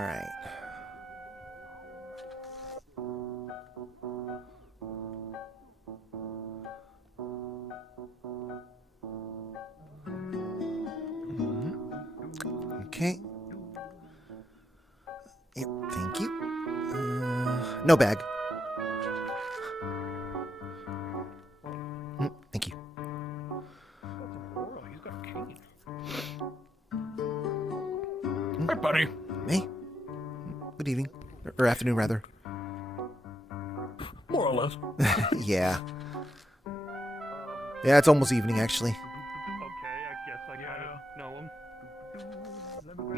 right. Okay. Yep, thank you. No bag. Thank you. He's got a cane. Hey, buddy. Hey. Good evening. Or afternoon, rather. More or less. Yeah. Yeah, it's almost evening, actually. Okay, I guess I kind of know him.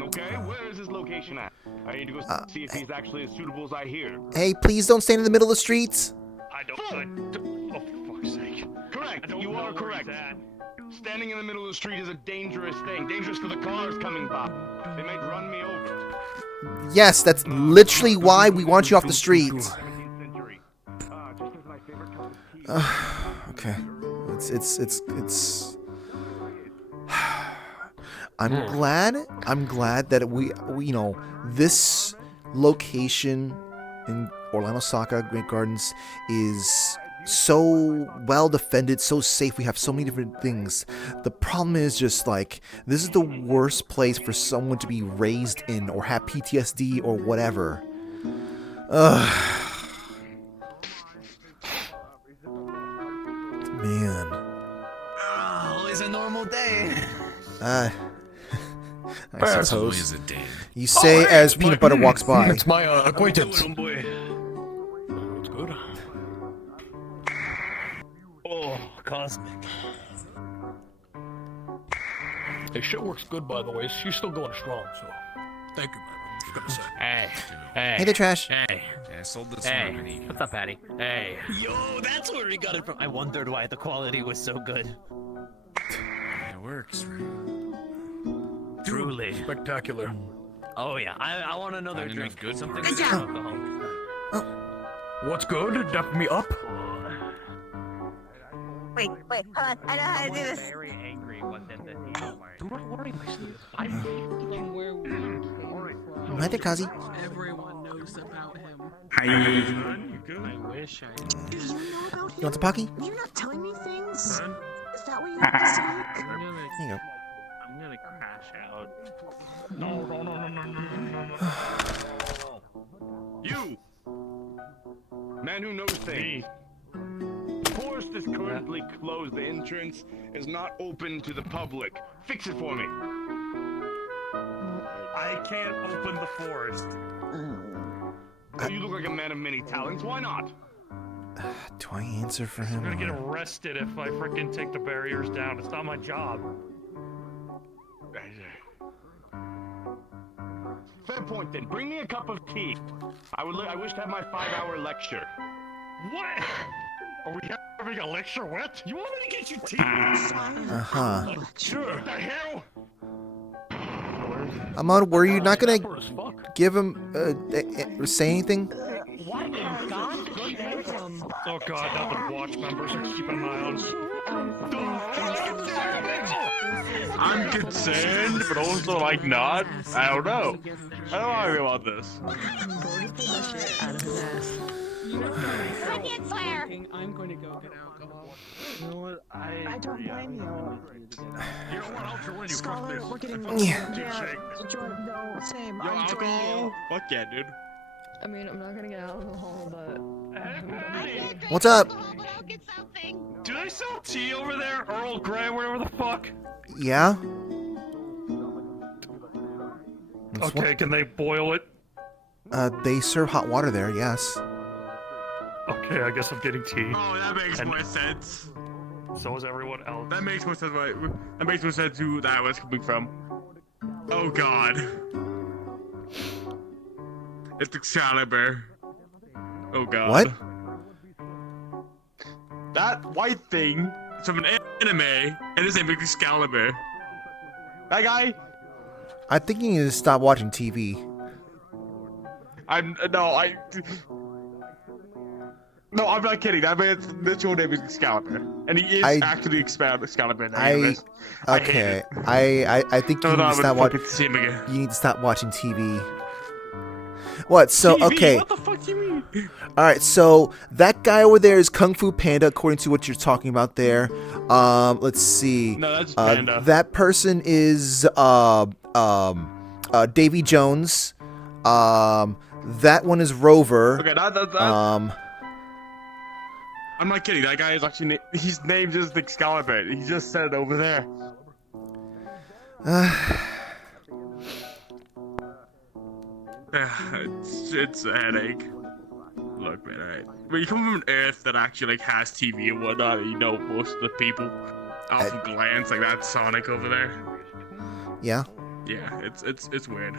Okay, where is his location at? I need to go see if he's actually as suitable as I hear. Hey, please don't stand in the middle of the streets. I don't. Oh, for fuck's sake. Correct, I don't you know are where correct. he's at. Standing in the middle of the street is a dangerous thing. Dangerous for the cars coming by. They might run me over. Yes, that's literally why we want you off the streets. 17th century. Just as my favorite cup of tea. Okay. It's I'm glad that we you know, this location in Orlandosaka Great Gardens is so well defended, so safe. We have so many different things. The problem is just like, this is the worst place for someone to be raised in or have PTSD or whatever. Man. Oh, it's a normal day. I It's suppose. always a day. You say as peanut butter walks by. It's my acquaintance. Little boy. It's good. Oh, cosmic. Hey, shit works good, by the way. She's still going strong, so. Thank you, man. I'm just gonna say. Hey there, Trash. Yeah, I sold this one already. What's up, Patty? Hey. Yo, that's where we got it from. I wondered why the quality was so good. It works. Truly. Spectacular. Oh yeah, I want another Find drink. enough good Something ones? with alcohol. What's good? Dap me up? Wait, hold on. I know how to do this. Very angry one day that he Do not worry, my sleeve. From where we came from. Hi there, Kazi. Everyone knows about him. I Wish I Do you know about You want some Pocky? You're not telling me things? Is that what you have to say? Here you go. I'm gonna crash out. No. You! Man who knows things. The forest is currently closed. The entrance is not open to the public. Fix it for me. I can't open the forest. You look like a man of many talents. Why not? Do I answer for him? I'm gonna get or- arrested if I freaking take the barriers down. It's not my job. Fair point then. Bring me a cup of tea. I wish to have my 5-hour lecture. What? Are we having a lecture? What? You want me to get you tea? Uh-huh. Sure. What the hell? Amon, were you not gonna Poor as fuck. give him, say anything? What in God's good name? Oh god, now the watch members are keeping an eye on. I'm concerned, but also like not. I don't know. I don't know about this. Onion Slayer! I'm going to go get alcohol. You know what? I don't blame you. You know what? I'll join you. Fuck Scholar, this. we're getting... Yeah. No, same. Yo, I'm joining alcohol? you. Fuck yeah, dude. I mean, I'm not gonna get alcohol, but... What's up? I'll get something. Do they sell tea over there? Earl Grey, whatever the fuck? Yeah? Okay, can they boil it? They serve hot water there, yes. Okay, I guess I'm getting tea. Oh, that makes And- more sense. So is everyone else. That makes more sense. That makes more sense who that was coming from. Oh god. It's Excalibur. Oh god. What? That white thing is from an anime, and his name is Excalibur. That guy? I think you need to stop watching TV. No, I'm not kidding. That man's literal name is Excalibur, and he is actually Excalibur. In the universe. I hate Okay. it. I think you No, need to I'm stop gonna watching. fucking see him again. You need to stop watching TV. What? So TV, okay. What the fuck do you mean? All right. So that guy over there is Kung Fu Panda, according to what you're talking about there. Let's see. No, that's Panda. That person is Davy Jones. That one is Rover. Okay, that. I'm not kidding. That guy is actually his name is Excalibur. He just said it over there. It's a headache. Look, man, alright. When you come from an Earth that actually like has TV and whatnot, and you know most of the people off a glance, like that Sonic over there. Yeah. Yeah, it's weird.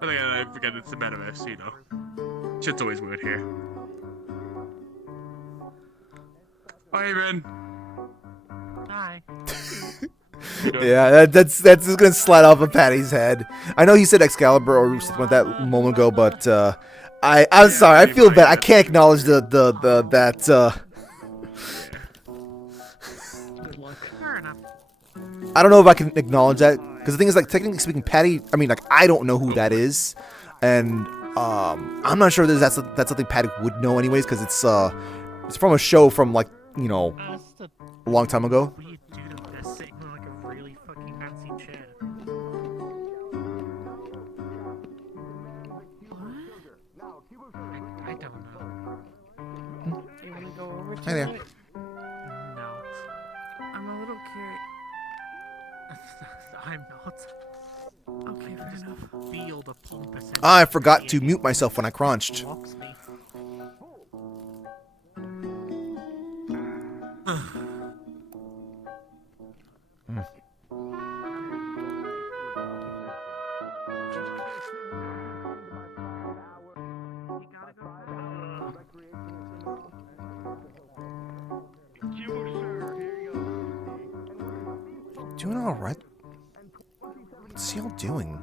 I think I forget it's the metaverse, you know. Shit's always weird here. Hi, Ben. Hi. Yeah, that's just gonna slide off of Patty's head. I know he said Excalibur or something like that a moment ago, but I'm sorry. I feel bad. I can't acknowledge that. Good luck. Fair enough. I don't know if I can acknowledge that because the thing is, like, technically speaking, Patty. I mean, like, I don't know who that is, and I'm not sure that that's something Patty would know anyways because it's from a show from like a long time ago. We dude up there sitting on like a really fucking fancy chair. I don't know. You wanna go over to Hi there. it? No. I'm a little curious. I'm not. Okay, fair enough. Feel the pompous. I forgot to mute myself when I crunched. Blocks me. Doing all right. What's y'all doing?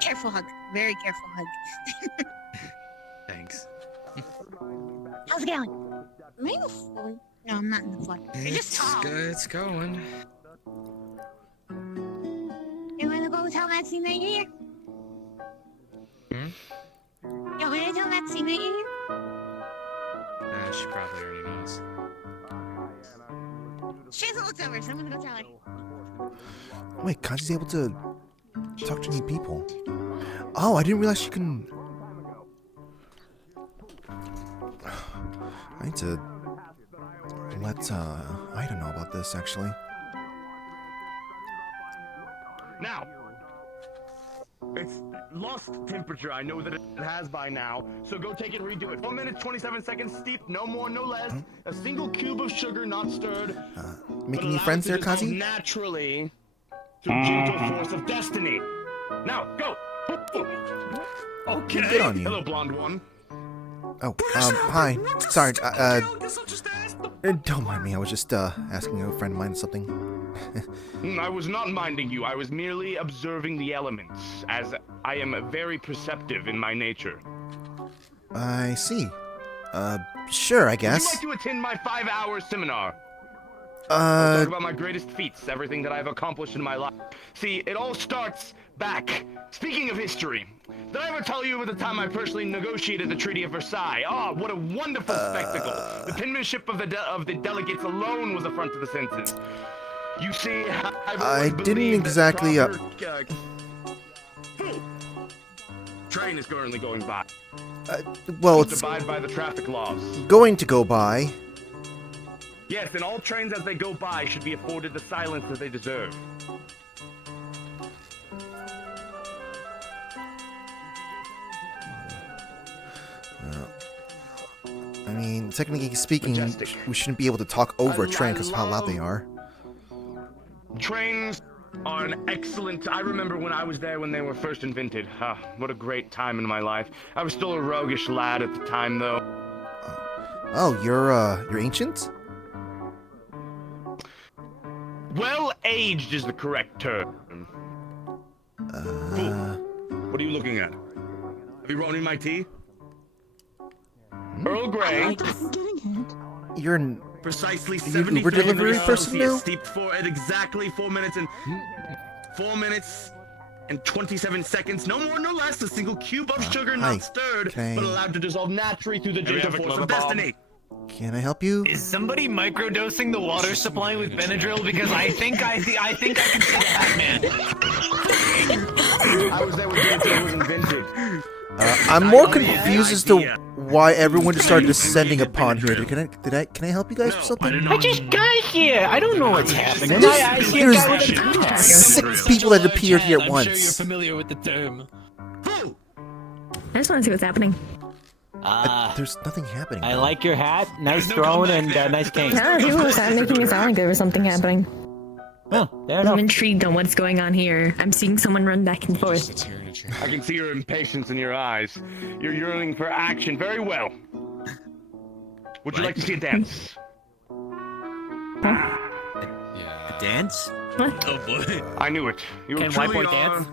Careful hug. Very careful hug. Thanks. How's it going? Am I in the flood? No, I'm not in the flood. You're just tall. It's going. You wanna go tell Maxine that you're here? Hmm? You want me to tell Maxine that you're here? She probably already knows. She hasn't looked over, so I'm gonna go tell her. Wait, Kanji's able to talk to new people. Oh, I didn't realize she can. I need to let Ida know about this actually. Now, it's lost temperature. I know that it has by now. So go take it, redo it. 1 minute, 27 seconds, steep, no more, no less. A single cube of sugar, not stirred. Making new friends there, Kazi? Naturally, through gentle force of destiny. Now, go. Okay. Good on you. Hello, blonde one. Oh, hi. Sorry, don't mind me. I was just asking a friend of mine something. I was not minding you. I was merely observing the elements, as I am very perceptive in my nature. I see. Sure, I Would you guess. like to attend my 5-hour seminar? I'll talk Uh, about my greatest feats, everything that I've accomplished in my life. See, it all starts back. Speaking of history, did I ever tell you about the time I personally negotiated the Treaty of Versailles? Ah, what a wonderful spectacle. The penmanship of the delegates alone was affront to the senses. You see, I've I always didn't believed that exactly, proper, train is currently going by. well, Must it's abide by the traffic laws. going to go by. Yes, and all trains as they go by should be afforded the silence that they deserve. I mean, technically speaking, Majestic. we shouldn't be able to talk over a train because of how loud they are. Trains are an excellent... I remember when I was there when they were first invented. What a great time in my life. I was still a roguish lad at the time, though. Oh, you're ancient? Well-aged is the correct term. What are you looking at? Have you brought me my tea? Earl Grey. I'm getting it. You're Precisely you 70 Uber delivery person now? steeped for at exactly 4 minutes and 27 seconds. No more, no less. A single cube of sugar hi. not stirred, Can I- but allowed to dissolve naturally through the gentle force of destiny. Can I help you? Is somebody microdosing the water supply with Benadryl? Because I think I can see that, man. I was there when Benadryl was invented. I'm more confused as to why everyone just started descending upon here. Can I help you guys with something? I just got here. I don't know what's happening. I see a guy with a backpack. 6 people that appeared here at I'm once. sure you're familiar with the term. Who? I just want to see what's happening. There's nothing happening. I like your hat. Nice throne and nice cane. No, people were making it sound like there was something happening. Oh, there I'm enough. intrigued on what's going on here. I'm seeing someone run back and forth. I can see your impatience in your eyes. You're yearning for action. Very well. Would you like to see a dance? Yeah. Dance? What? Oh boy. I knew it. You Can truly white boy are dance?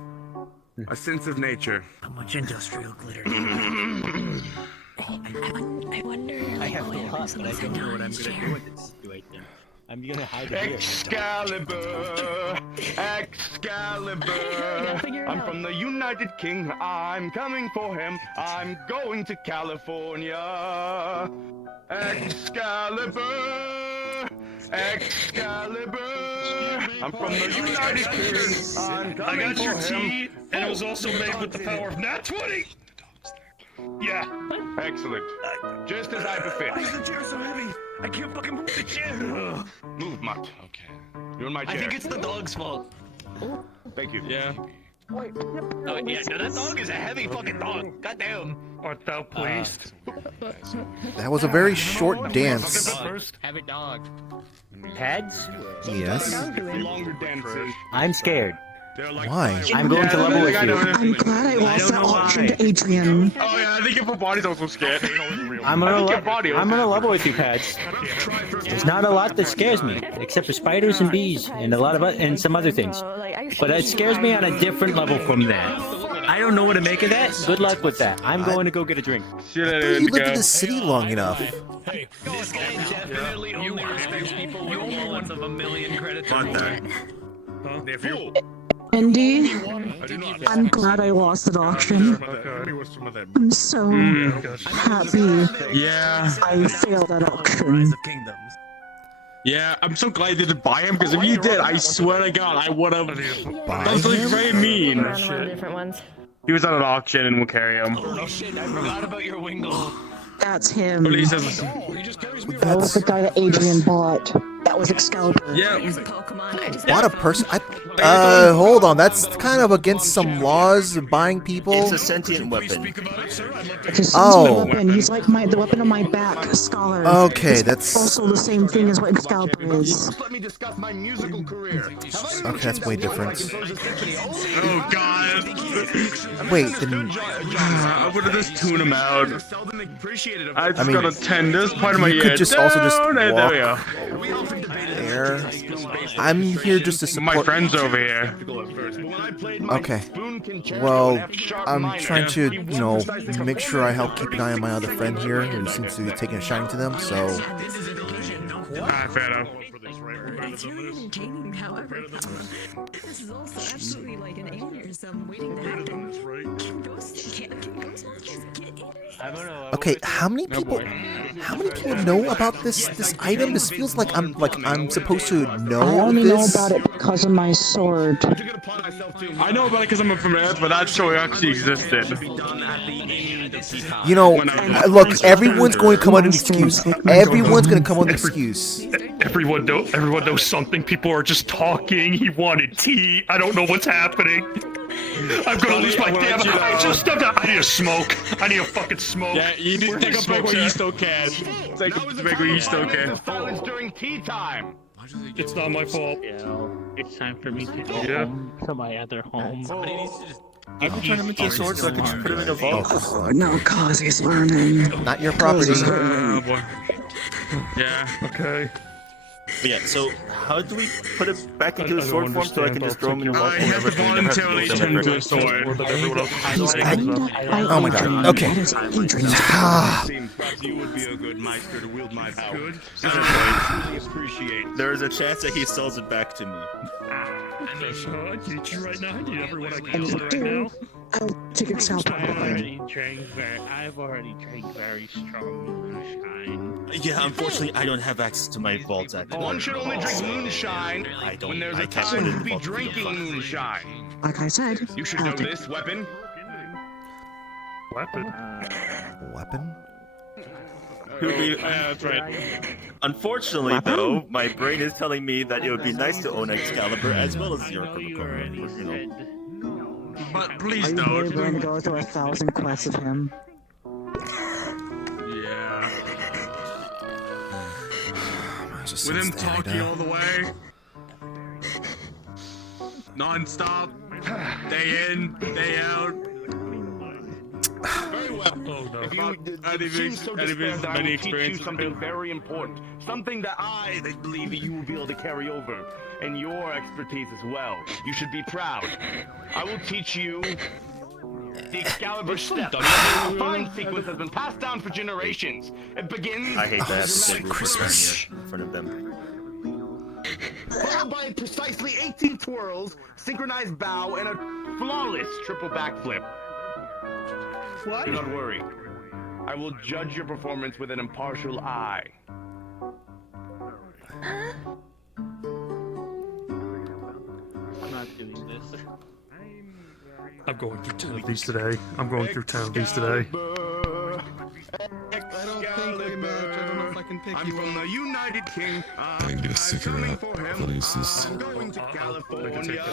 a sense of nature. How much industrial glitter? I wonder. I have no hot, but I don't know what I'm gonna do with this situation. I'm gonna hide it here. Excalibur, Excalibur. I'm from the United King. I'm coming for him. I'm going to California. Excalibur, Excalibur. I'm from the United King. I'm coming for him. And it was also made with the power of Nat 20. Yeah. Excellent. Just as I befit. Why is the chair so heavy? I can't fucking move the chair. Move, Mutt. Okay. You're in my chair. I think it's the dog's fault. Thank you. Yeah. Oh yeah, no, that dog is a heavy fucking dog. Goddamn. Art thou pleased? That was a very short dance. First. Have a dog. Heads? Yes. Longer dances. I'm scared. Why? I'm going to level with you. I'm glad I lost that option to Adrian. Oh yeah, I think if a body's also scared. I'm gonna level with you, Pads. There's not a lot that scares me, except for spiders and bees and a lot of and some other things. But it scares me on a different level from that. I don't know what to make of that. Good luck with that. I'm going to go get a drink. Shit, I thought you lived in the city long enough. Hey, this game definitely only respects people with one of a million credits or more. Nephew. Andy, I'm glad I lost that auction. I'm so happy Yeah. I failed that auction. Yeah, I'm so glad you didn't buy him, because if you did, I swear to God, I would have. That's like very mean. Different ones. He was at an auction and we'll carry him. Oh shit, I forgot about your wingle. That's him. But he says, That was the guy that Adrian bought. That was Excalibur. yeah. What a person! Hold on. That's kind of against some laws of buying people. It's a sentient weapon. It's a sensitive Oh. weapon. He's like the weapon on my back, Scholar. Okay, It's that's also the same thing as what Excalibur is. First, let me discuss my musical career. okay. That's way different. Oh God. Wait, then I would have just tuned him out. Seldom appreciated of I just mean, got a 10. This part of my you ear. could just also just down, and there we go. there. I'm here just to My support. friend's over here. Okay. Well, I'm trying to, make sure I help keep an eye on my other friend here, who seems to be taking a shining to them. So, Ah, fair enough. It's really entertaining, however. This is also absolutely like an aneurysm waiting to happen. Can ghost monsters get aneurysms? okay, how many people know about this item? This feels like I'm supposed to know I only know this. about it because of my sword. I know about it because I'm from Earth, but that show actually existed. Look, everyone's going to come up with an excuse. Everyone's going to come up with an excuse. Everyone knows something. People are just talking. He wanted tea. I don't know what's happening. I'm gonna lose my damn. I need a smoke. I need a fucking smoke. Yeah, you need to take a break where you still can. Take a break where you still can. Silence during tea time. It's not my fault. It's time for me to go Yeah. home to my other home. I've been turning him into a sword so I can just put him in a vault. Oh, no, cause he's learning. Not your property. Oh boy. Yeah. Okay. But yeah, so how do we put it back into the sword form so I can just throw him in the water? You have to voluntarily turn into a sword. Oh my god. Okay. You would be a good meister to wield my power. There is a chance that he sells it back to me. I need you right now. I need everyone I can right now. I'll take Excalibur. I've already drank very strong moonshine. Yeah, unfortunately, I don't have access to my vault. One should only drink moonshine when there's a time to be drinking moonshine. Like I said, You should know this, weapon. Weapon? Weapon? That's right. Unfortunately, though, my brain is telling me that it would be nice to own Excalibur as well as Zero. But please are you don't. really going to go through 1,000 quests of him? Yeah. Just With him stay like talking that. all the way. Non-stop. Day in, day out. Very well. If you seem so despaired, I will teach you something very important. Something that I believe that you will be able to carry over. And your expertise as well. You should be proud. I will teach you the Excalibur step. The fine sequence has been passed down for generations. It begins... I hate that. Christmas. In front of them. Followed by precisely 18 twirls, synchronized bow, and a flawless triple backflip. What? Do not worry. I will judge your performance with an impartial eye. I'm not doing this. I'm going through 10 of these today. I'm going through 10 of these today. I'm from the United Kingdom. I'm coming for him. I'm going to California.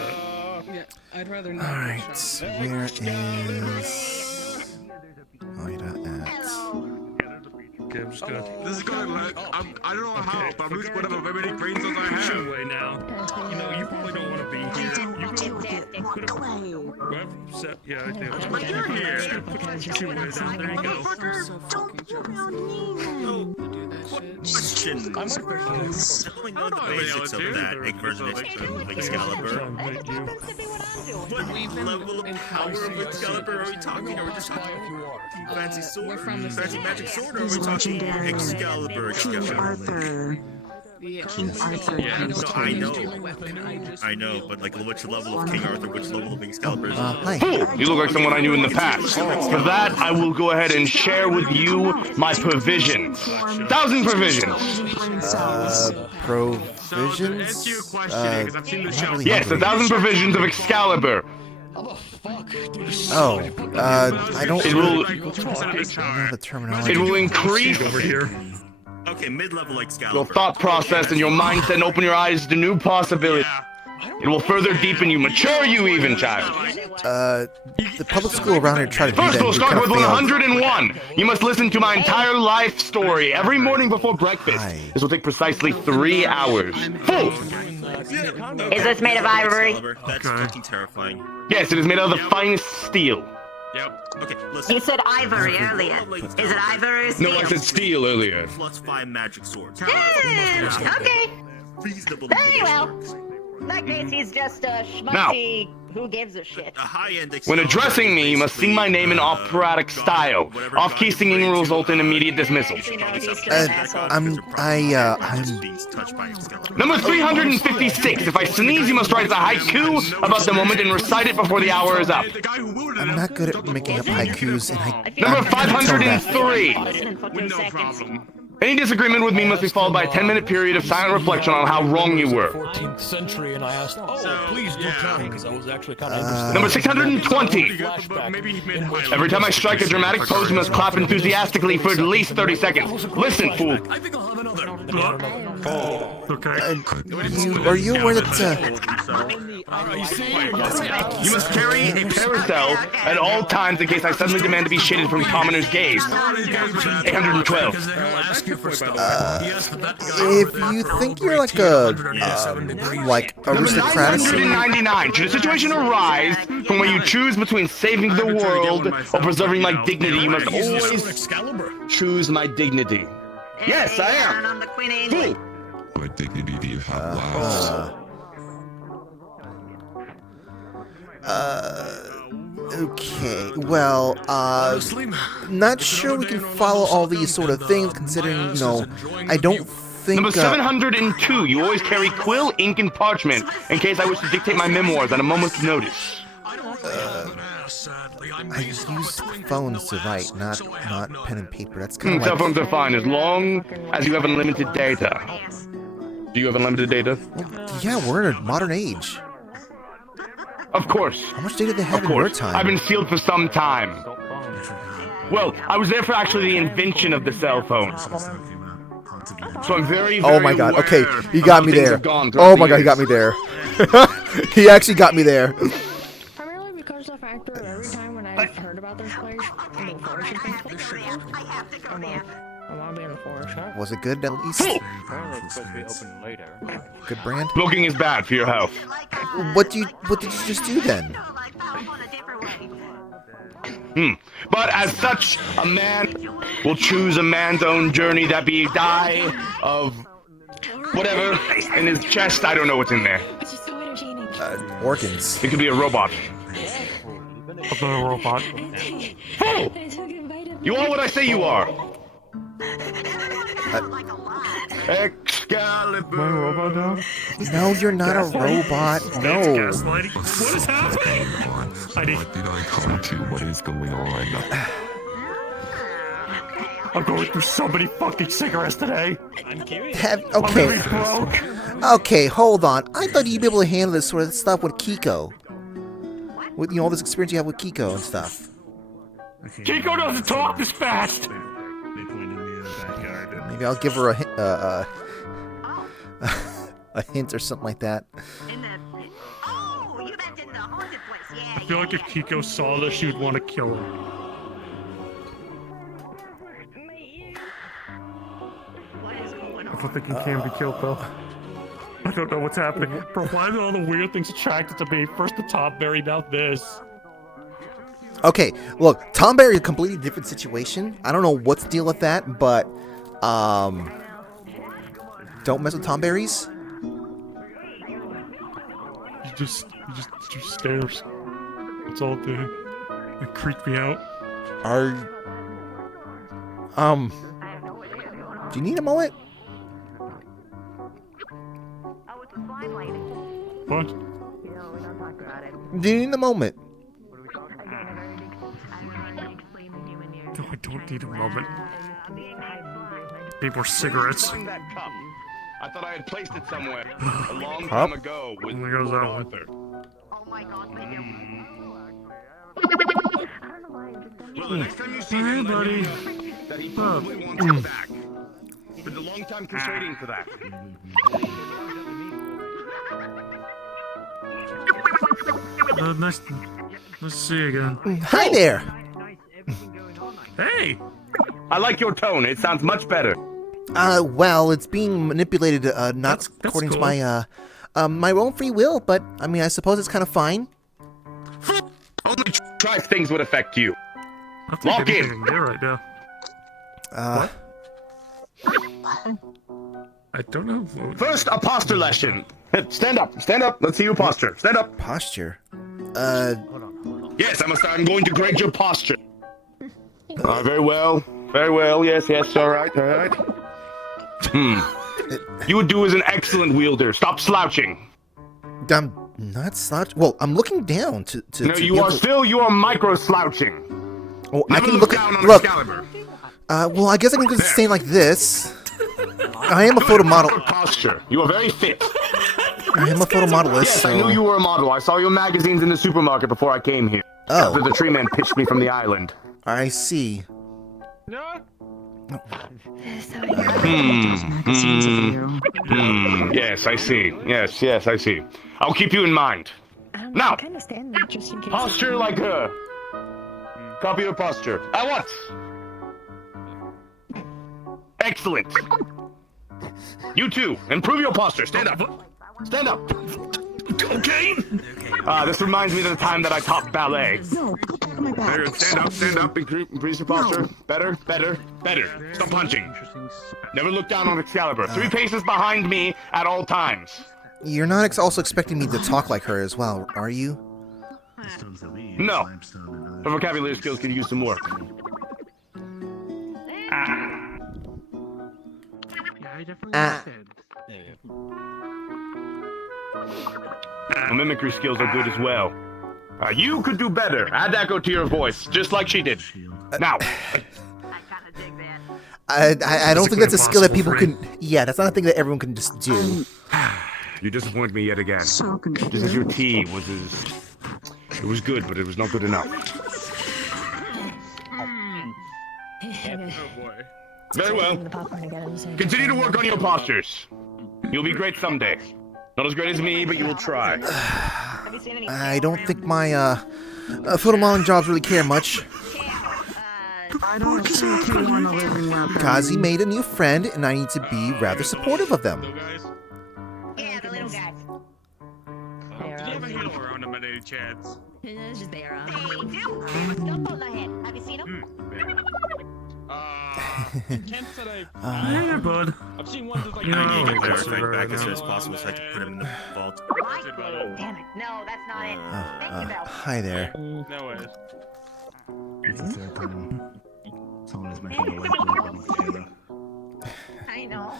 Yeah, I'd rather not. Alright, where is Ida at? Okay, I'm just gonna... This is gonna. I don't know how, but I'm losing whatever remedy brain cells I have. Away now. You know, you probably don't want to be here. You could have... Yeah, I do. But you're here. Two ways in. There you go. Question. The only know the basics of that version of Excalibur. What level of power of Excalibur are we talking? Are we just talking fancy sword, fancy magic sword, or are we talking Excalibur? Arthur. King Arthur. Yeah, so I know, but like which level of King Arthur, which level of Excalibur is Hi. You look like someone I knew in the past. For that, I will go ahead and share with you my provisions. 1,000 provisions. Provisions? Answer your question, because I've seen the show. really Yes, 1,000 provisions of Excalibur. Oh, I don't It will, know the terminology. it will increase Over here. Okay, mid-level Excalibur. your thought process and your mindset and open your eyes to new possibilities. It will further deepen you, mature you even, child. The public school around here tried to do that. First, we'll and start kind with of failed. 101. You must listen to my entire life story every morning before breakfast. Hi. This will take precisely 3 hours. Full. Is this made of ivory? That's fucking terrifying. Yes, it is made out of the finest steel. Yep. Okay, listen. You said ivory earlier. Is it ivory or steel? No, I said steel earlier. Plus 5 magic swords. Okay. Reasonable. Very well. In that case, he's just a schmucky. Who gives a shit? A high-end When Excalibur addressing me, you must sing my name in operatic style. Off-key singing will result in immediate dismissal. I'm Number 356. If I sneeze, you must write a haiku about the moment and recite it before the hour is up. I'm not good at making up haikus, and Number I'm tone deaf. 503. No problem. Any disagreement with me must be followed by a 10-minute period of silent reflection on how wrong you were. 14th century, and I asked, please do tell me, because I was actually kind of interested. Number 620. Every time I strike a dramatic pose, you must clap enthusiastically for at least 30 seconds. Listen, fool. I think I'll have another. Okay. Are you aware that, You must carry a parasol at all times in case I suddenly demand to be shaded from commoners' gaze. 812. if you think you're like aristocratic, 999. Should a situation arise from where you choose between saving the world or preserving my dignity, you must always choose my dignity. Yes, I am. On the Queen Anne. Fool. dignity do you have left? Okay, well, not sure we can follow all these sort of things, considering, you know, I don't think... Number 702, you always carry quill, ink, and parchment, in case I wish to dictate my memoirs at a moment's notice. I use phones to write, not pen and paper. That's kind of like... Cell phones are fine, as long as you have unlimited data. Do you have unlimited data? Well, yeah, we're in a modern age. Of course. How much data do they have in your time? I've been sealed for some time. Well, I was there for actually the invention of the cell phone. So I'm very, oh my god, okay, he got me there. Oh my god, he got me there. He actually got me there. Primarily because the fact that every time when I've heard about this place, the forest has been I'm like, I want to be in the forest. Was it good at least? Apparently it's supposed to be open later. Good brand? Smoking is bad for your health. What did you just do then? But as such, a man will choose a man's own journey that be die of whatever in his chest. I don't know what's in there. Organs. It could be a robot. I'm not a robot. Oh! You are what I say you are. Excalibur. Am I a robot now? No, you're not a robot. No. What is happening? What did I come to? What is going on? I'm going through so many fucking cigarettes today. I'm curious. Okay. Okay, hold on. I thought you'd be able to handle this sort of stuff with Kiko. With, you know, all this experience you have with Kiko and stuff. Kiko doesn't talk this fast. Maybe I'll give her a hint or something like that. I feel like if Kiko saw this, she would want to kill him. I don't think he can be killed, though. I don't know what's happening. Bro, why are all the weird things attracted to me? First the Tom Berry, now this. Okay, look, Tom Berry is a completely different situation. I don't know what's the deal with that, but don't mess with Tom Berries. He just stares. That's all it did. It creeped me out. Do you need a moment? What? Do you need a moment? No, I don't need a moment. Need more cigarettes. I thought I had placed it somewhere a long time ago with Lord Arthur. Well, the next time you see him, buddy, that he probably wants it back. Been a long time consulting for that. Nice to see you again. Hi there. Hey. I like your tone. It sounds much better. Well, it's being manipulated, not that's according cool. to my, my own free will, but, I mean, I suppose it's kind of fine. Only try if things would affect you. I think Lock anything in. I can get right now. I don't know. First, a posture lesson. Stand up. Stand up. Let's see your posture. Stand up. Posture? Yes, I'm going to grade your posture. Very well. Very well. Yes, yes. All right. All right. You would do as an excellent wielder. Stop slouching. I'm not slouching. Well, I'm looking down to No, you are micro slouching. Oh, I Never can look look down on look. Excalibur. Well, I guess I can just stand like this. I am a photo model. Posture. You are very fit. I am a photo modelist. Yes, so... I knew you were a model. I saw your magazines in the supermarket before I came here. Oh. After the tree man pitched me from the island. I see. Yes, I see. Yes, yes, I see. I'll keep you in mind. Now, I kind of stand there just in case. posture like her. Copy your posture. At once. Excellent. You too. Improve your posture. Stand up. Stand up. Okay. This reminds me of the time that I taught ballet. No, go back on my back. Better, stand up, increase your posture. Better. Stop punching. Never look down on Excalibur. 3 paces behind me at all times. You're not also expecting me to talk like her as well, are you? No. Her vocabulary skills could use some work. Her mimicry skills are good as well. You could do better. Add echo to your voice, just like she did. Now. I don't think that's a skill that people can... Yeah, that's not a thing that everyone can just do. You disappoint me yet again. Just as your tea was as... It was good, but it was not good enough. Oh boy. Very well. Continue to work on your postures. You'll be great someday. Not as great as me, but you will try. I don't think my photo modeling jobs really care much. I don't think you want to live in that. Kazi made a new friend, and I need to be rather supportive of them. Yeah, the little guys. Did you have a halo around him at any chance? It's just there. They do. They have a stump on the head. Have you seen them? Kent said Yeah, bud. I've seen ones with like... I need to get Verified back as soon as possible so I can put him in the vault. Damn it. No, that's not it. Thank you, Belle. Hi there. No way. It's the third time someone has mentioned the Halo. I know.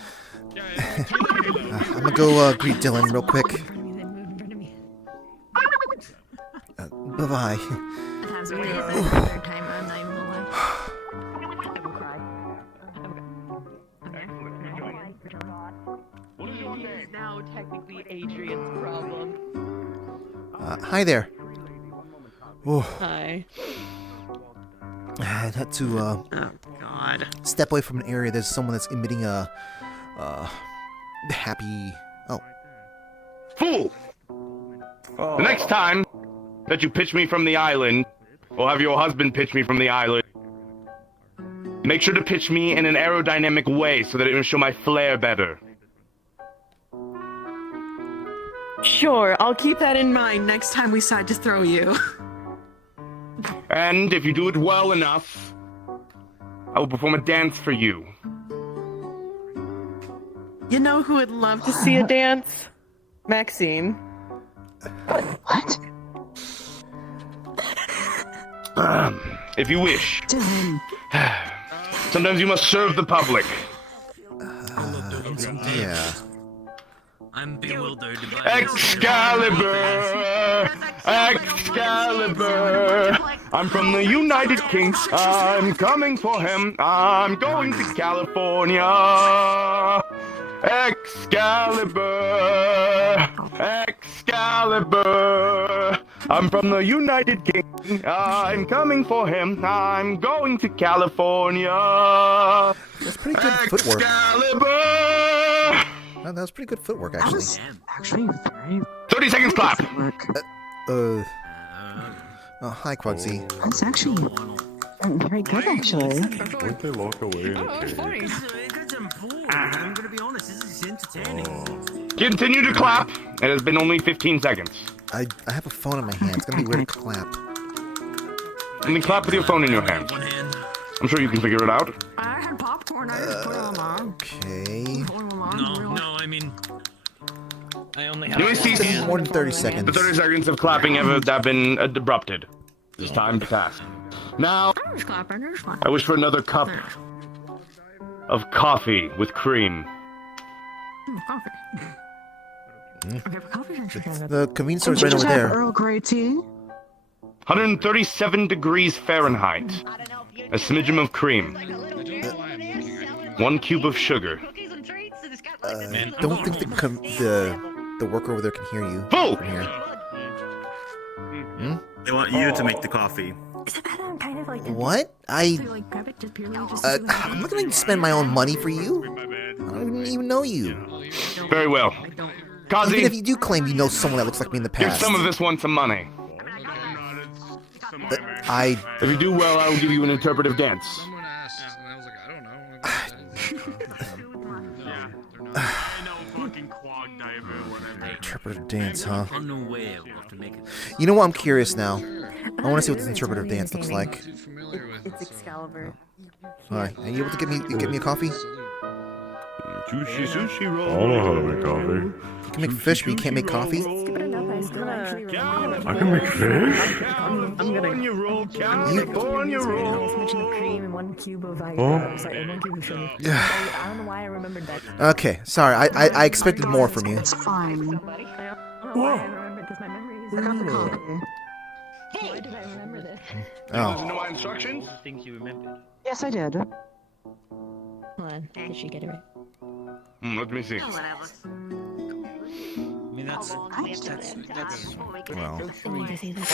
I'm gonna go greet Dylan real quick. Bye-bye. Now technically Adrian's problem. Hi there. Oh. Hi. I had to oh God. step away from an area. There's someone that's emitting a happy. Oh. Fool! The next time that you pitch me from the island, or have your husband pitch me from the island, make sure to pitch me in an aerodynamic way so that it will show my flair better. Sure, I'll keep that in mind next time we decide to throw you. And if you do it well enough, I will perform a dance for you. You know who would love to see a dance? Maxine. What? If you wish. Sometimes you must serve the public. Yeah. I'm bewildered by Excalibur! Excalibur! I'm from the United Kings. I'm coming for him. I'm going to California. Excalibur! Excalibur! I'm from the United Kingdom. I'm coming for him. I'm going to California. That's pretty good footwork. Excalibur! That was pretty good footwork, actually. Actually, very. 30 seconds clap. Oh, hi, Quadsy. That's actually very good, actually. Won't they lock away in a cage? I'm gonna be honest, this is entertaining. Continue to clap. It has been only 15 seconds. I have a phone in my hand. It's gonna be weird to clap. And then clap with your phone in your hand. I'm sure you can figure it out. I had popcorn. I just put it on my. Okay. No, I mean... I only have... Do we see More than 30 seconds. The 30 seconds of clapping have been abrupted. It's time to pass. Now, I wish for another cup of coffee with cream. Coffee. Okay, for coffee, The convenience store is right over there. Earl Grey tea. 137 degrees Fahrenheit. A smidgen of cream. 1 cube of sugar. Don't think the worker over there can hear you. Fool! From here. They want you to make the coffee. What? I'm not gonna spend my own money for you. I don't even know you. Very well. Kazi, Even if you do claim you know someone that looks like me in the give past. some of this one some money. I... If you do well, I will give you an interpretive dance. Someone asked, and I was like, I don't know. Interpretive dance, huh? Unaware of to make it. You know what? I'm curious now. I want to see what this interpretive dance looks like. It's Excalibur. Alright, are you able to get me a coffee? Sushi roll. I don't know how to make coffee. You can make fish, but you can't make coffee? I can make fish? I'm gonna roll, California roll. Cream and 1 cube of Oh. sorry, 1 cube of sugar. I don't know why I remembered that. Okay, sorry. I expected more from you. It's fine. I don't know why I remembered this. My memory is Why did I remember this? Oh. Listen to my instructions? Things you remembered. Yes, I did. Hold on, did she get it right? Let me see. I mean, that's Well. I need to see that.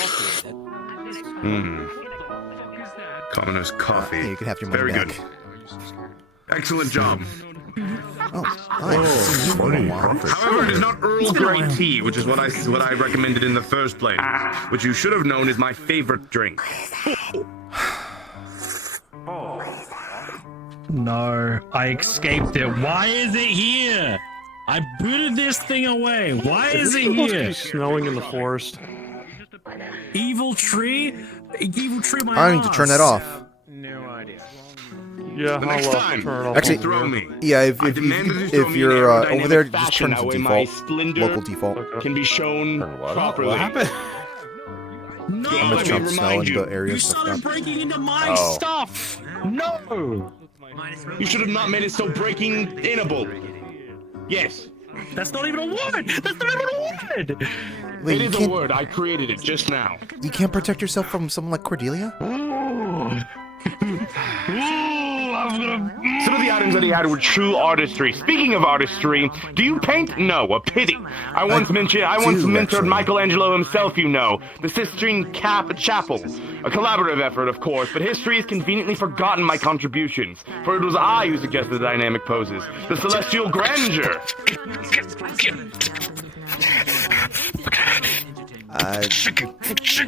Commoner's coffee. Yeah, you can have your money Very back. good. Excellent job. Oh, nice. However, it is not Earl Grey tea, which is what I recommended in the first place, which you should have known is my favorite drink. No, I escaped it. Why is it here? I booted this thing away. Why is it here? Snowing in the forest. Evil tree? Evil tree, my I need to turn that off. No idea. Yeah, The next time, turn it off. Actually, throw me. yeah, if you're over there, just fashion, turn that to way my default. splendor Local default. can be shown properly. What happened? No, I'm gonna chop snow in the you areas stuff started up. breaking into my stuff. No. You should have not made it so breaking-inable. Yes. That's not even a word. That's not even a word. Wait, It you is a can't, word. I created it just now. you can't protect yourself from someone like Cordelia? Some of the items that he had were true artistry. Speaking of artistry, do you paint? No, a pity. I once mentored actually. Michelangelo himself, you know, the Sistine Chapel. A collaborative effort, of course, but history has conveniently forgotten my contributions, for it was I who suggested the dynamic poses, the celestial grandeur.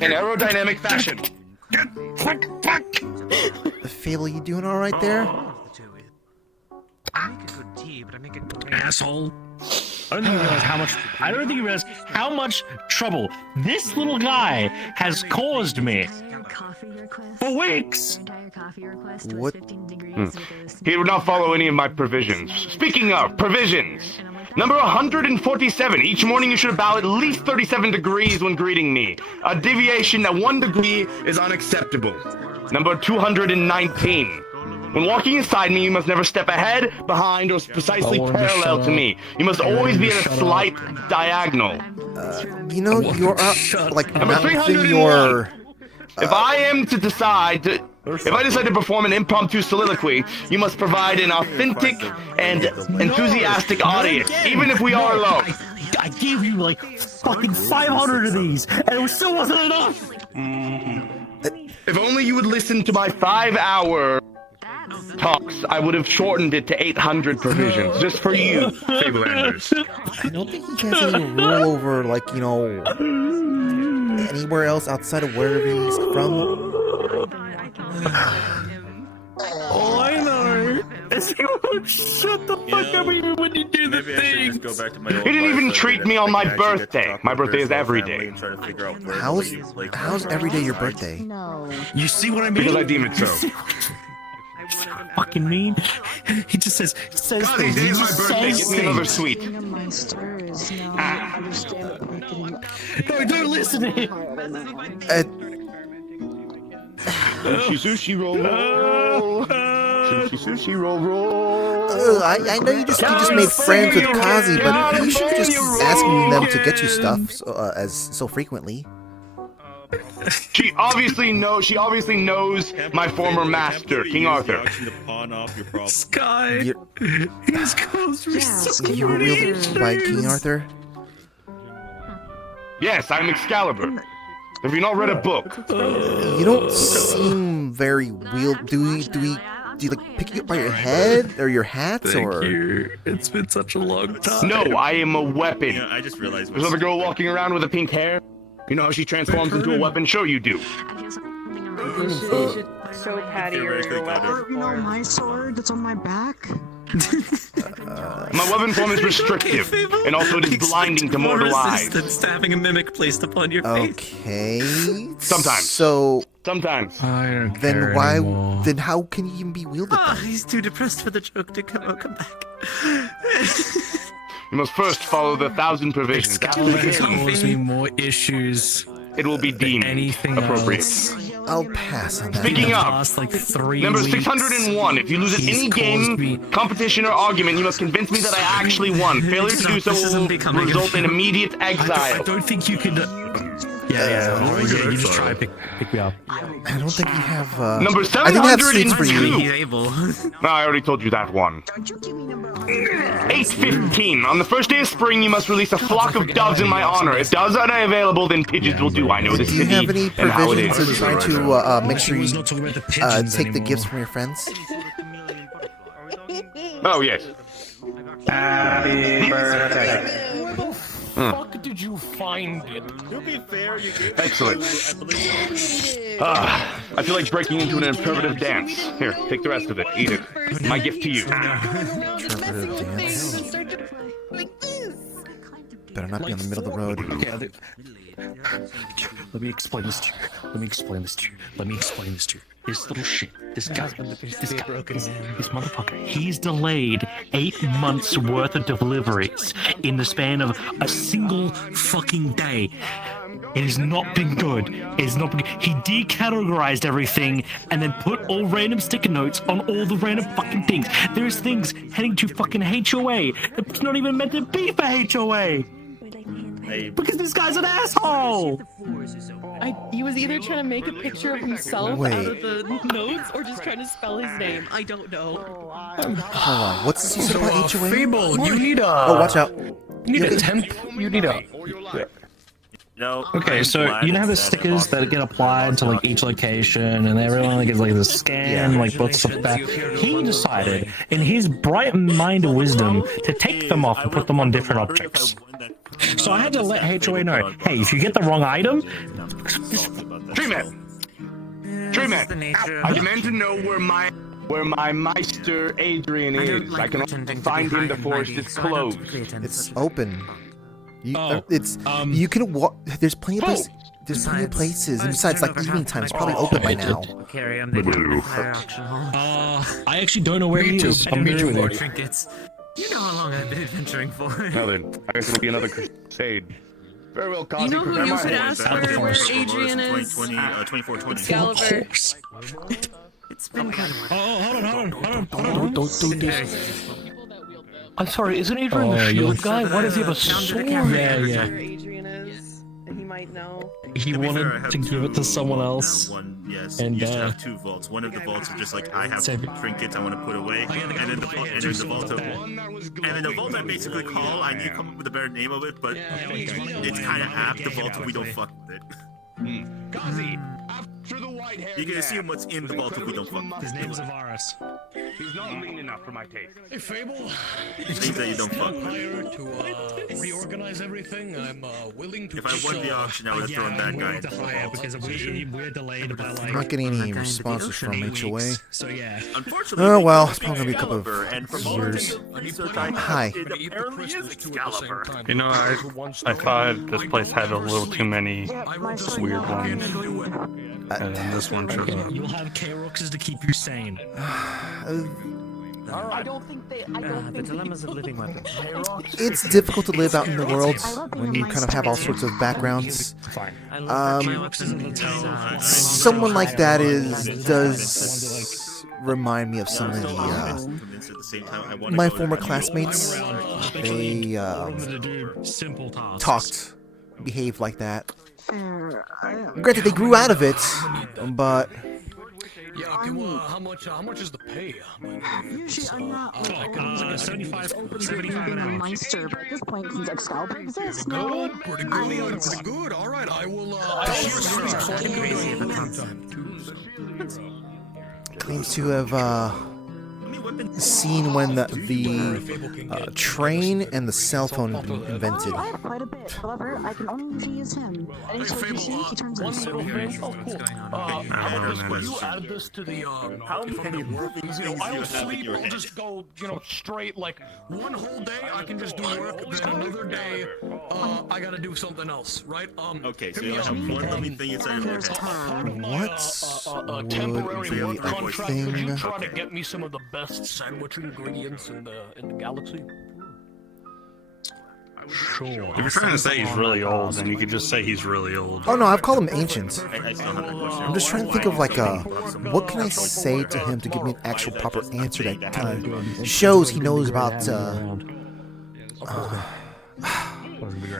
In aerodynamic fashion. Fable, you doing all right there? I make a good tea, but I make a great Asshole. I don't think you realize how much trouble this little guy has caused me for weeks. What? He would not follow any of my provisions. Speaking of provisions, number 147. Each morning you should bow at least 37 degrees when greeting me. A deviation at 1 degree is unacceptable. Number 219. When walking inside me, you must never step ahead, behind, or precisely parallel to me. You must always be at a slight diagonal. You know, you're like Number not within 301. your. If I decide to perform an impromptu soliloquy, you must provide an authentic and enthusiastic audience, even if we are alone. I gave you like fucking 500 of these, and it still wasn't enough. If only you would listen to my 5-hour talks, I would have shortened it to 800 provisions, just for you, Fablelanders. I don't think he has any rule over, like, you know, anywhere else outside of wherever he's from. All I know is he won't shut the fuck up even when you do the thing. He didn't even treat me on my birthday. My birthday is every day. How's every day your birthday? No. You see what I mean? Because I deem it so. Fucking mean. He just says God, things. these days He my just birthday. says Get me another things. sweet. No, don't listen to him. Sushi roll roll. Sushi roll roll. I know you just made friends with Kazi, but you should just asking them to get you stuff so frequently. She obviously knows my former master, King Arthur. Sky, he's caused me so You were wielded by King Arthur? Yes, I'm Excalibur. Have you not read a book? You don't seem very do you like pick you up by your head or your hats or? You. It's been such a long time. No, I am a weapon. Yeah, I just realized. There's another girl walking around with a pink hair. You know how she transforms into a weapon? Sure you do. You should show Patty your weapon. You know my sword that's on my back? My weapon form is restrictive, and also it is blinding to mortal eyes. Resistance to having a mimic placed upon your face. Okay. Sometimes. So Sometimes. then why? Then how can you even be wielded? Ah, Then? he's too depressed for the joke to come back. You must first follow the 1,000 provisions. Excalibur has caused me more issues. It will be deemed anything appropriate. else. I'll pass on that. Speaking of, Past, like, 3 number weeks, 601. If you lose at he's any caused me- game, competition, or argument, you must convince me that I actually won. Failure to do so will result in immediate I exile. don't think you could. Yeah, you just try to pick me up. I don't think you have. Number I think I have sweets for 702. you. No, I already told you that one. 8:15. On the first day of spring, you must release a flock of doves in my honor. If doves are not available, then pigeons will do. I know this Do you have any city and how it provisions is. in trying to make sure you take the anymore. gifts from your friends? Oh, yes. Happy birthday. Fuck did you find it? To be fair, you gave Excellent. I feel like breaking into an interpretive dance. Here, take the rest of it. Eat it. My gift to you. Interpretive dance. Better not be on the middle of the road. Okay, let me explain this to you. Let me explain this to you. This little shit. This motherfucker. He's delayed 8 months worth of deliveries in the span of a single fucking day. It has not been good. It has not been. He decategorized everything and then put all random sticker notes on all the random fucking things. There's things heading to fucking HOA that's not even meant to be for HOA. Because this guy's an asshole. He was either trying to make a picture of himself out of the notes or just trying to spell his name. I don't know. Hold on. What's this you said about HOA? Fable, you need a. Oh, watch out. You need a temp. You need a. No. Okay, so you know how the stickers that get applied to like each location, and everyone like gets like the scan, like puts stuff back. He decided, in his bright mind of wisdom, to take them off and put them on different objects. So I had to let HOA know, hey, if you get the wrong item, Dreamhead! I demand to know where my Meister Adrian is. I can only find him. The forest is closed. It's open. You can walk. There's plenty of places. There's plenty of places. And besides, like evening time, it's probably open by now. I actually don't know where he is. I'm very with you. Trinkets. You know how long I've been adventuring for. Now then, I guess it'll be another crusade. Very well, Cosby. You know who you should ask for where Adrian is? 2420. Excalibur. It's been kind of. Hold on. Don't do this. I'm sorry, isn't Adrian the shield guy? Why does he have a sword? Yeah. Adrian is, and he might know. He wanted to give it to someone else. Yes, and you should have 2 vaults. One of the vaults are just like I have trinkets I want to put away, and then the vault I basically call. I need to come up with a better name of it, but it's kind of apt. The vault we don't fuck with it. You can assume what's in the vault if we don't fuck with it. His name is Avaris. He's not lean enough for my taste. Hey, Fable. Things that you don't fuck with. To reorganize everything, I'm willing to. If I won the auction, I would have thrown that guy into the vault. Because we're delayed by like. I'm not getting any responses from HOA. So yeah. Unfortunately, Oh well, it's probably gonna be a couple and from of all the years. research I Hi. it apparently is Excalibur. You know, I thought this place had a little too many weird ones. And then this one shows up. You'll have K-Roxes to keep you sane. I don't think the dilemmas of living weapons. It's difficult to live out in the world when you kind of have all sorts of backgrounds. Someone like that does remind me of some of my former classmates. They behaved like that. Granted, they grew out of it, but. Yeah, okay, well, how much is the pay? Usually I'm not like 75 an hour. Meister, but at this point, since Excalibur exists, no. Pretty good. All right, I will. Claims to have scene when the train and the cell phone have been invented. I have quite a bit. However, I can only use him. Anytime you see, he turns into One little thing. Oh, cool. How about this? Will you add this to the how many workings? You know, I don't sleep. I'll just go, you know, straight. Like one whole day, I can just do work. Then another day, I gotta do something else, right? Okay, so you have one living thing inside your head. What temporary would work be a contract. Could you thing? try to get me some of the best sandwich ingredients in the galaxy? Sure. If you're trying to say he's really old, then you could just say he's really old. Oh no, I've called him ancient. I'm just trying to think of like what can I say to him to give me an actual proper answer that kind of shows he knows about.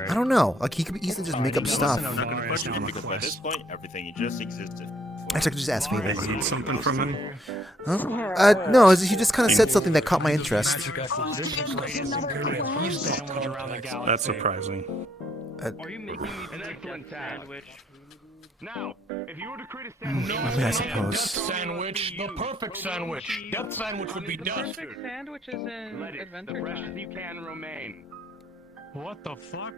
I don't know. Like he could easily just make up stuff. I'm not gonna question him because by this point, everything just existed. I could just ask Fable. Need something from him? Huh? No, he just kind of said something that caught my interest. That's surprising. Are you making me an excellent sandwich? Now, if you were to create a sandwich, I mean, I suppose. Sandwich, the perfect sandwich. Death sandwich would be death. Perfect sandwich is in let it Adventure the fresh Time. as you can remain. What the fuck?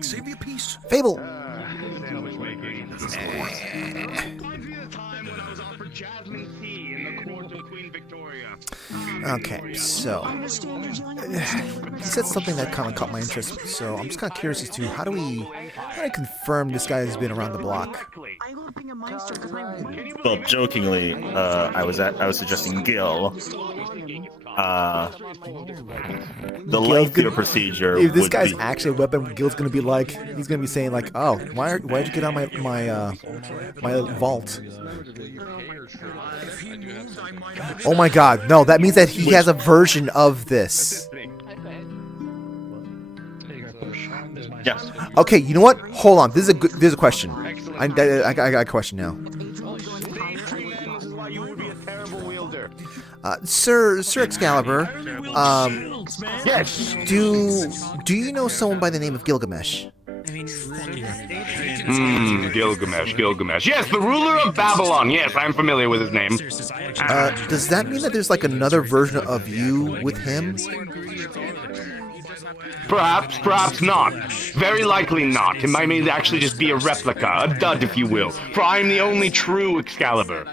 Save your piece. Fable. Sandwich making. Reminds me of the time when I was offered jasmine tea in the court of Queen Victoria. Okay, so he said something that kind of caught my interest. So I'm just kind of curious as to how do we confirm this guy has been around the block? Well, jokingly, I was suggesting Gil. The lengthier procedure. If this would guy's be... actually a weapon, Gil's gonna be like, he's gonna be saying like, oh, why'd you get on my vault? Oh my God, no, that means that he has a version of this. Yeah. Okay, you know what? Hold on. There's a question. I got a question now. Sir Excalibur, yes. Do you know someone by the name of Gilgamesh? Gilgamesh. Yes, the ruler of Babylon. Yes, I'm familiar with his name. Does that mean that there's like another version of you with him? Perhaps not. Very likely not. It might actually just be a replica, a dud, if you will. For I am the only true Excalibur.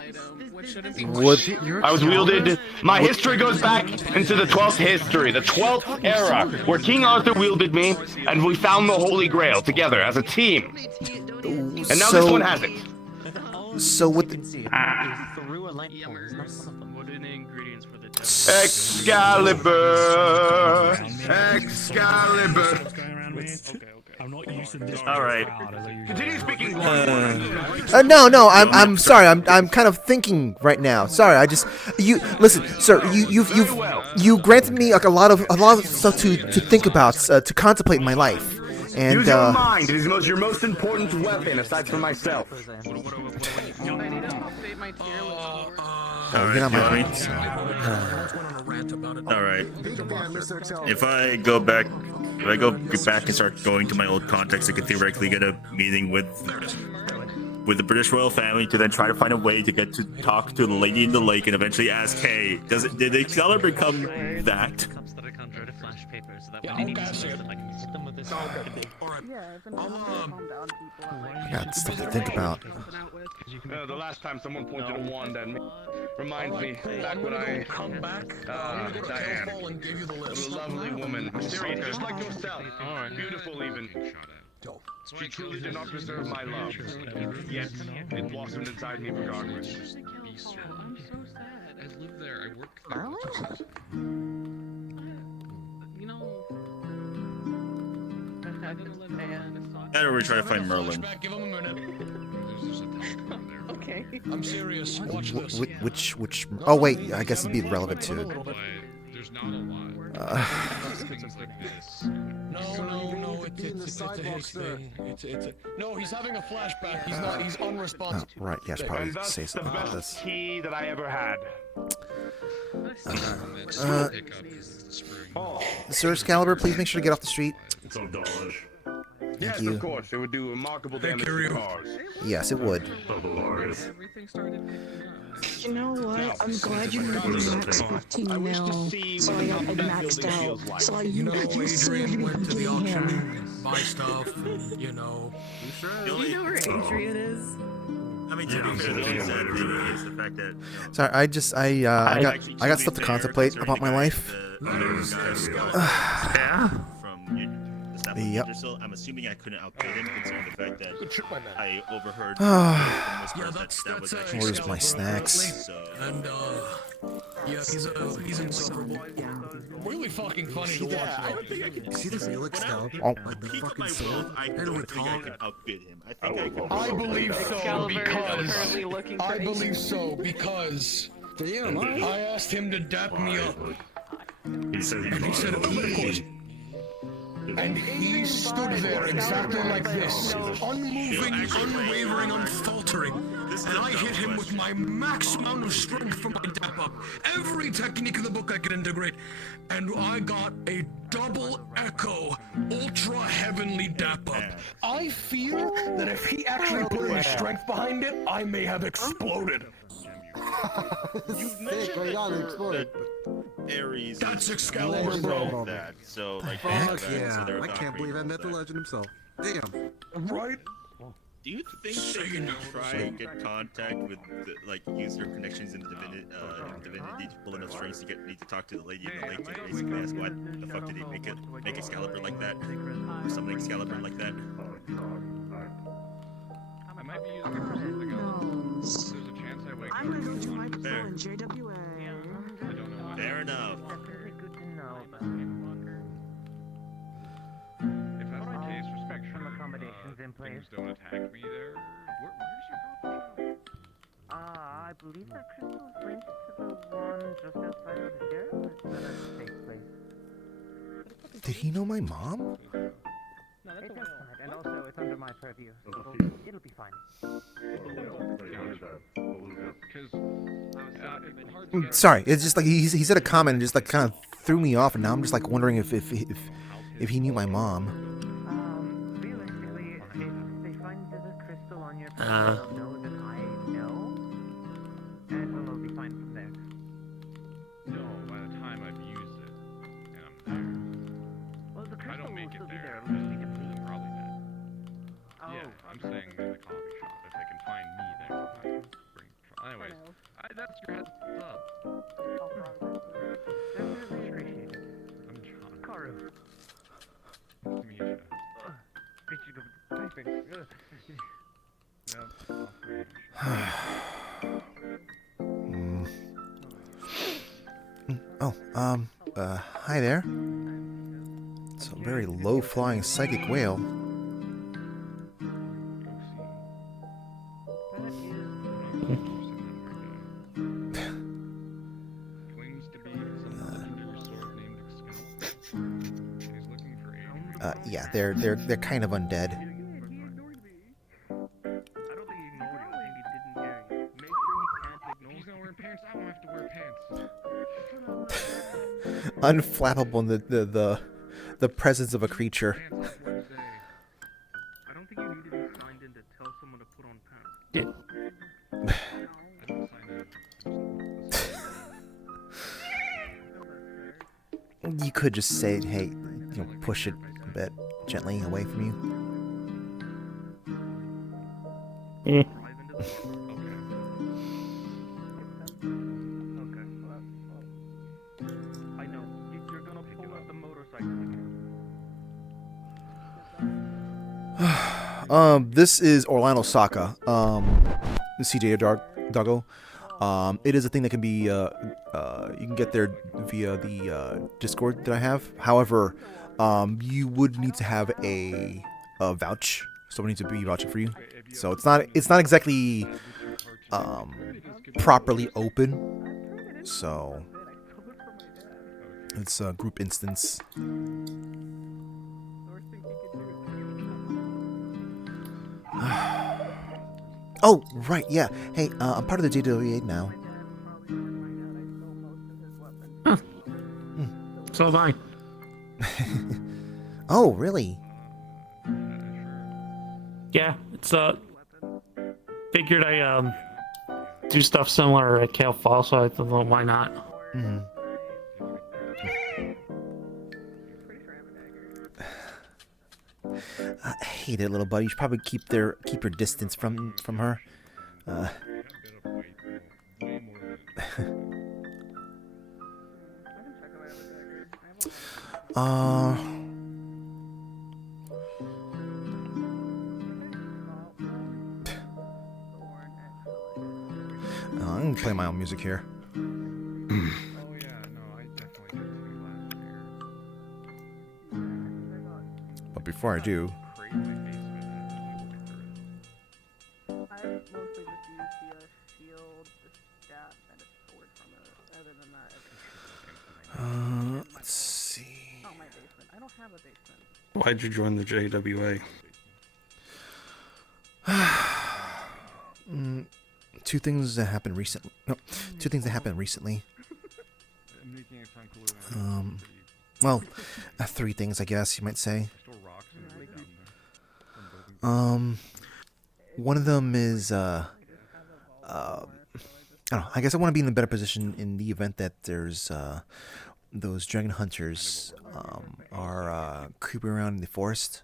I was wielded. My history goes back into the 12th history, the 12th era, where King Arthur wielded me, and we found the Holy Grail together as a team. And now this one has it. So with Excalibur. I'm not using this. All right. Continue speaking. No, I'm sorry. I'm kind of thinking right now. Sorry, you listen, sir. You granted me like a lot of stuff to think about, to contemplate in my life. And use your mind. It is your most important weapon aside from myself. All right. If I go back and start going to my old contacts, I could theoretically get a meeting with the British royal family to then try to find a way to get to talk to the lady in the lake and eventually ask, hey, did Excalibur become that? I got stuff to think about. The last time someone pointed a wand at me reminds me back when I Diane, a lovely woman, mysterious, just like yourself, beautiful even. She truly did not deserve my love, yet it blossomed inside me regardless. I'm so sad. I live there. I work there. You know. Or we try to find Merlin. Give him a minute. Okay. I'm serious. Watch this. Which? Oh wait, I guess it'd be relevant to it. There's not a lot. Things like this. No, it's a his thing. No, he's having a flashback. He's unresponsive. Oh, right, yes, probably say something about this. The best tea that I ever had. Sir Excalibur, please make sure to get off the street. It's all dodge. Yes, you. of course. It would do remarkable damage to cars. Yes, it would. You know what? I'm glad you made me max 15 mil, so I got it maxed out. So you could see me went to the getting him. auction, buy stuff, and, you know. Do you know where Adrian is? I mean, to be fair, the only sad thing is the fact that. Sorry, I got stuff to contemplate about my life. Yeah. From Yep. I'm assuming I couldn't outbid him, considering the fact that I overheard. Where's my snacks? And yeah, he's insufferable. Really fucking funny to watch. I don't think I can see this real Excalibur. Oh. Like the fucking soul. I don't think I can outbid him. I think I can. I believe so because currently looking for I believe so because I asked him to dap me up. He said And he said, of course. And he stood there exactly like this, unmoving, unwavering, unfaltering. And I hit him with my max amount of strength from my dap up. Every technique in the book I could integrate. And I got a double echo, ultra heavenly dap up. I fear that if he actually put any strength behind it, I may have exploded. Sick, right on, exploded. Aries. That's Excalibur, bro. That. So, like, Fuck so yeah. they're I not can't believe I met the legend himself. Damn. Right? Do you think they can try and get contact with, like, use your connections in Divinity to pull enough strings to need to talk to the lady in the lake to basically ask why the fuck did he make Excalibur like that? Or something Excalibur like that? I might be using it for something else. There's a chance I wake up. I'm gonna do my Fair. in JWA. I don't know what. Fair enough. If that's the case, respect some accommodations in place. Things don't attack me there. Where's your coffee shop? I believe that crystal is linked to the one just outside of here. It's at a safe place. Did he know my mom? No, that's it does, and also it's under my purview, so it'll be fine. Sorry, it's just like he said a comment and just like kind of threw me off, and now I'm just like wondering if he knew my mom. Realistically, if they find the crystal on your person, they'll know that I know, and we'll be fine from there. No, by the time I've used it, and I'm there. Well, the I crystal don't make will it still be there. there. It'll just be I'm depleted. probably dead. Oh, Yeah, I'm saying in the coffee shop. If they can find me there, I can bring trouble. Anyways, that's your heads up. Definitely appreciate it. I'm John. Karu. Nice to meet you. Bitch, you go typing. Yep, off range. Hi there. It's a very low-flying psychic whale. Claims to be some legendary sword named Excalibur. He's looking for Adrian. Yeah, they're kind of undead. I don't think he ignored you. I think he didn't hear you. Make sure he can't ignore He's not wearing pants. I don't have to wear pants. Unflappable in the presence of a creature. I don't think you need to be signed in to tell someone to put on pants. You could just say, hey, push it a bit gently away from you. I know. You're gonna pull up the motorcycle again. This is Orlandosaka. The CJ Doggo. It is a thing that can be, you can get there via the Discord that I have. However, you would need to have a vouch. Someone needs to be vouching for you. So it's not exactly properly open. So it's a group instance. Oh, right, yeah. Hey, I'm part of the JWA now. So am I. Oh, really? Yeah, it's figured I do stuff similar at Kale Fall, so I thought, well, why not? Mm. I hate it, little buddy. You should probably keep your distance from her. I'm gonna play my own music here. But before I do, let's see. Why'd you join the JWA? Two things that happened recently. No, two things that happened recently. Well, three things, I guess you might say. One of them is, I don't know. I guess I want to be in a better position in the event that there's those dragon hunters are creeping around in the forest.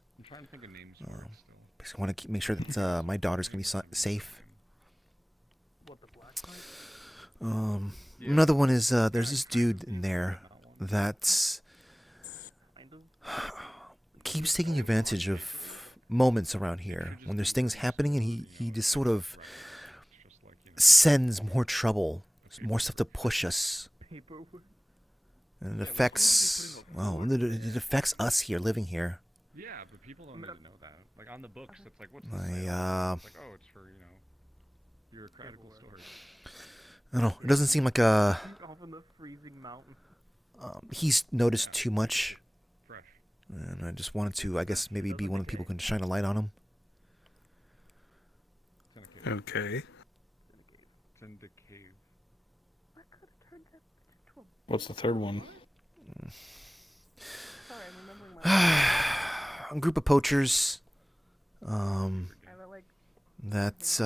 Basically, I want to make sure that my daughter's gonna be safe. Another one is there's this dude in there that keeps taking advantage of moments around here when there's things happening, and he just sort of sends more trouble, more stuff to push us. And it affects, well, it affects us here, living here. Yeah, but people don't need to know that. Like on the books, it's like, what's It's like, oh, it's for, bureaucratical storage. I don't know. It doesn't seem like he's noticed too much, and I just wanted to, I guess, maybe be one of the people who can shine a light on him. Okay. It's in the cave. What's the third one? A group of poachers. That's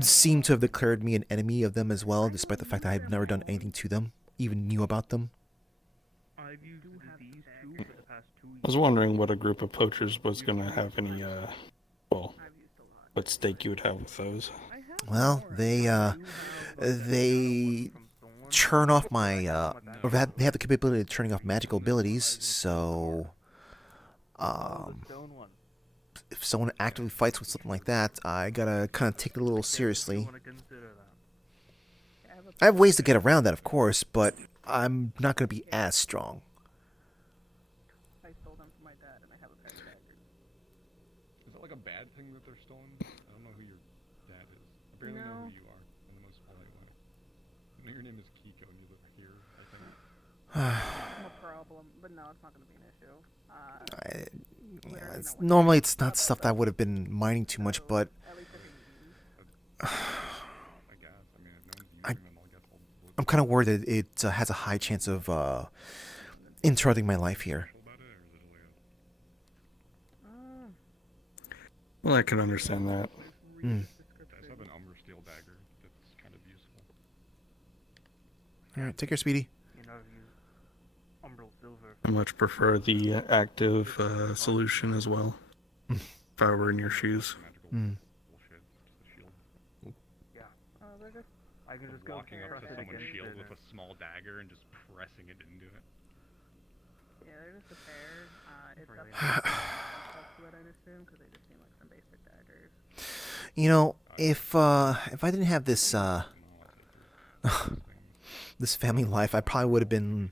seem to have declared me an enemy of them as well, despite the fact that I had never done anything to them, even knew about them. I was wondering what a group of poachers was going to have any, well, what stake you would have with those. Well, they turn off my, or they have the capability of turning off magical abilities, so, if someone actively fights with something like that, I gotta kind of take it a little seriously. I have ways to get around that, of course, but I'm not gonna be as strong. Is it like a bad thing that they're stolen? I don't know who your dad is. I barely know who you are in the most polite way. I know your name is Kiko and you live here, I think. No problem, but no, it's not going to be an issue. Yeah, normally it's not stuff that I would have been minding too much, but I'm kind of worried that it has a high chance of interrupting my life here. Well, I can understand that. I have an Umber steel dagger that's kind of useful. Alright, take care, Speedy. I much prefer the active solution as well. If I were in your shoes. I can just go walking up to someone's shield with a small dagger and just pressing it into it. Yeah, they're just a pair. It's up to what I assume, because they just seem like some basic daggers. You know, if I didn't have this this family life, I probably would have been.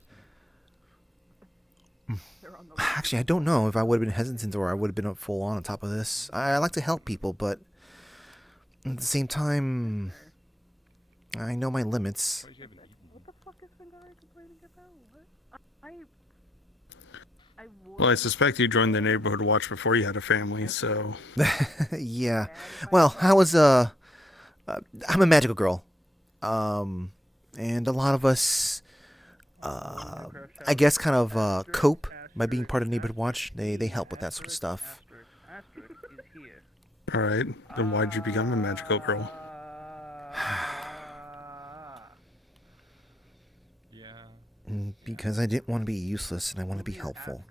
Actually, I don't know if I would have been hesitant or I would have been full on top of this. I like to help people, but at the same time, I know my limits. What the fuck is Sangari complaining about? What? Well, I suspect you joined the neighborhood watch before you had a family, so... Yeah. Well, I was, I'm a magical girl. And a lot of us, I guess kind of, cope by being part of Neighborhood Watch. They help with that sort of stuff. Alright, then why'd you become a magical girl? Because I didn't want to be useless and I want to be helpful.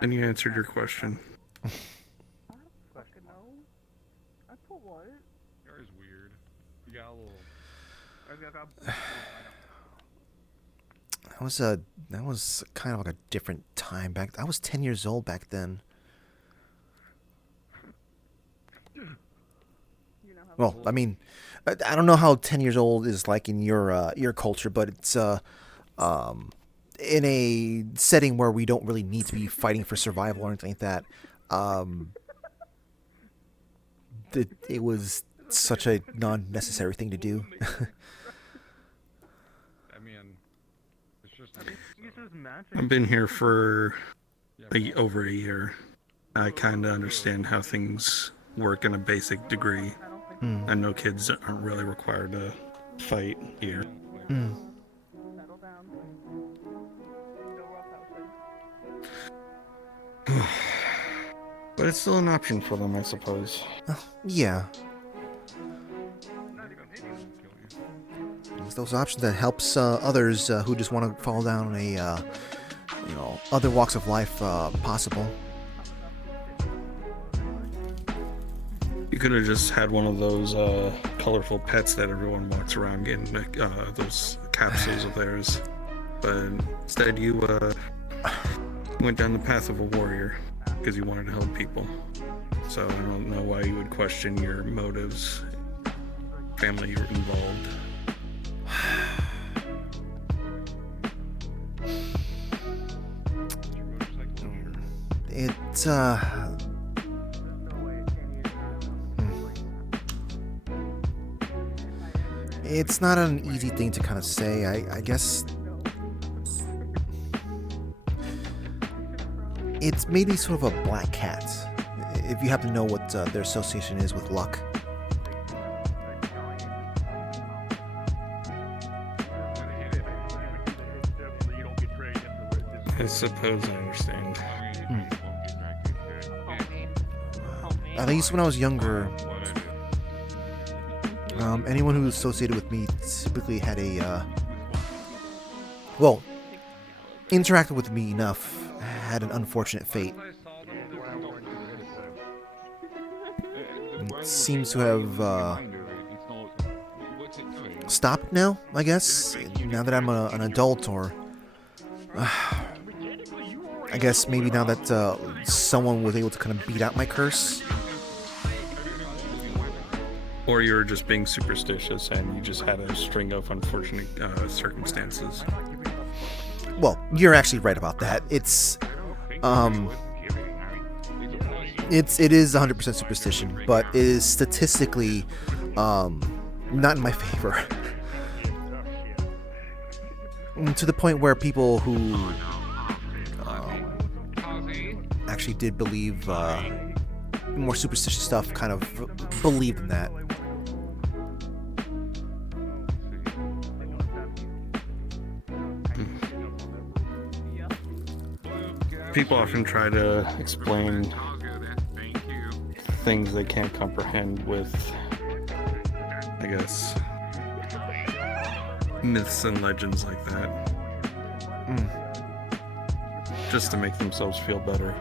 And you answered your question. Yours weird. You got a little. That was kind of like a different time back. I was 10 years old back then. Well, I mean, I don't know how 10 years old is like in your culture, but it's in a setting where we don't really need to be fighting for survival or anything like that. It was such a non-necessary thing to do. I've been here for over a year. I kind of understand how things work in a basic degree. I know kids aren't really required to fight here. But it's still an option for them, I suppose. Yeah. It's those options that helps others who just want to fall down a, other walks of life possible. You could have just had one of those colorful pets that everyone walks around getting, those capsules of theirs. But instead you went down the path of a warrior because you wanted to help people. So I don't know why you would question your motives, family involved. It's not an easy thing to kind of say. I guess it's maybe sort of a black cat, if you happen to know what their association is with luck. I suppose I understand. At least when I was younger, anyone who was associated with me typically had interacted with me enough, had an unfortunate fate. It seems to have stopped now, I guess, now that I'm an adult, or I guess maybe now that someone was able to kind of beat out my curse. Or you were just being superstitious and you just had a string of unfortunate circumstances. Well, you're actually right about that. It is 100% superstition, but it is statistically not in my favor. To the point where people who actually did believe more superstitious stuff kind of believed in that. People often try to explain things they can't comprehend with, I guess, myths and legends like that. Just to make themselves feel better.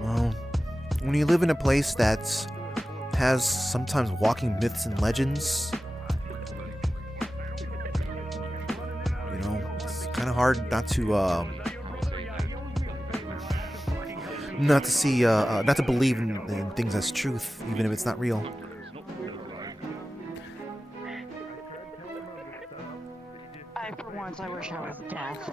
Well, when you live in a place that has sometimes walking myths and legends, it's kind of hard not to believe in things as truth, even if it's not real. For once, I wish I was deaf.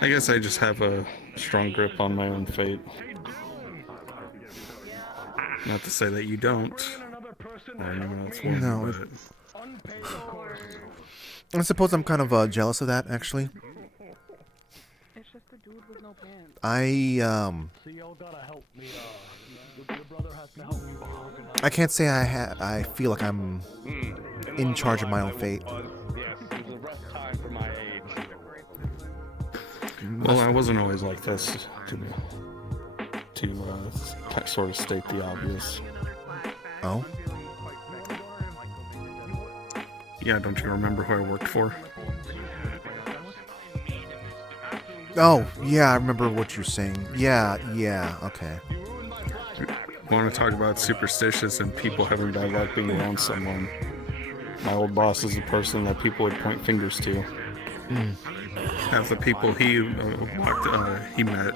I guess I just have a strong grip on my own fate. Not to say that you don't, or anyone else would, No, but... I suppose I'm kind of jealous of that, actually. It's just a dude with no pants. I can't say I feel like I'm in charge of my own fate. Well, I wasn't always like this, to sort of state the obvious. Oh? Yeah, don't you remember who I worked for? Oh, yeah, I remember what you're saying. Yeah, okay. Want to talk about superstitious and people having bad luck being around someone? My old boss is the person that people would point fingers to. Half the people he met,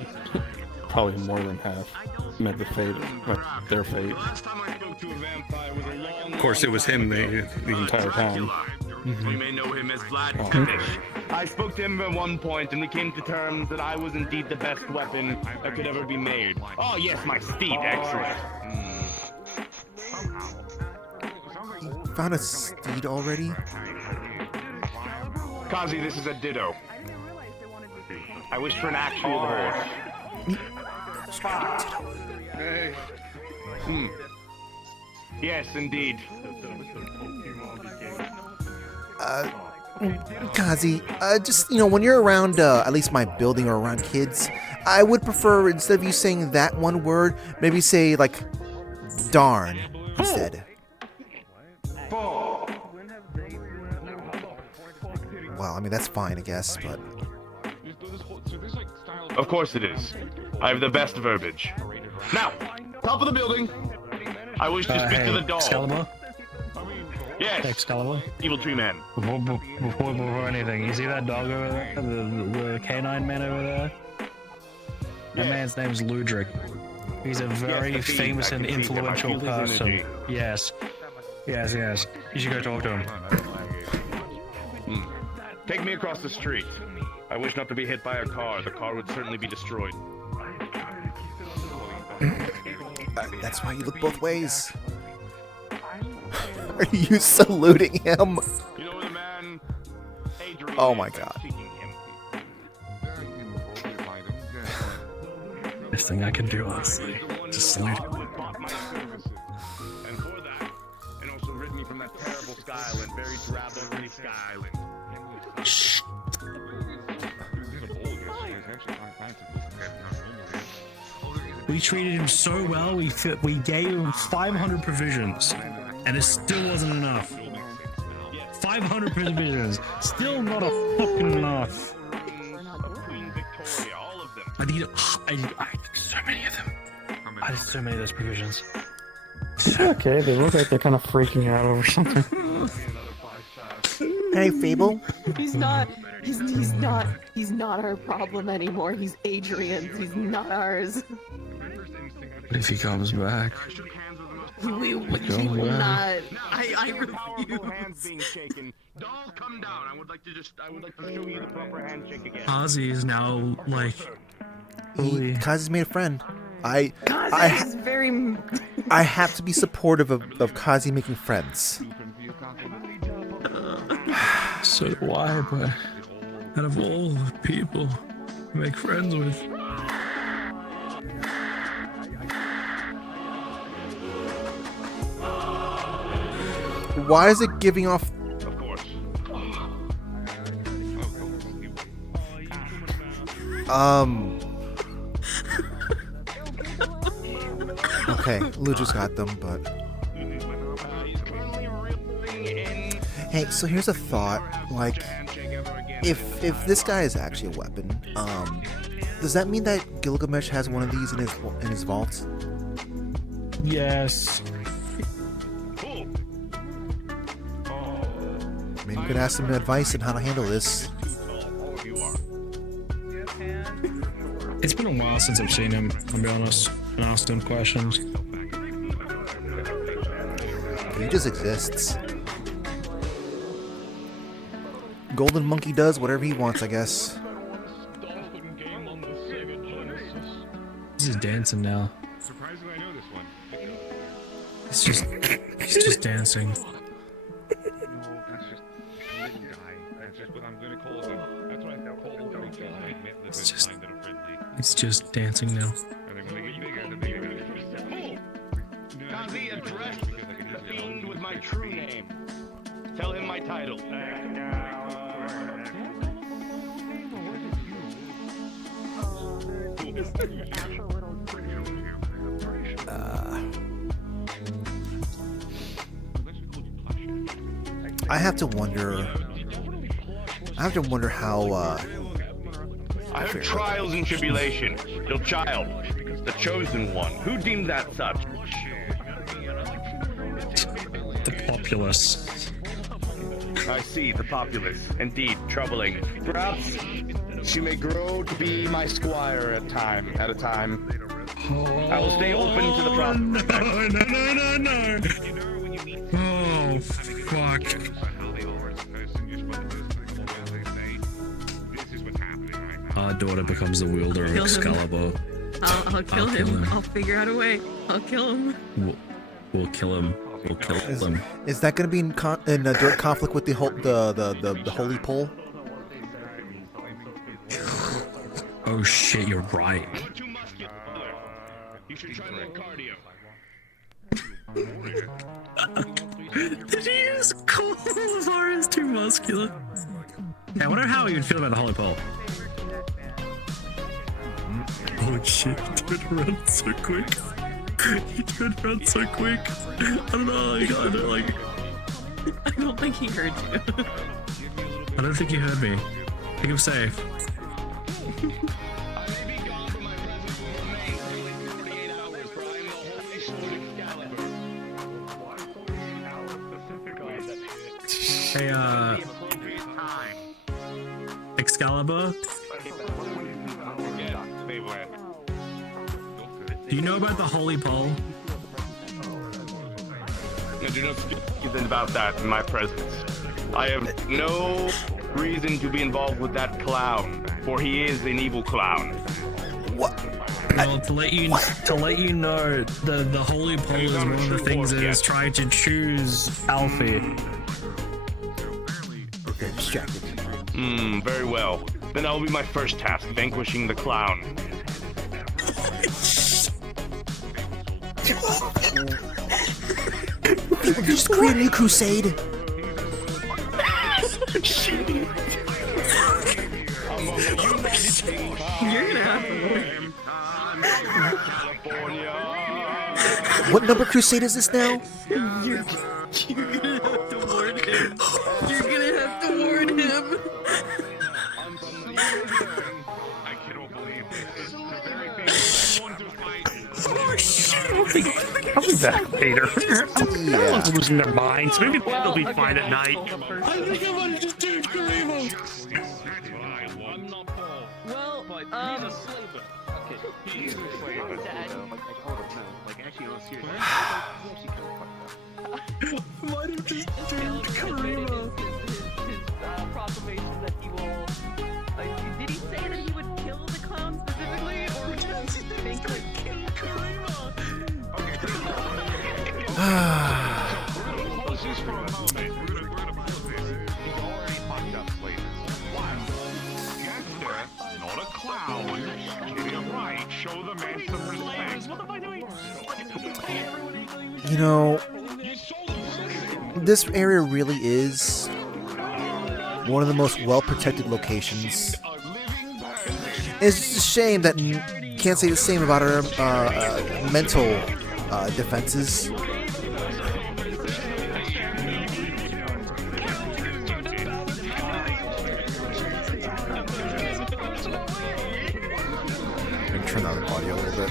probably more than half, met their fate. Of course, it was him the entire time. We may know him as Vlad. I spoke to him at one point, and we came to terms that I was indeed the best weapon that could ever be made. Oh yes, my steed, excellent. Found a steed already? Kazi, this is a ditto. I wish for an actual horse. Yes, indeed. Kazi, just, when you're around, at least my building or around kids, I would prefer, instead of you saying that one word, maybe say, like, darn instead. Well, I mean, that's fine, I guess, but... Of course it is. I have the best verbiage. Now, top of the building. I wish to speak to the dog. Excalibur? Yes. Excalibur? Evil Tree Man. Before anything, you see that dog over there? The canine man over there? That man's name's Ludric. He's a very famous and influential person. Yes. You should go talk to him. Take me across the street. I wish not to be hit by a car. The car would certainly be destroyed. That's why you look both ways. Are you saluting him? Oh my god. Best thing I can do, honestly. Just salute him. And for that, and also rid me from that terrible Sky Island, very drab ugly Sky Island. Shh. We treated him so well, we gave him 500 provisions, and it still wasn't enough. 500 provisions, still not a fucking enough. I need so many of them. I need so many of those provisions. Okay, they look like they're kind of freaking out over something. Hey, Fable. He's not our problem anymore. He's Adrian's. He's not ours. What if he comes back? We will not. I refuse. Hands being shaken. Doll, come down. I would like to show you the proper handshake again. Ozzy is now like. Kazi's made a friend. I have to be supportive of Kazi making friends. So do I, but out of all the people to make friends with. Why is it giving off? Of course. Okay, Lucha's got them, but... Hey, so here's a thought, like, if this guy is actually a weapon, does that mean that Gilgamesh has one of these in his vault? Yes. Maybe we could ask some advice on how to handle this. It's been a while since I've seen him, I'll be honest, and asked him questions. He just exists. Golden Monkey does whatever he wants, I guess. He's just dancing now. Surprisingly, I know this one. He's just dancing. That's just little guy. That's just what I'm gonna call him. That's what I call little guy. It's just dancing now. And then when they get bigger, the bigger it is. Kazi addressed the fiend with my true name. Tell him my title. I have to wonder how. I heard trials and tribulation. Your child, the chosen one. Who deemed that such? The populace. I see, the populace. Indeed, troubling. Perhaps she may grow to be my squire at a time. I will stay open to the problem. No. Oh, fuck. Our daughter becomes the wielder of Kill him. Excalibur. I'll kill him. I'll figure out a way. I'll kill him. We'll kill him. We'll kill him. Is that going to be in a direct conflict with the holy pole? Oh shit, you're right. You should try more cardio. Did you use Colvar is too muscular? Yeah, I wonder how he would feel about the holy pole. Oh shit, he turned around so quick. He turned around so quick. I don't know, I don't like. I don't think he heard you. I don't think you heard me. I think I'm safe. Hey, Excalibur? Do you know about the holy pole? I do not speak even about that in my presence. I have no reason to be involved with that clown, for he is an evil clown. What? Well, to let you know, the holy pole is one of the things that is trying to choose Alfie. Okay, distracted. Very well. Then that will be my first task, vanquishing the clown. People just create a new crusade. You're gonna have What number crusade is this now? You're gonna have to warn him. You're gonna have to warn him. Oh shit! I'll be back later. Everyone's losing their minds. Maybe they'll be fine at night. I think I might have just did Karima. Well, Might have just doomed Karima. Proclamation that he will. Did he say that he would kill the clown specifically, or just think like kill Karima? Not a clown. You're right. Show the man some respect. What am I doing? You know, this area really is one of the most well-protected locations. It's just a shame that you can't say the same about our mental defenses. Turn down the audio a little bit.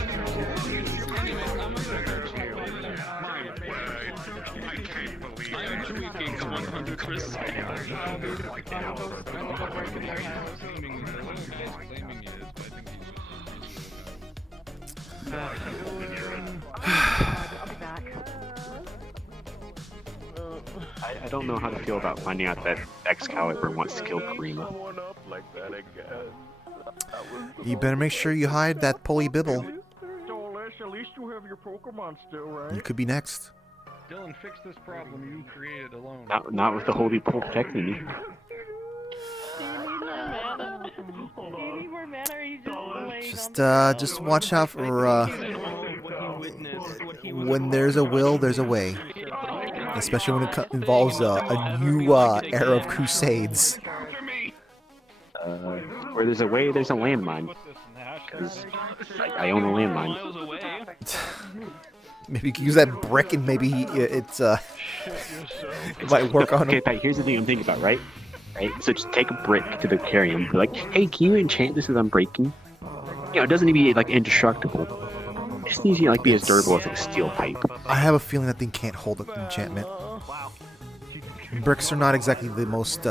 I don't know how to feel about finding out that Excalibur wants to kill Karima. You better make sure you hide that pulley bibble. At least you have your Pokemon still, right? You could be next. Dylan, fix this problem you created alone. Not with the holy pole protecting me. Just watch out for when there's a will, there's a way. Especially when it involves a new era of crusades. Where there's a way, there's a landmine. 'cause I own a landmine. Maybe you can use that brick and maybe it might work on Okay, him. Pat, here's the thing I'm thinking about, right? So just take a brick to the aquarium, be like, hey, can you enchant this as unbreaking? You know, it doesn't need to be like indestructible. It just needs to like be as durable as like a steel pipe. I have a feeling that thing can't hold an enchantment. Bricks are not exactly the most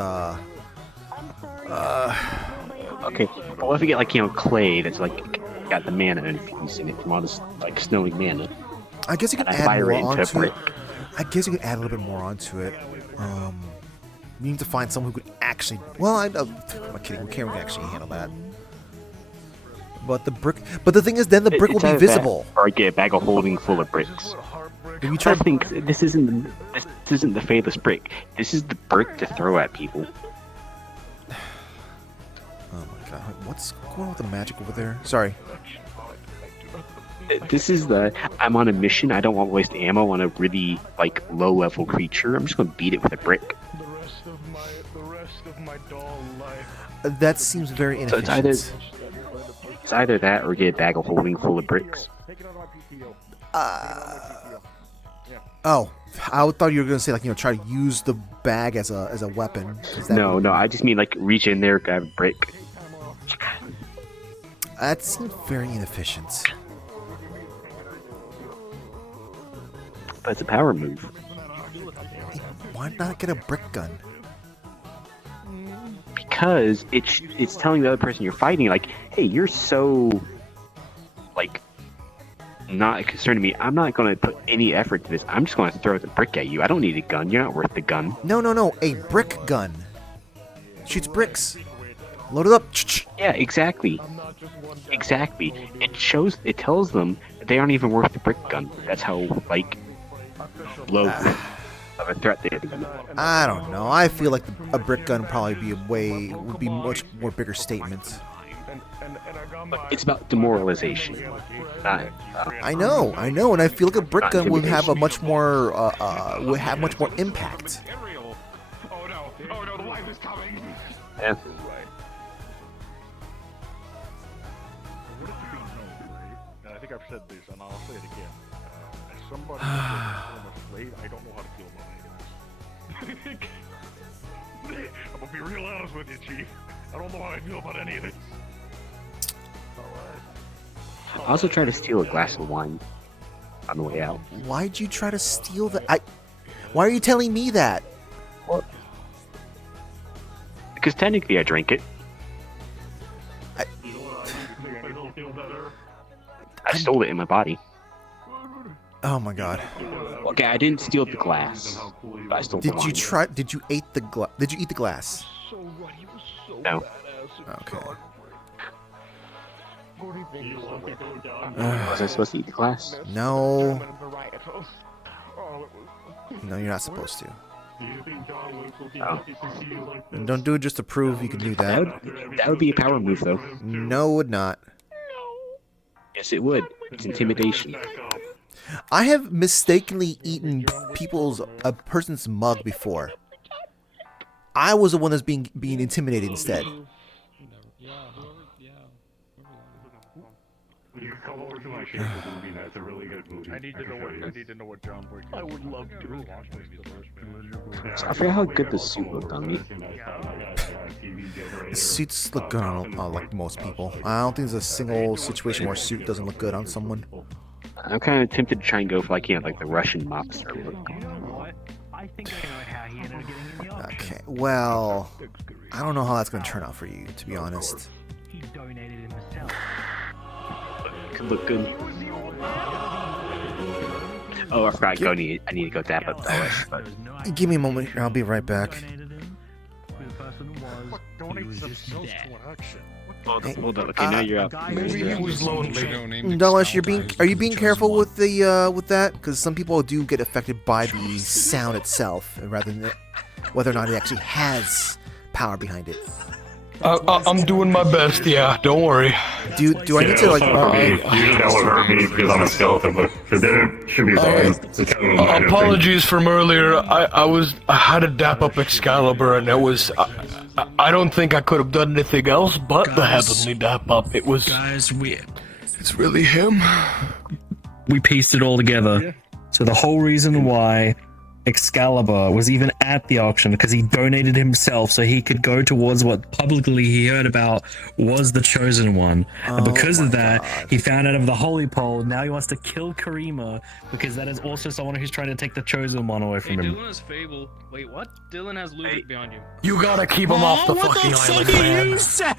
Okay, but what if we get like, you know, clay that's like got the mana infused in it from all this like snowy mana? I guess you can And I add fire more it into a onto it. brick. I guess you can add a little bit more onto it. We need to find someone who could actually. Well, I'm kidding. We can't really actually handle that. But the brick. But the thing is, then the brick will It's be either that, visible. or I get a bag of holding full of bricks. If you try, I think this isn't the fadeless brick. This is the brick to throw at people. oh my god, what's going on with the magic over there? Sorry. This is the I'm on a mission. I don't want to waste ammo on a really like low level creature. I'm just gonna beat it with a brick. That seems very So inefficient. it's either that or get a bag of holding full of bricks. Oh, I thought you were gonna say like try to use the bag as a weapon. 'cause that No, I just mean like reach in there, grab a brick. That seems very inefficient. But it's a power move. Why not get a brick gun? Because it's telling the other person you're fighting like, hey, you're so like not concerned to me. I'm not going to put any effort to this. I'm just going to throw the brick at you. I don't need a gun. You're not worth the gun. No. A brick gun. Shoots bricks. Load it up. Yeah, exactly. Exactly. It tells them that they aren't even worth the brick gun. That's how like low of a threat they are. I don't know. I feel like a brick gun would probably would be much more bigger statement. It's about demoralization. I know, and I feel like a brick gun would have a much more impact. Yeah. I think I've said this, and I'll say it again. As somebody who's a afraid, I don't know how to feel about any of this. I'm gonna be real honest with you, Chief. I don't know how I feel about any of this. I also tried to steal a glass of wine on the way out. Why'd you try to steal that? Why are you telling me that? Because technically I drank it. I stole it in my body. Oh my god. Okay, I didn't steal the glass. But I stole the wine. Did you eat the glass? No. Okay. Was I supposed to eat the glass? No. No, you're not supposed to. Oh. And don't do it just to prove you can do that. That would be a power move, though. No, it would not. Yes, it would. It's intimidation. I have mistakenly eaten a person's mug before. I was the one that's being intimidated instead. I need to know what John Boy. I would love to. I forget how good the suit looked on me. Suits look good on like most people. I don't think there's a single situation where a suit doesn't look good on someone. I'm kind of tempted to try and go for like the Russian mobster look. Okay, well, I don't know how that's gonna turn out for you, to be honest. Could look good. Oh, I forgot. I need to go dap up Delish, but Give me a moment here. I'll be right back. Hold on. Okay, now you're up. Maybe he was lonely. Delish, are you being careful with that? Because some people do get affected by the sound itself, rather than whether or not it actually has power behind it. I'm doing my best, yeah, don't worry. Do I need to like... You just know what hurt me because I'm a skeleton, but for dinner, should be fine. It's a kind of minor Apologies from earlier. I had to dap up Excalibur, and it was... I don't think I could have done anything else but the heavenly dap up. It was. Guys, it's really him. We pieced it all together. So the whole reason why Excalibur was even at the auction, because he donated himself so he could go towards what publicly he heard about was the chosen one. And because of that, he found out of the holy pole. Now he wants to kill Karima because that is also someone who's trying to take the chosen one away from him. Dylan has Fable. Wait, what? Dylan has Ludic behind you. You gotta keep him off the fucking island, man. you say?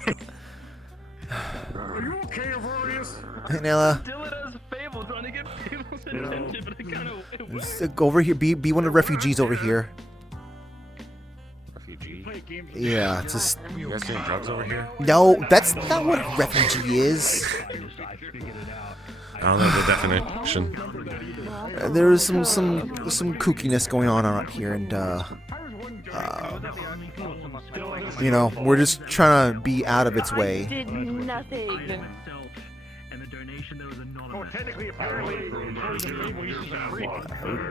Are you okay, Avarius? Hey, Nella. Dylan has Fable trying to get people's attention, but it kind of Go over here. Be one of the refugees over here. Refugee? Yeah, it's just. You guys doing drugs over here? No, that's not what a refugee is. I don't know the definition. There's some kookiness going on out here, and you know, we're just trying to be out of its way. Did nothing.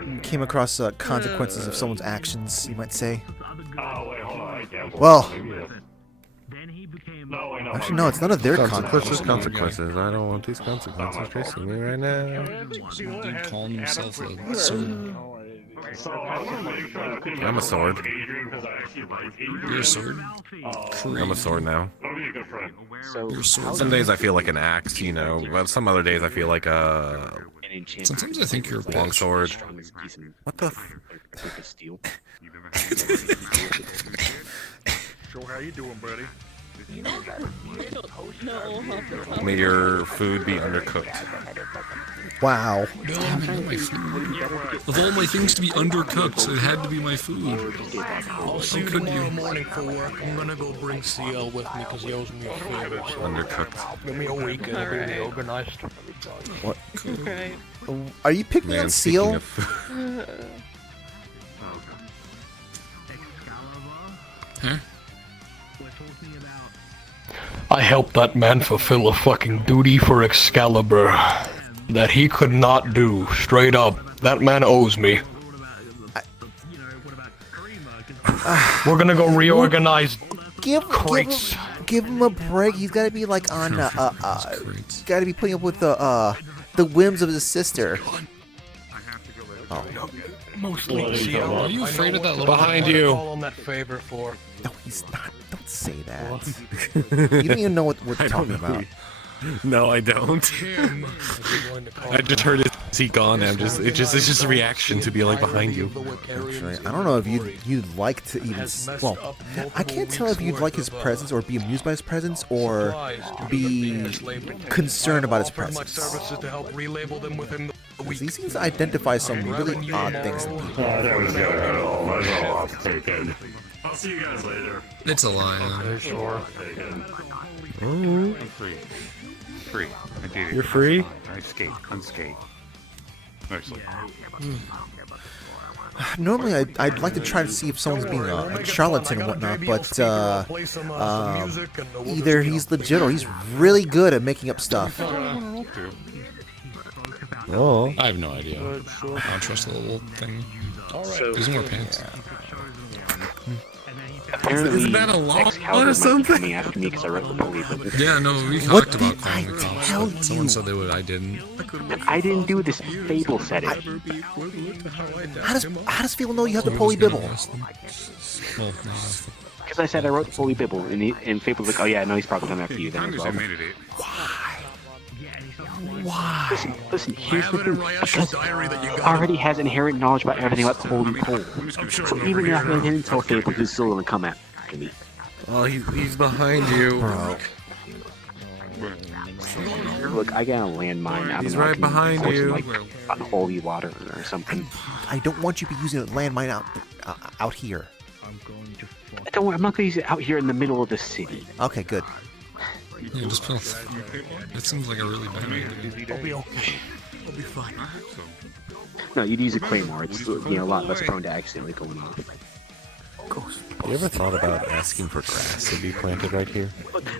We came across consequences of someone's actions, you might say. Well, actually, no, it's none of their consequences. Consequences. I don't want these consequences chasing me right now. Dude calling himself a sword. I'm a sword. You're a sword? I'm a sword now. You're a sword. Some days I feel like an axe, you know, but some other days I feel like a. Sometimes I think you're a long sword. What the? So how you doing, buddy? May your food be undercooked. Wow. No, my food. Of all my things to be undercooked, it had to be my food. I'll see you tomorrow morning for work. I'm gonna go bring CL with me because he owes me a favor. So Undercooked. give me a week and it'll be organized. What? Okay. Are you picking Man, on speaking Seal? of food. Huh? I helped that man fulfill a fucking duty for Excalibur that he could not do. Straight up. That man owes me. We're gonna go reorganize Give crates. him a break. He's got to be like on. Got to be putting up with the whims of his sister. Oh. Mostly CL. Are you afraid of that little behind you? Call him that favor for. No, he's not. Don't say that. You don't even know what we're talking about. No, I don't. I just heard it. Is he gone? It's just a reaction to be like behind you. Actually, I don't know if you'd like to even. Well, I can't tell if you'd like his presence or be amused by his presence or be concerned about his presence. He seems to identify some really odd things in people. I'll see you guys later. It's a lie. Sure. I'm free. Free. I do. You're free? I skate. Unskate. Mostly. Normally, I'd like to try to see if someone's being a charlatan and whatnot, but either he's legit or he's really good at making up stuff. Oh. I have no idea. I don't trust the little thing. There's more pants. Apparently, Isn't that a law Excalibur or something? Coming after me because I wrote the holy Bible. Yeah, no, we talked about calling the cops. But someone said they would. I didn't. I didn't do this. Fable said it. How does people know you have the Holy Bible? Because I said I wrote the holy Bible, and Fable's like, oh yeah, no, he's probably coming after you then as well. Why? Listen, here's the thing. Because he already has inherent knowledge about everything about the holy pole. So even if I didn't tell Fable, he's still going to come after me. Oh, he's behind you. Bro. Look, I got a landmine. I He's don't know, I right can behind force it, you. like unholy water or something. I don't want you to be using a landmine out here. Don't worry, I'm not going to use it out here in the middle of the city. Okay, good. Yeah, just put. It seems like a really bad idea. I'll be okay. I'll be fine. No, you'd use a claymore. It's a lot less prone to accidentally going off. You ever thought about asking for grass to be planted right here?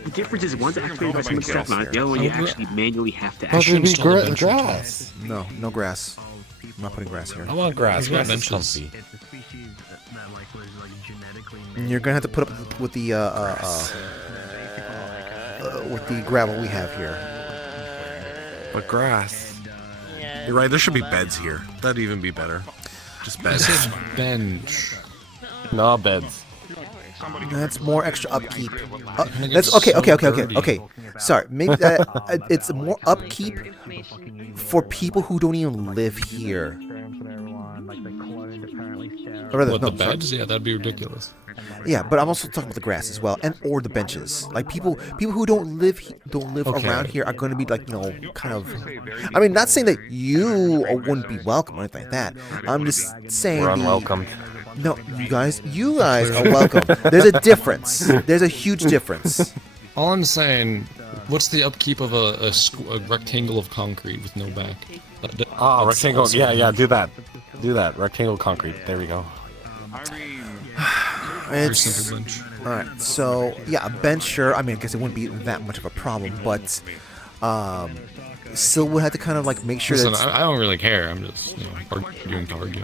The difference is one's activated by someone's stuff, not the other one you actually manually have to Oh, there'd be activate. grass. No grass. I'm not putting grass here. I want grass. Grass is comfy. And you're gonna have to put up with the gravel we have here. But grass. You're right. There should be beds here. That'd even be better. Just beds. This is bench. No beds. That's more extra upkeep. That's okay. Sorry, maybe it's more upkeep for people who don't even live here. Or rather, What, no, the beds? Yeah, that'd be ridiculous. Yeah, but I'm also talking about the grass as well, and or the benches. Like people who don't live around here are going to be like, you know, kind of. I mean, not saying that you wouldn't be welcome or anything like that. I'm just saying We're unwelcome. No, you guys are welcome. There's a difference. There's a huge difference. All I'm saying, what's the upkeep of a rectangle of concrete with no back? Rectangle. Yeah, do that. Rectangle concrete. There we go. Very simple bench. Alright, so yeah, a bench, sure. I mean, I guess it wouldn't be that much of a problem, but still would have to kind of like make sure Listen, that. I don't really care. I'm just arguing to argue.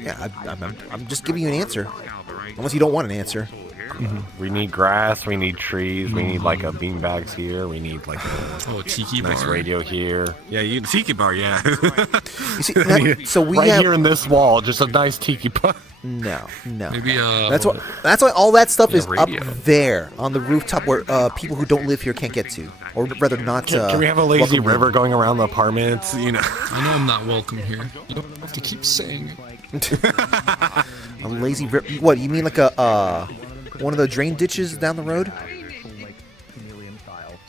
Yeah, I'm just giving you an answer, unless you don't want an answer. We need grass. We need trees. We need like a beanbags here. We need like a tiki nice bar. radio here. Yeah, you tiki bar. Yeah. You see, so we right have here in this wall, just a nice tiki bar. No. Maybe That's why all that stuff is radio. up there on the rooftop where people who don't live here can't get to, or rather not. Can we have a lazy welcome river going around the apartments? You know. I know I'm not welcome here. You don't have to keep saying it. A lazy river? What, you mean like a one of the drain ditches down the road?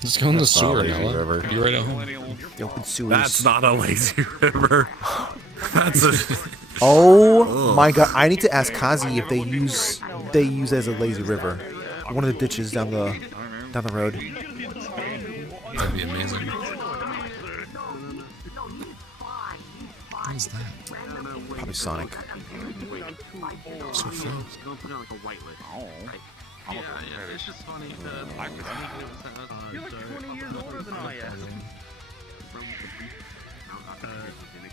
Let's go in the sewer, lazy Nella. river. You're right at home. The open sewers. That's not a lazy river. That's a. Oh my god! I need to ask Kazi if they use it as a lazy river. One of the ditches down the road. That'd be amazing. What's that? Probably Sonic. So fast. Yeah, it's just funny. You're like 20 years older than I am.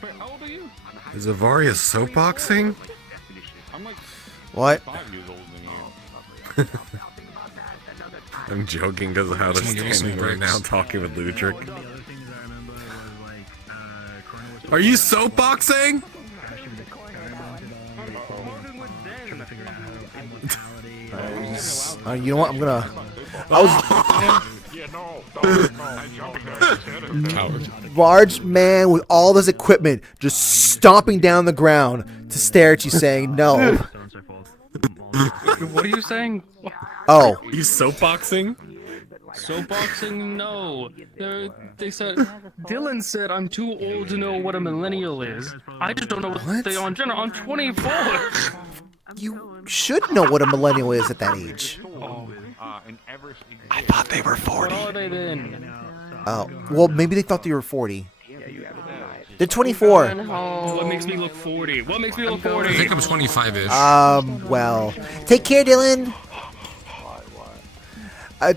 Wait, how old are you? Is Avaria soapboxing? I'm like What? 5 years older than you. I'm joking because of how they're standing right now talking with Ludric. Are you soapboxing? You know what? I'm gonna. Large man with all this equipment just stomping down the ground to stare at you, saying no. What are you saying? Oh. You soapboxing? Soapboxing? No. They said Dylan said I'm too old to know what a millennial is. I just don't know what they are in general. I'm 24. You should know what a millennial is at that age. I thought they were 40. What are they then? Oh, well, maybe they thought they were 40. They're 24. What makes me look 40? What makes me look 40? I think I'm 25-ish. Well, take care, Dylan.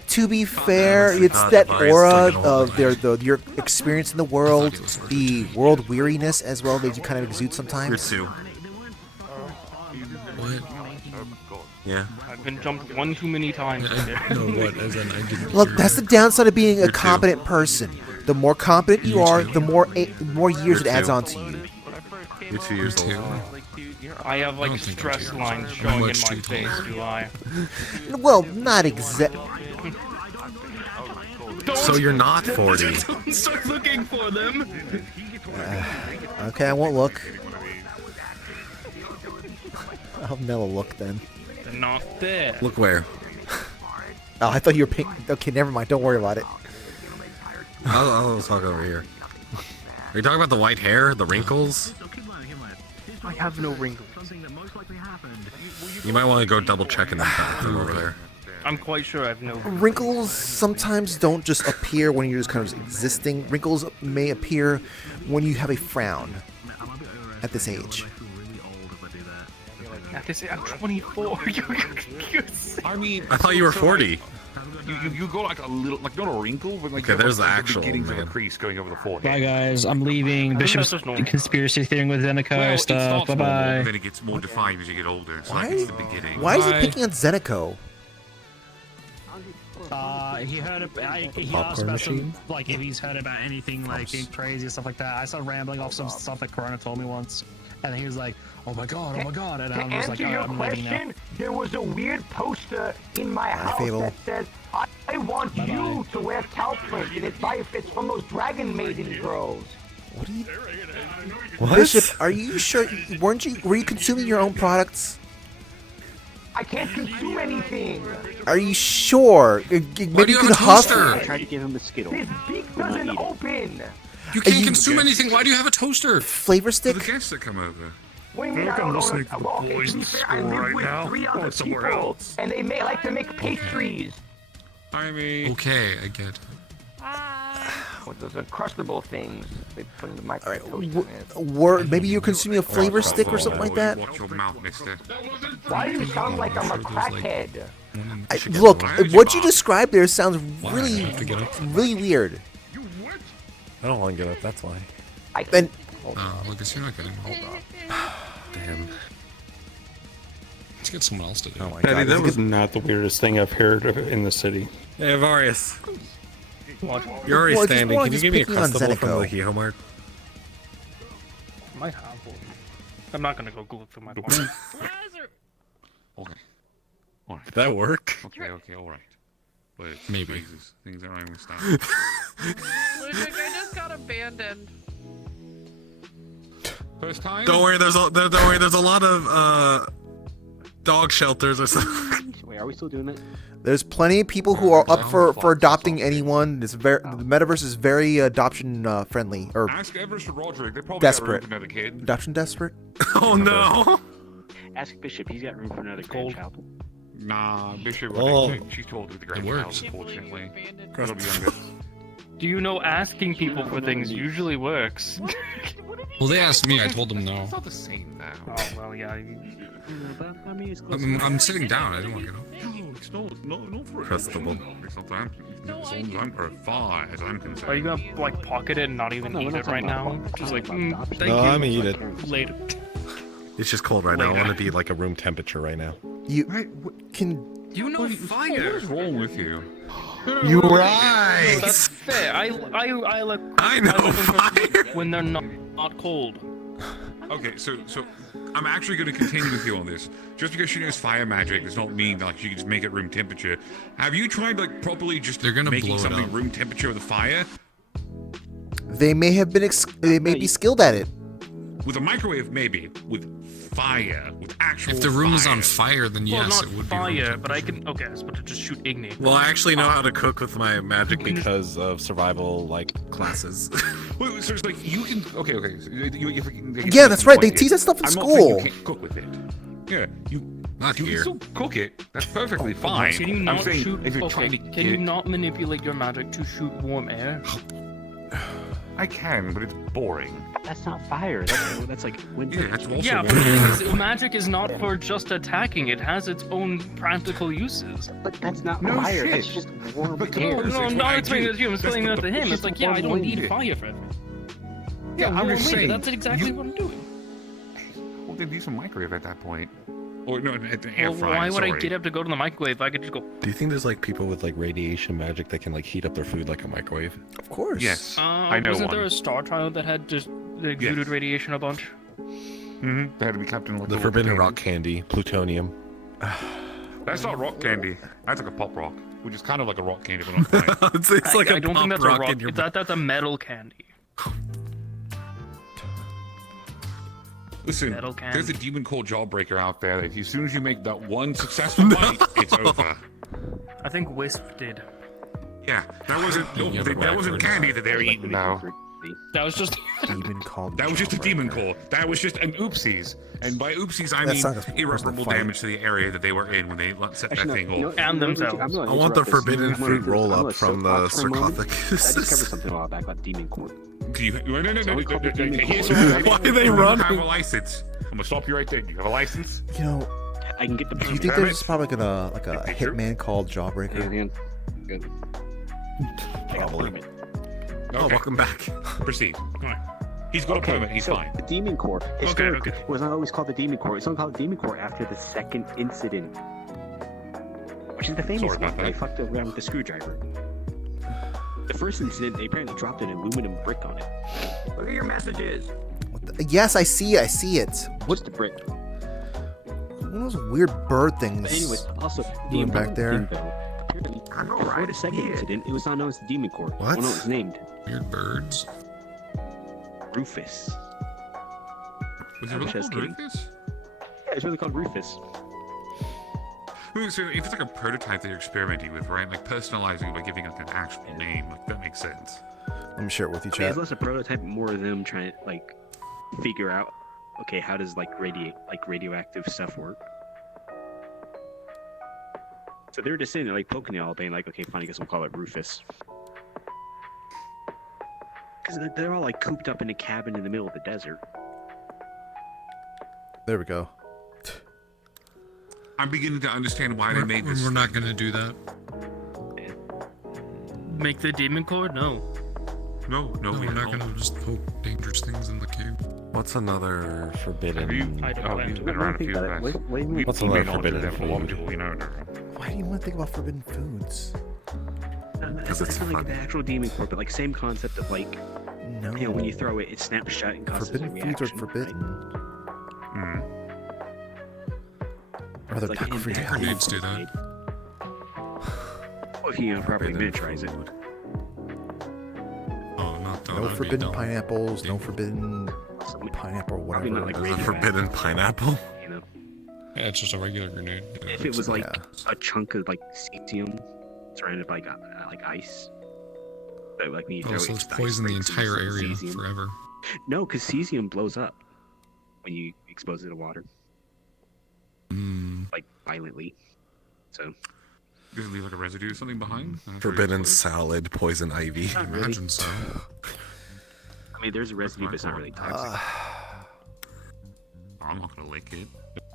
To be fair, it's that aura of your experience in the world, the world weariness as well that you kind of exude sometimes. You're 2. What? Yeah. I've been jumped one too many times. No, what? As in, I didn't. Look, that's the downside of being a competent person. The more competent you are, the more years it adds on to you. You're 2 years old. I have like stress lines showing in my face, do I? Well, not exactly. So you're not 40. Don't start looking for them. Okay, I won't look. I'll never look then. They're not there. Look where? Oh, I thought you were pink. Okay, never mind. Don't worry about it. I'll talk over here. Are you talking about the white hair, the wrinkles? I have no wrinkles. You might want to go double checking them over there. I'm quite sure I have no wrinkles. Wrinkles sometimes don't just appear when you're just kind of existing. Wrinkles may appear when you have a frown at this age. At this age, I'm 24. I mean, I thought you were 40. You go like a little, like not a wrinkle, but like Okay, there's the like actual beginnings of a man. crease going over the forehead. Bye guys, I'm leaving. Bishop's conspiracy theory with Zeneca Well, it stuff. starts Bye normal, bye. and then it gets more defined as you get older. It's Why? like it's the beginning. Why is he picking on Zeneko? He heard. He asked Popcorn about some, machine? like if he's heard about anything like crazy and stuff like that. I started rambling off some stuff that Corona told me once, and he was like, "Oh my god, and To I'm just like, answer your I'm leaving now." question, there was a weird poster in my house Fable. that says, I want you to wear Calprint, and it's from those Dragon Maiden girls. What are you? What? Bishop, are you sure? Were you consuming your own products? I can't consume anything. Are you sure? Why do you have a toaster? I tried to give him the Skittle. His beak doesn't open. You can't consume anything. Why do you have a toaster? Flavor stick? The guests that come over. What do you mean I don't listening know? to the Well, boys to be in fair, I school live right with now, 3 other or somewhere people, else. and they like to make pastries. I mean, Okay, I get it. With those uncrustable things they put in the microwave. Maybe you're consuming a flavor stick or something like that. Watch your mouth, mister. Why do you sound like I'm a crackhead? Look, what you described there sounds really, have to get up? really weird. I don't want to get up. That's why. And Lucas, you're not getting. Damn. Let's get someone else to do. Oh my Daddy, god. that was not the weirdest thing I've heard in the city. Hey, Varius. You're already Well, just standing. more Can you just give me a picking on crustable from Zeneco. the Kehoe Mart? Might have one. I'm not gonna go Google through my phone. Okay. Did that work? Okay, all right. But Maybe. Jesus, things aren't even stop. Ludwig, I just got abandoned. First time? Don't worry. There's a lot of dog shelters or something. Wait, are we still doing it? there's plenty of people who are up for adopting anyone. It's the metaverse is very adoption friendly or Ask Everest or Roderick. They probably desperate. got room for another kid. Adoption desperate. Oh no. Ask Bishop. He's got room for another grandchild. Nah, Bishop. Oh. She's too old with the It grandchild, works. unfortunately. It'll be younger. Do you know asking people for things usually works? Well, they asked me. I told them no. It's not the same now. Oh well, yeah. I'm sitting down. I didn't want to get up. No, it's not for Crustable. It's not that. As I'm for far as I'm concerned. Are you gonna like pocket it and not even eat it right now? Just like, thank No, you. I'm gonna eat it. Later. It's just cold right now. I want to be like a room temperature right now. You can. You know fire. What's wrong with you? You're right. That's fair. I like. I know fire. When they're not cold. Okay, so I'm actually going to continue with you on this. Just because she knows fire magic does not mean that like, she can just make it room temperature. Have you tried like properly just They're gonna making blow it something up. room temperature with a fire? They may have been. They may be skilled at it. With a microwave, maybe. With fire, with actual. If the room is fire. on fire, then Well, yes, not it would be. fire, but I can. Okay, I was about to just shoot Igni. Well, I actually know how to cook with my magic because of survival like classes. Wait, so it's like you can. Okay. So Yeah, that's right. They teach that stuff in I'm school. not saying you can't cook with it. Yeah, Not you here. can still cook it. That's perfectly fine. Can you I'm not saying shoot? if you're Okay, trying to can get you it- not manipulate your magic to shoot warm air? I can, but it's boring. That's not fire. That's like wind. Yeah, that's also Yeah, but boring. because magic is not for just attacking. It has its own practical uses. But that's not No fire. shit. That's just warm But air. no, No, I'm what not I explaining do. that to you. I'm That's explaining the- that to him. it's It's like, yeah, warm I don't wind. need fire for it. Yeah, I'm warm just wind, saying. That's exactly what I'm doing. Well, then use a microwave at that point. Or no, at the air Well, fryer. why would I sorry. get up to go to the microwave? I could just go. Do you think there's like people with like radiation magic that can like heat up their food like a microwave? Of course. Yes, I know Wasn't one. there a Star Child that had just exuded radiation a bunch? Mm-hmm. They had to be kept in like The little forbidden containers. rock candy, plutonium. That's not rock candy. That's like a pop rock, which is kind of like a rock candy, but not quite. it's like I a don't pop think that's a rock rock. in your That's a metal candy. Listen, Metal candy. there's a demon called Jawbreaker out there. That as soon as you make that one successful bite, it's over. I think Wisp did. Yeah, that wasn't that wasn't candy that they were eating now. That was just demon called. That was just a demon call. That was just an oopsies. And by oopsies, I That's mean not a irreparable fight. damage to the area that they were in when they set that thing off. And themselves. I want the forbidden fruit roll up from the I sarcophagus. discovered something a while back about demon corn. Do you, no. Here's Why are they running? have a license. I'm gonna stop you right there. Do you have a license? You know, I can get the. Do you think there's probably like a hitman called Jawbreaker? Good. Probably. Oh, welcome back. Proceed. Come on. He's got a permit. He's so fine. The Demon Corps. Okay. Historically, it was not always called the Demon Corps. It's only called the Demon Corps after the second incident, which is the famous Sorry about one where they that. fucked around with the screwdriver. The first incident, they apparently dropped an aluminum brick on it. Look at your messages. Yes, I see it. I see it. What's the brick? One of those weird bird things. But anyways, also doing the back there. Apparently, before the second incident, it was not known as the Demon Corps. What? Well, no, it was named Weird birds. Rufus. Was it I'm really just called kidding. Rufus? Yeah, it's really called Rufus. Ooh, so if it's like a prototype that you're experimenting with, right? Like personalizing it by giving like an actual name, like that makes sense. Let me share it with you, I mean, chat. it's less a prototype, more of them trying to like figure out, okay, how does like radioactive stuff work? So they were just sitting there like poking it all day, and like, okay, fine, I guess we'll call it Rufus. Because they're all like cooped up in a cabin in the middle of the desert. There we go. I'm beginning to understand why they made this. We're not gonna do that. Make the Demon Corps? No. No, we're not gonna just poke dangerous things in the cave. What's another forbidden? I don't Oh, plan he's to. been around a few times. What's We another may not do forbidden that for a lot of food? people we know. Why do you want to think about forbidden foods? Because it's not like the actual Demon Corps, but like same concept of like, No. you know, when you throw it, it snaps shut and causes Forbidden a foods reaction. are forbidden. Or they're It's like not in free. there. Grenades do that. Well, if you properly miniaturize it. Oh, not that. No forbidden pineapples. No forbidden pineapple, Probably not whatever. like There's a radioactive, forbidden pineapple. You know, Yeah, it's just a regular grenade. if it was like a chunk of like cesium surrounded by like ice. So like when you throw Oh, so it, it's the ice poison the breaks and entire it's area cesium. forever. No, because cesium blows up when you expose it to water, like violently. So Does it leave like a residue or something behind? Forbidden salad, poison ivy. Not really. Imagine so. I mean, there's a residue, but it's not really toxic. I'm not gonna lick it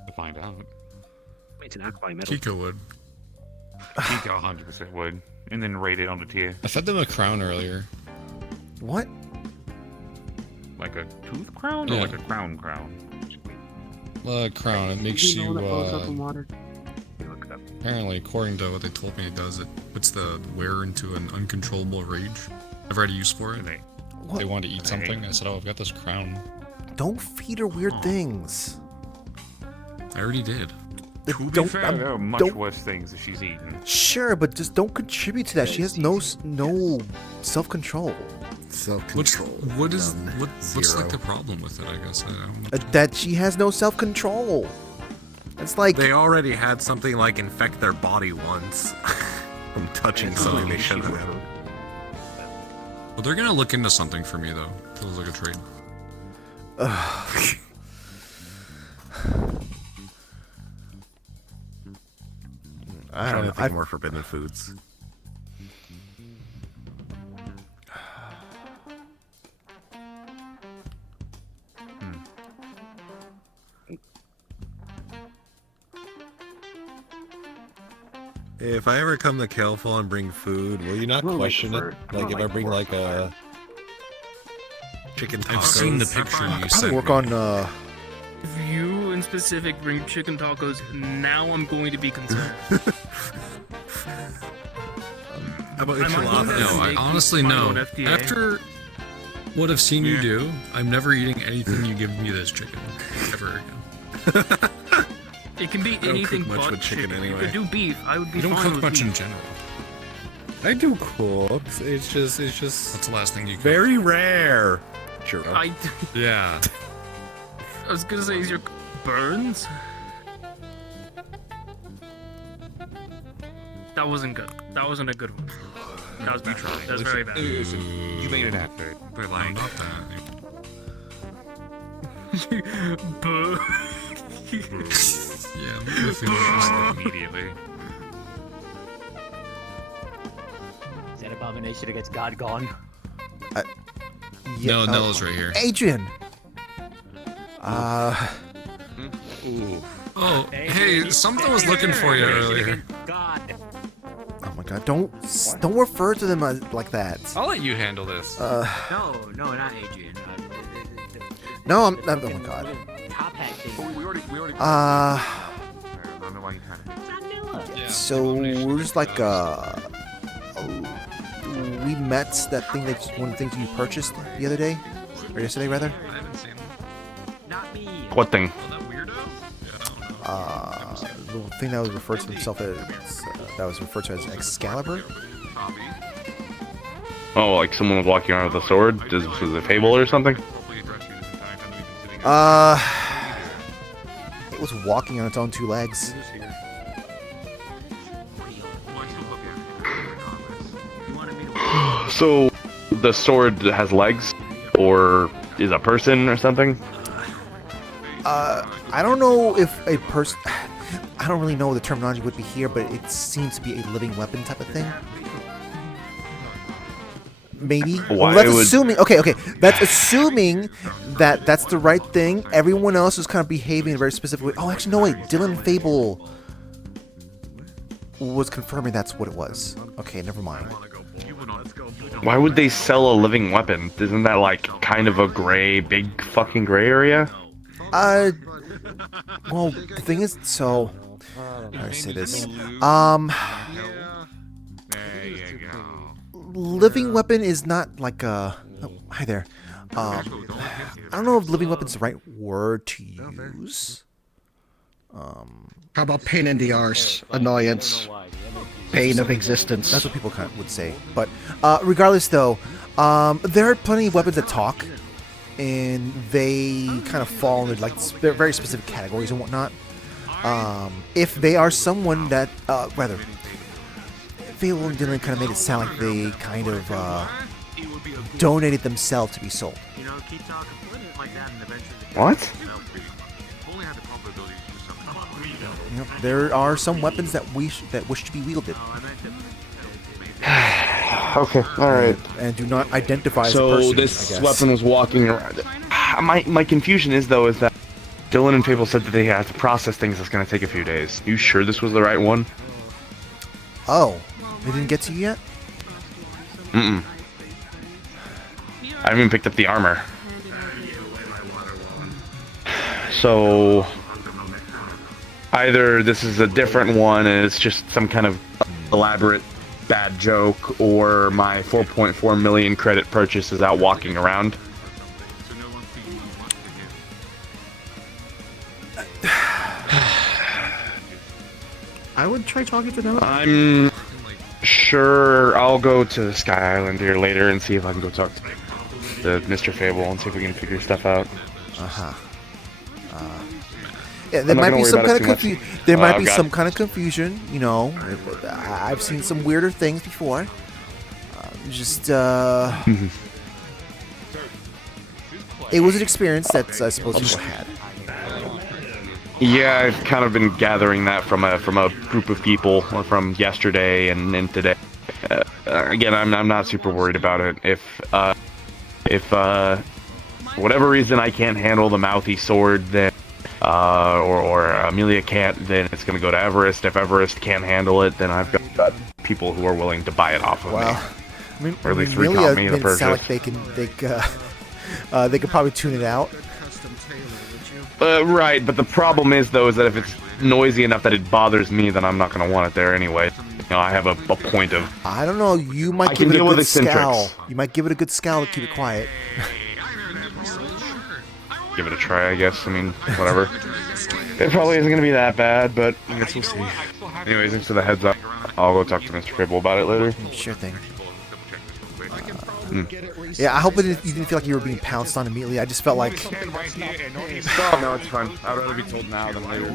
to find out. It's an alkali metal. Kiko would. Kiko 100% would, and then rate it on the tier. I fed them a crown earlier. What? Like a tooth crown or Yeah. like a crown? Crown. It makes you. Water? Apparently, according to what they told me, it does. It puts the wearer into an uncontrollable rage. Never had a use for it. They want to eat something. I said, "Oh, I've got this crown." Don't feed her weird things. I already did. To be Don't- fair, there are much don't- worse things that she's eaten. Sure, but just don't contribute to that. She has no self-control. Self-control. What's Zero. like the problem with it? I guess I don't know. That she has no self-control. It's like They already had something like infect their body once from touching something they shouldn't have. Well, they're gonna look into something for me though. Feels like a trade. I don't know. Think more forbidden foods. If I ever come to Kelfall and bring food, will you not Well, like question for- it? Like if I bring like a chicken tacos. I've seen the picture you Probably sent work me. on If you in specific bring chicken tacos, now I'm going to be concerned. How about I might enchiladas? do that No, I steak honestly on no. FDA. After what I've seen you do, I'm never eating anything you give me this chicken ever again. It can be I don't anything cook much but with chicken You anyway. could do beef. I would be You don't fine cook with much in beef. general. I do cook. It's just What's the last thing you cooked? very rare. Sure. Yeah. I was gonna say, is your burns? That wasn't good. That wasn't a good one. That was bad. That was very bad. Listen, you made an effort, but like, not that. Boo. Yeah, I'm gonna finish immediately. Is that abomination against God gone? No, Nella's right here. Adrian. Ooh. Oh, hey, something was looking for you earlier. Oh my god, don't refer to them like that. I'll let you handle this. No, not Adrian. No, I'm oh my god. Top hat thing. So we're just like we met that thing that one of the things you purchased the other day, or yesterday rather. What thing? The thing that was referred to himself as as Excalibur. Oh, like someone was walking around with a sword? This was a fable or something? It was walking on its own two legs. So, the sword has legs? Or is a person or something? I don't know if a person... I don't really know what the terminology would be here, but it seems to be a living weapon type of thing. Maybe? Well, that's assuming... Okay, that's assuming that that's the right thing. Everyone else is kind of behaving in a very specific way. Oh, actually, no, wait. Dylan Fable was confirming that's what it was. Okay, never mind. Why would they sell a living weapon? Isn't that like kind of a big fucking gray area? Well, the thing is, so... How do I say this? Living weapon is not like a... Oh, hi there. I don't know if living weapon's the right word to use. How about pain in the arse? Annoyance. Pain of existence. That's what people kind of would say. But regardless, though, there are plenty of weapons that talk, and they kind of fall into like very specific categories and whatnot. If they are someone that, rather, Fable and Dylan kind of made it sound like they kind of donated themselves to be sold. What? You know, there are some weapons that wish to be wielded. Okay, alright. And do not identify as a So person, this weapon was walking around. My confusion is that Dylan and Fable said that they had to process things that's going to take a few days. You sure this was the right one? Oh, they didn't get to you yet? Mm-mm. I haven't even picked up the armor. So either this is a different one and it's just some kind of elaborate bad joke, or my 4.4 million credit purchase is out walking around. I would try talking to them. I'm sure I'll go to Sky Island here later and see if I can go talk to Mr. Fable and see if we can figure stuff out. Yeah, there might be some kind of confusion. There might be some kind of confusion. You know, I've seen some weirder things before. It was an experience that I suppose people had. Yeah, I've kind of been gathering that from a group of people from yesterday and today. Again, I'm not super worried about it. If for whatever reason I can't handle the mouthy sword, then or Amelia can't, then it's gonna go to Everest. If Everest can't handle it, then I've got people who are willing to buy it off of me. Or at least recount me the purchase. Sound like they could probably tune it out. Right, but the problem is though, is that if it's noisy enough that it bothers me, then I'm not gonna want it there anyway. You know, I have a point of... I don't know, you might give it a good scowl. You might give it a good scowl to keep it quiet. Give it a try, I guess. I mean, whatever. It probably isn't gonna be that bad, but I guess we'll see. Anyways, thanks for the heads up. I'll go talk to Mr. Fable about it later. Sure thing. Yeah, I hope you didn't feel like you were being pounced on immediately. I just felt like... No, it's fine. I'd rather be told now than later.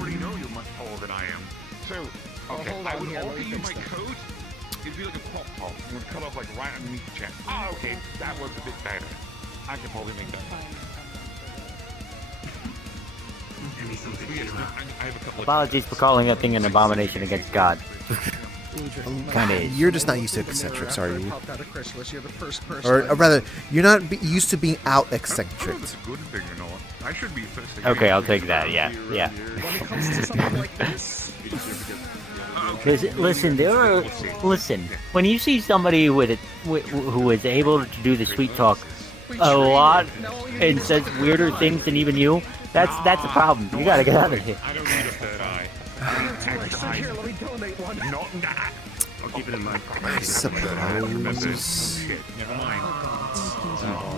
Okay, I would offer you my coat. It'd be like a crop top. It would cut off like right underneath the chest. Ah, okay, that works a bit better. I could probably make that. Apologies for calling that thing an abomination against God. Kinda is. You're just not used to eccentrics, are you? Popped out of Chrysalis, you're the first person. Or rather, you're not used to being out eccentric. That's a good thing, you know. I should be first. Okay, I'll take that. Yeah. When it comes to something like this, Listen. When you see somebody who is able to do the sweet talk a lot and says weirder things than even you, that's a problem. You gotta get out of here. I don't need a third eye. Here, let me donate one. Not that. I'll keep it in mind. I suppose. Never mind.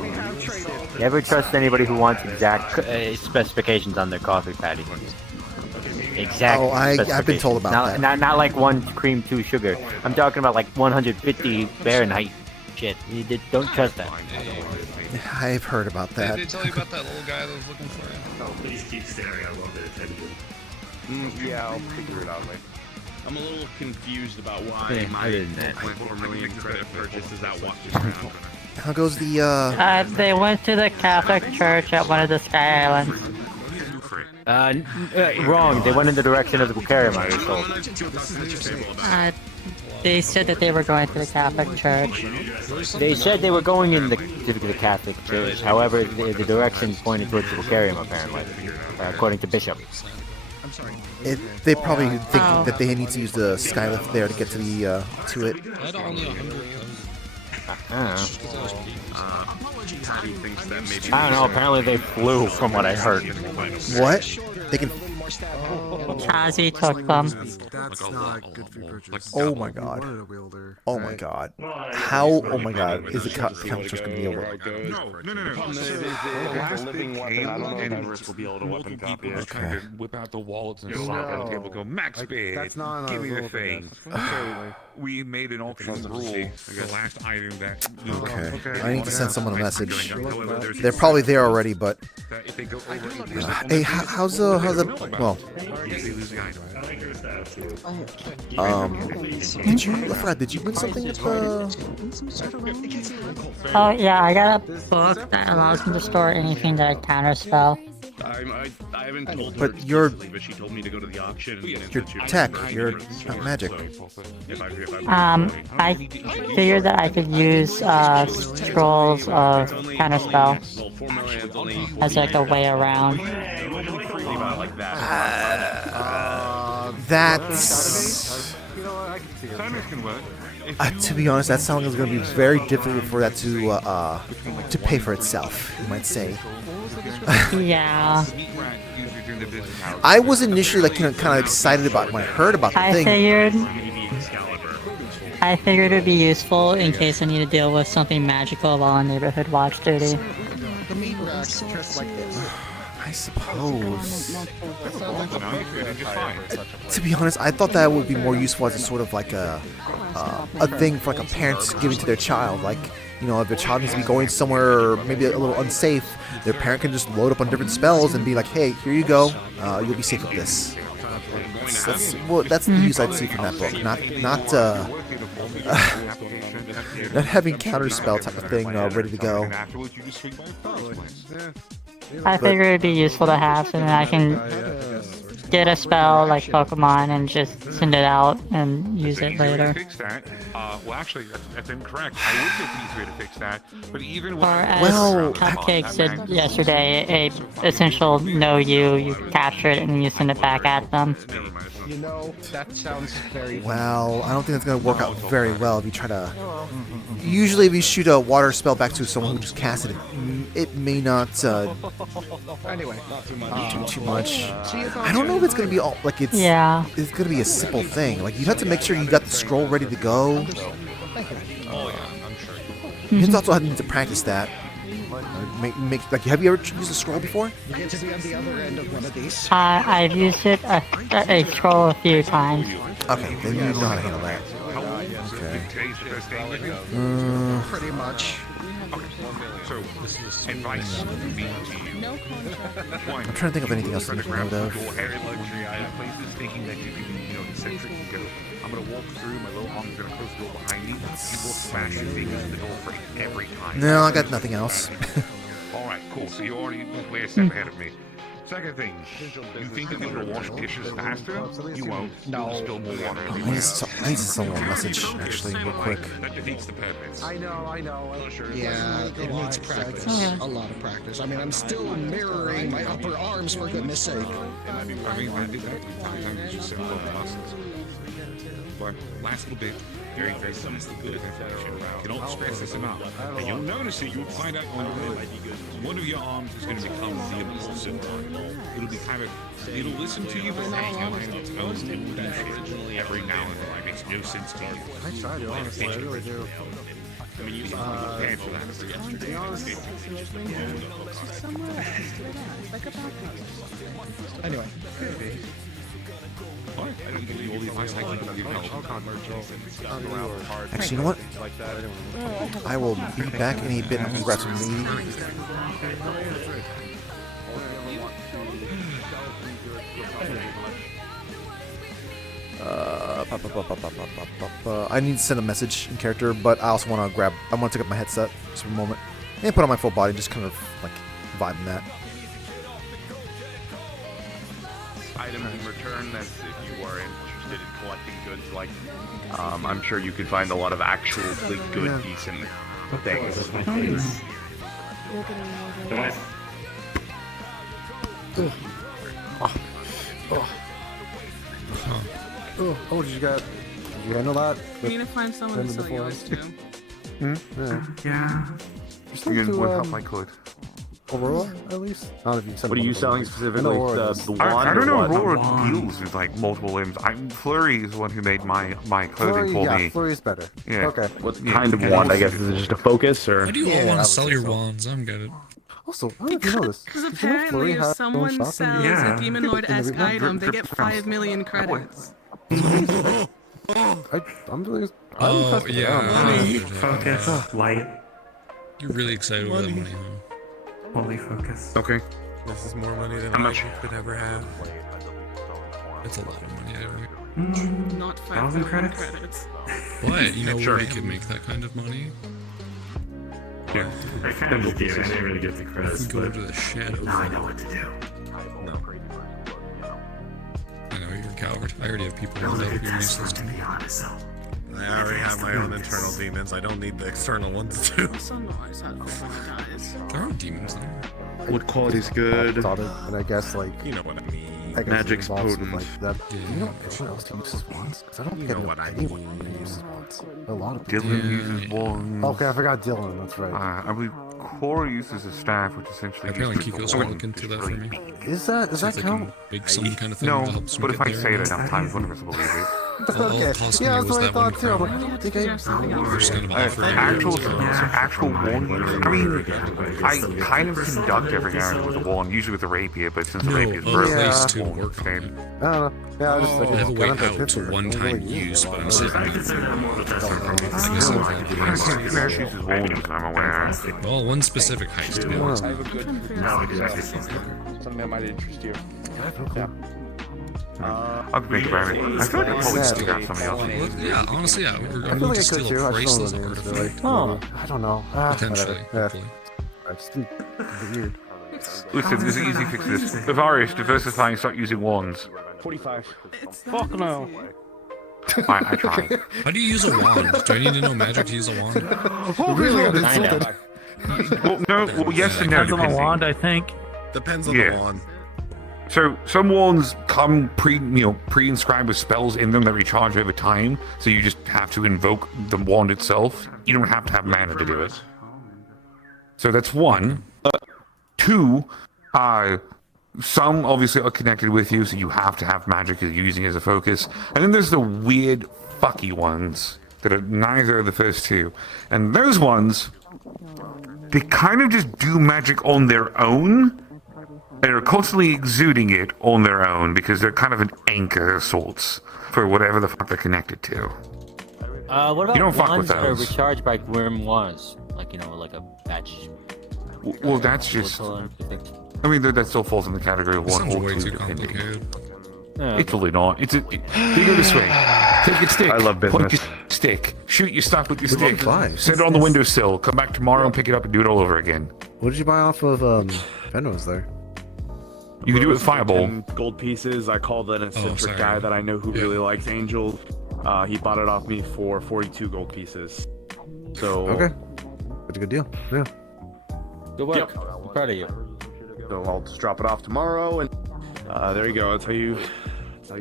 We have traded. Never trust anybody who wants exact specifications on their coffee patty. Exact. Oh, I've been told about that. Not like 1 cream, 2 sugar. I'm talking about like 150 Fahrenheit shit. Don't trust that. I've heard about that. Did they tell you about that little guy that was looking for you? Oh, please keep staring. I love it. Yeah, I'll figure it out later. I'm a little confused about why Yeah, my other than that. 1.4 million credit purchase is outwatched around. How goes the They went to the Catholic church at one of the Sky Islands. Wrong. They went in the direction of the Bucarium, I was told. They said that they were going to the Catholic church. They said they were going to the Catholic church. However, the direction pointed towards the Bucarium, apparently, according to Bishop. I'm sorry. They probably think that they need to use the skylift there to get to the to it. I don't know. Apparently, they flew, from what I heard. What? They can. Kazi took them. That's not good for your purchase. Oh my god. Oh my god. How? Oh my god. Is the counter just gonna be over? No. The living weapon. I don't know if Everest will be able to weapon copy it. Trying to whip out the wallets and slap on the table. Go max bid. That's not Give me the rule thing. We made an alternate rule. The last item that. Okay. I need to send someone a message. They're probably there already, but. Hey, how's the well? Did you win something at the? Oh yeah, I got a book that allows me to store anything that I counterspell. I haven't told her But you're. but she told me to go to the auction and You're tech. You're not magic. I figured that I could use scrolls of counterspell as like a way around. That's. To be honest, that sounds like it's going to be very difficult for that to pay for itself. You might say. Yeah. I was initially like kind of excited about when I heard about the thing. I figured it would be useful in case I need to deal with something magical while on neighborhood watch duty. The meat racks just like this. I suppose. To be honest, I thought that would be more useful as a sort of like a thing for like a parent giving to their child. Like, you know, if their child needs to be going somewhere maybe a little unsafe, their parent can just load up on different spells and be like, hey, here you go, you'll be safe with this. That's the use I'd see from that book. Not having counterspell type of thing ready to go. I figured it'd be useful to have, so then I can get a spell like Pokemon and just send it out and use it later. Fix that. Well, actually, that's incorrect. I would get the easy way to fix that, but even Or as Cupcake said yesterday, a essential know you capture it and then you send it back at them. You know, that sounds very. Well, I don't think that's going to work out very well if you try to. Usually, if you shoot a water spell back to someone who just cast it, it may not. Anyway, not too much. Too much. I don't know if it's going to be all like it's. Yeah. It's going to be a simple thing. Like you have to make sure you got the scroll ready to go. You also need to practice that. Make like. Have you ever used a scroll before? You get to be on the other end of one of these. I've used it a scroll a few times. Okay, then you know how to handle that. Okay. Pretty much. So, advice would be to you. I'm trying to think of anything else to make note of. Go ahead and luxury item places thinking that you can, you know, eccentric and go. I'm gonna walk through, my little arm's gonna close the door behind me. You will smash your fingers in the door frame every time. No, I got nothing else. Alright, cool. So you're already way a step ahead of me. Second thing, you think that you'll wash dishes faster? You won't. No. You'll spill more water. I need to send a message, actually, real quick. That defeats the purpose. I know. Yeah, it needs practice. A lot of practice. I mean, I'm still mirroring my upper arms, for goodness sake. I mean, I did that 3 times. I just set both muscles. But last little bit, very, very simple, good information. You don't stress this enough. And you'll notice it, you'll find out on your own. One of your arms is going to become the impulsive arm. It'll be kind of, it'll listen to you, but hang on its own little shit every now and then. It makes no sense to you. I try to, honestly, I really do. I mean, you prepared for that for yesterday. Anyway. I don't give you all the advice I can give you help. Actually, you know what? I will be back in a bit. I'm gonna grab some meat. I need to send a message in character, but I also want to grab. I want to take up my headset just for a moment and put on my full body, just kind of like vibing that. Items in return, that's if you are interested in collecting goods, like, I'm sure you could find a lot of actually good, decent things. Oh, did you handle that? We need to find someone to sell yours to. Yeah. Again, what help I could. Aurora, at least? What are you selling specifically? The wand? I don't know. or what? Aurora deals with like multiple limbs. Flurry is the one who made my clothing for me. Flurry's better. Yeah. Okay. What kind of wand, I guess? Is it just a focus, or? Why do you all want to sell your wands? I'm good. Also, why don't you know this? Because apparently if someone sells a Demon Lord-esque item, they get 5 million credits. I'm really... Oh, yeah. Focus, light. You're really excited over that money, huh? Fully focus. Okay. This is more money than How much? I could ever have. That's a lot of money, I Not 1,000 5,000 credits. What? You know Sure. where you can make that kind of money? Yeah. I kind of just do. I didn't really get the credits, Go but to the shadow. now I know what to do. No. I know, you're a coward. I already have people lined up. You're useless to me. I already have my own internal demons. I don't need the external ones too. Also knows how to open the guys. There are demons there. What quality's good? And I guess, like... You know what I mean. I guess Magic's it involves potent. with, like, that. Do you know anyone else who uses wands? Because I don't think I know anyone who uses wands. A lot of people. Dylan uses wands. Okay, I forgot Dylan. That's right. I believe Cora uses a staff, which essentially. Apparently, uses the Kiko's wand gonna look into that for me. Does that count? Big some kind of thing No, that helps me but get if I there. say it enough times, one of us will believe it. Okay. Yeah, that's what I thought too. I'm like, I think Actual wand use. I mean, I kind of conduct every character with a wand, usually with a rapier, but since the rapier is broken, place I to won't work stand. I don't know. Yeah, I just I have a way out to one-time use, but I'm saying Who else uses wands, I'm aware. well, one specific heist, to be honest. I have a good something that might interest you. Yeah. I'll think about it. I feel like I probably still got somebody else. Yeah, honestly, yeah. I I'm feel going like to I could steal too. a I just priceless don't know the names, artifact. really. I don't know. Potentially, whatever. hopefully. I just didn't. Weird. Listen, there's an easy fix to this. Bavarius, diversify and start using wands. 45. Fuck no. I try. How do you use a wand? Do I need to know magic to use a wand? Well, no, well, yes and no. Depends on the wand, I think. Depends on the wand. So some wands come pre-inscribed with spells in them that recharge over time. So you just have to invoke the wand itself. You don't have to have mana to do it. So that's one. Two, some obviously are connected with you, so you have to have magic as using as a focus. And then there's the weird, fucky ones that are neither of the first two. And those ones, they kind of just do magic on their own. And are constantly exuding it on their own because they're kind of an anchor of sorts for whatever the fuck they're connected to. What about You don't fuck with ones that are those. recharged by Grim Wands? Like, you know, like a batch. Well, that's just. I mean, that still falls in the category of one Sounds or way two, too depending. complicated. It's really not. Think of it this way: take your stick. I love Point business. your stick. Shoot your stuff with your What did you stick. buy? Set it on the windowsill. Come back tomorrow and pick it up and do it all over again. What did you buy off of Venmo's there? You can do it with Rose for Fireball. 10 gold pieces. I called an eccentric sorry. guy that I know who really likes angels. He bought it off me for 42 gold pieces. So Okay. That's a good deal. Yeah. Good work. I'm proud of you. So I'll just drop it off tomorrow, and there you go. That's how you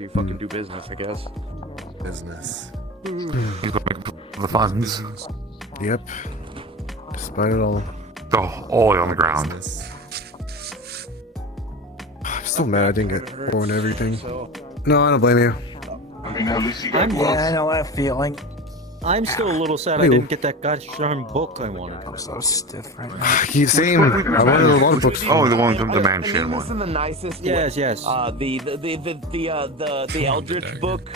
fucking do business, I guess. Business. He's got to make the funds. Yep. Despite it all. Oh, all on the ground. I'm still mad I didn't get Oro and everything. No, I don't blame you. I'm Yeah, I know that feeling. I'm still a little sad I Ew. didn't get that gosh darn book I wanted. I'm so stiff right now. Same. I wanted a lot of books. Oh, the one from the And mansion this is one. the nicest. Yes, way. yes. The Eldritch book,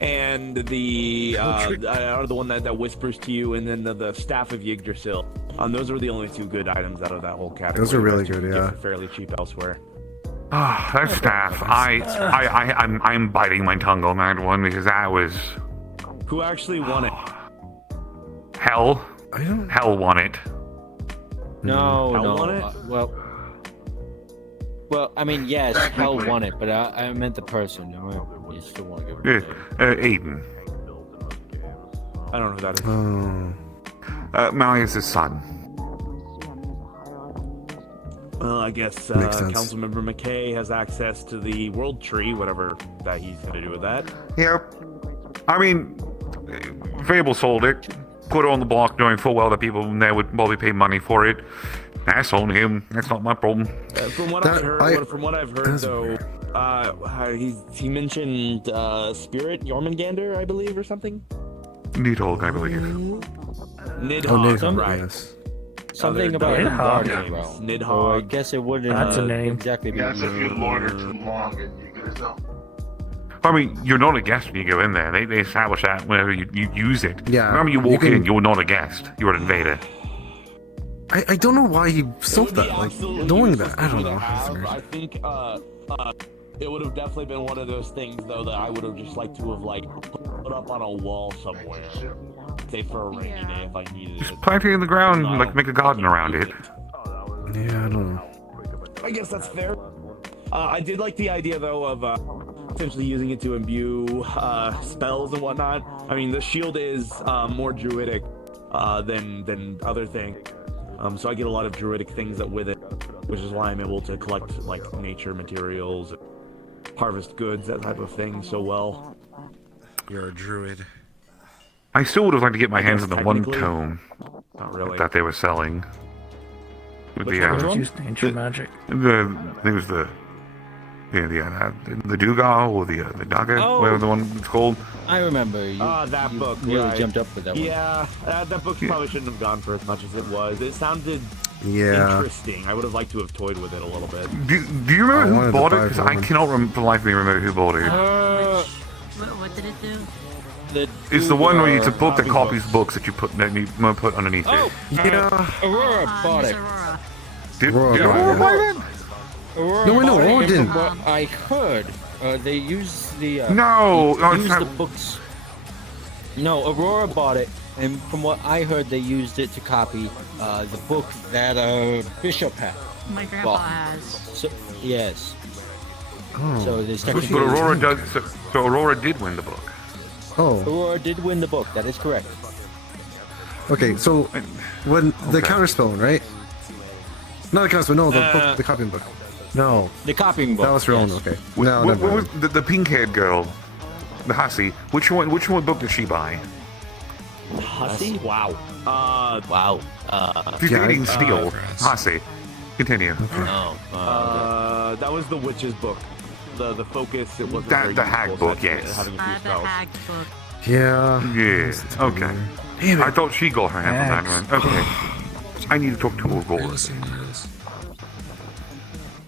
and the the one that whispers to you, and then the Staff of Yggdrasil. Those are the only two good items out of that whole category. Those are really The rest you good, can yeah. get for fairly cheap elsewhere. Ah, that staff. I'm biting my tongue on that one because that was Who actually won it? hell. I don't. Hell won it. No, Hell no. won it? Well, I mean, yes, Hell won it, but I meant the person. You still want to give it Aiden. I don't know who that is. Oh. Malleus' son. Well, I guess Makes sense. Councilmember McKay has access to the World Tree, whatever that he's going to do with that. Yep. I mean, Fable sold it, put it on the block, knowing full well that people there would probably pay money for it. That's on him. That's not my problem. From what I've heard, though, he mentioned Spirit Jormungandr, I believe, or something. Nidhogg, I believe. Nidhogg, right? Yes. Something about Nidhogg. Guardian realm. So I Nidhogg. guess it wouldn't That's a name. exactly be. Yes, if you loiter too long and you get it out. I mean, you're not a guest when you go in there. They establish that whenever you use it. Yeah, Remember, you you walk can- in, you're not a guest. You're an invader. I don't know why he sold that. Like, knowing that. I don't know. I think it would have definitely been one of those things, though, that I would have just liked to have put up on a wall somewhere, say for a rainy day if I needed it. Plant it in the ground, like make a garden around it. Yeah, I don't know. I guess that's fair. I did like the idea, though, of potentially using it to imbue spells and whatnot. I mean, the shield is more druidic than other things. So I get a lot of druidic things with it, which is why I'm able to collect like nature materials, harvest goods, that type of thing so well. You're a druid. I still would have liked to get my hands on the one technically, tome Not really. that they were selling. With Which the, one? Use nature magic. I think it was the Dugal or the Daga, Oh. whatever the one it's called. I remember. You, That you book. really right. jumped up with that one. Yeah, that book probably shouldn't have gone for as much as it was. It sounded Yeah. interesting. I would have liked to have toyed with it a little bit. Do you remember I who wanted to bought it? buy it Because for I one. cannot for the life of me remember who bought it. What did it do? It's the one where it's a book that copies books that you put underneath Oh, it. Yeah. Aurora bought it. Did Aurora Aurora bought buy it. it? Aurora No, I know, bought it, Aurora and from didn't. what I heard, they use the No, they no, it's use not- the books. No, Aurora bought it, and from what I heard, they used it to copy the book that Bishop had. My grandpa bought. has. So yes. Oh. So there's But technically Aurora does. So Aurora did win the book. Oh. Aurora did win the book. That is correct. Okay, so when the Okay. counterspell one, right? Not the counterspell, no, the book, the copying book. No. The copying book. That was her own, yes. okay. No, What never was mind. the pink-haired girl, the hussy? Which one book did she buy? Hussy? Wow. Wow. She's Yeah, eating steel. Grass. Hussy. Continue. No. That was the witch's book. The focus. It wasn't That- very the hag useful, book, so yes. having a few The spells. hag book. Yeah. Yeah. Okay. Damn it. I thought she got her hand on that one. Okay. I need to talk to Are you Aurora. listening to this?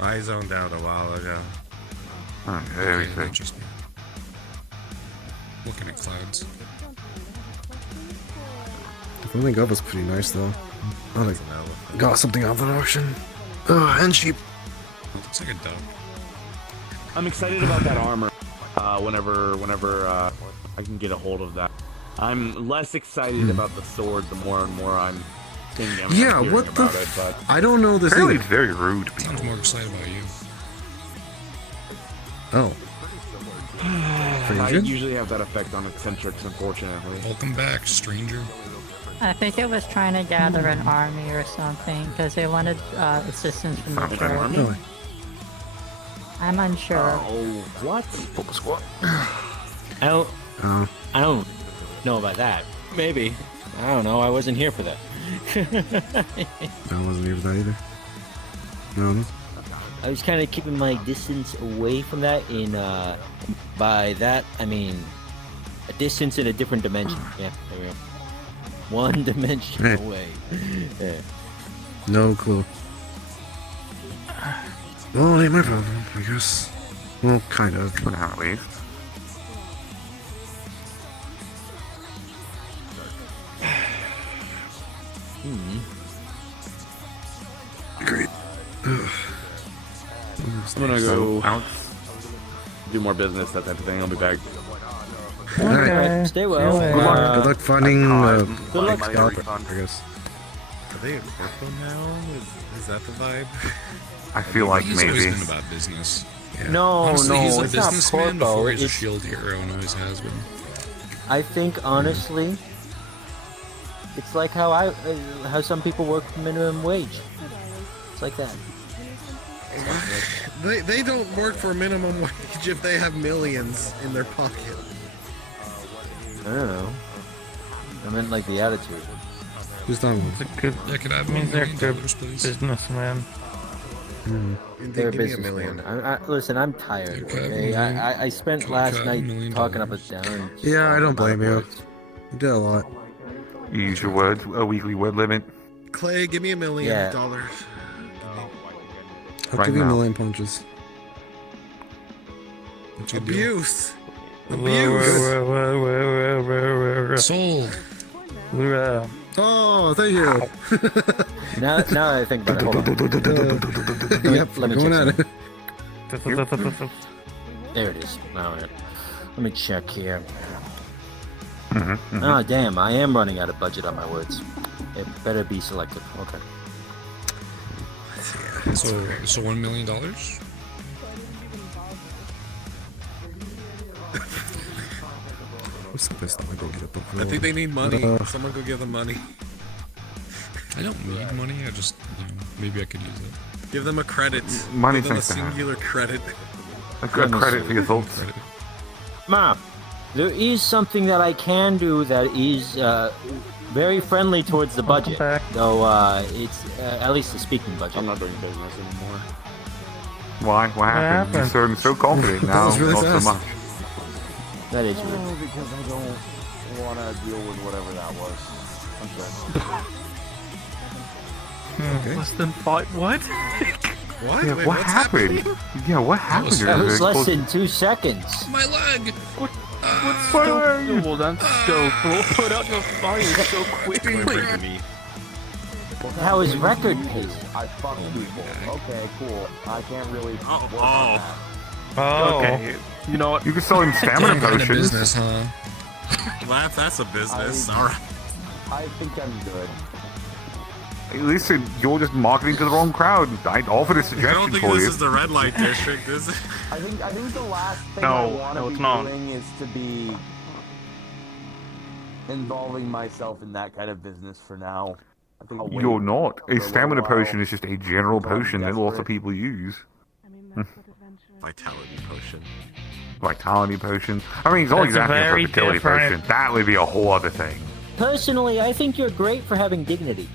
I zoned out a while ago. Oh, there we Okay, go. interesting. Looking at clouds. The Flaming Glove was pretty nice, though. I like, got something out of that auction. Ugh, and cheap. Looks like a dove. I'm excited about that armor. Whenever I can get a hold of that. I'm less excited about the sword the more and more I'm thinking. Yeah, what the about it, but I don't know this Apparently either. it's very rude. Sounds more excited about you. Oh. I usually have that effect on eccentrics, unfortunately. Welcome back, stranger. I think it was trying to gather an army or something because they wanted assistance from the church. Really? I'm unsure. Oh, what? Squat. I don't know about that. Maybe. I don't know. I wasn't here for that. I wasn't here for that either. No. I was kind of keeping my distance away from that. By that I mean a distance in a different dimension. Yeah, there we go. One dimension away. Yeah. No clue. Well, it ain't my problem, I guess. Well, kind of. For now, at least. Great. I'm gonna go do more business, that type of thing. I'll be back. Okay. Stay well. Good luck finding Excalibur, fun. I guess. Are they at Orco now? Is that the vibe? I feel like He's maybe. always been about business. No, Honestly, no, he's a it's not businessman Corpo. before he's a It's, shield hero and always has been. I think honestly, it's like how some people work for minimum wage. It's like that. They don't work for minimum wage if they have millions in their pocket. I don't know. I meant like the attitude. Just not one. Yeah, could I have $1 million, please? Businessman. They're a Give me a businessman. million. Listen, I'm tired. Okay? I spent last night talking up and down. Yeah, I don't blame you. You did a lot. You use your words, a weekly word limit. Clay, give me $1 million. Yeah. I'll Right give you now. 1 million punches. Abuse! Sold. Oh, thank you. Now I think about it. Hold on. Yep, Let me going check at it. There it is. All right. Let me check here. Oh, damn. I am running out of budget on my words. It better be selective. Okay. So $1 million? I'm so pissed. I'm gonna go get it. I think they need money. Someone go give them money. I don't need money. I just, maybe I could use it. Give them a credit. Money's Give them a nice to have. singular credit. A good credit for your thoughts. Ma, there is something that I can do that is very friendly towards the budget. Though it's at least the speaking budget. I'm not doing business anymore. Why? What happened? You're so confident now. was really Not so fast. much. That is rude. Oh, because I don't want to deal with whatever that was. I'm sorry. Less than 5. What? What? Yeah, Wait, what what's happened? happening? Yeah, what happened? That was less than 2 seconds. My leg! What's so cool? That's so cool. Put out your fire so quickly. That was record pace. I fuck people. Okay, cool. I can't really work on that. Oh. Okay. You know what? You can sell him stamina Kind of potions. business, huh? Laugh, that's a business. Alright. I think I'm good. Listen, you're just marketing to the wrong crowd. I'd offer a I suggestion don't think for this you. is the red light district, is it? I think the last thing No, I want no, to it's be not. doing is to be involving myself in that kind of business for now. I think I'll wait You're not. for A little stamina while. potion is just a general potion that lots of desperate. people use. Vitality potion. Vitality potion. I mean, it's not That's exactly a very fertility different. potion. That would be a whole other thing. Personally, I think you're great for having dignity.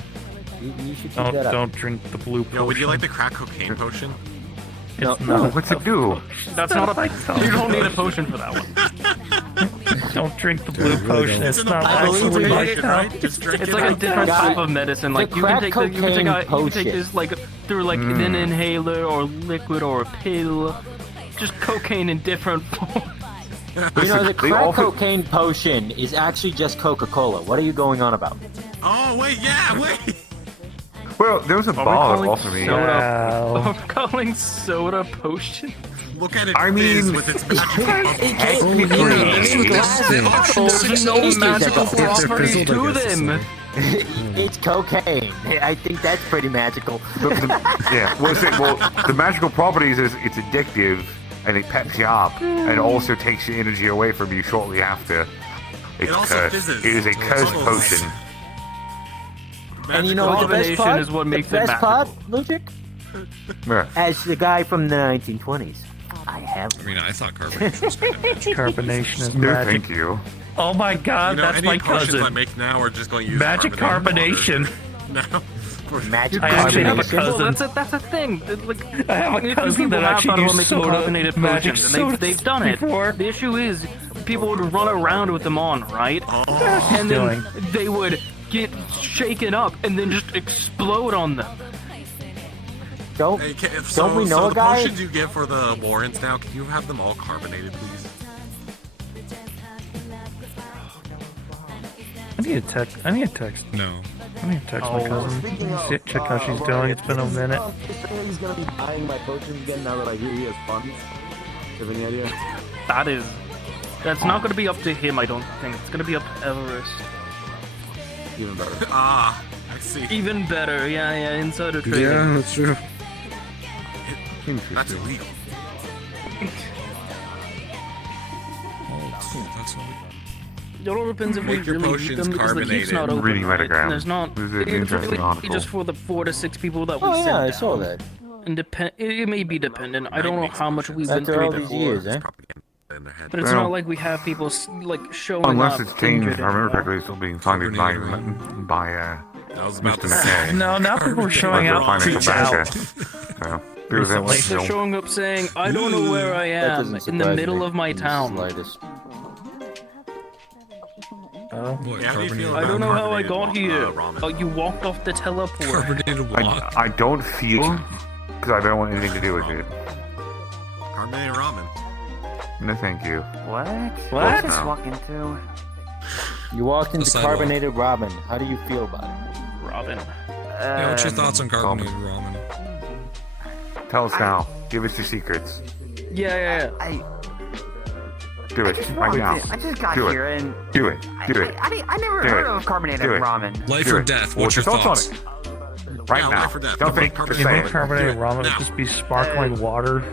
You should keep that up. Don't drink the blue potion. Yo, would you like the crack cocaine potion? No, No, what's it do? That's not a. You don't need a potion for that one. Don't drink the blue potion. It's not I believe actually we like did. that. Just drink It's it like a out. different Guy, type of medicine. Like the you can crack take you can take cocaine this like through like an inhaler or liquid or a pill. Just cocaine in different forms. You know, the They crack offer- cocaine potion is actually just Coca-Cola. What are you going on about? Oh, wait, yeah, wait! Well, there was a bar that offered me. We're calling soda potion. Look at it I fizz mean- with its magical There's no magical properties to them. It's cocaine. I think that's pretty magical. Yeah, well, the magical properties is it's addictive, and it peps you up, and it also takes your energy away from you shortly after. It's also cursed. fizzes. It is a cursed potion. And you know what the best Combination part? is what makes the it best part, magical. Lucic? Yeah. As the guy from the 1920s, I have. I mean, I thought carbonation was kind of magic. Carbonation is No, magic. thank you. Oh my god, You know, that's any my potions cousin. I make now are just going to use Magic carbonated carbonation. water. No. Magic I actually have a Well, cousin. that's a thing. Like, I have a few cousin people that have actually thought about used making soda, carbonated magic potions, and soda they've done it. before. The issue is, people would run around with them on, right? And then they would get shaken up and then just explode on them. Don't Hey, don't we know so a the guy? potions you give for the warrants now, can you have them all carbonated, please? I need to text. I need to text. No. I need to text my cousin. Check how she's doing. It's been a minute. He's gonna be buying my potions again now that I hear he has funds. Do you have any idea? That's not going to be up to him, I don't think. It's going to be up to Everest. Even better. Ah, I see. Even better, yeah, insider trading. Yeah, that's true. That's illegal. Oh, that's illegal. It all depends if we Make your really need potions them because the keep's not open. Reading right? Metagram. And there's not. This is an It's interesting really article. just for the 4 to 6 people that we Oh send yeah, I down. saw that. And it may be dependent. I don't know how much we've been After through all these before. years, eh? But it's Well, not like we have people like showing Unless up. it's changed, injured I remember anymore. correctly, it's still being funded by I was about Mr. to McKay. say. No, now people are showing Under up. financial Reach out. backer. So, do with that what They're you showing up saying, "I don't know where I That am doesn't in the surprise middle me of my in the town. slightest. What, carbonated I don't know how I got carbonated here. ramen. Oh, you walked off the teleport. Carbonated what? I don't feel because I don't want anything to do with it. Carbonated ramen. No, thank you. What? What? Just No. walk into? You walked into sidewalk. carbonated ramen. How do you feel about it? Robin. Yeah, what's your thoughts on carbonated ramen? Tell us now. Give us your secrets. Yeah. Do it right now. I just got Do it. here and Do it. Do it. I never Do heard it. of carbonated Do it. ramen. Life Do or it. death? What's your thoughts thoughts? on it? Right Yeah, now. life or death. Don't think. Carbonated Just say Make it. carbonated ramen Now. would just be sparkling water.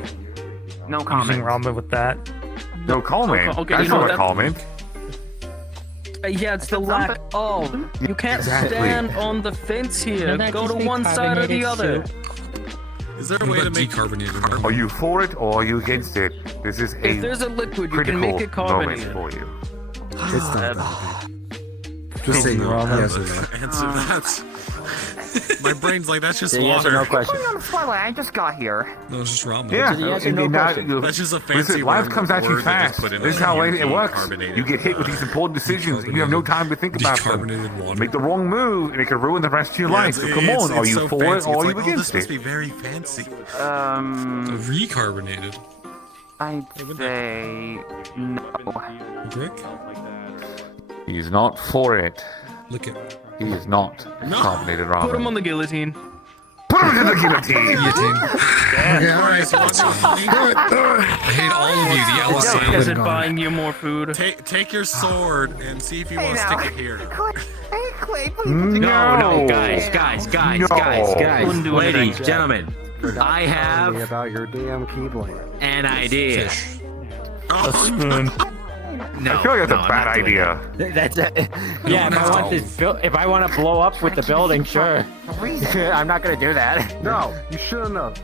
No Using comment. ramen with that. No comment. Okay, That's you know not a that- comment. Yeah, it's the lack of. You can't Exactly. stand on the fence here. that Go just to be one side or the carbonated other. soup? Is there a way to make decarbonated ramen? Are you for it or are you against it? This is If there's a liquid, you critical can make it moment carbonated. for you. It's not that. Just say no. Yes or no. Answer that. My brain's like, that's just Say yes or no water. question. On the spotlight, I just got here. No, it's just ramen. Yeah, So the answer, and no now question. That's just a listen, fancy life word- comes at you word they just fast. put in This is there. how it works. Decarbonated. You get hit with these important decisions, and you have no time to think about them. Decarbonated water. Make the wrong move, and it could ruin the rest of your life. So come on, are you so for fancy. it or are It's you like, oh, this against must it? be very fancy. Recarbonated. I'd say no. Rick? He's not for it. Look at. He is not carbonated ramen. Put him on the guillotine. Put him in the guillotine. Okay, alright, so what's your thing? I hate all of you, the Ellis Is it Island. buying you more food? Take your sword and see if you want to now. stick it here. Hey, Clay, please. No, guys, Wouldn't do ladies, anything. gentlemen. I have about your damn keyblade. an idea. A spoon. No, I feel like that's no, a I'm bad not doing idea. that. That's it. Yeah, if I want this, if I want to blow up with the building, sure. I'm not gonna do that. No, you shouldn't have.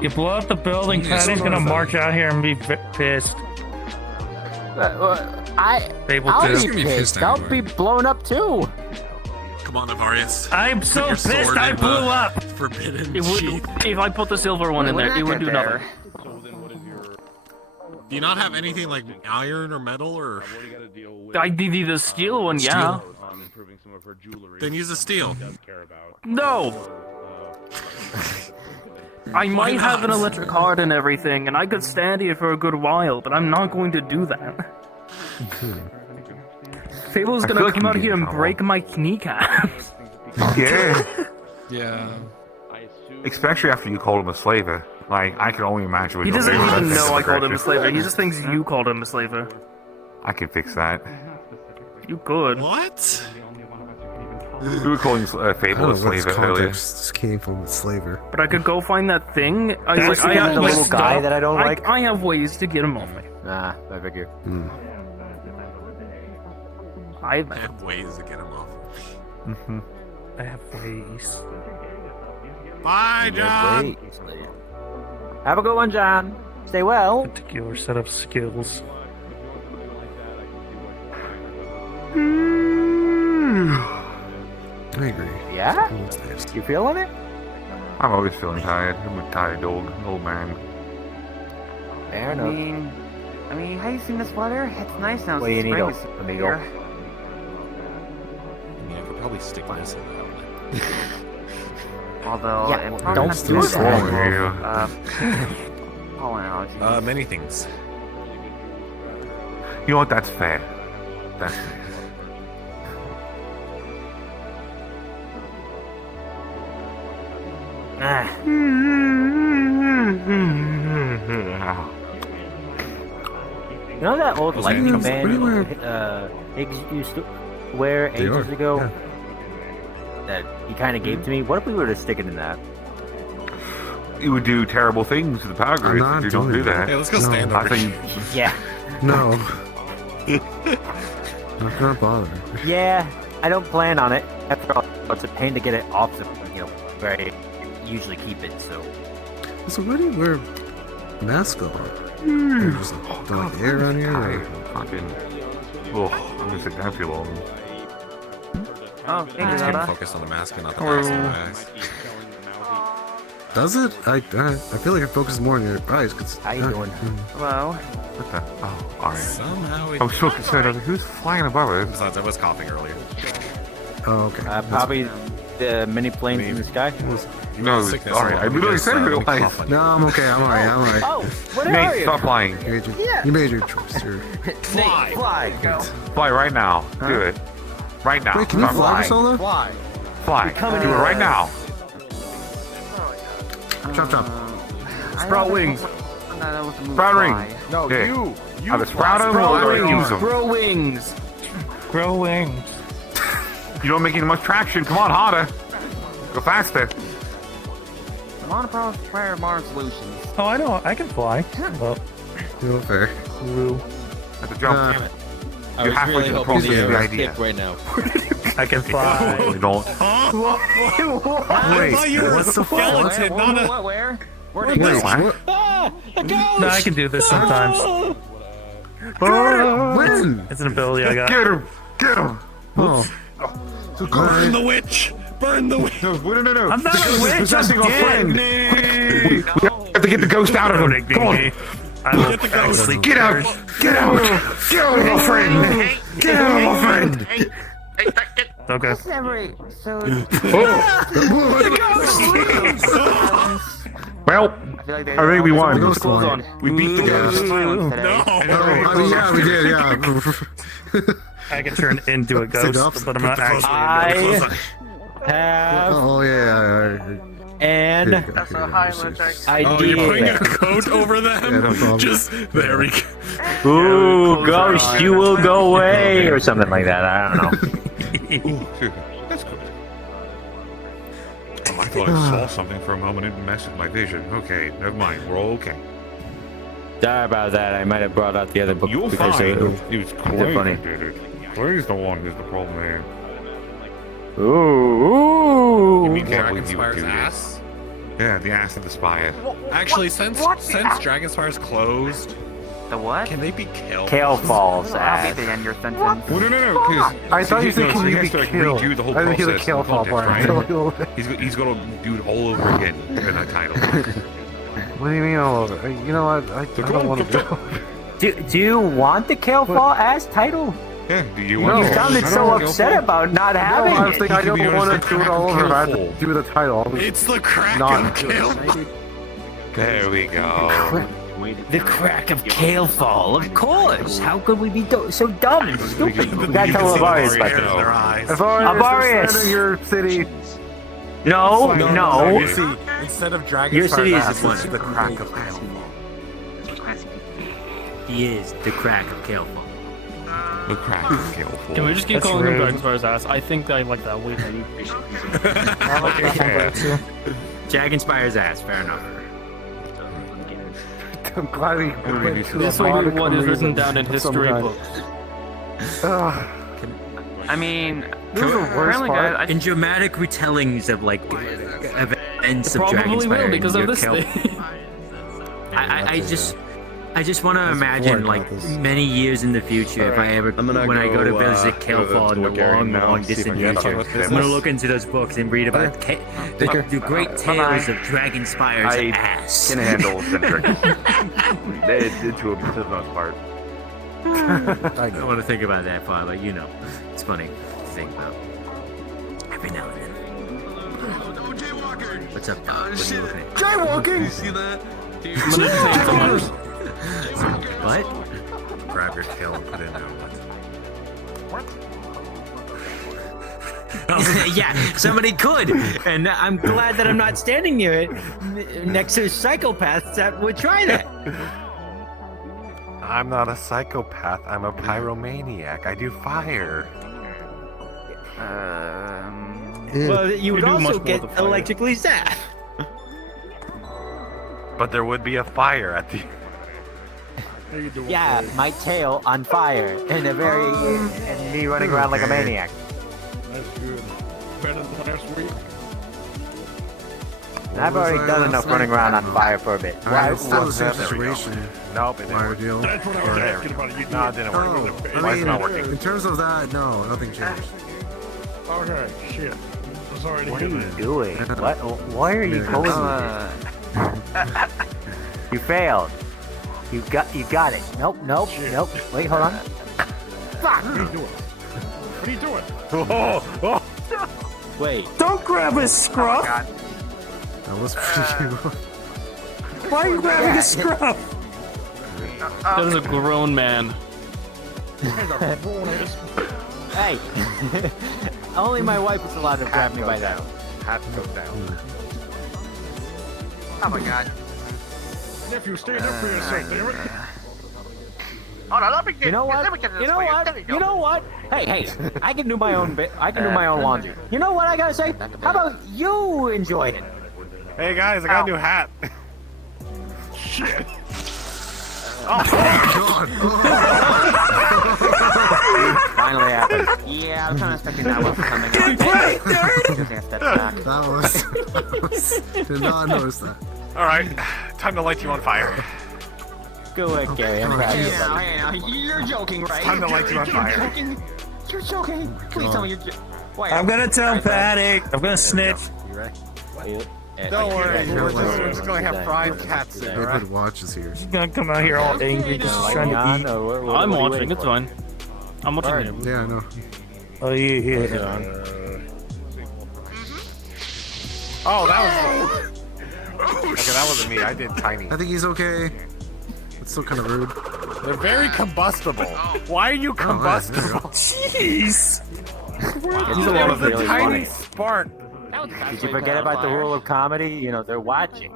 You blow up the building, Yeah, Patty's gonna march out here and be pissed. Fable I'll 2. be pissed. I'll be blown up too. Come on, Avarius. I'm so Put your pissed sword I in blew the up! Forbidden It would, sheath. if I put the silver one in there, it would do nothing. Do you not have anything like iron or metal or? I did the steel one, yeah. Then use the steel. No! I might have an electric heart and everything, and I could stand here for a good while, but I'm not going to do that. Fable's I feel gonna like come you out get here in and trouble. break my kneecaps. Yeah. Yeah. Especially after you called him a slaver. Like, I can only imagine what He you'll doesn't do with even that know I called him a aggression. slaver. He just thinks you called him a slaver. I can fix that. You could. What? We were calling Fable a slaver earlier. This came from the slaver. But I could go find that thing. I That's I have the little stop. guy that I don't like? I have ways to get him off me. Nah, I figure. I have ways to get him off. I have ways. Bye, John. Have a good one, John. Stay well. Particular set of skills. I agree. Yeah? You feeling it? I'm always feeling tired. I'm a tired old man. Fair I enough. mean, have you seen this weather? It's nice now. What do you need, Spring is amigo? here. I mean, I could probably stick this in the outlet. Although, Yeah, it well, probably don't has do to that. pollen allergies. Many things. You know what? That's fair. That's fair. You know that old lightning What band do you wear? Higgs used to wear They ages are, ago? yeah. That he kind of gave to me? What if we were to stick it in that? You would do terrible things to the power grids not if you don't doing do that. that. Hey, let's go stand I over think Yeah. No. Not gonna bother. Yeah, I don't plan on it. After all, it's a pain to get it off the, where I usually keep it, so. So why do you wear a mask on? There's like air on here. I Or... fucking. Oh, I'm gonna sit down too long. Oh, I thank you, just keep Dada. focused on the mask and not the mask in my eyes. Does it? I feel like it focuses more on your eyes. How you doing? Hello. What the? Oh, alright. Somehow it. I was so concerned. I was like, who's flying above us? Besides, I was coughing earlier. Oh, okay. Probably the mini planes in the sky. No, Sickness alright. I alone, literally because, said it when you was. cough on No, I'm okay. I'm alright. I'm alright. Oh, what are Nate, you? stop flying. You made your choice. You're... Fly. Fly, go. Fly right now. Do it. Right now. Wait, can you Start fly, flying. Solo? Fly. Fly. coming Do it in. right now. Chop, chop. Sprout wings. Sprout ring. No, Yeah. you. Either sprout them or use them. Grow wings. Grow wings. You don't make any much traction. Come on, harder. Go faster. Monopros Fire Mars Solutions. Oh, I know. I can fly. Well, You're fair. woo. At the jump. Damn it. You're halfway to the process of the idea. right now. I can fly. You don't. I thought you were a skeleton, not a. Where? Wait, did you what? No, I can do this sometimes. When? It's an ability I got. Get him! Get him! Oh. Burn the witch! Burn the witch! No, no. I'm not The a ghost is witch, I'm possessing our dead. friend. We have to get the ghost out of him. Come on. I will Get the ghost. actually Get out! Get out! Get out of our friend! Get out of our friend! Okay. So. Well, I think we won. Ghost one. We beat the ghost. I mean, yeah, we did, yeah. I can turn into a ghost, but I'm not actually. I have Oh, yeah. and That's a high I Oh, you're putting a did. coat over them? Yeah, no problem. Just there we go. Ooh, ghost, you will go away, or something like that. I don't know. That's good. Oh, I thought I saw something for a moment and messed with my vision. Okay, never mind. We're all okay. Sorry about that. I might have brought out the other book You'll because find it it was they're Clay funny. who did it. Clay's the one who's the problem there. Ooh. You mean Dragon he would Spire's do this? ass? Yeah, the ass of the spire. Actually, since Dragon Spire's closed, The what? can they be killed? Kale falls I'll ass. be the end your sentence. Well, no, because I thought you said, so can he you has be to like killed? redo the whole I didn't hear the process kill in fall context, part. right? He's gonna do it all over again in that title. What do you mean all over? You know what? I don't want to go. Do you want the Kale fall ass title? Yeah, do you No. want? You sounded so upset about not No, having I was it. thinking I He could be don't known want as to the do it all Kraken over. I have to Killful. do the title. It's the Kraken Not kill. There we go. The crack of Kale fall, of course. How could we be so dumb and stupid? We gotta tell Avarius about Hairs in their eyes. Avarius. in your city. No. You see, instead of Dragon Your Spire's city is ass, the it's one. the crack of hell. He is the crack of Kale fall. The crack is skillful. Can we just keep calling him Dragonspire's ass? I think I like that way better. Dragonspire's ass, fair enough. I'm glad we This will be what is written down in history books. I mean, Apparently, guys, in dramatic retellings of like events of Probably Dragonspire, will because of this kill- thing. I just want to imagine like many years in the future, if I ever, when I go to visit Kelfall in the long distant future, I'm gonna look into those books and read about the great tales of Dragonspire's ass. Can handle Centric. To the most part. I don't want to think about that far, but you know, it's funny to think about. Every now and then. What's up, Doc? What are you looking at? Jaywalking! You see that? I'm gonna take What? Grab your tail and put it in there. Yeah, somebody could, and I'm glad that I'm not standing near it, next to psychopaths that would try that. I'm not a psychopath. I'm a pyromaniac. I do fire. Well, you would also get electrically zapped. But there would be a fire at the. Yeah, my tail on fire and and me running around like a maniac. That's good. Better than last week. And I've already done enough running around on fire for a bit. Alright, Why- still the same situation. Nope, it didn't work. That's what I was asking about. You No, it didn't work. Why is it not working? In terms of that, no, nothing changed. Okay, shit. I'm sorry to What hear are you that. doing? Why are you pulling me? You failed. You got it. Nope. Wait, hold on. Fuck! What are you doing? What are you doing? Wait. Don't grab his scruff! That was pretty Why are you grabbing his scruff? That is a grown man. Hey! Only my wife is allowed to grab me by that. Hat goes down. Oh my god. Nephew, stand up for yourself, damn it. Oh, no, let me get You know what? You know what? Hey, I can do my own bit. I can do my own laundry. You know what I gotta say? How about you enjoy it? Hey guys, I got a new hat. Shit. Oh Finally happened. Yeah, I was kind of expecting that one coming. Did not notice that. Alright, time to light you on fire. Go away, Gary. I'm proud of you. Hey, now, you're joking, right? Time to light you on fire. You're joking. Please tell me you're joking. I'm gonna tell Panic. I'm gonna snitch. Don't worry, we're just gonna have fried cats in, David alright? watches here. He's gonna come out here all angry, just trying to eat. I'm watching. It's fine. I'm watching him. Yeah, I know. Oh, yeah. Oh, that was. Okay, that wasn't me. I did tiny. I think he's okay. It's still kind of rude. They're very combustible. Why are you combustible? Jeez! There was a tiny spark. Did you forget about the rule of comedy? You know, they're watching.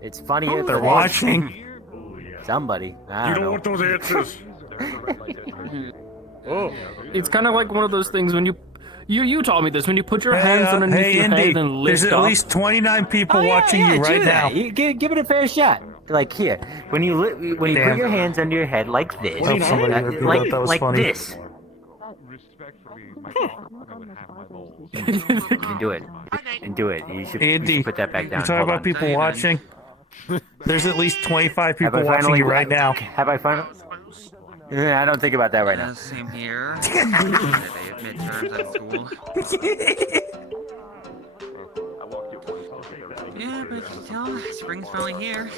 It's funny if They're watching. Somebody. I You don't don't know. want those answers. Oh. It's kind of like one of those things when you taught me this, when you put your hands underneath Hey, your Indy, head and lift there's at up. least 29 people watching you right do now. that. You give it a fair shot. Like here, when you put Damn. your hands under your head like this, Hope somebody repeat that. That was like funny. this. You can do it. And do it. You should Andy, put that back down. you talk Hold about on. people watching. There's at least 25 Have people I watching finally- you right now. Have I finally? I don't think about that right now. Same here. Midterms at school. Yeah, but you tell, spring's finally here.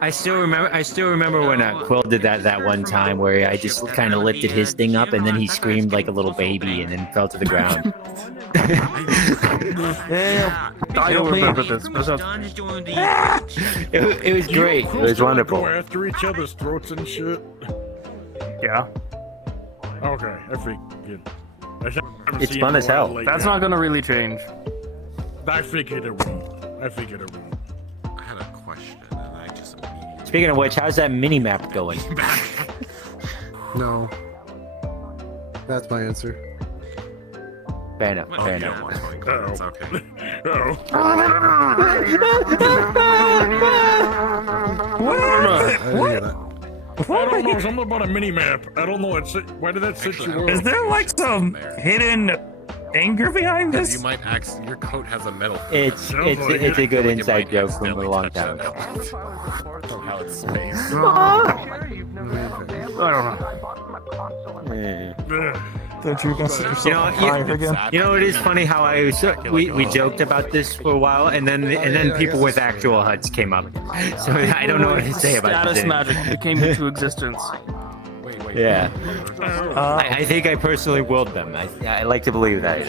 I still remember when Quill did that one time where I just kind of lifted his thing up and then he screamed like a little baby and then fell to the ground. I don't remember this. It was great. It was wonderful. Go after each other's throats and shit. Yeah. Okay, I figured. It's fun as hell. That's not gonna really change. I figured it won't. I had a question and I just immediately. Speaking of which, how's that mini map going? No. That's my answer. Fair enough. Fair enough. It's okay. I don't know, something about a mini map. I don't know. Why did that situation? Is there like some hidden anger behind this? You might your coat has a metal. It's a good inside joke from a long time ago. How it's spaced. I don't know. You know, it is funny how we joked about this for a while, and then people with actual HUDs came up. So I don't know what to say about Status this. magic came into existence. Yeah. I think I personally willed them. I like to believe that.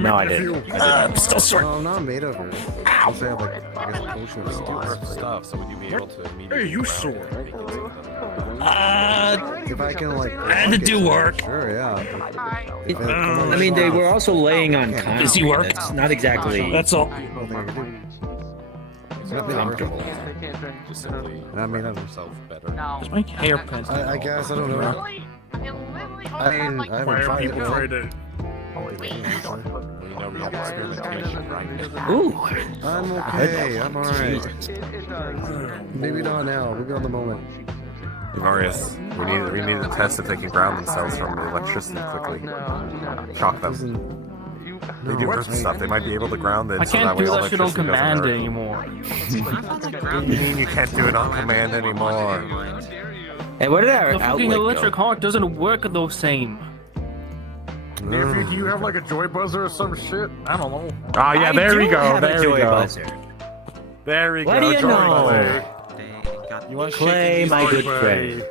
No, I didn't. I'm still sore. No, I'm not made of it. I also have like I guess a potion of stuff. So would you be able to immediately? Hey, you sore? If I can like. I had to do work. Sure, yeah. I mean, they were also laying on concrete. Does he work? That's not exactly. That's all. Comfortable. I mean, I'm yourself better. Is my hairpin? I guess I don't know. I haven't tried it. Ooh. I'm okay. I'm alright. Maybe not now. Maybe on the moment. Marius, we need to test if they can ground themselves from the electricity quickly. Shock them. They do earth stuff. They might be able to ground it. I can't do that shit on command anymore. What do you mean you can't do it on command anymore? Hey, what did our The fucking electric heart doesn't work the same. Do you have like a joy buzzer or some shit? I don't know. Oh yeah, there we go. There we go. Buzzer. There we go. What do you Joy know? buzzer. You want Clay, shaking my these good boys? friend.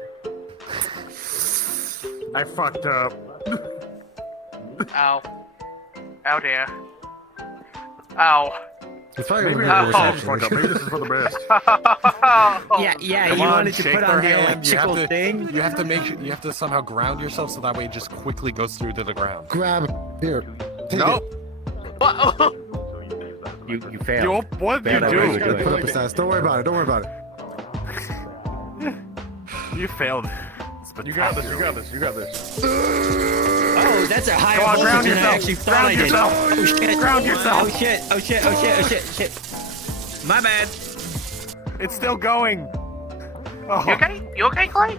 I fucked up. Ow. Ow dear. Ow. It's probably Maybe gonna this be is fucked up. Maybe this is for the best. Yeah. Come You on, wanted to shake put their on the hand. electrical thing. You have to make sure. You have to somehow ground yourself so that way it just quickly goes through to the ground. Grab. Here. Take Nope. You failed. What did you it. do? Put up a status. Don't worry about it. Don't worry about it. You failed. You got this. You got this. You got this. Oh, that's a higher Come on, ground voltage than I yourself. actually thought Ground I did. yourself. Oh shit. Ground yourself. Oh shit. Oh shit. Oh shit. Oh shit. Oh shit. Shit. My bad. It's still going. Oh. You okay, Clay?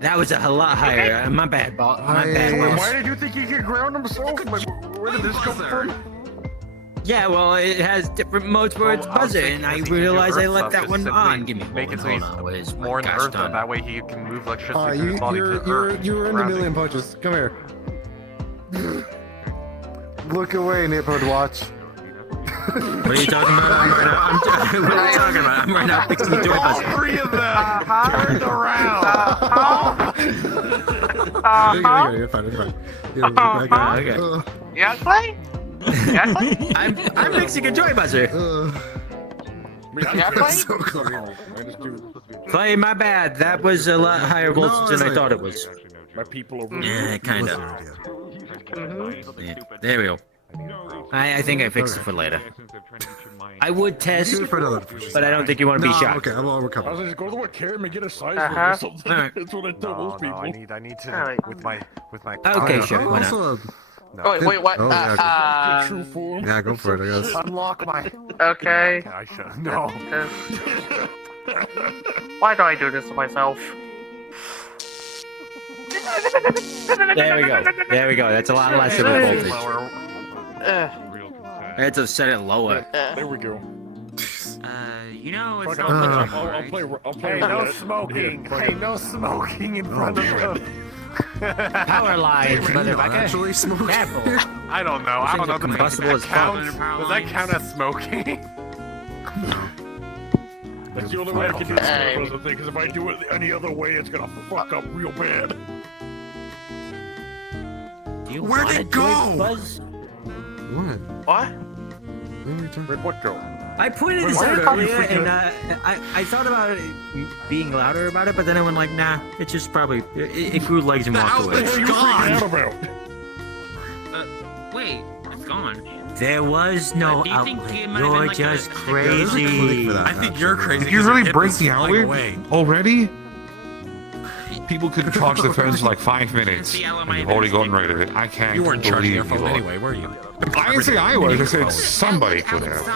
That was a lot higher. My bad, boss. My bad, boss. Why did you think he could ground himself? Like, where did this come from? Yeah, well, it has different modes for its buzzer, and I realized I left that one on. Give me Make it so he's where's more in the gosh earth, darn. that way he can move electricity through his body to You're earth. in the Grounding. million punches. Come here. Look away, neighborhood watch. What are you talking about? What are you talking about? I'm right now fixing the joy All buzzer. three of them turned around. You're fine. You're fine. Okay. Yeah, Clay? Yeah, Clay? I'm fixing a joy buzzer. Yeah, Clay? So close. Clay, my bad. That was a lot higher voltage than I thought it was. My people over Yeah, kind of. Yeah, there we go. I think I fixed it for later. I would test, but I don't think you want to be shocked. Okay, I'll recover. I was like, just go to what Karen and get a size Uh-huh. or something. Alright. That's what I tell those people. I need to Alright. with my Okay, sure. Why not? Also, Oh, wait, what? Oh, yeah, True form. yeah, go for it, I guess. unlock my. Okay. I should no. Why do I do this to myself? There we go. There we go. That's a lot less of a voltage. Uh, I had to set it lower. There we go. You know, it's Fuck, not I'll play. Hey, no roulette. smoking. Here, Hey, no smoking in front of them. Power lines, motherfucker. Actually smoke. Careful. I don't know. I don't know. Combustible Does as that count? Does that count as smoking? That's the only way I can do this thing, because if I do it any other way, it's gonna fuck up real bad. Where'd it go? Buzz? What? what? Where'd what go? I pointed this out earlier, and I thought about it being louder about it, but then I went like, nah, it's just probably it grew legs and walked away. What are you freaking out about? Wait, it's gone. There was no outlet. You're just crazy. I think you're crazy. Did you 'cause really your hip break is the flying outlet away. already? People couldn't charge their phones for like 5 minutes, and you've already gotten rid of it. I can't. You weren't charging your believe phone you are. anyway, were you? I didn't say I was. I said somebody could have.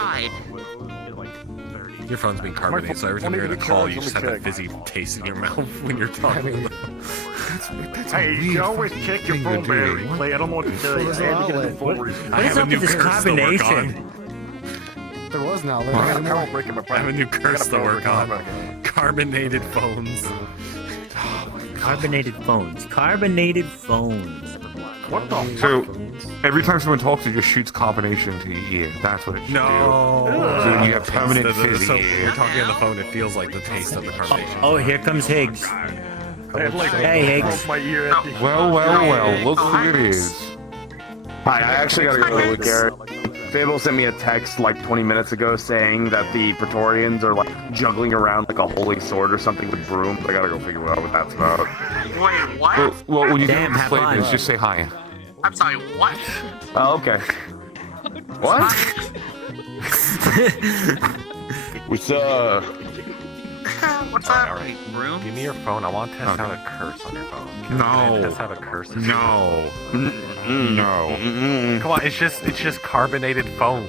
Your phone's being carbonated, so every time you're in a call, you just have that fizzy taste in your mouth when you're talking. Hey, you always check your phone battery, Clay. I don't know what to tell you. I had to get a new phone recently. I have a new curse to work on. There was an I got a outlet. power break in my I have a new curse to work on. Carbonated phones. Carbonated phones. Carbonated phones. What the So, every time someone talks, it just shoots carbonation to your ear. That's what it should do. So you have permanent fizzy So ear. you're talking on the phone, it feels like the taste of the carbonation. Oh, here comes Higgs. Hey, Higgs. My ear at the Well, look who it is. Hi, I actually gotta go with Garrett. Fable sent me a text like 20 minutes ago saying that the Praetorians are like juggling around like a holy sword or something with brooms. I gotta go figure out what that's about. Wait, what? Well, when you Damn, get have explain fun. this, just say hi. I'm sorry, what? Oh, okay. What? What's up? What's up? Alright, room? Give me your phone. I want to test out a curse on your phone. Can I test out a curse? No. No. Come on, it's just carbonated phone.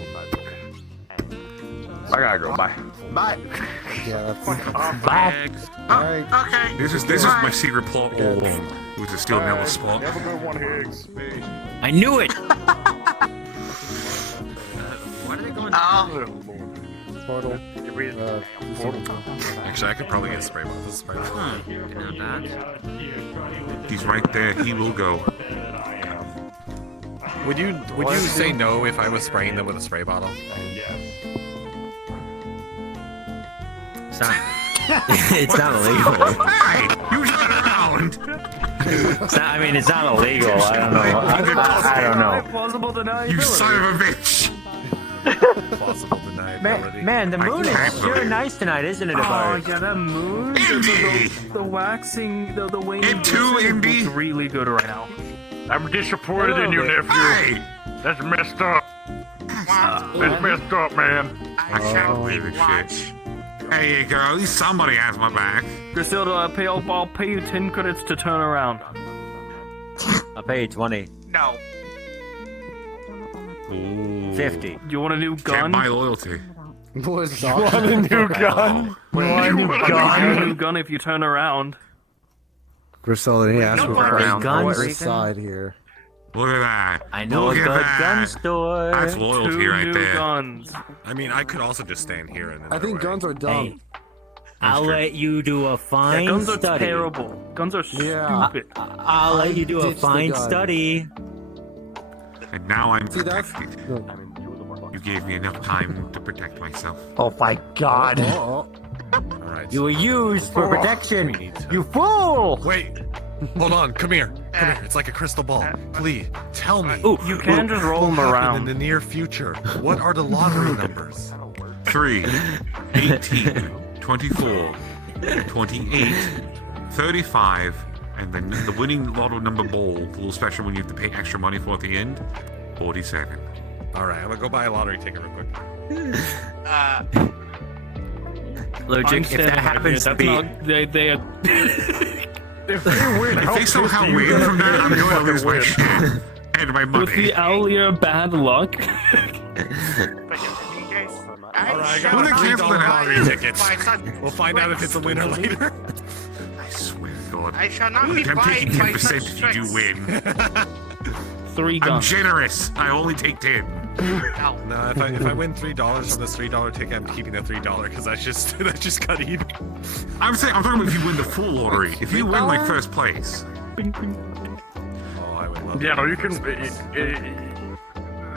I gotta go. Bye. Bye. Yeah, that's Bye. alright. Okay. This is my secret plot all along. It was to steal Nella's spot. Have a good one, Higgs. I knew it. What are they going Portal. Actually, I could probably get a spray bottle. This is spray bottle. He's right there. He will go. Would you say no if I was spraying them with a spray bottle? It's not, it's not illegal. Hey, you turn around. It's not, I mean, it's not illegal. I don't know. I don't know. Plausible deniability. You son of a bitch. Plausible deniability. Man, the moon can't is sure believe- nice tonight, isn't it, Oh, Abari? yeah, that moon. Indy! The waxing, the waning. It too, Indy? looks really good right now. I'm disappointed in you, nephew. Hey! That's messed up. That's messed up, man. I can't believe this shit. There you go. At least somebody has my back. Griselda, I'll pay you 10 credits to turn around. I'll pay you 20. No. 50. You want a new Get gun? my loyalty. Boys, You want a new gun? You want a new gun if you turn around. Griselda, he asked me for around. guns Guns? side here. Look at that. I know Look a at good that. gun store. That's loyalty 2 right new there. guns. I mean, I could also just stand here and then. I think guns are dumb. Hey, I'll let you do a fine Yeah, guns are study. terrible. Guns are Yeah. stupid. I'll let you do a ditched the fine gun. study. And now I'm See, that's- protected. You gave me enough time to protect myself. Oh my god. Oh, Alright. You were used for protection. We need to. You fool! Wait! Hold on, come here. Come here. It's like a crystal ball. Please, tell me. Ooh, You can just roll them in around. the near future. What are the lottery numbers? 3, 18, 24, 28, 35, and then the winning lotto number bowl, the little special one you have to pay extra money for at the end, 47. Alright, I'm gonna go buy a lottery ticket real quick. Logic, if that happens to be... If they win, If they somehow win from that, I'm going to lose my shit and my With the money. Alia bad luck. Alright, I Who the got cancel $3 that? lottery tickets. We'll find out if it's a winner later. I swear to God. I shall not be I'm taking bribed by 10% such if you do tricks. win. 3 I'm guns. generous. I only take 10. No, if I win $3 from this $3 ticket, I'm keeping the $3 because that's just got even. I'm talking about if you win the full lottery. If you win like first place. Oh, I would love Yeah, no, you can.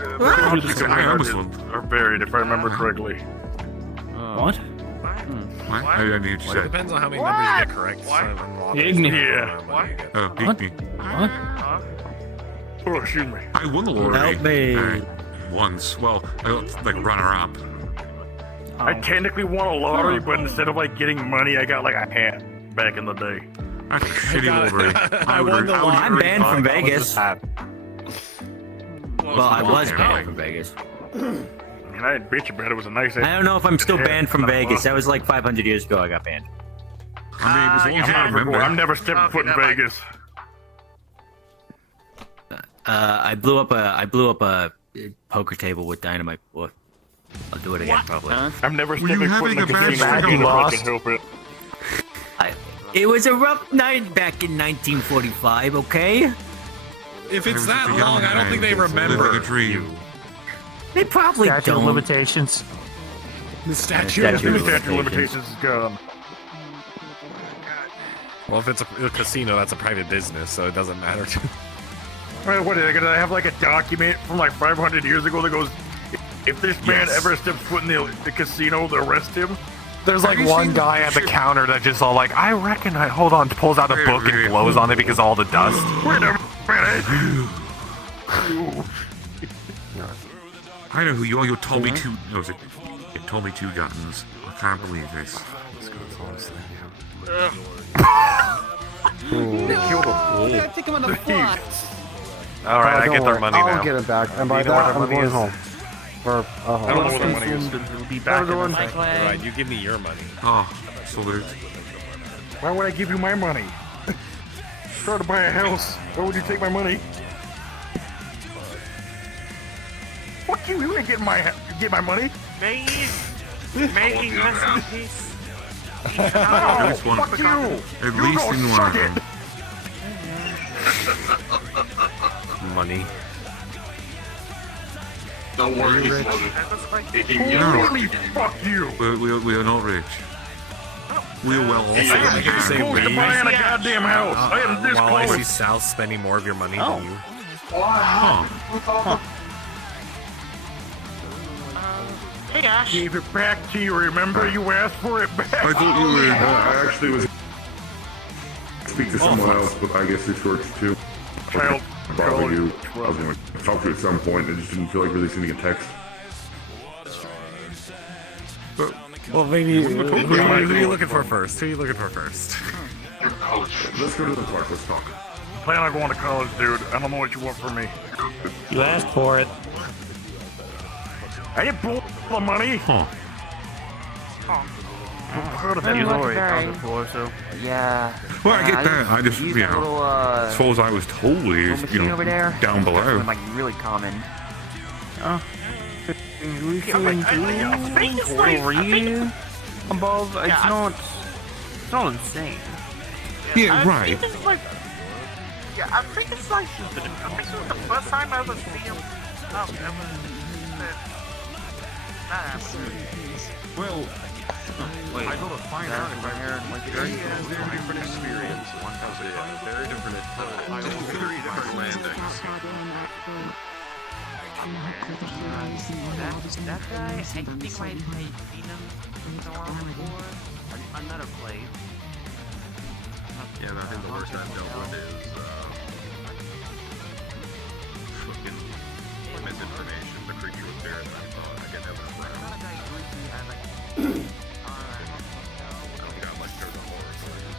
I almost won. Are buried, if I remember correctly. What? What? I didn't hear what you It said. depends on how many numbers you get correct. Igni. Oh, beat me. What? Oh, excuse me. I won the lottery. Help me. Once. Well, I got like runner-up. I technically won a lottery, but instead of like getting money, I got like a hat back in the day. That's a shitty lottery. I won the lottery. I'm banned from Vegas. Well, Well, I was banned from Vegas. I mean, I didn't bitch about it. It was a nice. I don't know if I'm still banned from Vegas. That was like 500 years ago. I got banned. I mean, as long as you remember. I'm never stepping foot in Vegas. I blew up a poker table with dynamite before. I'll do it again probably. I'm never stepping foot in a casino again if I can help it. It was a rough night back in 1945. Okay. If it's that long, I don't think they remember you. They probably Statute of don't. limitations. The statute of limitations is gone. Well, if it's a casino, that's a private business, so it doesn't matter. Well, what are they gonna have like a document from like 500 years ago that goes, if this man ever steps foot in the casino, they'll arrest him? There's like one guy at the counter that just all like, I reckon hold on, pulls out a book and blows on it because of all the dust. Wait a minute. I know who you are. You told me two. No, you told me 2 guns. I can't believe this. Let's go. Honestly, They killed him. I think I'm on the flat. All right, I get their money now. I'll get it back, and by that, I'm going home. For I don't know where the money is. It'll be back in a second. Right, you give me your money. Oh, salute. Why would I give you my money? Try to buy a house. Why would you take my money? Fuck you! You ain't getting my money. Maggie, rest in peace. At least one. Fuck you! At You least go in one suck of them. Money. Don't worry, Rich. Really, fuck you! We are not rich. We are well off. I am this close to buying a goddamn house. I am this While I see close. South spending more of your money than you. Hey, Ash. Gave it back to you. Remember, you asked for it back. I thought you were. I actually was. Speak to someone else, but I guess this works too. Child. Bother you. I was going to talk to you at some point. I just didn't feel like really sending a text. Well, maybe. Who are you looking for first? Who are you looking for first? Let's go to the park. Let's talk. I plan on going to college, dude. I don't know what you want from me. You asked for it. I didn't blow the money. Huh. Part of that You story. before, so yeah. Well, I get that. I just, you know, little, as far as I was told, is, you know, over there. down below. Like really common. Above, it's not insane. Yeah, right. I think it's like, I think this was the first time I ever seen him. Well, I gotta find out if I'm very different experience. One has a very different title, very different landings. That guy, I think I've seen him somewhere before. Another place. Yeah, I think the worst I've dealt with is fucking misinformation. The creature was there, and I thought I get that one around. Got lectured on horror stories.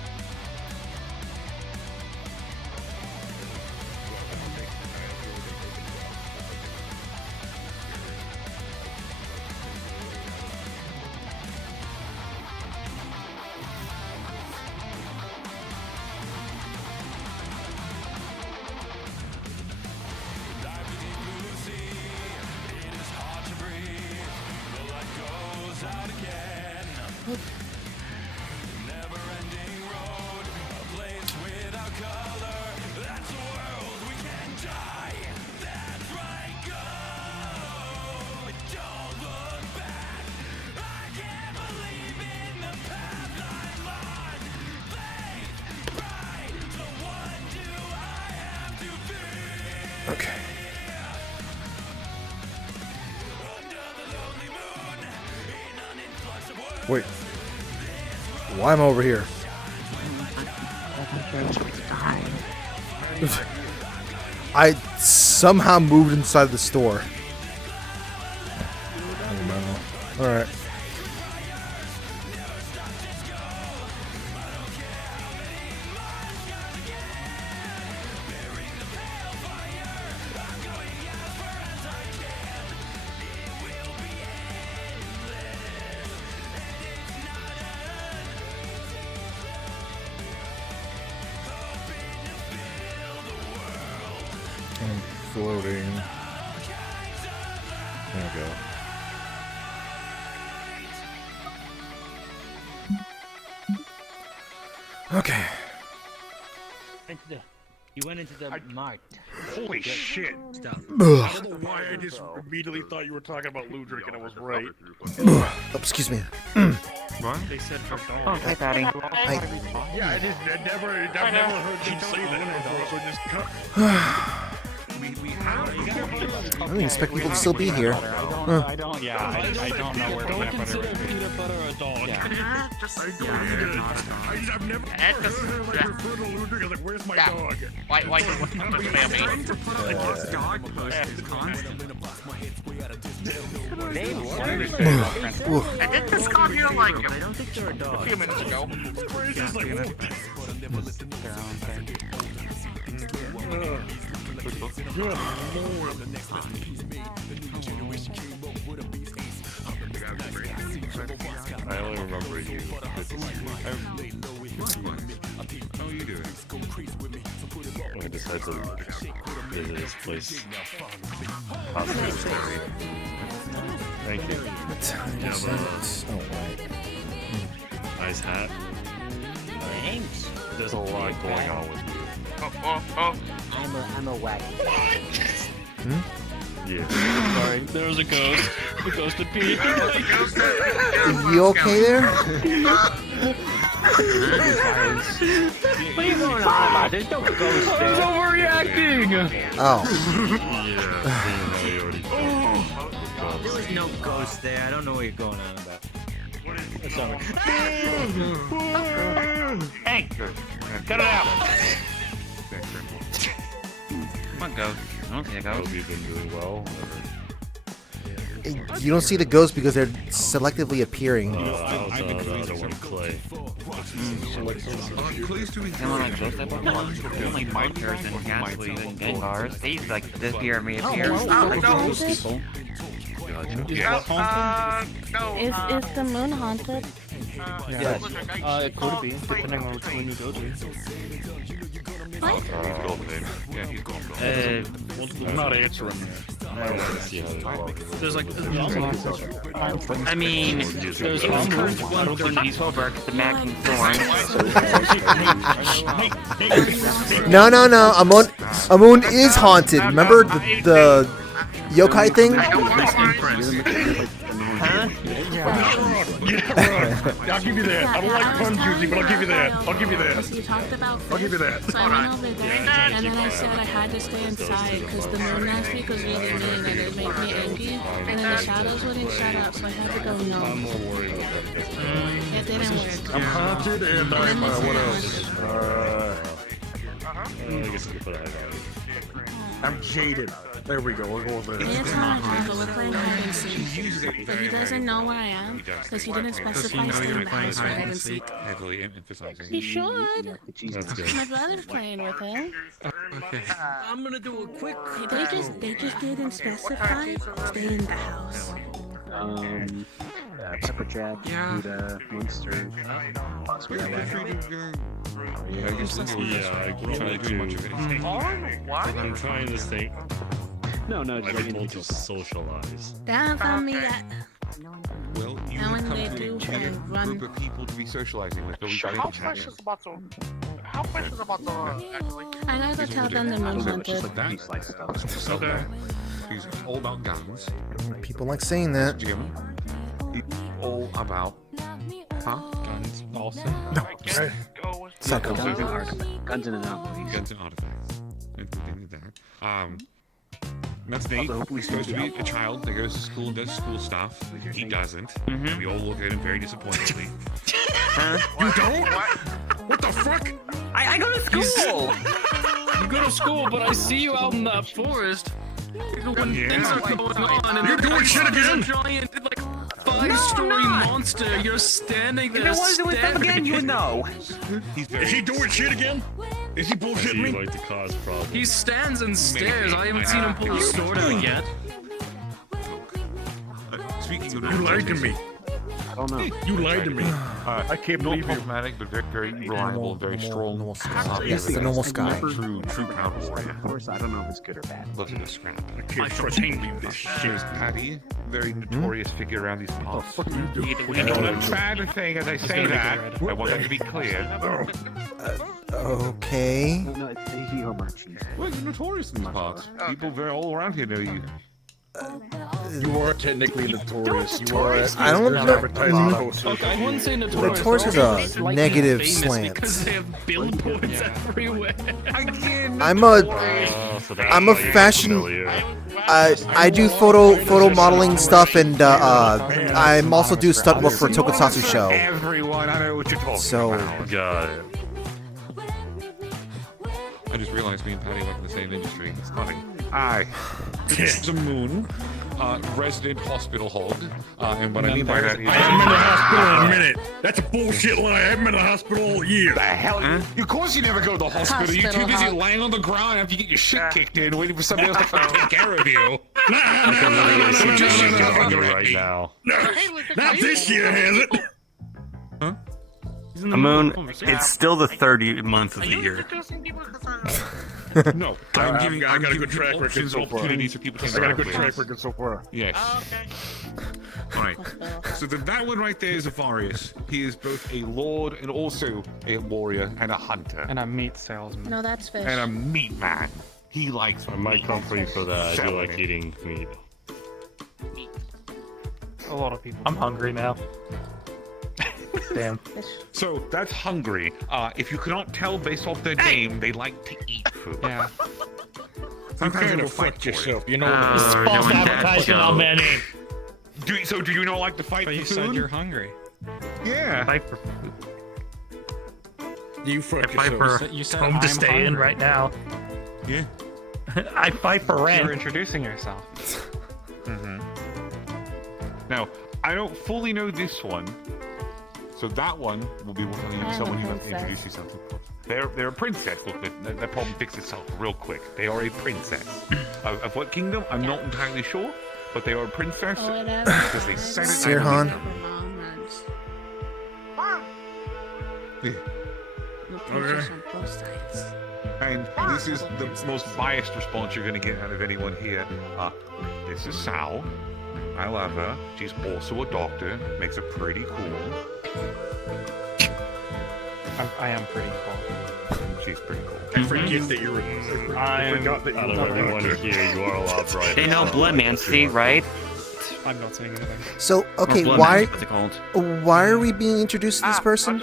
Okay. Wait. Why am I over here? I somehow moved inside the store. I don't know. Alright. loading. There we go. Okay. You went into the mart. Holy shit! Stuff. I don't know why I just immediately thought you were talking about Ludwig and I was right. Oh, excuse me. What? They said her dog. Oh, hi, Patty. Yeah, I've never heard you say that before, so just I didn't expect people to still be here. Huh. I don't know where peanut butter would be. Peanut butter or a dog. I've never referred to Ludwig as like, where's my dog? Why you want to spam me? I did just call you to like him. I don't think you're a dog. A few minutes ago. Good I only remember you. How are you doing? I decided to visit his place. Thank you. Nice hat. Thanks. There's a lot going on with you. I'm a whack. Yeah. Sorry, there was a ghost. The ghost of Pete. You okay there? What are you going on about? There's no ghost there. I was overreacting! Oh. There was no ghost there. I don't know what you're going on about. Sorry. Hey! Cut it out! Come on, ghost. I don't see a ghost. Hope you've been doing well. You don't see the ghosts because they're selectively appearing. I was the other one, Clay. Clay's doing Someone like ghost type of one. Only markers and ghastly and Gengars. They like disappear and reappear. Like ghost people. Is the moon haunted? Yes. It could be, depending on which one you go to. What? Yeah, he's golden. I'm not answering that. There's like, I mean, there's one through October, the Macking Thorn. No. Amun is haunted. Remember the yokai thing? I'll give you that. I don't like puns usually, but I'll give you that. I'll give you that. You talked about I'll give you that. So I went over there, and then I said I had to stay inside because the moon last week was really mean and it made me angry. And then the shadows wouldn't shut up, so I had to go no. I'm more worried about that. It didn't work. I'm haunted and I'm, what else? I guess you could put a high value. I'm jaded. There we go, we'll go with He this. is not but we're playing hide and seek. But he doesn't know where I am because he didn't specify stay in the house for hide and seek. Heavily emphasizing. He should. That's good. My brother's playing with him. Okay. I'm gonna do a quick. They just didn't specify stay in the house. Pepper Jack, Buddha, Monster. Possibly I try to do much of anything. I'm trying to think. No, I've been able to socialize. They haven't found me yet. Well, you And when have they come do, to I a run. group of people to be socializing with, but we got How to chat fresh is about to? How fresh is about to actually? I gotta go tell them the moon's haunted. Okay. He's all about guns. People like saying that. Jim. He's all about. Huh? Guns also? No. Psycho. Guns and artifacts. Guns and anomalies. Guns and artifacts. Including that. That's Nate. He's supposed to be a child that goes to school and does school stuff. He doesn't. And we all look at him very disappointedly. You don't? What the fuck? I go to school! You go to school, but I see you out in that forest. When things are going on, and You're doing shit again? Giant, like, 5-story monster. You're standing there. If it was doing stuff again, you would know. Is he doing shit again? Is he bullshitting me? You like to cause problems. He stands and stares. I haven't seen him pull his sword out yet. Speaking of You lied to me. Oh no. You lied to me. I can't believe you. Problematic, but very, very reliable, very strong. Normal sky. Yes, the normal sky. True pound warrior. Of course, I don't know if it's good or bad. Loves to scrap. I can't trust you to leave this Here's shit. Patty, very notorious figure around these parts. What the fuck are you doing? And I'm not trying to say as I say that. I want that to be clear. Okay. No, it's your merchant. Well, you're notorious in these parts. People all around here know you. You are technically notorious. You are. I don't know. Advertising posters. Okay, I wouldn't say notorious. Notorious is a Slightly negative famous slant. because they have billboards everywhere. I'm a fashion. I do photo modeling stuff, and I'm also do stunt work for a Tokusatsu show. Everyone, I know what you're talking about. Got it. I just realized me and Patty work in the same industry. It's funny. This is a moon, resident hospital hog, and what I mean by that is... I haven't been to the hospital in a minute. That's a bullshit lie. I haven't been to the hospital all year. The hell? Of course you never go to the hospital. You're too busy laying on the ground after you get your shit kicked in, waiting for somebody else to come take care of you. Right now. Not this year, has it? Huh? Moon, it's still the 30th month of the year. No, I got a good track record so far. Opportunities for people to I got a good track record so far. Yes. Alright. So that one right there is Avarius. He is both a lord and also a warrior and a hunter. And a meat salesman. No, that's fish. And a meat man. He likes I might come for you for that. I do like eating meat. A lot of people. I'm hungry now. Damn. So that's hungry. If you cannot tell based off their name, they like to eat food. Yeah. Sometimes You they will kind of fight fucked for it. yourself. You know It's what? false advertisement on my name. Do you not like to fight But for you food? said you're hungry. Yeah. Fight for You fucked fight yourself. for You said home to I'm stay in hungry. right now. Yeah. I fight for You're rent. introducing yourself. Now, I don't fully know this one, so that one will be someone you have to introduce yourself to. They're a princess. Look, that problem fixed itself real quick. They are a princess. Of what kingdom? I'm not entirely sure, but they are a princess because they said it. Sirhan. Yeah. Okay. And this is the most biased response you're going to get out of anyone here. This is Sal. I love her. She's also a doctor. Makes her pretty cool. I am pretty cool. She's pretty cool. I forget that you're. I forgot that Out you're. of everyone here, you are a lot brighter. They know Blood Man, see, right? I'm not saying anything. So, okay, Blood why Man, what's it called? are we being introduced to this person?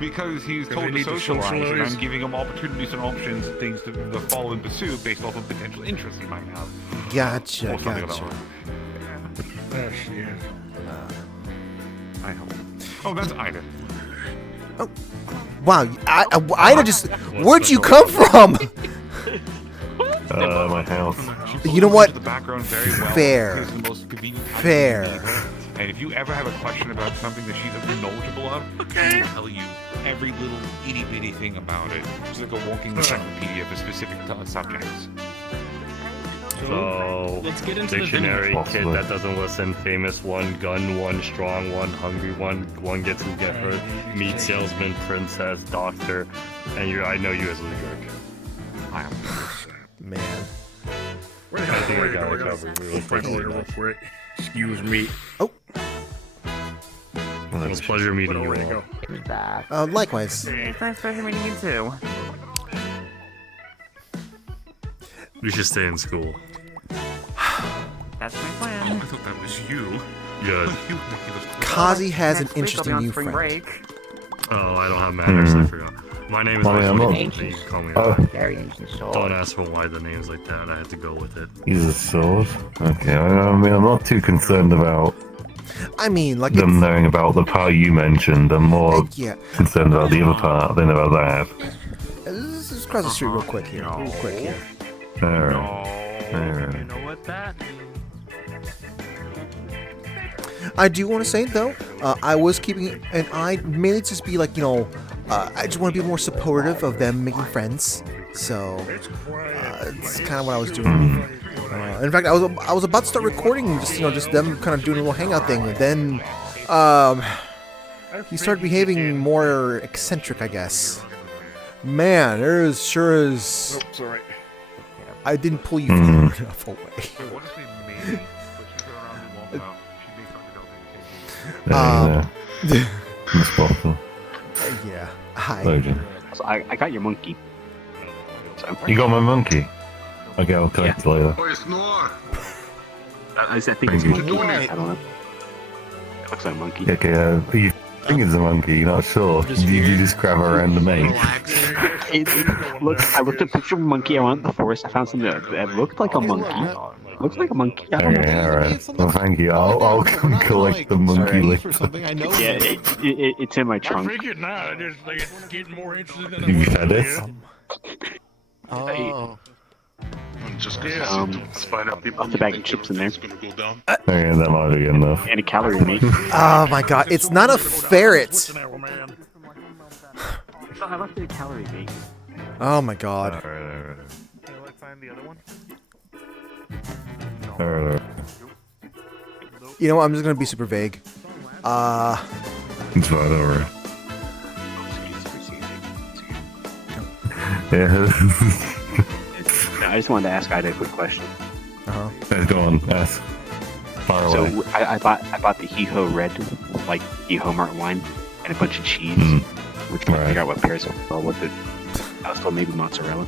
Because he's Because told they to need to socialize, and socialize. I'm giving him opportunities and options, things to follow and pursue based off of potential interests he might have. Gotcha, Or something of that gotcha. sort. Oh shit. I hope. Oh, that's Ida. Wow, Ida just. Where'd you come from? My house. You know what? The background very well. Fair. It's the most convenient time to Fair. meet her. And if you ever have a question about something that she's knowledgeable of, she will tell you every little itty bitty thing about it. She's like a walking encyclopedia for specific subjects. So, let's get into dictionary the kid that doesn't listen, famous one, gun one, strong one, hungry one gets who get hurt, meat salesman, princess, doctor, and I know you as a jerk. I am. Man. Where the I hell think are I you got it going? covered really Quick quickly order real enough. quick. Excuse me. Oh. It was a pleasure meeting you Where'd it all. go? Likewise. It's nice for meeting you too. We should stay in school. That's my plan. I thought that was you. Good. Kazi has an Next week I'll be interesting on new spring friend. break. Oh, I don't have manners, I forgot. My name is I'm Michael. not- You can call me Oh. that. Very Don't ask for why the name's like that. I had to go with it. He's a sword. Okay, I mean, I'm not too concerned about I mean, like, them knowing about the part you mentioned. I'm more yeah. concerned about the other part than about that. Let's just cross the street real quick here. Real quick here. Alright. Alright. You know what that means? I do want to say though, I was keeping an eye, mainly to just be like, I just want to be more supportive of them making friends. So it's kind of what I was doing. In fact, I was about to start recording, just them kind of doing a little hangout thing, and then he started behaving more eccentric, I guess. Man, there is sure is. Oops, sorry. I didn't pull you far enough away. Miss Bottle. Yeah. Hi. Logan. So I got your monkey. So. You got my monkey? Okay, I'll collect it later. I think it's a monkey. I don't know. It looks like a monkey. Okay, you think it's a monkey? You're not sure? Did you just grab a random egg? I looked at a picture of a monkey. I went in the forest. I found something that looked like a monkey. Looks like a monkey. I don't know. Alright. Well, thank you. I'll come collect the monkey later. Yeah, it's in my trunk. I figured now. I just like it's getting more interested in You fed it? Oh. Just spine up people. Lots of bag of chips in there. Okay, that might be good enough. And a calorie meat. Oh my god, it's not a ferret! I left it a calorie meat. Oh my god. You know what, I'm just gonna be super vague. It's fine, alright. Yeah. I just wanted to ask Ida a quick question. Go on, ask. Far away. So I bought the Hiho Red, like Hiho Mart wine, and a bunch of cheese. We're trying to figure out what pairs well with it. I was told maybe mozzarella.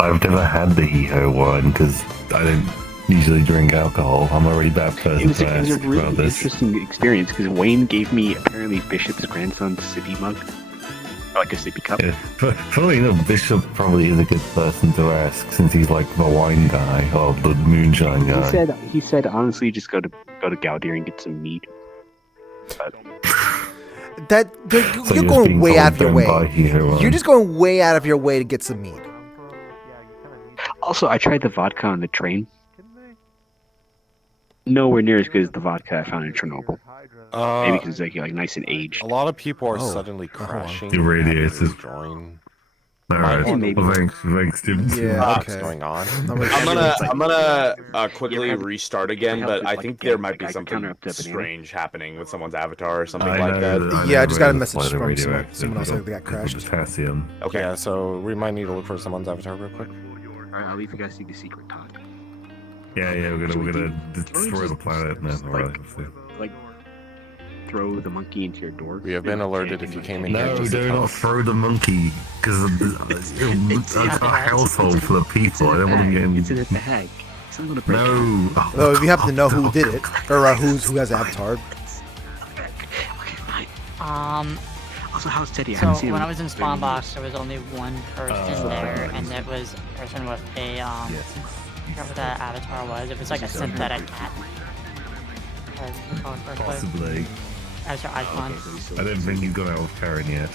I've never had the Hiho wine because I don't usually drink alcohol. I'm already bad person It was to a ask really about this. interesting experience because Wayne gave me apparently Bishop's grandson's sippy mug, or like a sippy cup. Yeah. Funnily enough, Bishop probably is a good person to ask since he's like the wine guy or the moonshine guy. He said honestly, just go to Gaudier and get some meat. But, You're going way out of your way. Hiho You're just going way out of your way to get some meat. also, I tried the vodka on the train. Nowhere near as good as the vodka I found in Chernobyl. Maybe because it's like nice and aged. A lot of people are suddenly crashing. The radiators. Join. Alright, well, thanks, Jim. What's going on? I'm gonna quickly restart again, but I think there might be something strange happening with someone's avatar or something like that. Yeah, I just got a message from someone else that got crashed. Potassium. Okay, yeah, so we might need to look for someone's avatar real quick. Alright, I'll leave you guys see the secret talk. Yeah, we're gonna destroy the planet now. Like, throw the monkey into your door. We have been alerted if you came in here. No, just to do tell not us. throw the monkey, because it's a household full of people. I don't want to get in. It's in a bag. It's not gonna break. No. Well, if you happen to know who did it, or who has Avatar. Also, how's Teddy? I So haven't seen when him. I was in spawn box, there was only one person there, and it was a person with a I forgot what that avatar was. It was like a synthetic cat. Possibly. As your icon. I don't think you got out of Karen yet.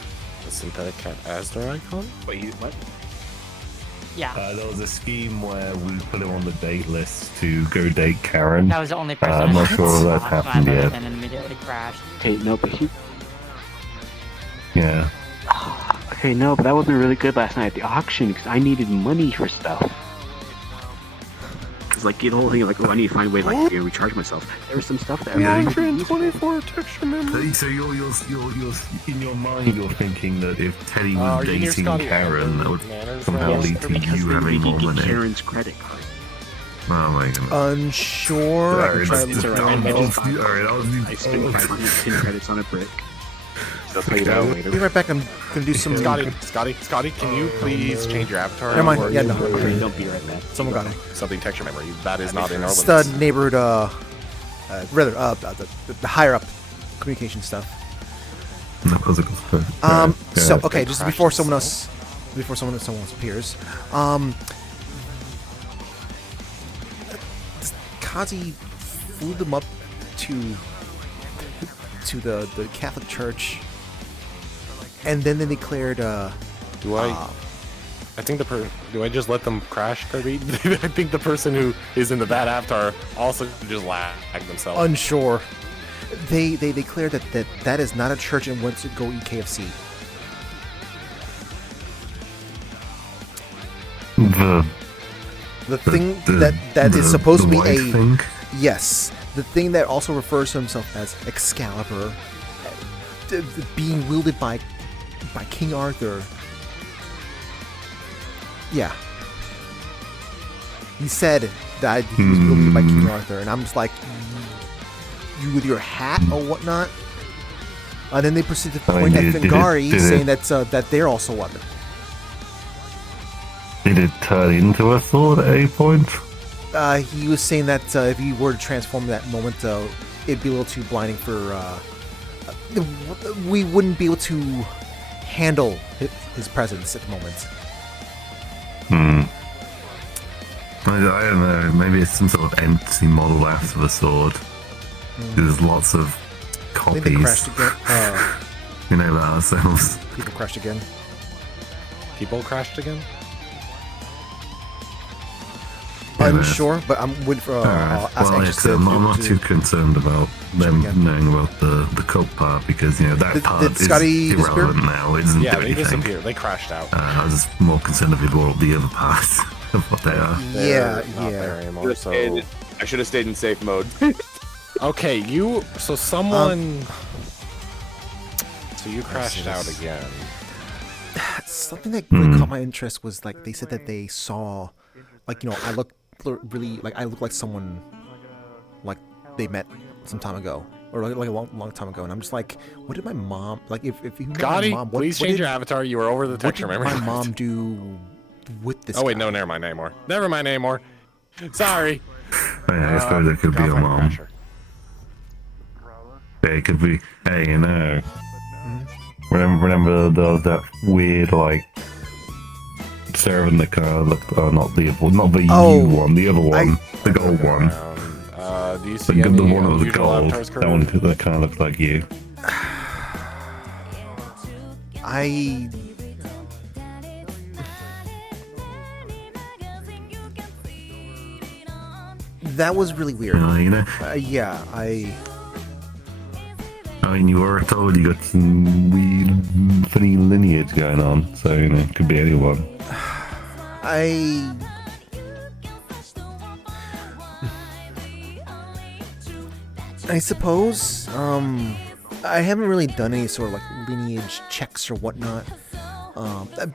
A synthetic cat as their icon? Wait, what? Yeah. There was a scheme where we put him on the date list to go date Karen. That was the only person. I'm not sure if that's happened yet. And immediately crashed. Okay, no, but he. Yeah. Okay, no, but that wasn't really good last night at the auction because I needed money for stuff. Cause like the whole thing, like, oh, I need to find a way like to recharge myself. There was some stuff that. 124 texture memory. So you're in your mind you're thinking that if Teddy was dating Karen, that would somehow lead to you having more money. Karen's credit card. Oh my god. Unsure. I spent 510 credits on a brick. So I'll tell you that later. Be right back. I'm gonna do some. Scotty, can you please change your avatar? Never mind. Yeah, no. Okay, don't be right back. Someone got it. Something texture memory. That is not in our It's limits. the neighborhood, the higher up communication stuff. So okay, just before someone else appears, Kazi flew them up to the Catholic Church, and then they declared. Do I think do I just let them crash, Kirby? I think the person who is in the bad avatar also just lag themselves. Unsure. They declared that is not a church and went to go eat KFC. The thing that is supposed to be white thing? Yes, the thing that also refers to himself as Excalibur, being wielded by King Arthur. Yeah. He said that he was wielded by King Arthur, and I'm just like, you with your hat or whatnot? And then they proceeded to point at Fingari, saying that they're also weapon. Did it turn into a sword at any point? He was saying that if he were to transform in that moment, it'd be a little too blinding for... we wouldn't be able to handle his presence at the moment. I don't know. Maybe it's some sort of empty model after the sword. There's lots of copies. I think they crashed again. We know that ourselves. People crashed again. People crashed again? Unsure, but I'm waiting for. I'm not too concerned about them knowing about the coke part because that part is irrelevant now. It doesn't do anything. They disappeared. They crashed out. I was just more concerned with all the other parts of what they are. I should have stayed in safe mode. Okay, someone. So you crashed out again. Something that really caught my interest was like they said that they saw, I looked really I look like someone like they met some time ago or like a long time ago, and I'm just like, what did my mom if you met my mom, please change your avatar. You were over the text. Remember? What did my mom do with this? Oh wait, no, never mind anymore. Never mind anymore. Sorry. I suppose it could be a mom. It could be. Hey, remember there was that weird server in the car. Not the U one, the other one, the gold one. Do you see any the one with the unusual gold? avatars, That one that kind of looked like you. That was really weird. Yeah, I mean, you were told you got some weird, funny lineage going on, so it could be anyone. I suppose. I haven't really done any sort of lineage checks or whatnot.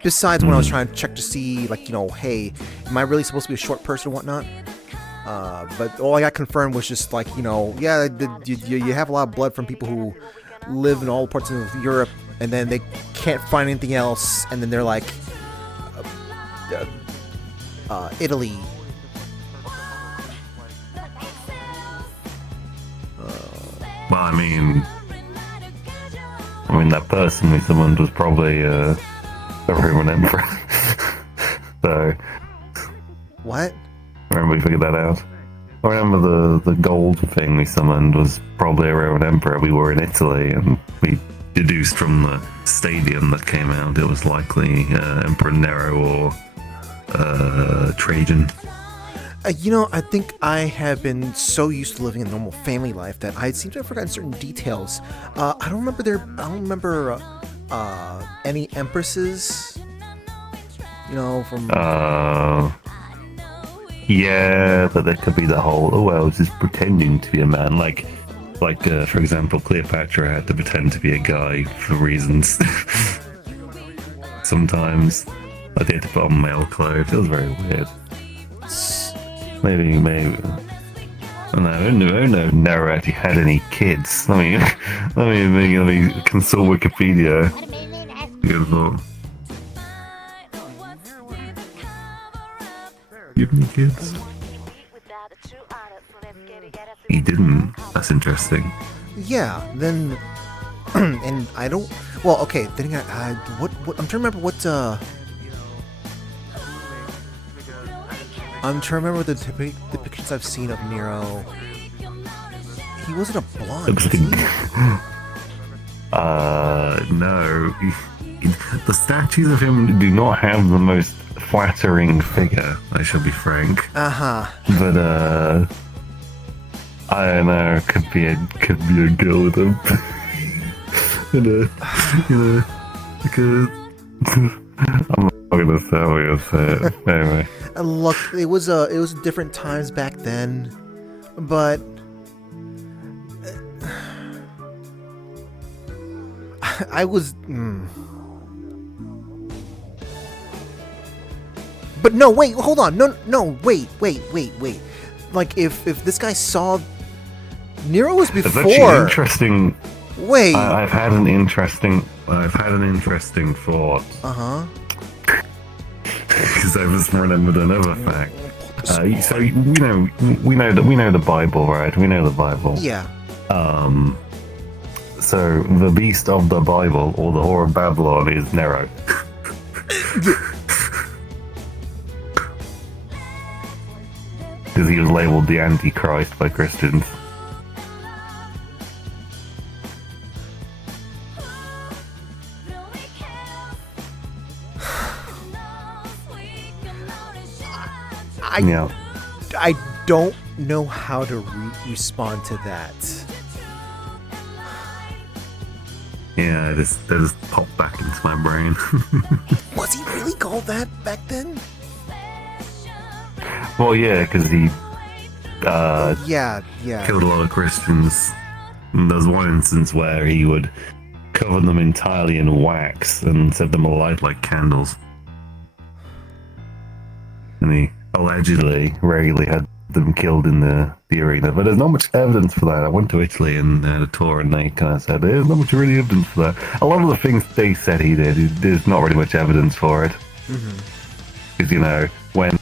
Besides when I was trying to check to see, hey, am I really supposed to be a short person or whatnot? But all I got confirmed was just you have a lot of blood from people who live in all parts of Europe, and then they can't find anything else, and then they're like, Italy. Well, I mean, that person we summoned was probably a Roman emperor. So. What? Remember we figured that out. I remember the gold thing we summoned was probably a Roman emperor. We were in Italy, and we deduced from the stadium that came out it was likely Emperor Nero or Trajan. I think I have been so used to living a normal family life that I seem to have forgotten certain details. I don't remember any empresses. From. Yeah, but there could be the whole, just pretending to be a man. Like, for example, Cleopatra had to pretend to be a guy for reasons. Sometimes, they had to put on male clothes. It was very weird. Maybe. No, never actually had any kids. Let me consult Wikipedia. Good thought. You have any kids? He didn't. That's interesting. Yeah, then... and I don't... Well, okay, then what... I'm trying to remember what, I'm trying to remember the depictions I've seen of Nero. He wasn't a blonde, was he? No. The statues of him do not have the most flattering figure, I shall be frank. But I don't know, could be a girl with him. I'm not gonna say it. Anyway. Look, it was different times back then, but I was. But no, wait, hold on, no, wait. Like if this guy saw Nero was before. It's actually interesting. Wait, I've had an interesting thought. Because I just remembered another fact. So we know the Bible, right? We know the Bible. Yeah. So the beast of the Bible, or the whore of Babylon, is Nero. Because he was labeled the Antichrist by Christians. I don't know how to respond to that. Yeah, that just popped back into my brain. Was he really called that back then? Well, yeah, because he yeah killed a lot of Christians. And there's one instance where he would cover them entirely in wax and set them alight like candles. And he allegedly regularly had them killed in the arena, but there's not much evidence for that. I went to Italy and had a tour, and they kind of said there's not much really evidence for that. A lot of the things they said he did, there's not really much evidence for it. Because when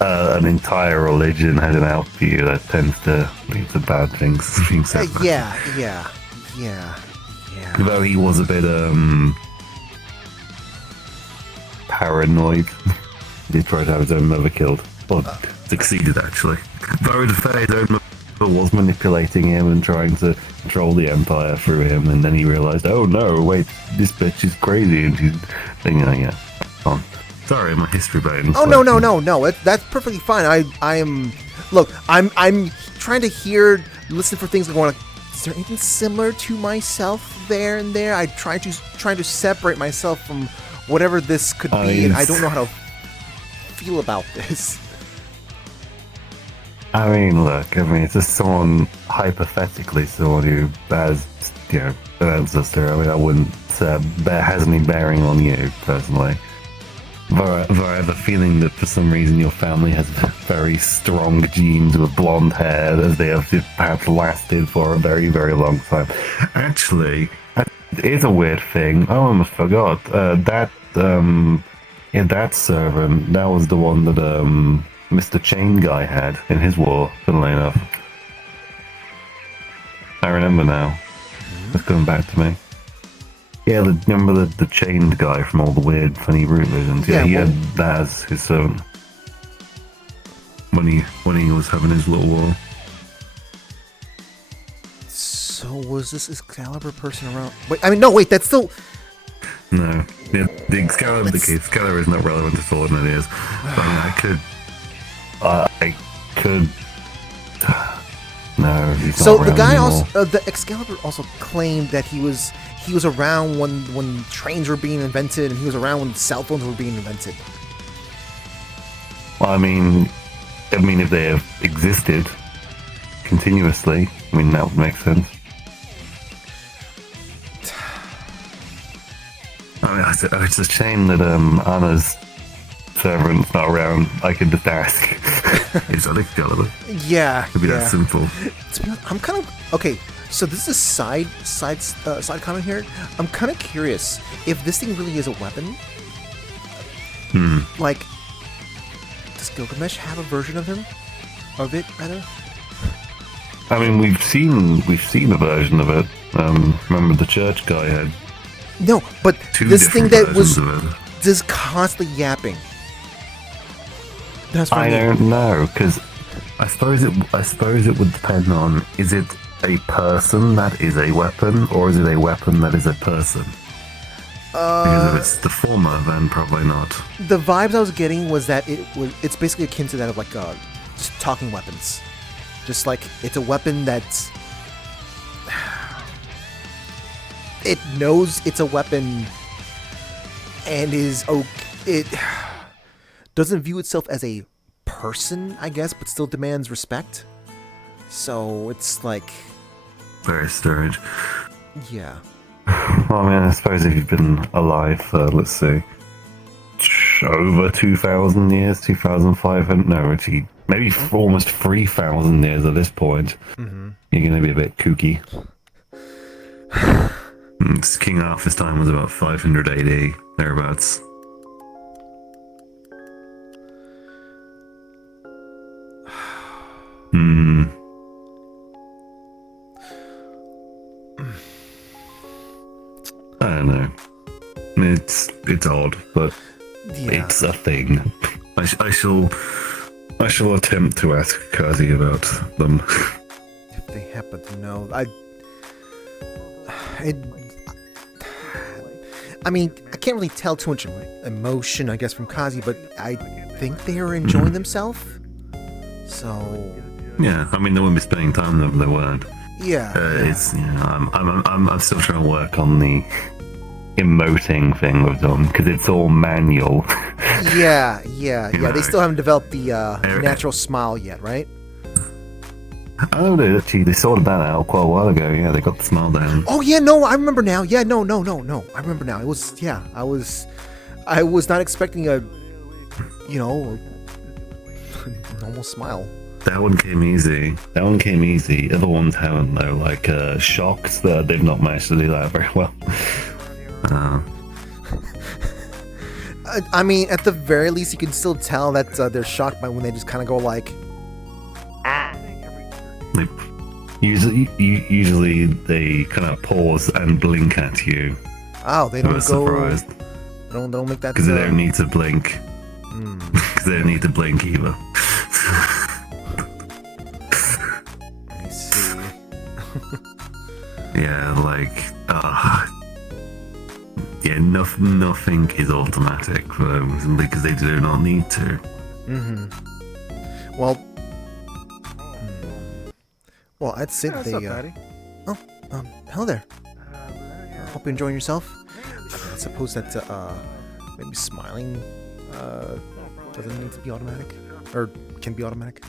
an entire religion has an out for you, that tends to lead to bad things being said. Yeah. Though he was a bit paranoid. He did try to have his own mother killed. Well, succeeded actually. Though in fact, his own mother was manipulating him and trying to control the empire through him, and then he realized, oh no, wait, this bitch is crazy, and she's thinking, oh yeah, on. Sorry, my history brain. Oh no, that's perfectly fine. I'm trying to listen for things going like, is there anything similar to myself there and there? I trying to separate myself from whatever this could be, and I don't know how to feel about this. I mean, look, it's just someone who has, an ancestor. I mean, I wouldn't say that has any bearing on you, personally. But I have a feeling that for some reason your family has very strong genes with blonde hair, as they have perhaps lasted for a very, very long time. Actually, it is a weird thing. I almost forgot. That servant, that was the one that Mr. Chain Guy had in his war, funnily enough. I remember now. It's coming back to me. Yeah, remember the chained guy from all the weird, funny root visions? Yeah, he had that as his servant. When he was having his little war. So was this Excalibur person around? Wait, that's still... No. The Excalibur is not relevant at all, and it is. But I could... No, he's so not the guy anymore. also, the Excalibur also claimed that he was around when trains were being invented, and he was around when cell phones were being invented. Well, I mean, if they have existed continuously, that would make sense. It's a shame that Anna's servant's not around. I could just ask. Is that Excalibur? Yeah, It'd be that simple. To be honest, I'm kind of okay. So this is a side comment here. I'm kind of curious if this thing really is a weapon. Like, does Gilgamesh have a version of him? Of it, rather? I mean, we've seen a version of it. Remember the church guy had. No, but this thing that was just constantly yapping. That's what I don't know, because I suppose it would depend on, is it a person that is a weapon, or is it a weapon that is a person? Because if it's the former, then probably not. The vibes I was getting was that it's basically akin to that of like just talking weapons. Just like it's a weapon that's it knows it's a weapon and is okay. doesn't view itself as a person, I guess, but still demands respect. So it's like, Very strange. yeah. Well, I mean, I suppose if you've been alive for, let's see, over 2,000 years, 2,500, no, actually, maybe almost 3,000 years at this point, you're going to be a bit kooky. King Arthur's time was about 500 AD, thereabouts. I don't know. It's odd, but it's a thing. I shall attempt to ask Kazi about them. If they happen to know, I mean, I can't really tell too much emotion, I guess, from Kazi, but I think they are enjoying themselves. So. Yeah, I mean, they wouldn't be spending time with them if they weren't. Yeah. It's I'm still trying to work on the emoting thing with them because it's all manual. Yeah. They still haven't developed the natural smile yet, right? Oh, they sorted that out quite a while ago. Yeah, they got the smile down. Oh yeah, no, I remember now. Yeah, no. I remember now. It was I was not expecting a normal smile. That one came easy. Other ones haven't though. Like shocked that they've not managed to do that very well. I mean, at the very least, you can still tell that they're shocked by when they just kind of go like, Usually they kind of pause and blink at you. Oh, they don't go. Surprised. They don't make that. Because they don't need to blink. Because they don't need to blink either. I see. Yeah, nothing is automatic for them because they do not need to. Well, I'd say that they. Hello there. Hope you're enjoying yourself. I suppose that maybe smiling doesn't need to be automatic, or can be automatic.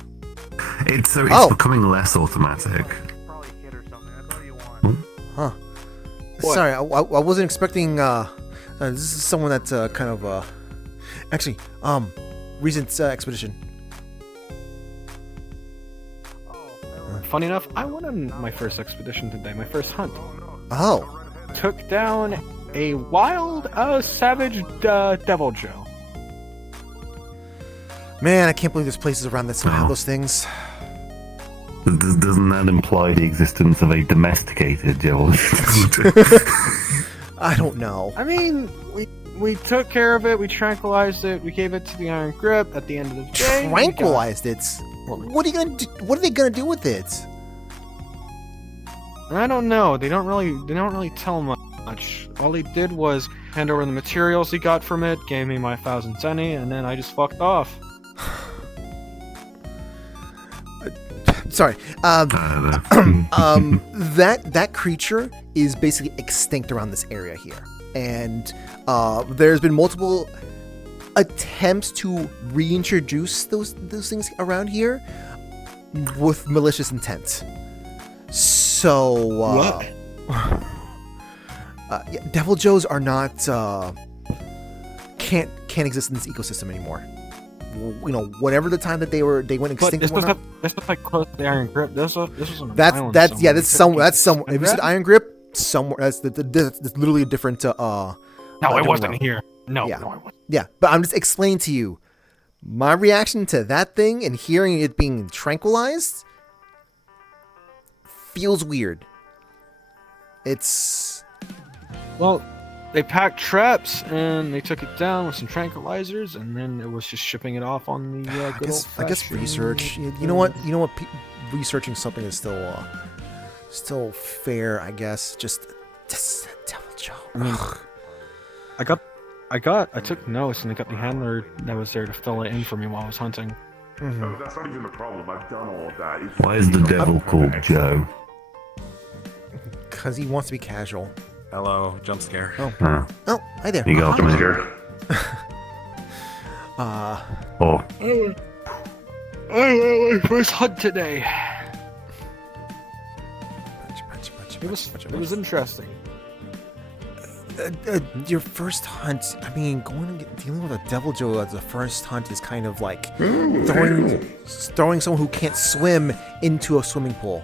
It's becoming less automatic. Huh. Sorry, I wasn't expecting. This is someone that's kind of actually recent expedition. Funny enough, I went on my first expedition today, my first hunt. Oh. Took down a wild, savage devil Joe. Man, I can't believe there's places around that still have those things. Doesn't that imply the existence of a domesticated devil? I don't know. I mean, we took care of it, we tranquilized it, we gave it to the Iron Grip at the end of the day. Tranquilized it? What are you gonna do? What are they gonna do with it? I don't know. They don't really tell much. All he did was hand over the materials he got from it, gave me my 1,000 zeni, and then I just fucked off. Sorry. That creature is basically extinct around this area here, and there's been multiple attempts to reintroduce those things around here with malicious intent. So, Devil Joes are not can't exist in this ecosystem anymore. You know, whatever the time that they went extinct. This was like close to the Iron Grip. This was an island that's somewhere. If you said Iron Grip, somewhere that's literally a different. No, it wasn't here. No, yeah. No, it wasn't. Yeah, but I'm just explaining to you my reaction to that thing and hearing it being tranquilized feels weird. It's well, they packed traps and they took it down with some tranquilizers, and then it was just shipping it off on the I guess research. You know what? Researching something is still fair. I guess just Devil Joe. I mean, I took notes, and I got the handler that was there to fill it in for me while I was hunting. No, that's not even the problem. I've done all of that. Why is the devil called Joe? Because he wants to be casual. Hello, jump scare. Oh, hi there. You got jump scare. I went my first hunt today. It was interesting. Your first hunt, I mean, dealing with a Devil Joe as a first hunt is kind of like throwing someone who can't swim into a swimming pool.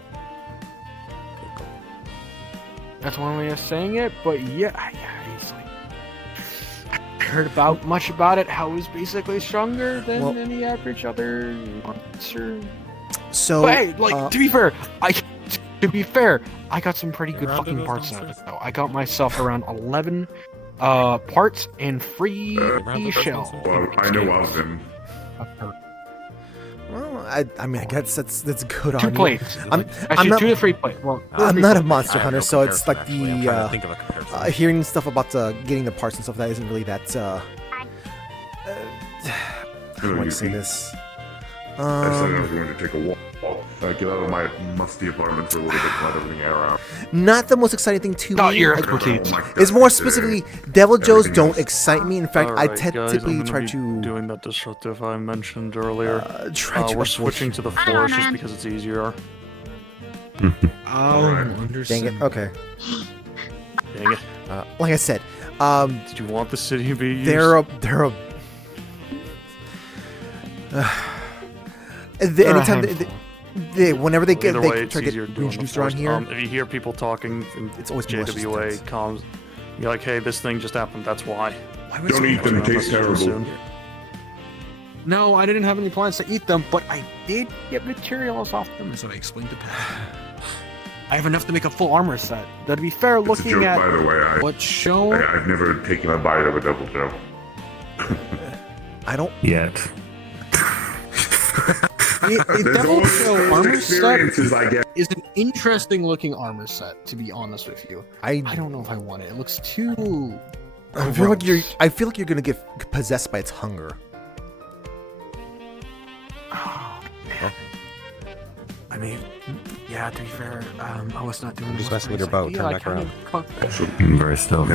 That's one way of saying it, but yeah, he's like, I heard much about it. How it was basically stronger than any average other monster. So, but hey, to be fair, I got some pretty good fucking parts out of it though. I got myself around 11 parts and free shell. Well, I know of them. Well, I mean, I guess that's good on 2 you. plates. I'm 2 to 3 plates. Well, I'm not a monster hunter, so it's like actually. I'm trying to think of a the comparison. hearing stuff about getting the parts and stuff that isn't really that. How do I say this? I said I was going to take a walk. Get out of my musty apartment for a little bit, let everything air out. Not the most exciting thing to Not me. your expertise. It's more specifically, Devil Joes don't excite me. In fact, I Alright, guys, typically I'm try gonna to be doing that disruptive I mentioned earlier. try We're to switching to the forest just because it's easier. Dang it. Okay. Dang it. Like I said, did you want the city to be used? they're anytime whenever they Either way, try to get reintroduced around here, if you hear people talking in it's always malicious JWA intent. comms, you're like, hey, this thing just happened, that's why. Don't eat them, taste terrible. No, I didn't have any plans to eat them, but I did get materials off them. So I explained to Pat. I have enough to make a full armor set. That'd be fair It's a looking joke, at by the way. what show. I've never taken a bite of a Devil Joe. I don't yet. A Devil Joe armor set experiences, I guess. is an interesting looking armor set, to be honest with you. I don't know if I want it. It looks too. I feel like you're gonna get possessed by its hunger. I mean, yeah, to be fair, I was not doing Just messing with your bow. Turn back around. Very stealthy.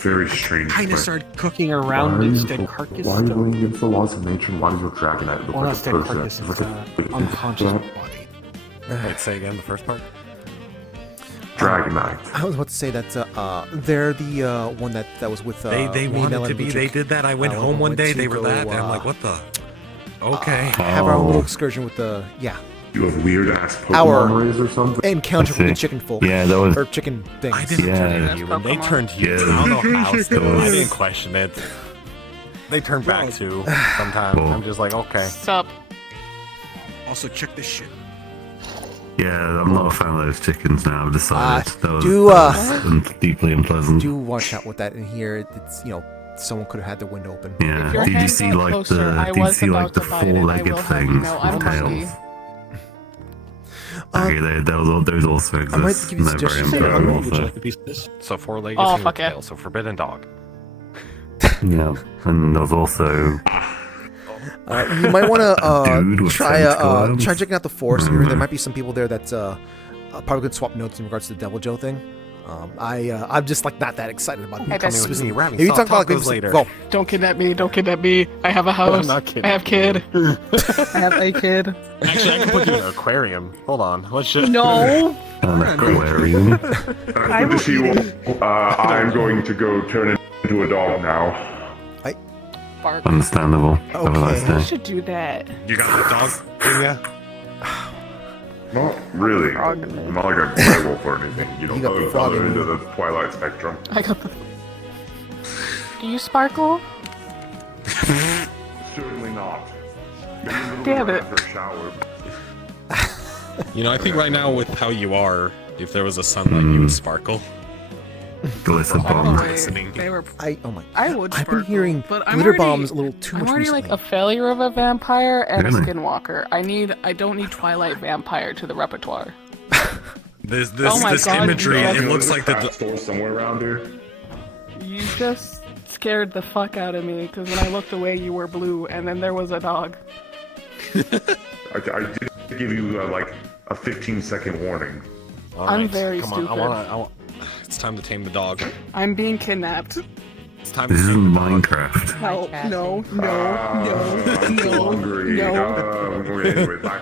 Very strange. Kind of started cooking around its dead carcass. Why are you going against the laws of nature? Why does your dragonite look Well, like not a dead person? carcass, It's it's like a- unconscious body. Wait, say again the first part. Dragonite. I was about to say that they're the one that was with. They me, wanted Mel, to and be. They Luchik. did that. I went home one day. They were that. And I'm like, what the? Okay. Have our own little excursion with the You have weird ass Our Pokemon rays or something? encounter with the see. chicken folk. Yeah, that was- or chicken things. I didn't turn you. When they turned you, I don't know how. Still, I didn't question it. They turned back too. Sometimes I'm just like, okay. Sup? Also, check this shit. Yeah, I'm not a fan of those chickens now. I've decided that was deeply unpleasant. Do watch out with that in here. It's someone could have had the window open. Yeah. your Did you hands see got like closer, the? I Did you was see like about the to bite it, I four-legged will have you things know, I'm with tails? hungry. Okay, those also exist. I might give you and they're very suggestions. important Would you also. like a piece of this? So 4-legged Oh, thing fuck with yeah. tail, so forbidden dog. Yeah, and there's also. You might want Dude to with try tentacles. try checking out the forest. There might be some people there that probably could swap notes in regards to the Devil Joe thing. I'm just like not that excited about it. bet. If you talk about like later. well, Don't kidnap me. Don't kidnap me. I have a house. not kidding. I have kid. I have a kid. Actually, I can put you in an aquarium. Hold on. Let's just. No. An aquarium. Good to see you all. I'm going to go turn into a dog now. Bark. Understandable. Have a nice I day. should do that. You got a dog in ya? Not really. I'm not like a werewolf or anything. You You got the know, frog other in end you. of the Twilight spectrum. I got the. Do you sparkle? Certainly not. Damn it. After a shower. You know, I think right now with how you are, if there was a sunlight, you would sparkle. Glitter bomb. They were. oh my! I would. I've been sparkle, hearing but I'm glitter already, bombs a little too I'm much already recently. like a failure of a vampire and Really? a skinwalker. I don't need Twilight vampire to the repertoire. This Oh my this God, imagery, you it guys- looks like the. Store somewhere around here. You just scared the fuck out of me because when I looked away, you were blue, and then there was a dog. I did give you like a 15-second warning. I'm very Come stupid. on, I want. It's time to tame the dog. I'm being kidnapped. This isn't Minecraft. Help! No! No! I'm No! No! hungry. No! Anyway, bye.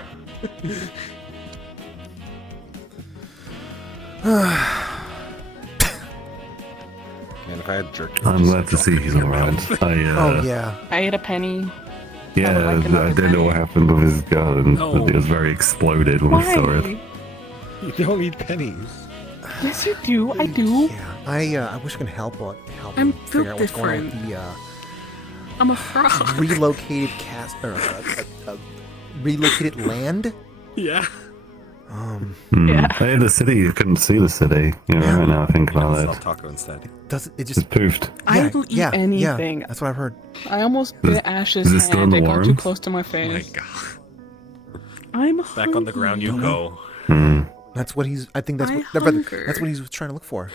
Man, if I had jerk. I'm glad to see he's around. Oh yeah. I ate a penny. Yeah, I don't know what happened with his gun. No. It was very exploded when we saw it. You don't need pennies. Yes, you do. I do. I wish I could help I'm you figure out what's built going on with the I'm a frog. relocated relocated land. Yeah. Hey, the city. You couldn't see the city. You know, right now I think about Sell it. taco instead. Does it It's just poofed. I will eat anything. Yeah, that's what I've heard. I almost Is- bit Ash's is it still in hand. the It got too warrants? close to my Oh my face. god. I'm Back on the ground you go. That's what he's. I think that's hunger. what he's trying to look for.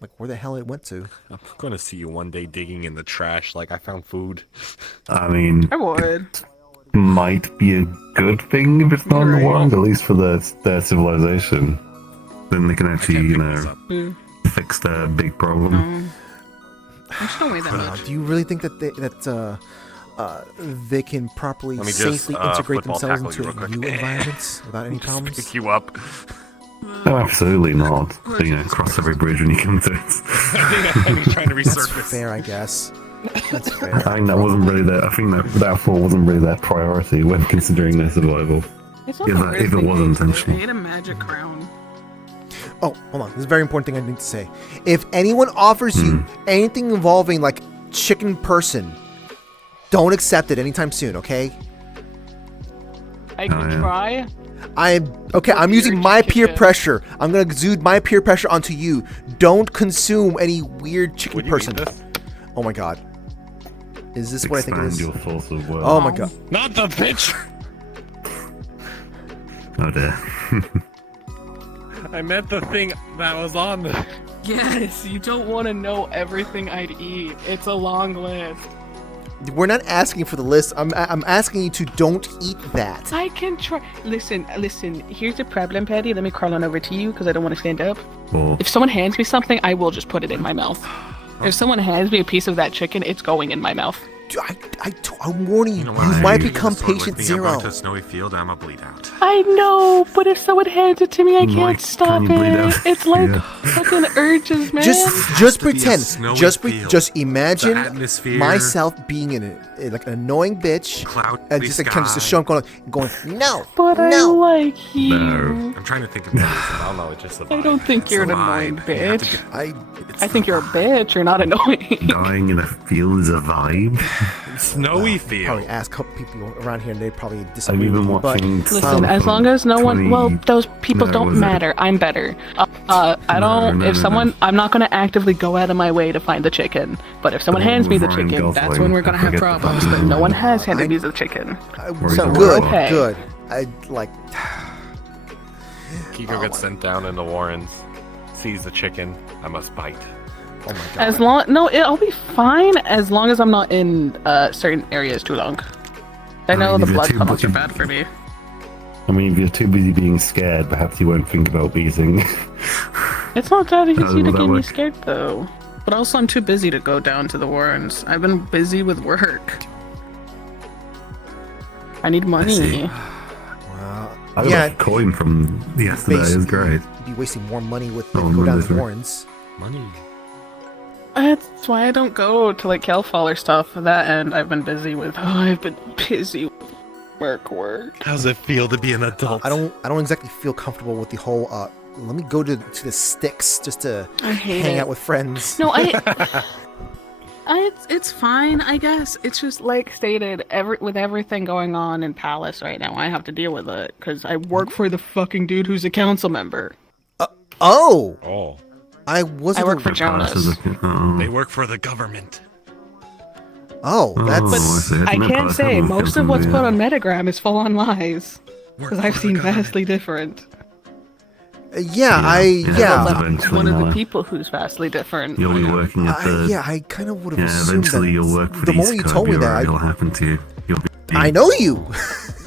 Like where the hell it went to. I'm gonna see you one day digging in the trash like I found food. I mean, I would. might be a good thing if it's not in the warrant, at least for their civilization. Then they can actually, you know, fix their big problem. There's no way that much. Do you really think that they can properly Let me safely just, integrate football themselves tackle you into real new quick. environments without any problems? Pick you up. No, absolutely not. So, you know, cross every bridge when you come to it. I think he's trying to That's resurface. fair, I guess. That's fair. I think that wasn't really their. I think that thought wasn't really their priority when considering their survival. It's If it was I intentional. ate a magic crown. Oh, hold on. This is a very important thing I need to say. If anyone offers you anything involving like chicken person, don't accept it anytime soon, okay? I can try. I'm using my peer pressure. I'm gonna exude my peer pressure onto you. Don't consume any weird chicken person. Oh my god. Is this what I think it is? Expand your source of work. Oh my god. Not the pitch. Oh dear. I meant the thing that was on the. Yes, you don't want to know everything I'd eat. It's a long list. We're not asking for the list. I'm asking you to don't eat that. I can try. Listen. Here's the problem, Patty. Let me crawl on over to you because I don't want to stand up. If someone hands me something, I will just put it in my mouth. If someone hands me a piece of that chicken, it's going in my mouth. I'm warning you. You might become patient I'm zero. going to a snowy field. I'm a bleed out. I know, but if someone hands it to me, I can't Mike, stop can you bleed it. out? It's like Yeah. fucking urges, man. Just pretend. snowy Just field. just imagine The atmosphere. myself being in it, like an annoying bitch. Just like kind of just show him going no, But I no. like you. I'm trying to think of this. I don't know. It's just a I don't think you're an It's a annoying vibe. You have to bitch. I think you're a bitch. You're not annoying. Dying in a field is a vibe. Snowy field. Probably ask a couple people around here, and they probably I've disagree even with you. But watching. Listen, as long as no one, well, those people don't matter. I'm better. I don't. If someone, I'm not gonna actively go out of my way to find the chicken. But if someone hands me the Ryan chicken, that's Gosling. when we're gonna I have forget the problems. But no one has handed me the chicken. So good, we're okay. good. I like. Kiko gets sent down into Warren's, sees the chicken. I must bite. Oh my god. As long, no, I'll be fine as long as I'm not in certain areas too long. I know the if you're blood too puddles are busy- bad for me. I mean, if you're too busy being scared, perhaps you won't think about beating. It's not that easy How to will that get me work? scared though. But also, I'm too busy to go down to the Warrens. I've been busy with work. I need money. I got a coin from yesterday. It was great. Be wasting more money with Oh, go down Monday's the right. Warrens. Money. That's why I don't go to like Calfall or stuff. That end, I've been busy with. Oh, I've been busy with work. How's it feel to be an adult? I don't exactly feel comfortable with the whole. Let me go to the sticks just to I hate hang it. out with friends. No, it's fine, I guess. It's just like stated, with everything going on in Palace right now, I have to deal with it because I work for the fucking dude who's a council member. Oh. I wasn't. I work for Jonas. They work for the government. Oh, that's. But I can say most of what's put on Metagram is full on lies because I've seen vastly different. Yeah, One of the people who's vastly different. You'll be working at the. Yeah, I kind of would have Yeah, assumed eventually that. you'll work for The the moment East you told me Code that, Bureau, it'll happen to you. You'll be. I know you.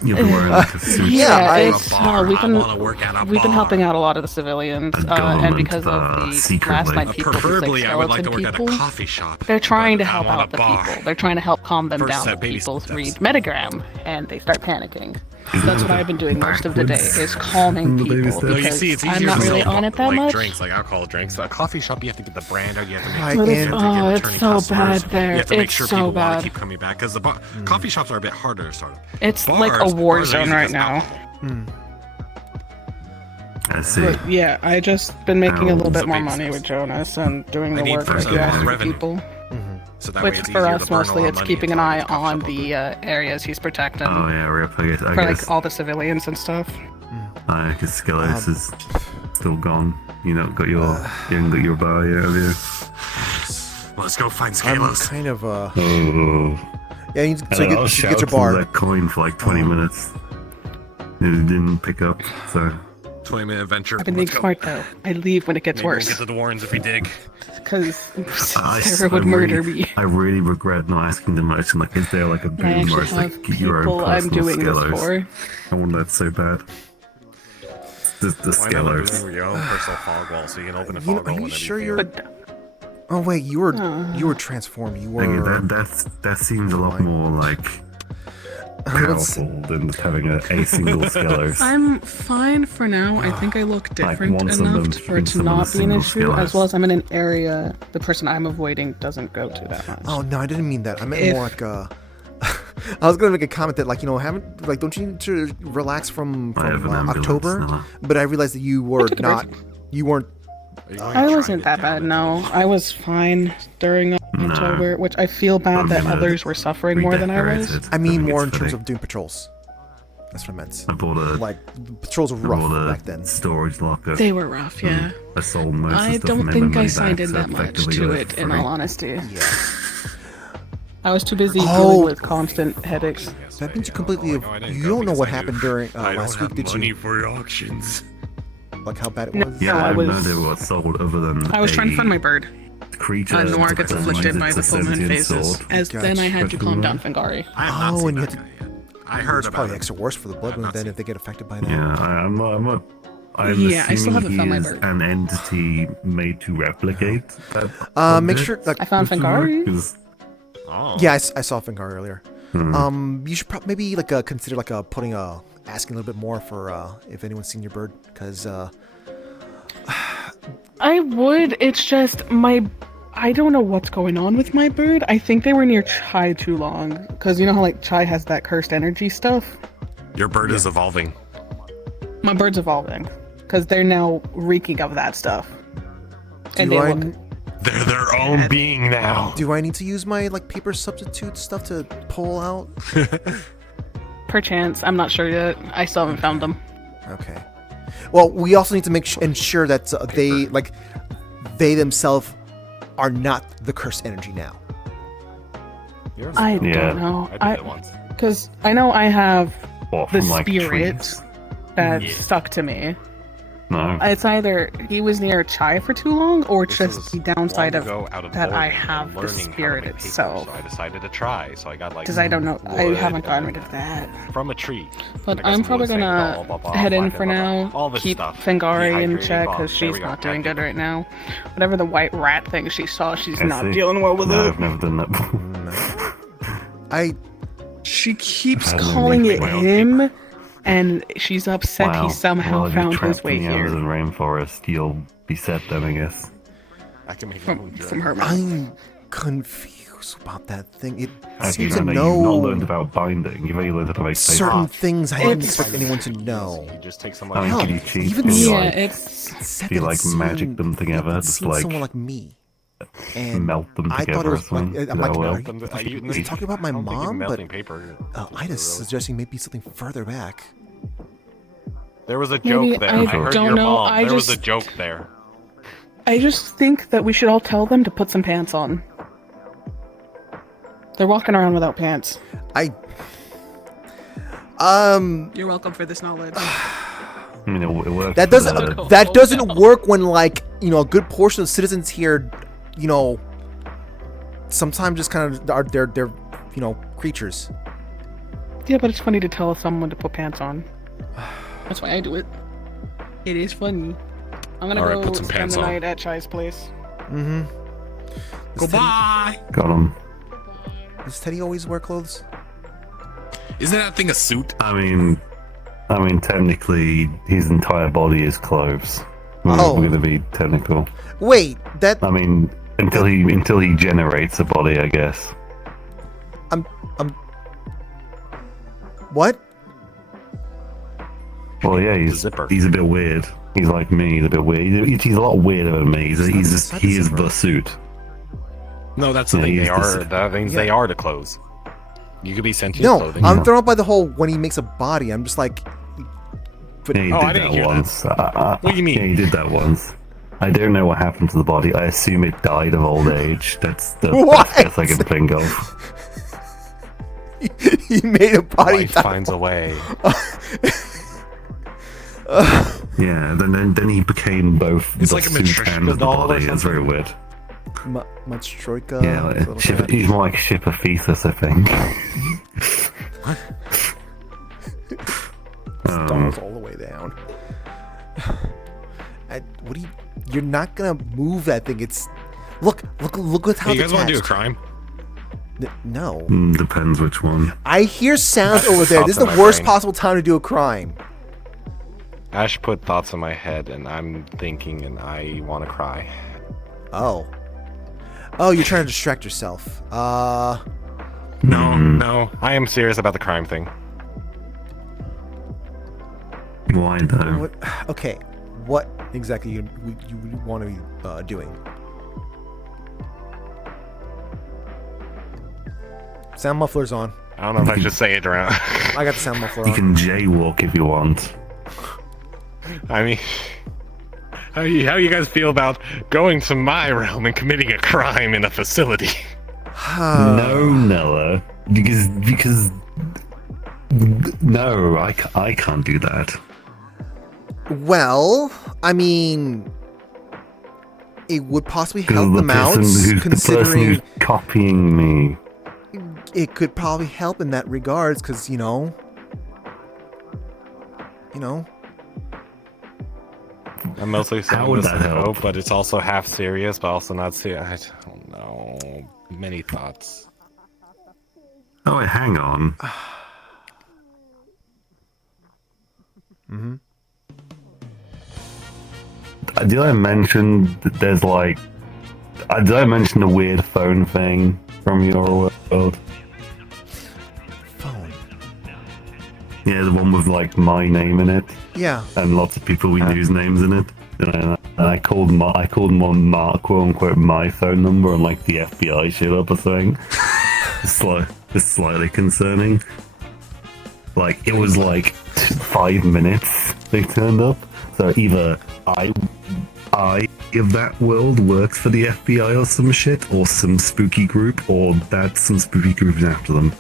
You'll be wearing like a suit. Yeah, or a it's bar. we've I been wanna work at a we've been bar. helping out a lot of the civilians, and because of the secret last lake. night people, these, Preferably, like, I would like to skeleton work at a people, coffee shop. they're trying to but help I'm on out a the bar. people. They're trying to help calm them First down. step, The baby people steps. read metagram and they start panicking. That's what I've been doing most of the day, is calming people No, you because see, it's I'm easier not to really sell on it that like much. drinks, like alcohol drinks. A coffee shop, you have to get the brand out. You have to make Right, sure But you it's, have to get oh, it's returning so customers. bad there. You have to make It's sure so people want bad. to keep coming back because the coffee shops are a bit harder to start. It's like a war bars are zone easy right 'cause now. I see. But yeah, I just been making a little How- bit more money with Jonas and doing the need work first that you of all ask for revenue. people. So that way Which it's for easier us to burn a mostly lot of it's money keeping an until eye the coffee on shop the areas he's protecting. Oh yeah, Rip. I for guess. like all the civilians and stuff. I guess Skelos is still gone. You know, got your you haven't got your bar yet, have you? Let's go find I'm Scalos. kind of Oh. yeah. You, so you I get, was you get your shouting bar. that coin for like 20 minutes. It didn't pick up, so. 20-minute adventure. I've been being smart though. I leave when it gets Maybe we'll worse. get to the Warrens if we dig. Because I Sarah would murder really, me. I really regret not asking the merchant, like, is there like a I boom where actually it's have like your own people I'm personal doing this Skelos? for. I want that so bad. The Why not Skelos. do your own personal fog wall so you can open a You fog know, wall are you whenever sure you you're? feel. Oh wait, you were transformed. You Thinking were. that seems a lot more like powerful than just having a single Skelos. I'm fine for now. I think I look different once of them enough for it to becomes not be an a issue, single as Skelos. well as I'm in an area the person I'm avoiding doesn't go to that much. Oh no, I didn't mean that. I meant If- more like I was gonna make a comment that like haven't like don't you need to relax from I have an ambulance October? now. But I realized that you were took a not. You weren't. I wasn't that bad, no. I was fine during October, which I feel bad that others were suffering more than I was. I mean more in terms of doing patrols. That's what I meant. I bought a Like patrols were I bought rough a back then. storage locker. They were rough, yeah. I sold most of I the stuff don't and made think my I money signed back, in so that much effectively to got it, for in free. all honesty. Yeah. I was too busy Oh. dealing with constant headaches. That means you completely. You don't know what happened during last week, did you? for auctions. Like how bad it No, was. Yeah, I I have no was- idea what sold other than I was trying to a find my bird. creature. Noir gets that afflicted by is the a full moon sentient phases, sword. as then I had to calm down Fingari. Oh, and you had to. I heard It's about probably it. extra worse for the blood moon then if they get affected by that. Yeah, I'm not. I'm Yeah, I still assuming haven't he found my is bird. an entity made to replicate that. Make sure. Like, I found Fingari. Oh. yeah, I saw Fingari earlier. Hmm. You should probably maybe like consider like putting asking a little bit more for if anyone's seen your bird, because I would. It's just I don't know what's going on with my bird. I think they were near Chai too long, because you know how like Chai has that cursed energy stuff. Your bird is evolving. My bird's evolving, because they're now reeking of that stuff. And Do they I- look. They're their own being now. do I need to use my like paper substitute stuff to pull out? Perchance, I'm not sure yet. I still haven't found them. Okay. Well, we also need to ensure that they themselves are not the cursed energy now. I Yeah. don't know. I did it once. Because I know I have What, the from, like, spirit trees? that Yeah. stuck to me. No. It's either he was near Chai for too long, or it's This just was the downside long of ago out of that I boredom have and the learning how to spirit make paper, itself. So I decided to try. So I got like Because I don't know, I wood haven't gotten and rid of that. from a tree. But And I got I'm some probably wood saying gonna blah, blah, blah, head in blah, for blah, blah, now. all this Keep stuff. Fingari in Dehydrating check bomb. because There she's we go. not doing Thank good right now. Whatever the white rat thing she saw, she's I not see. dealing well with No, it. I've never done that before. She keeps I don't calling make it my own him, and she's upset Wow. he somehow well, if found you're his trapped way in the here. Amazon rainforest, you'll be set then, I guess. I can make From her mouth. I'm confused about that thing. It Have you seems to you've not learned know about binding. You've only learned how to make certain paper. things I didn't expect anyone to know. You just take some I mean, Hell, can you cheat? even Can you, Yeah, like, it's said do you that like it seemed- magic them together? it Just seemed like someone like me. And melt them I together thought it or was like, something? I'm Does like, that are work? you, is he talking about my mom? But melting paper. Ida's suggesting maybe something further back. There was a Maybe joke there. I I heard don't your know, mom. I There was a just- joke there. I just think that we should all tell them to put some pants on. They're walking around without pants. You're welcome for this knowledge. I mean, it works. That doesn't work when like a good portion of citizens here, sometimes just kind of are they're creatures. Yeah, but it's funny to tell someone to put pants on. That's why I do it. It is funny. I'm gonna Alright, go put some spend pants the on. night at Chai's place. Mm-hmm. Goodbye! Got him. Does Teddy always wear clothes? Isn't that thing a suit? I mean, technically, his entire body is clothes. Oh. We're gonna be technical. Wait, that... I mean, until he generates a body, I guess. What? Well, yeah, he's a bit weird. He's like me. He's a bit weird. He's a lot weirder than me. He is the suit. No, that's the Yeah, thing. he's They the are. suit. That means they are the clothes. You could be sentient No, clothing. I'm thrown off by the whole when he makes a body. I'm just like... But, Yeah, he I did didn't that hear once. What do you mean? Yeah, he did that once. I don't know what happened to the body. I assume it died of old age. That's the best I can think of. He made a body. Life finds a way. Yeah, then he became both It's the like a suit matryoshka and the doll or body. It's something? very weird. Much troika. Yeah, he's more like Shipper Fetus, I think. Dolls all the way down. What do you? You're not gonna move that thing. It's look at how. Hey, you guys want to do a attached. crime? No. Depends which one. I hear sounds over there. This is the Thoughts in my worst brain. possible time to do a crime. Ash put thoughts in my head, and I'm thinking, and I want to cry. Oh, you're trying to distract yourself. No, I am serious about the crime thing. Why though? What? Okay, what exactly you want to be doing? Sound muffler's on. I don't know if I should say it around. I got the sound muffler You on. can jaywalk if you want. I mean, how you guys feel about going to my realm and committing a crime in a facility? No, Noah, because no, I can't do that. Well, I mean, it would possibly help them out, The person considering who's copying me. it could probably help in that regards, because you know. I'm mostly saying How would this that in help? hope, but it's also half serious, but also not serious. I don't know. Many thoughts. Oh, wait, hang on. Mm-hmm. Did I mention that there's like... did I mention the weird phone thing from your world? Phone? Yeah, the one with like my name in it. Yeah. And lots of people we knew's names in it. And I called one quote unquote my phone number, and like the FBI showed up or something. It's slightly concerning. Like it was like 5 minutes they turned up. So either I of that world works for the FBI or some shit, or some spooky group, or that some spooky group is after them.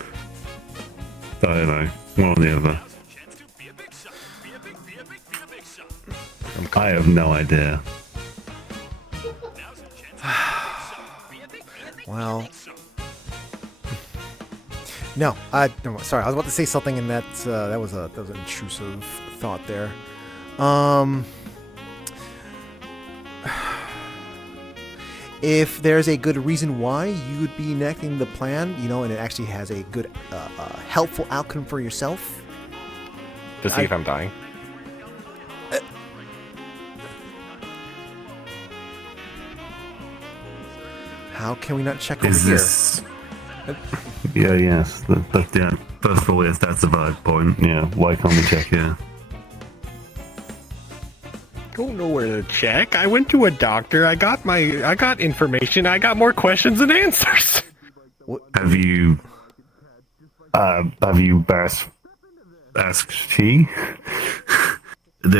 I don't know. One or the other. I have no idea. Well, no, sorry, I was about to say something, and that was an intrusive thought there. If there's a good reason why you would be enacting the plan, and it actually has a good, helpful outcome for yourself. To see if I'm dying. How can we not check over Is here? this... Yes. Yeah. First of all, yes, that's a valid point. Yeah. Why can't we check here? Don't know where to check. I went to a doctor. I got information. I got more questions than answers. Have you asked she? They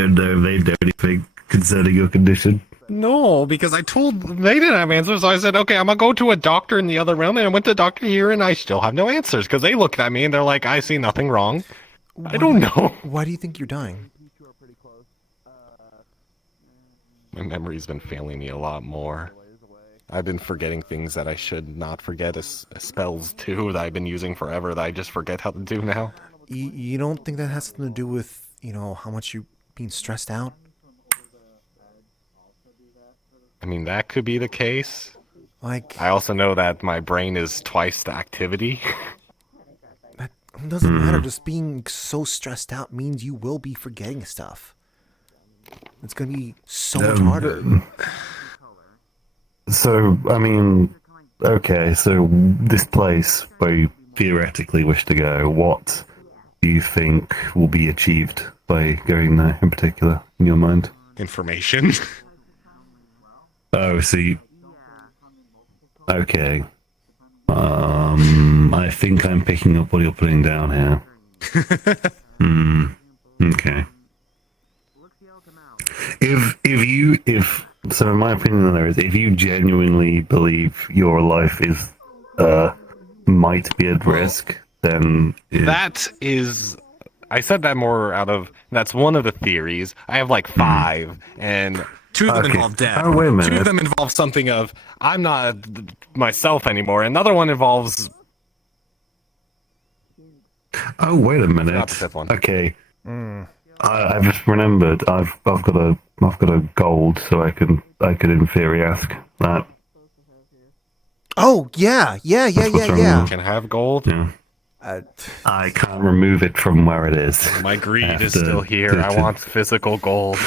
anything concerning your condition? No, because they didn't have answers. So I said, okay, I'm gonna go to a doctor in the other realm, and I went to a doctor here, and I still have no answers because they looked at me and they're like, I see nothing wrong. I don't know. Why do you think you're dying? My memory's been failing me a lot more. I've been forgetting things that I should not forget, as spells too, that I've been using forever that I just forget how to do now. You don't think that has something to do with, how much you being stressed out? I mean, that could be the case. Like, I also know that my brain is twice the activity. it doesn't matter. Just being so stressed out means you will be forgetting stuff. It's going to be so much harder. So, I mean, okay, so this place where you theoretically wish to go, what do you think will be achieved by going there in particular, in your mind? Information. Oh, see. Okay. I think I'm picking up what you're putting down here. Okay. So in my opinion, there is, if you genuinely believe your life is might be at risk, then That is, I said that more out of, that's one of the theories. I have like 5, and 2 of them involve death. Oh, wait a minute. 2 of them involve something of, I'm not myself anymore. Another one involves... Oh, wait a minute. Not the 5th one. Okay. I've just remembered. I've got a gold, so I could in theory ask that. Oh yeah. Can have gold? Yeah. I can't remove it from where it is. My greed is still here. I want physical gold.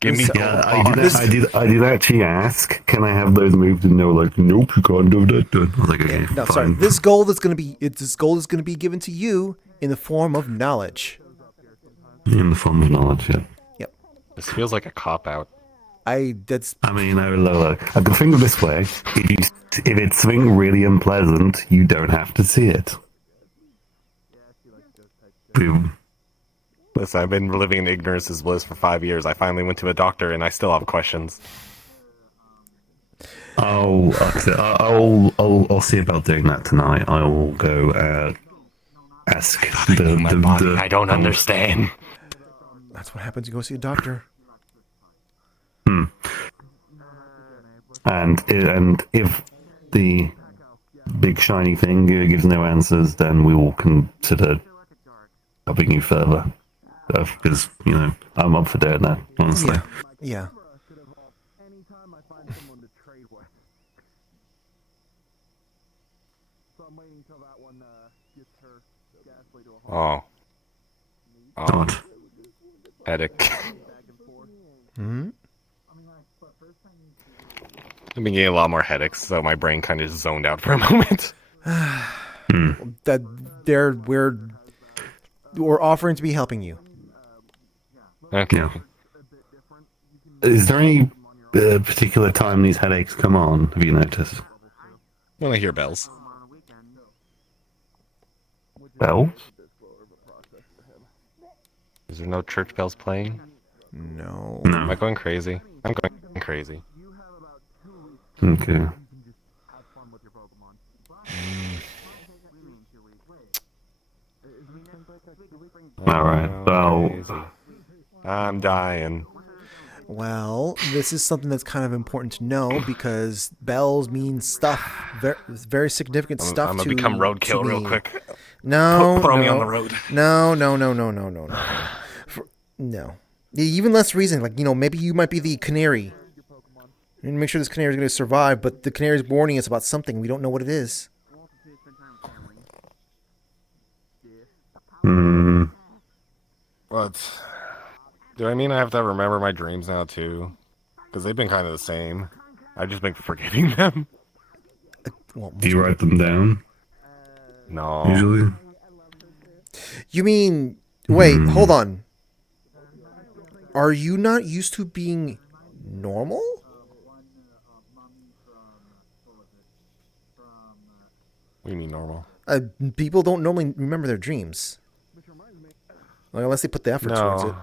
Give me gold. I did actually ask, can I have those moved? And they were like, nope, you can't do that. I was like, okay, No, fine. sorry. This gold is going to be given to you in the form of knowledge. In the form of knowledge, yeah. Yep. This feels like a cop-out. I mean, look, I can think of this way. If it's something really unpleasant, you don't have to see it. Boom. Listen, I've been living in ignorance is bliss for 5 years. I finally went to a doctor, and I still have questions. I'll see about doing that tonight. I will go ask I don't understand. That's what happens. You go see a doctor. And if the big shiny thing gives no answers, then we will consider helping you further. Because, I'm up for doing that, honestly. Yeah. Oh. God. Headache. Hmm? I've been getting a lot more headaches, so my brain kind of zoned out for a moment. That we're offering to be helping you. Okay. Yeah. Is there any particular time these headaches come on? Have you noticed? When I hear bells. Bells? Is there no church bells playing? No. Am I going crazy? I'm going crazy. Okay. Alright, well... I'm dying. Well, this is something that's kind of important to know because bells mean stuff, very significant stuff. I'm gonna become roadkill real quick. No, throw me on the road. No. No. Even less reason, like maybe you might be the canary. And make sure this canary is going to survive, but the canary is warning us about something. We don't know what it is. What? Do I mean I have to remember my dreams now too? Because they've been kind of the same. I've just been forgetting them. Do you write them down? No. Usually? You mean... Wait, hold on. Are you not used to being normal? What do you mean normal? People don't normally remember their dreams. Like, unless they put the effort towards it.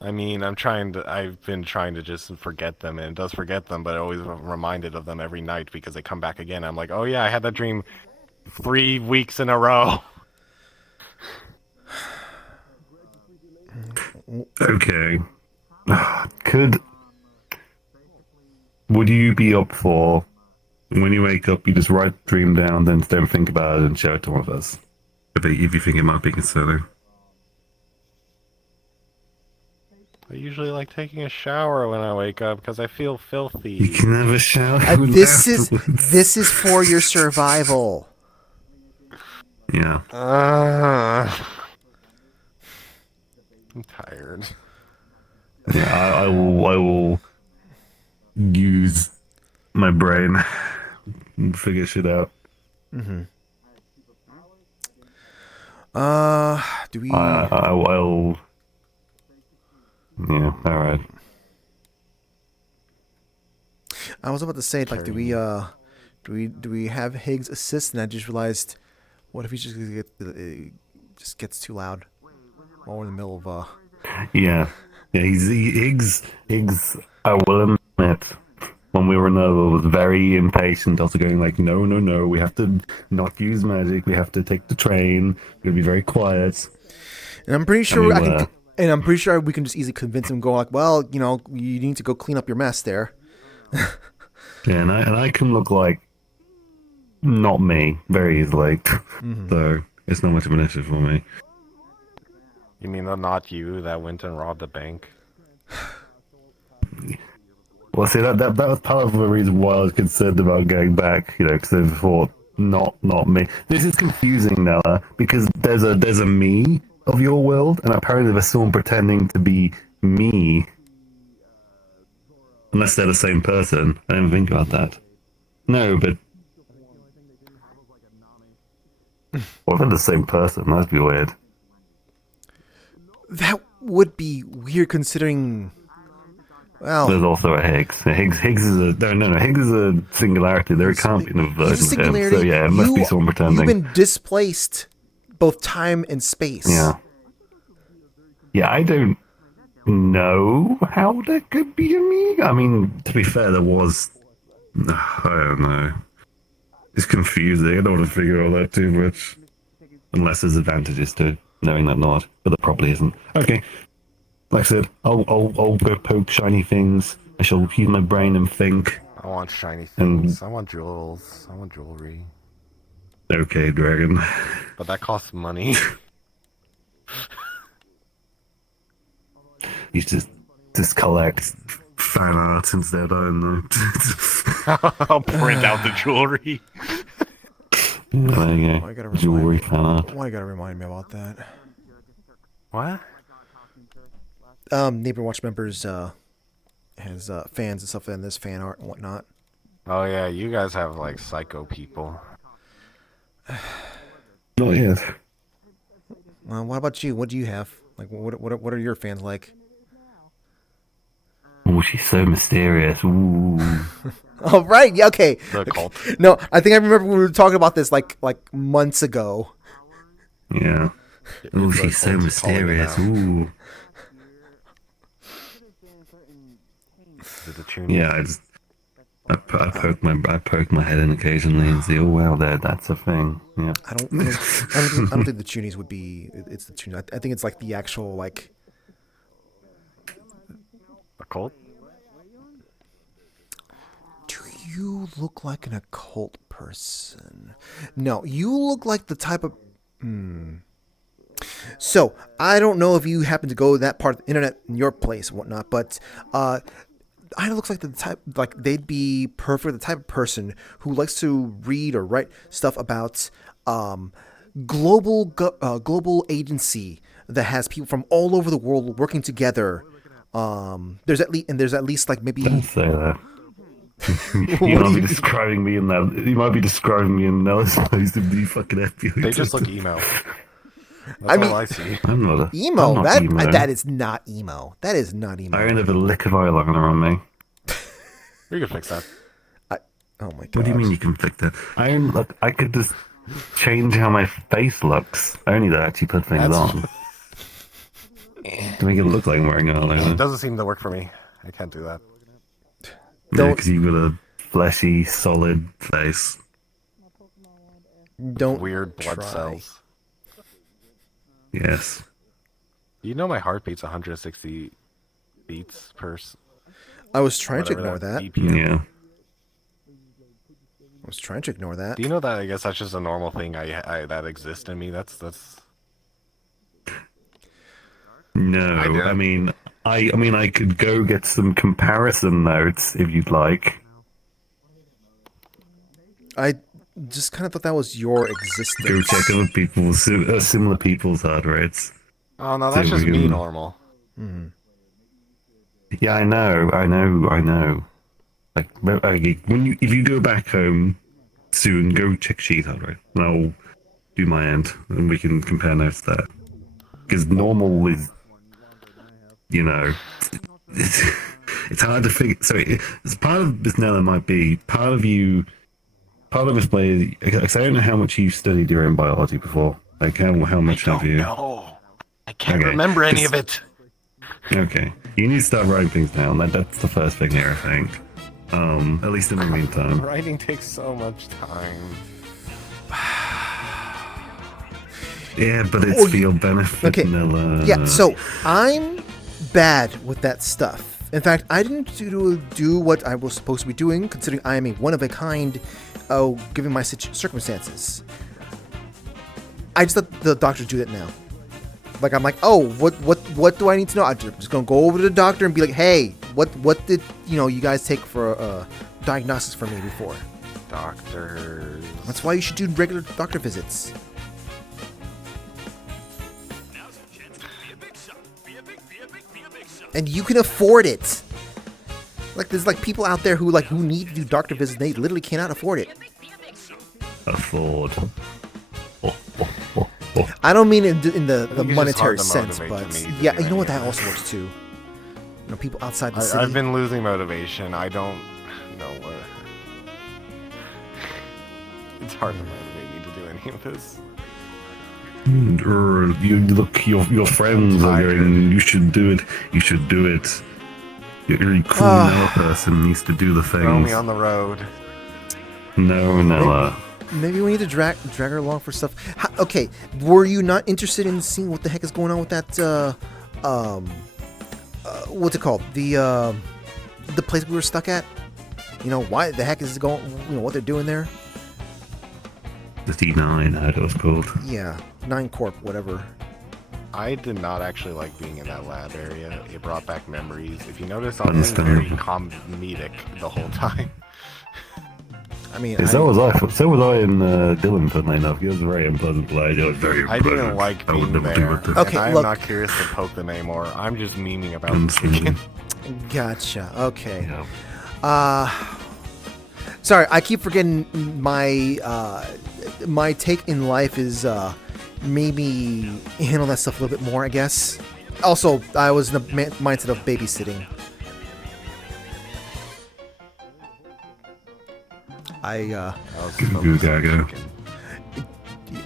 I mean, I've been trying to just forget them, and it does forget them, but I always reminded of them every night because they come back again. I'm like, oh yeah, I had that dream 3 weeks in a row. Okay. Would you be up for, when you wake up, you just write the dream down, then don't think about it and show it to one of us? if you think it might be concerning. I usually like taking a shower when I wake up because I feel filthy. You can have a shower. This is for your survival. Yeah. I'm tired. Yeah, I will use my brain and figure shit out. Mm-hmm. Do we? I will. Yeah. All right. I was about to say, like, do we have Higgs assist? And I just realized, what if he just gets too loud while we're in the middle of Yeah. Higgs. I will admit, when we were in Nova, was very impatient. Also going like, no, we have to not use magic. We have to take the train. We're gonna be very quiet. And I'm pretty sure I'm pretty sure we can just easily convince him. Go like, well, you need to go clean up your mess there. Yeah, and I can look like not me very easily, so it's not much of an issue for me. You mean the not you that went and robbed a bank? Well, see, that was part of the reason why I was concerned about going back, because I thought not me. This is confusing now because there's a me of your world, and apparently there's someone pretending to be me. Unless they're the same person. I didn't think about that. No, but what if they're the same person? That'd be weird. That would be weird considering. Well, there's also a Higgs. Higgs is a Higgs is a singularity. There can't be another version of him. So yeah, it must be someone pretending. You've been displaced, both time and space. Yeah. Yeah, I don't know how that could be a me. I mean, to be fair, there was. I don't know. It's confusing. I don't want to figure all that too much. Unless there's advantages to knowing that not, but there probably isn't. Okay. Like I said, I'll go poke shiny things. I shall use my brain and think. I want shiny things. I want jewels. I want jewelry. Okay, Dragon. But that costs money. You just collect fan art instead, I don't know. I'll print out the jewelry. There you go. Jewelry fan art. Why you gotta remind me about that? What? Neighbor Watch members has fans and stuff, and this fan art and whatnot. Oh yeah, you guys have like psycho people. Not yet. What about you? What do you have? Like, what are your fans like? Oh, she's so mysterious. Ooh. Oh, right. Yeah, okay. The cult. No, I think I remember we were talking about this like months ago. Yeah. Oh, she's so mysterious. Ooh. Yeah, I poke my head in occasionally and see. Oh wow, that's a thing. Yeah. I don't think the Chunies would be. It's the Chunies. I think it's like the actual like. A cult? Do you look like an occult person? No, you look like the type of. So I don't know if you happen to go that part of the internet in your place and whatnot, but I looks like the type, like they'd be perfect, the type of person who likes to read or write stuff about global agency that has people from all over the world working together. There's at least like maybe. Don't say that. You might be describing me in that. You might be describing me in that as opposed to the fucking FBI. They just look emo. I mean, all I see. I'm not emo. I'm not That emo. that is not emo. That is not emo. I don't have a lick of eyeliner on me. We can fix that. Oh my god. What do you mean you can fix that? I could just change how my face looks. I only to actually put things on. To make it look like I'm wearing eyeliner. It doesn't seem to work for me. I can't do that. Yeah, because you've got a fleshy, solid face. Don't weird blood try. cells. Yes. You know my heart beats 160 beats per. I was trying to ignore that. BPM. Yeah. was trying to ignore that. Do you know that? I guess that's just a normal thing that exists in me. That's. No, I mean, I could go get some comparison notes if you'd like. I just kind of thought that was your existence. Go check other people's similar people's heart rates. Oh no, that's just me normal. Mm-hmm. Yeah, I know. Like, if you go back home soon, go check Sheet heart rate, and I'll do my end, and we can compare notes there. Because normal is, it's hard to figure. So it's part of this now. There might be part of this play. Because I don't know how much you studied your own biology before. Like how much have you? No, I can't remember any of it. Okay, you need to start writing things down. That's the first thing here, I think. At least in the meantime. Writing takes so much time. Yeah, but it's for your benefit, Okay. Nilla. Yeah, so I'm bad with that stuff. In fact, I didn't do what I was supposed to be doing, considering I am a one-of-a-kind, given my circumstances. I just let the doctor do that now. Like, I'm like, oh, what do I need to know? I'm just going to go over to the doctor and be like, hey, what did, you guys take for diagnosis for me before? Doctors. That's why you should do regular doctor visits. And you can afford it. Like, there's like people out there who need to do doctor visits. They literally cannot afford it. Afford. I don't mean in the it's just monetary hard to sense, motivate but me to yeah, do you know what? any That of also works too. People outside the city. I've been losing motivation. I don't know what. It's hard to motivate me to do any of this. You look, your friends are going, you should do it. You should do it. You're a cool Nella person needs to do the things. Throw me on the road. No, Nella. Maybe we need to drag her along for stuff. Okay, were you not interested in seeing what the heck is going on with that? What's it called? The place we were stuck at. Why the heck is it going? What they're doing there? The T9, how it was called. Yeah, 9 Corp, whatever. I did not actually like being in that lab area. It brought back memories. If you notice, I was very comedic the whole time. I mean, so was I. So was I in Dylan, funnily enough. It was a very unpleasant place. It was very I didn't like being there. Okay, and I'm look. not curious to poke them anymore. I'm just memeing about the chicken. Gotcha. Okay. Sorry, I keep forgetting my take in life is maybe handle that stuff a little bit more, I guess. Also, I was in the mindset of babysitting.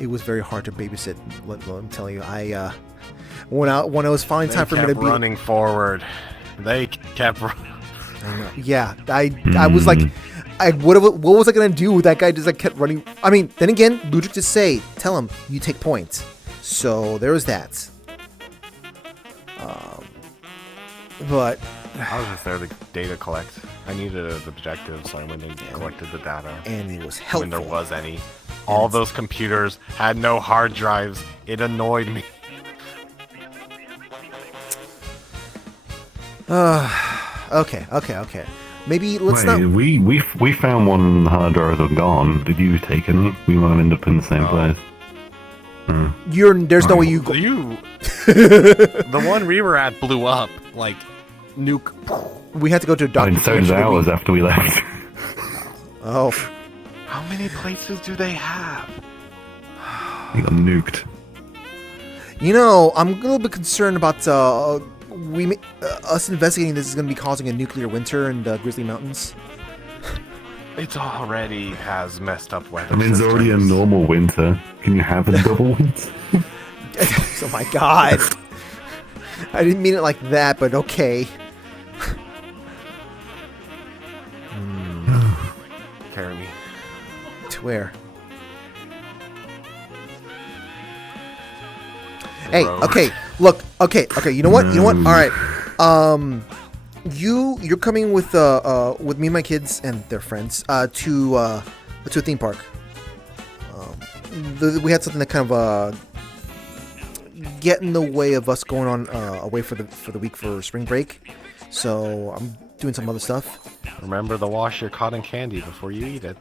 It was very hard to babysit. Let me tell you, when it was finally time for me to be running forward. They kept running. Yeah, I was like, what was I gonna do? That guy just kept running. I mean, then again, Ludwig just tell him you take points. So there was that. But I was just there to data collect. I needed an objective, so I went and collected the data. And it was helpful. When there was any. All those computers had no hard drives. It annoyed me. Okay. Maybe let's not. We found one hard drive that gone. Did you take any? We might end up in the same place. There's no way you go. The one we were at blew up. Like, nuke. We had to go to a doctor. So did ours after we left. Oh. How many places do they have? You got nuked. I'm a little bit concerned about us investigating this is going to be causing a nuclear winter in the Grizzly Mountains. It already has messed up weather. I mean, it's already a normal winter. Can you have a double winter? Oh my god. I didn't mean it like that, but okay. Carry me. To where? Hey, okay, look, okay, you know what? All right. You're coming with me and my kids and their friends to to a theme park. We had something that kind of get in the way of us going on away for the week for spring break. So I'm doing some other stuff. Remember to wash your cotton candy before you eat it.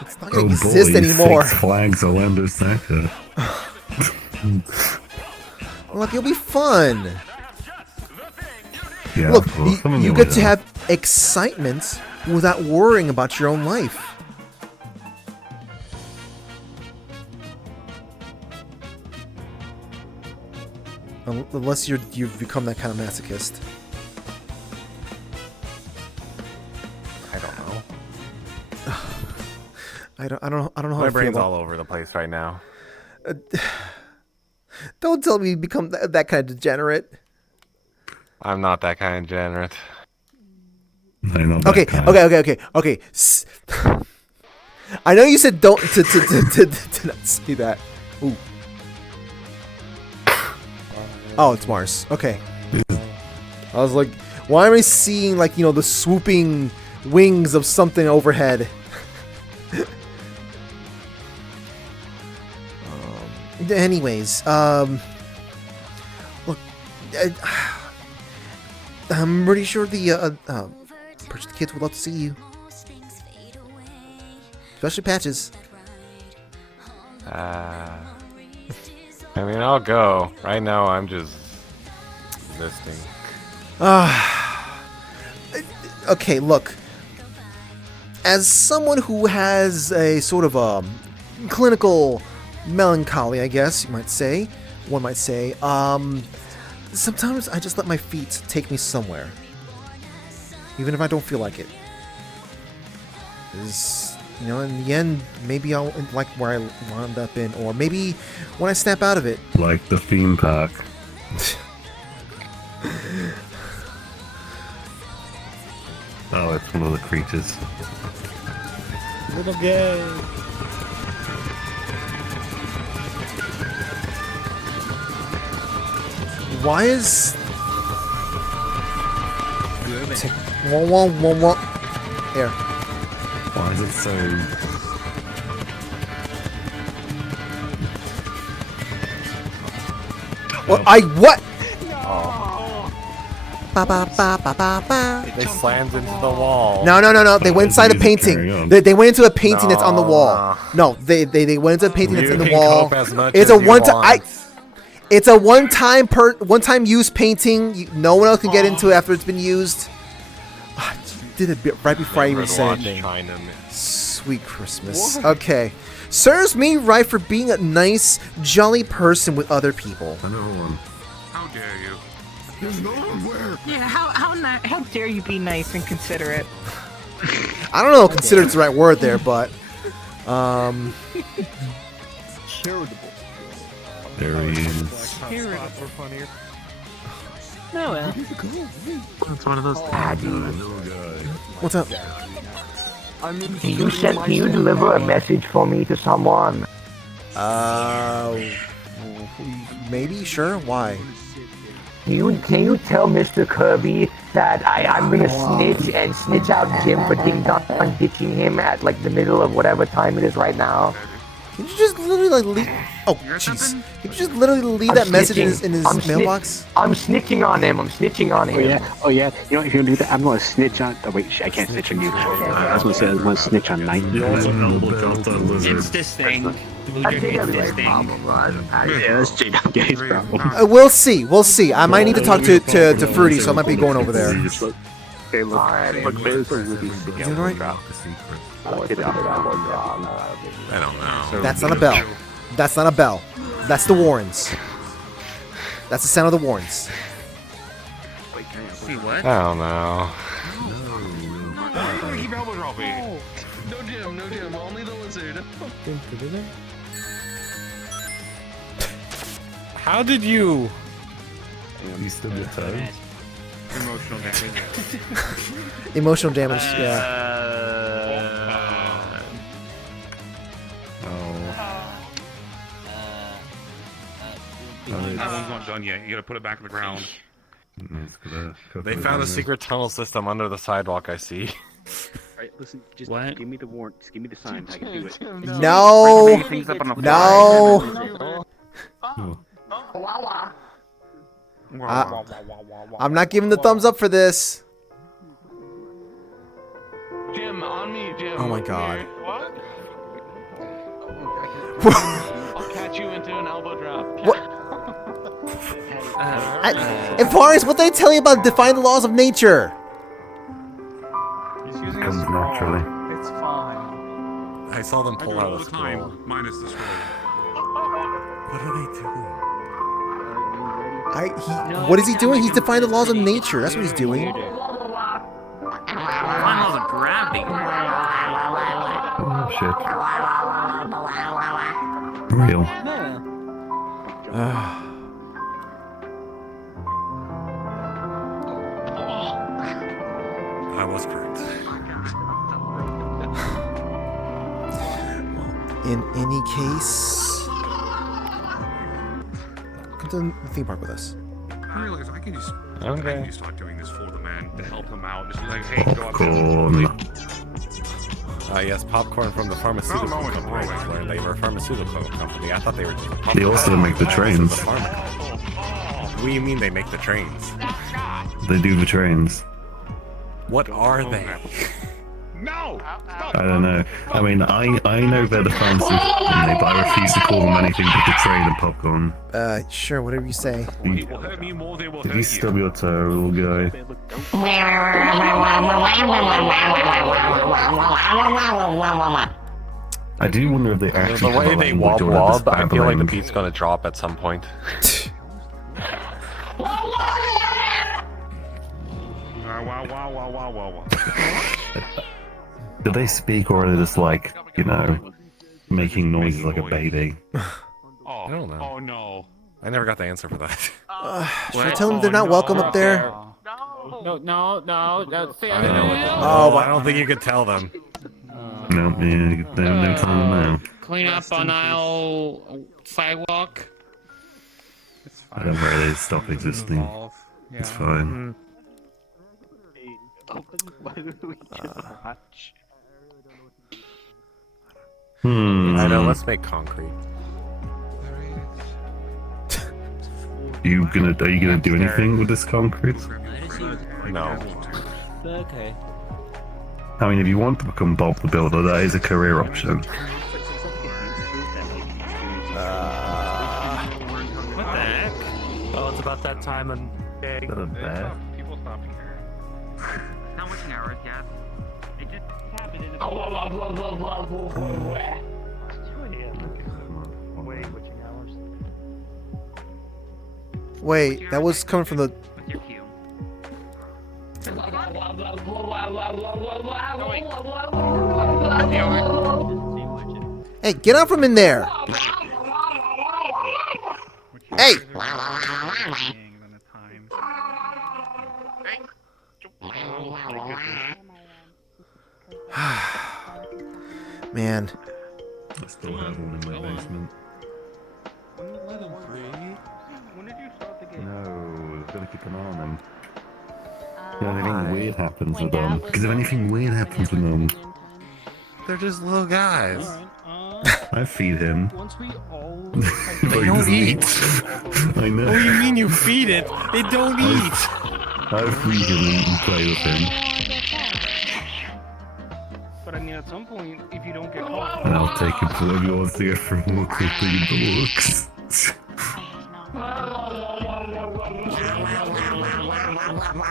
It's not gonna exist anymore. Six Flags Orlandosaka. Look, it'll be fun. Yeah, look, well, you get to have excitement without worrying about your own life. Unless you've become that kind of masochist. I don't know. I don't know how My to brain's feel all over the place right now. Don't tell me you become that kind of degenerate. I'm not that kind of degenerate. Okay. I know you said don't to not say that. Ooh. Oh, it's Mars. Okay. I was like, why am I seeing like the swooping wings of something overhead? Anyways, look, I'm pretty sure the kids would love to see you, especially Patches. I mean, I'll go. Right now, I'm just existing. Okay, look. As someone who has a sort of clinical melancholy, I guess one might say, sometimes I just let my feet take me somewhere, even if I don't feel like it. In the end, maybe I'll like where I wound up in, or maybe when I snap out of it. Like the theme park. Oh, it's one of the creatures. Little gay. Why is... Here. Why is it so... What? They slammed into the wall. No. They went inside a painting. They went into a painting that's on the wall. No, they went into a painting that's in the wall. It's a one-time. It's a one-time use painting. No one else can get into it after it's been used. I did a bit right before I even said anything. Sweet Christmas. What? Okay. Serves me right for being a nice, jolly person with other people. How dare you? There's no one where. Yeah, how dare you be nice and considerate? I don't know if considered's the right word there, but charitable. There he is. No, well. It's one of those. What's up? Can you deliver a message for me to someone? Maybe, sure. Why? Can you tell Mr. Kirby that I'm gonna snitch out Jim for Ding Dong ditching him at like the middle of whatever time it is right now? Can you just literally leave? Oh, jeez. Can you just literally leave that message in his mailbox? I'm snitching on him. Oh yeah. You know if you do that, I'm gonna snitch on. Oh wait, I can't snitch on you. I was gonna say I'm gonna snitch on Knight. It's this thing. It's this thing. Yeah, that's JW's problem. We'll see. I might need to talk to Fruity, so I might be going over there. Okay, look, there's a movie. You doing right? I don't know. That's not a bell. That's not a bell. That's the Warrens. That's the sound of the Warrens. See what? I don't know. No Jim, only the lizard. How did you? You still get tired? Emotional damage. Emotional damage, yeah. That one's not done yet. You gotta put it back on the ground. They found a secret tunnel system under the sidewalk, I see. Alright, listen, just What? give me the warrant, just give me the sign, I can do it. No. Breaking things up on the No. I'm not giving the thumbs up for this. Jim, on me, Jim. Oh my Come God. here. What? I'll catch you into an elbow drop. What? And Forrest, what did I tell you about defying the laws of nature? He's using Comes a scroll. naturally. It's fine. I saw them I do pull it out all a the scroll. time, minus the scroll. What are they doing? What is he doing? He's defying the laws of nature. That's what he's doing. Defying laws of gravity. Oh shit. Real. I was correct. In any case, come to the theme park with us. I realize I can just start doing this for the man to help him out. Just be like, hey, go up Popcorn. Yes, popcorn from the pharmaceutical company. Where they were a pharmaceutical company. I thought they were just a popcorn. They also make the trains. What do you mean they make the trains? They do the trains. What are they? No! I don't know. I mean, I know they're the pharmaceutical company, but I refuse to call them anything but the train and popcorn. Sure, whatever you say. They will hurt me more, they will Did hurt you you. stub your toe, little guy? I do wonder if they actually The way have a they language wob or if it's wob, I feel like the babbling. beat's gonna drop at some point. Do they speak or are they just like, you know, making noises like a baby? I don't know. Oh no. I never got the answer for that. Should I tell them they're not welcome up there? No. See, I know what Oh, I don't think you could tell them. No, yeah, no telling them now. Clean up on aisle sidewalk. I don't worry, they stop existing. It's fine. I know, let's make concrete. Are you gonna do anything with this concrete? No. Okay. I mean, if you want to become Bob the Builder, that is a career option. What the heck? Oh, it's about that time and day. Is that a bear? People stopping here. Not witching hours, yeah. It just happened in the... Wait, that was coming from the. What's your cue? Hey, get out from in there! Hey! Man. I still have one in my basement. Let him free. When did you start the game? No, gotta keep an eye on them. You know, if anything weird happens with them. Because if anything weird happens with them, They're just little guys. I feed him. Once we all... They don't eat. I know. What do you mean you feed it? They don't eat. I feed him and play with him. But I mean, at some point, if you don't get caught... And I'll take him to wherever he wants to go for a walk with the books.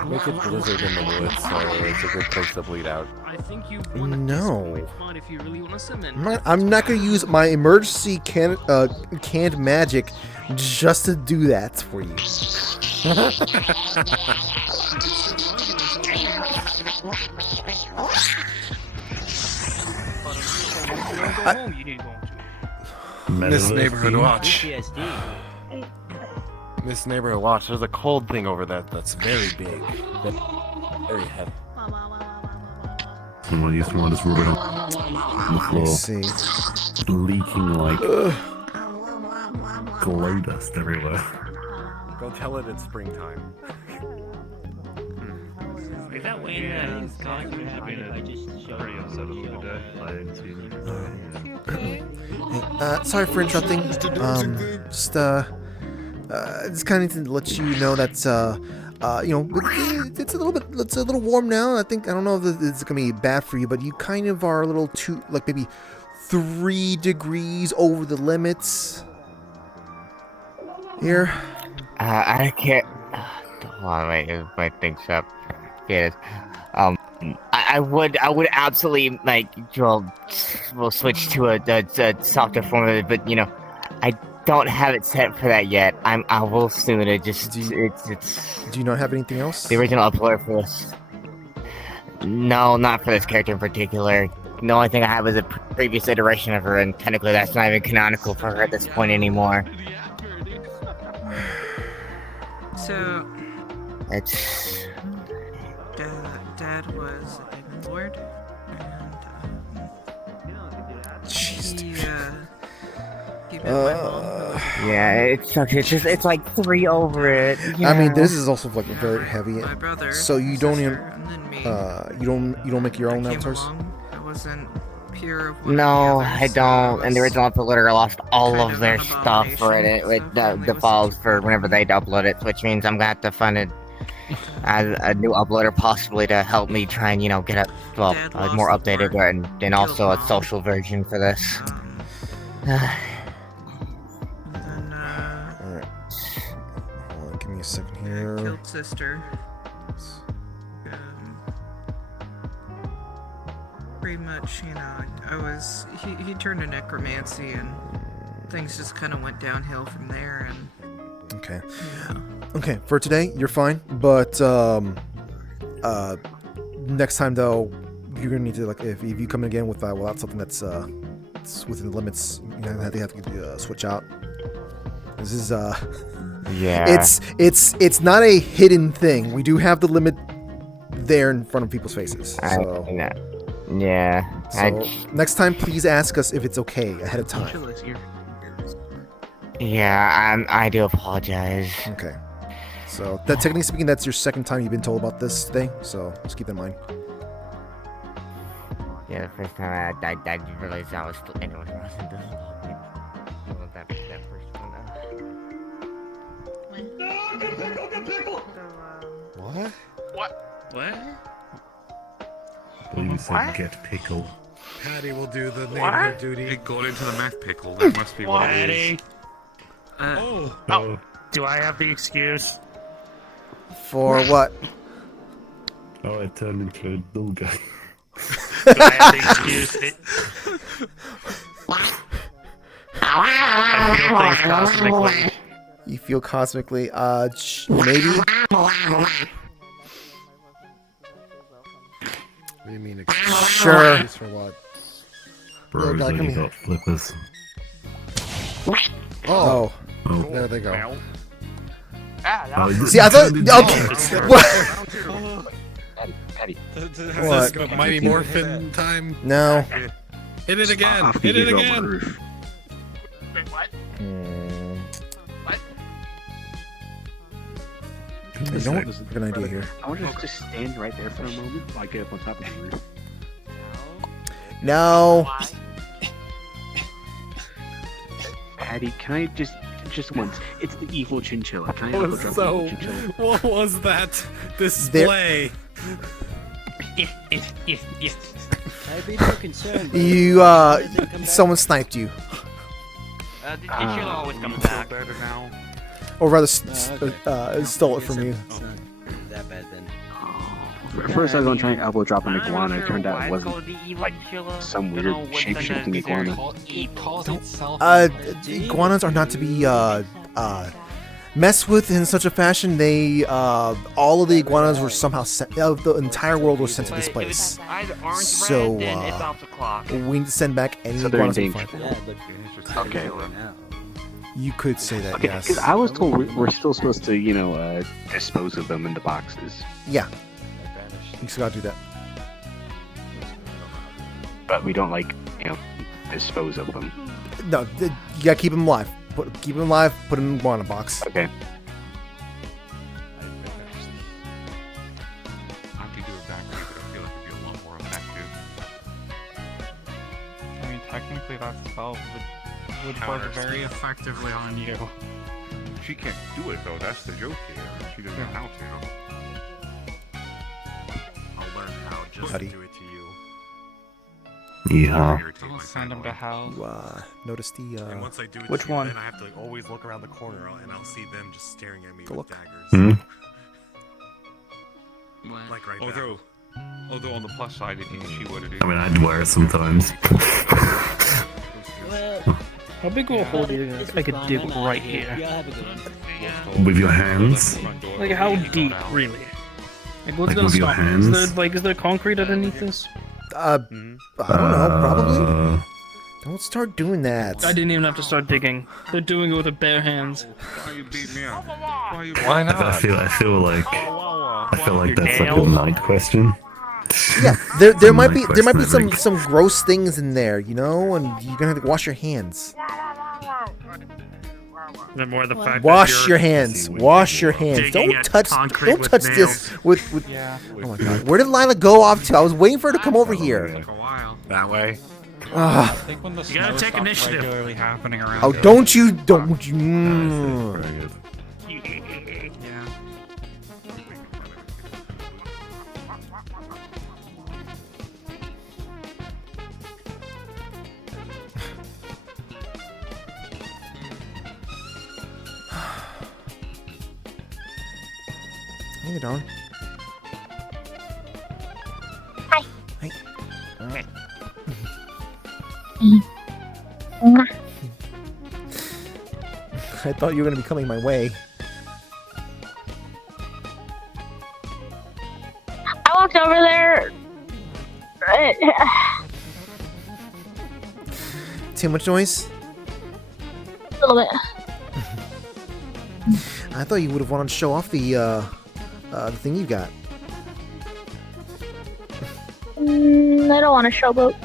Make a blizzard in the woods, so it's a good place to bleed out. I think you No. fun if you really want to summon. I'm not gonna use my emergency canned magic just to do that for you. Miss Neighborhood Watch. Miss Neighborhood Watch, there's a cold thing over there that's very big. Very heavy. Someone used to just rub it on the floor. See. Leaking like glow dust everywhere. Go tell it it's springtime. Is that Wayne that comic book happening? Sorry for interrupting. Just kind of to let you know that it's a little warm now. I don't know if it's gonna be bad for you, but you kind of are a little too, like, maybe 3 degrees over the limits here. I can't. Hold on, wait, my thing's up. Yes. I would absolutely we'll switch to a softer form of it, but I don't have it set for that yet. I will soon. It's. Do you not have anything else? The original uploader for this. No, not for this character in particular. The only thing I have is a previous iteration of her, and technically that's not even canonical for her at this point anymore. So. It's. Dad was a demon lord, and he met my mom. Yeah, it's like 3 over it. I mean, this is also like very heavy. My brother, so you don't even and then me. you don't make your own avatars. I wasn't pure of one No, of the I others, don't. And the original uploader lost all of their stuff for it. The files for whenever they upload it, which means I'm gonna have to find a new uploader possibly to help me try and get a more updated and also a social version for this. Alright. Hold on, give me a second here. Killed sister. Pretty much, he turned to necromancy and things just kind of went downhill from there. And okay. Okay, for today, you're fine, but next time though, you're gonna need to, like, if you come in again without something that's it's within the limits, they have to switch out. This is yeah. It's not a hidden thing. We do have the limit there in front of people's faces. So. Yeah. So next time, please ask us if it's okay ahead of time. Yeah, I do apologize. Okay. So, technically speaking, that's your second time you've been told about this thing, so just keep that in mind. Yeah, the first time I realized I was still anyone who wasn't this. That first one. What? You said get pickle. Patty will do the What? neighborhood duty. It got into the meth pickle. That must be what it is. Oh. Do I have the excuse? For what? Oh, I turned into a little guy. Do I have the excuse? I feel things cosmically. You feel cosmically, maybe? What do you mean? Sure. For what? Bros, Yeah, when come you here. got flippers. Oh. There they go. See, I thought. Okay. What? Patty. What? Is this Mighty Morphin time? No. Hit it again. Hit it again. You know what? I have an idea here. I want to just stand right there for a moment while I get up on top of the roof. No. Patty, can I just once? It's the evil chinchilla. Can I have a drop So, of the chinchilla? what was that display? I'd be more concerned. You, someone sniped you. The chinchilla always comes back. Or rather, Okay. stole it from you. It's not that bad then. At first, I was going to try and elbow drop an iguana. It turned out it wasn't like some weird shape-shifting iguana. Iguanas are not to be messed with in such a fashion. They all of the iguanas were somehow sent. The entire world was sent to this place. So we need to send back any So they're iguanas we endangered. find. Okay. You could say that, Okay, yes. because I was told we're still supposed to, dispose of them in the boxes. Yeah. You still gotta do that. But we don't, dispose of them. No, you gotta keep them alive. Keep them alive. Put them in a iguana box. Okay. technically that spell would work very effectively on you. She can't do it though. That's the joke here. She doesn't know how to. I'll learn how just Howdy. to do it to you. Yeah. I'll send him to hell. You notice the And once I do it Which to you, one? then I have to always look around the corner and I'll see them just staring at me Go with look. daggers. Hmm? Like right Although on the plus side, if you can see what it is. I mean, I'd wear it sometimes. How big of a hole do you think I could dig right here? With your hands? Like how deep, really? Like what's Like gonna with your stop me? hands? Is there concrete underneath this? I don't know, probably. Don't start doing that. I didn't even have to start digging. They're doing it with their bare hands. Why you beat me up? Why not? I feel like that's like a night question. Yeah, there might My be question, some gross things in there, you know, and you're gonna have to wash your hands. The more the fact Wash that your hands. Wash your hands. digging Don't at touch. concrete Don't with touch nails. this with. Yeah. Oh my god. Where did Lila go off to? I was waiting for her to come over here. That way. I think when the You gotta snow take stops initiative. regularly happening around Oh, here. don't you? Very good. Yeah. How you doing? Hi. Hey. I thought you were gonna be coming my way. I walked over there. Too much noise? A little bit. I thought you would have wanted to show off the thing you got. I don't want to showboat.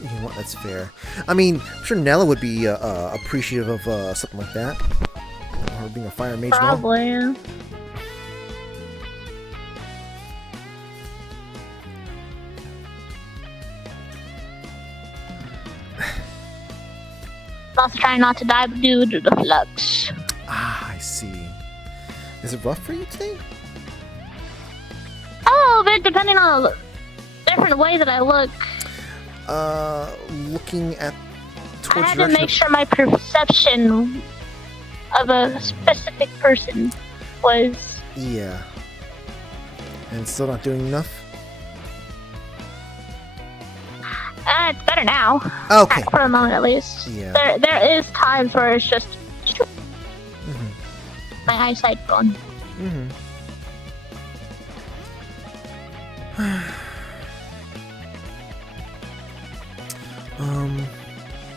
You know what? That's fair. I mean, I'm sure Nella would be appreciative of something like that. Her being a fire mage. and all. Probably, yeah. Also trying not to die due to the flux. Ah, I see. Is it rough for you today? A little bit, depending on the different way that I look. Looking at I towards had the to direction make sure my perception of a specific person was. Yeah. And still not doing enough? It's better now. Okay. For a moment, at least. Yeah. There is times where it's just my eyesight gone.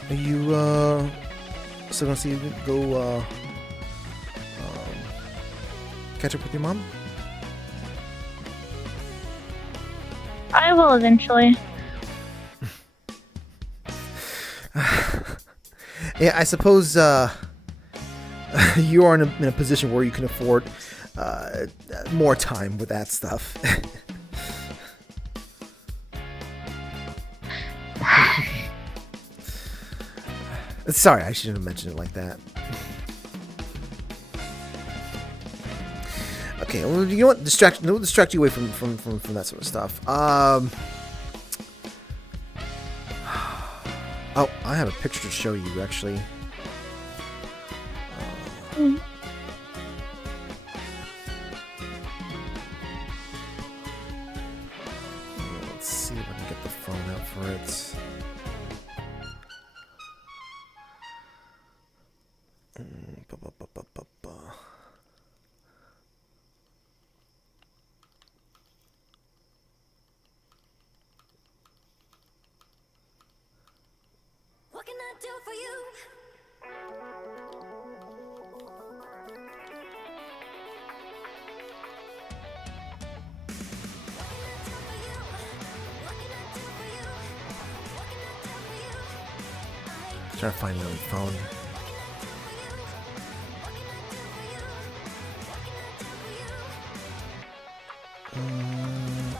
Are you still gonna see you go catch up with your mom? I will eventually. Yeah, I suppose you are in a position where you can afford more time with that stuff. Sorry, I shouldn't have mentioned it like that. Okay, well, you know what? It'll distract you away from that sort of stuff. Oh, I have a picture to show you, actually. Let's see if I can get the phone out for it. What can I do for you? Trying to find another phone.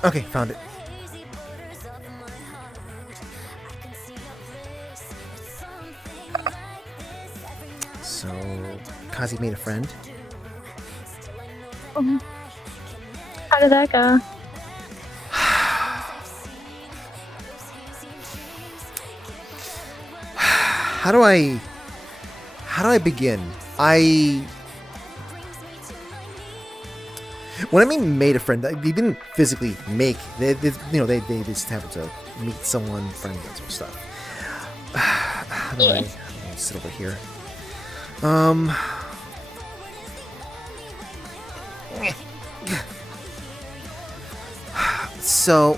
Okay, found it. Kazi made a friend. How did that go? How do I begin? When I mean made a friend, they didn't physically make. They just happened to meet someone, friend, that sort of stuff. How do I sit over here? So.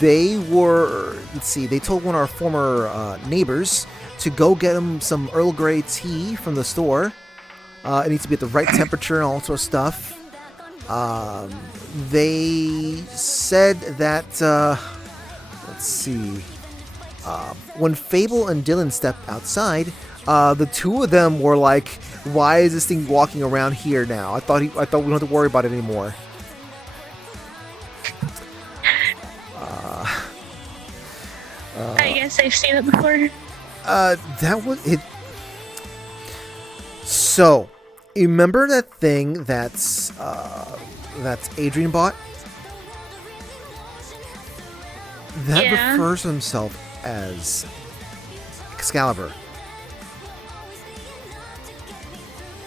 They were, let's see, they told one of our former neighbors to go get them some Earl Grey tea from the store. It needs to be at the right temperature and all sorts of stuff. They said that, let's see, when Fable and Dylan stepped outside, the two of them were like, "Why is this thing walking around here now? I thought we don't have to worry about it anymore." I guess I've seen it before. That was it. So, you remember that thing that's Adrian bought? That refers to himself as Excalibur.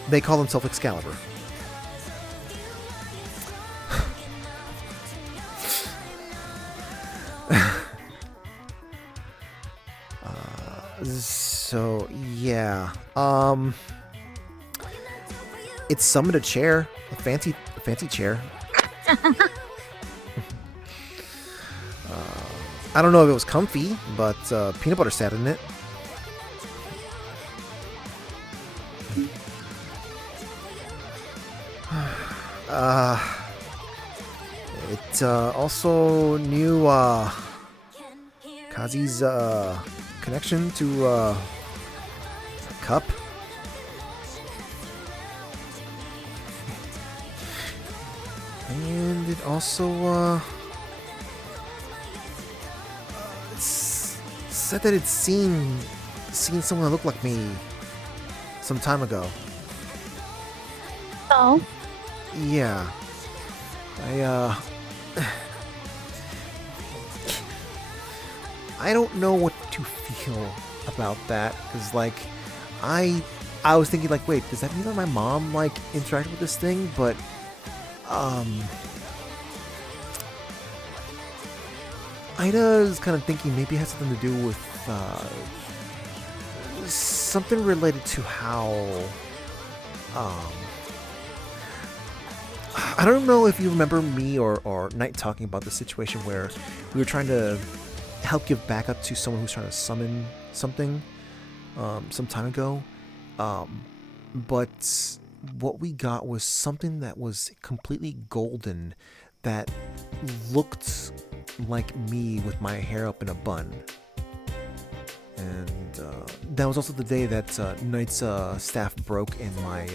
They call themselves Excalibur. So yeah, it summoned a chair, a fancy chair. I don't know if it was comfy, but peanut butter sat in it. It also knew Kazi's connection to a cup. And it also said that it's seen someone that looked like me some time ago. Oh. Yeah. I don't know what to feel about that, because like I was thinking like, wait, does that mean that my mom like interacted with this thing? But Ida's kind of thinking maybe it has something to do with something related to how I don't know if you remember me or Knight talking about the situation where we were trying to help give backup to someone who's trying to summon something some time ago. But what we got was something that was completely golden that looked like me with my hair up in a bun. And that was also the day that Knight's staff broke and my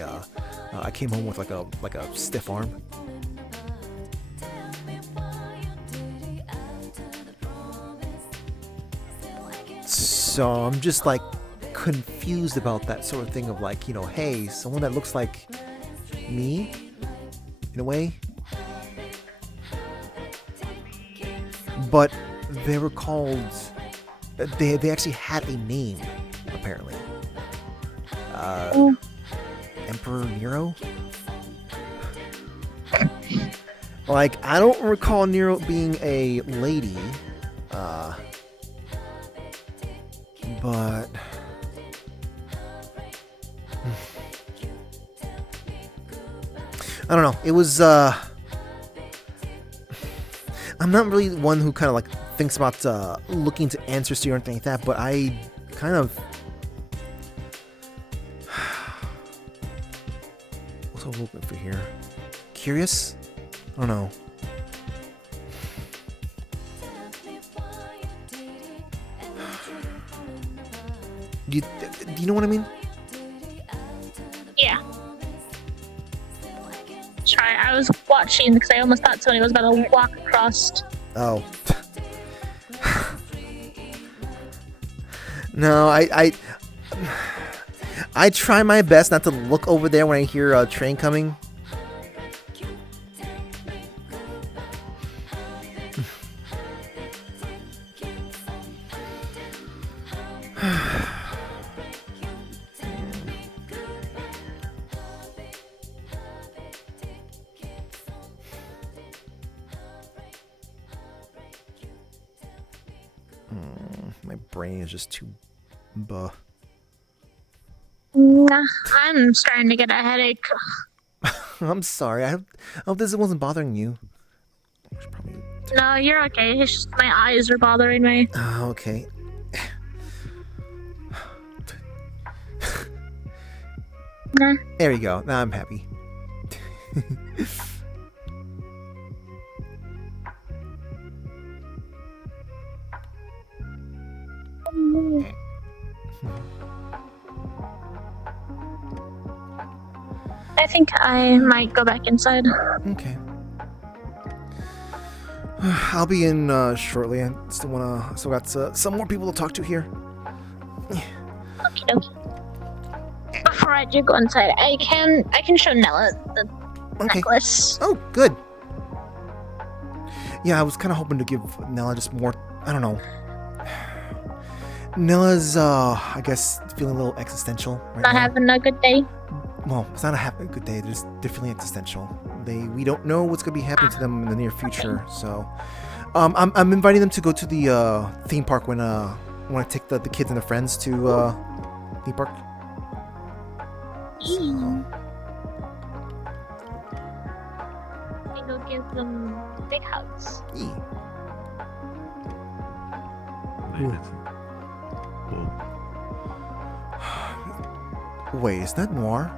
I came home with like a stiff arm. So I'm just like confused about that sort of thing of like, you know, hey, someone that looks like me in a way. But they were called, they actually had a name, apparently. Emperor Nero? Like, I don't recall Nero being a lady, but I don't know. It was, I'm not really one who kind of like thinks about looking to answers to you or anything like that, but I kind of what's a little bit for here? Curious? I don't know. Do you know what I mean? Yeah. Sorry, I was watching because I almost thought somebody was about to walk across Oh. No, I try my best not to look over there when I hear a train coming. My brain is just too buh. Nah, I'm starting to get a headache. I'm sorry. I hope this wasn't bothering you. No, you're okay. It's just my eyes are bothering me. Okay. Nah. There we go. Now I'm happy. I think I might go back inside. Okay. I'll be in shortly. I still got some more people to talk to here. Okie dokie. Before I do go inside, I can show Nella the necklace. Oh, good. Yeah, I was kind of hoping to give Nella just more. I don't know. Nella's, I guess, feeling a little existential right Not now. having a good day. Well, it's not a good day. They're just definitely existential. We don't know what's gonna be happening to them in the near future. So, I'm inviting them to go to the theme park when I take the kids and their friends to theme park. So. And go give them big hugs. Wait, is that Noir?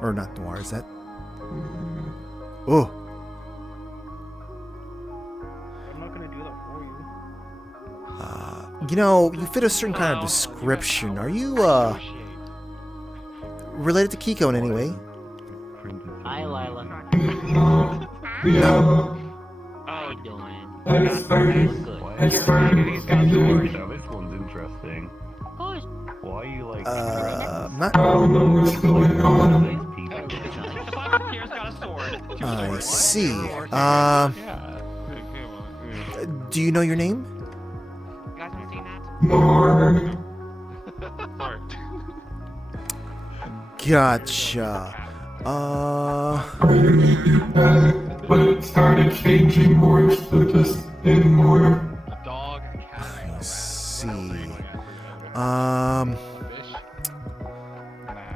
Or not Noir, is that... Oh! I'm not gonna do that for you. You know, you fit a certain kind of description. Are you, related to Kiko in any way? Hi, Lila. Yeah. How you doing? I started this one's interesting. Why are you like not... I don't know what's going on. I see. Do you know your name? Gotcha. But it started changing more, so just anymore. I see.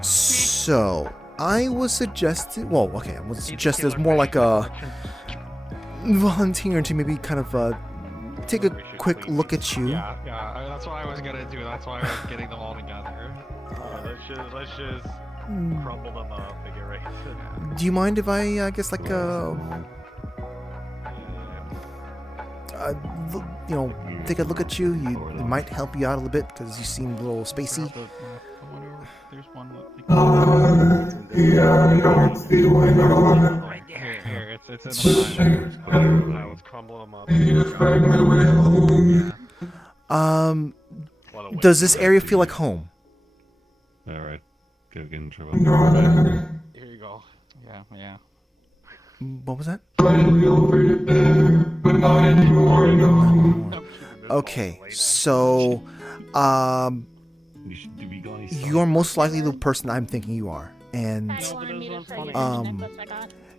So I was suggested. Well, okay, I was suggested as more like a volunteer to maybe kind of take a quick look at you. Yeah, that's what I was gonna do. That's why I was getting them all together. Let's just crumble them up and get ready to... Do you mind if I guess like you know, take a look at you? It might help you out a little bit because you seem a little spacey. Yeah, I don't see why not. Here, it's in the bag. Let's crumble them up. I need to find my way home. Does this area feel like home? Alright, go get in trouble. Here you go. Yeah. What was that? Slightly over there, but not anymore, no. Okay, so you're most likely the person I'm thinking you are, and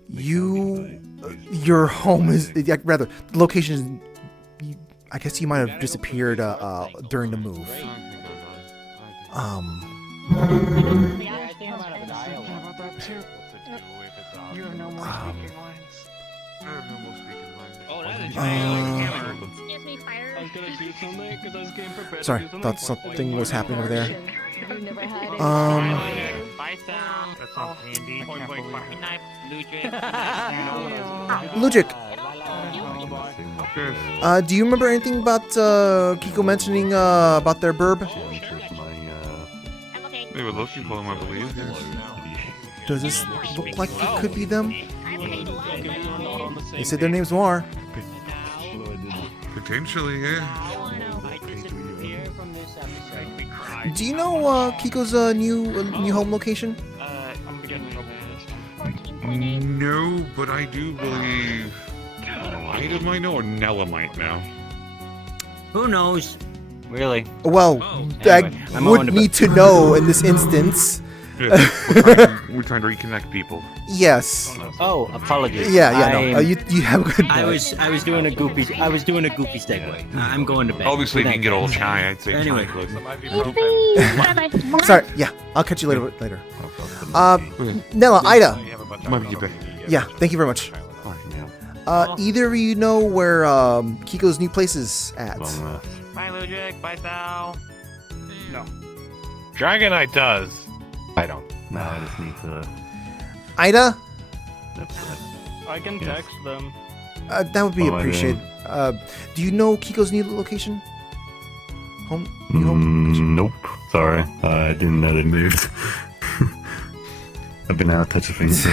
your home is rather the location is. I guess you might have disappeared during the move. Sorry, thought something was happening over there. Ludwig, do you remember anything about Kiko mentioning about their burb? They were looking for them, I believe. Does this look like it could be them? They said their names Noir. Potentially, yeah. Do you know Kiko's new home location? No, but I do believe Ida might know or Nella might know. Who knows? Really? Well, Anyway, I I'm would on to- need to know in this instance. Yeah, we're trying to reconnect people. Yes. Oh, apologies. Yeah, no. You have a good. I was doing a goofy segue. I'm going to bed. Obviously, if you can get old chai, I'd say Anyway. Sorry. Yeah, I'll catch you later. Nella, Ida. Yeah, thank you very much. Either of you know where Kiko's new place is at? Bye, Ludwig. Bye, Sal. No. Dragonite does. I don't. No, I just need to. Ida? I can text them. That would be Oh, I appreciated. Do you know Kiko's new location? Home? Nope. Sorry. I didn't know they moved. I've been out of touch with things.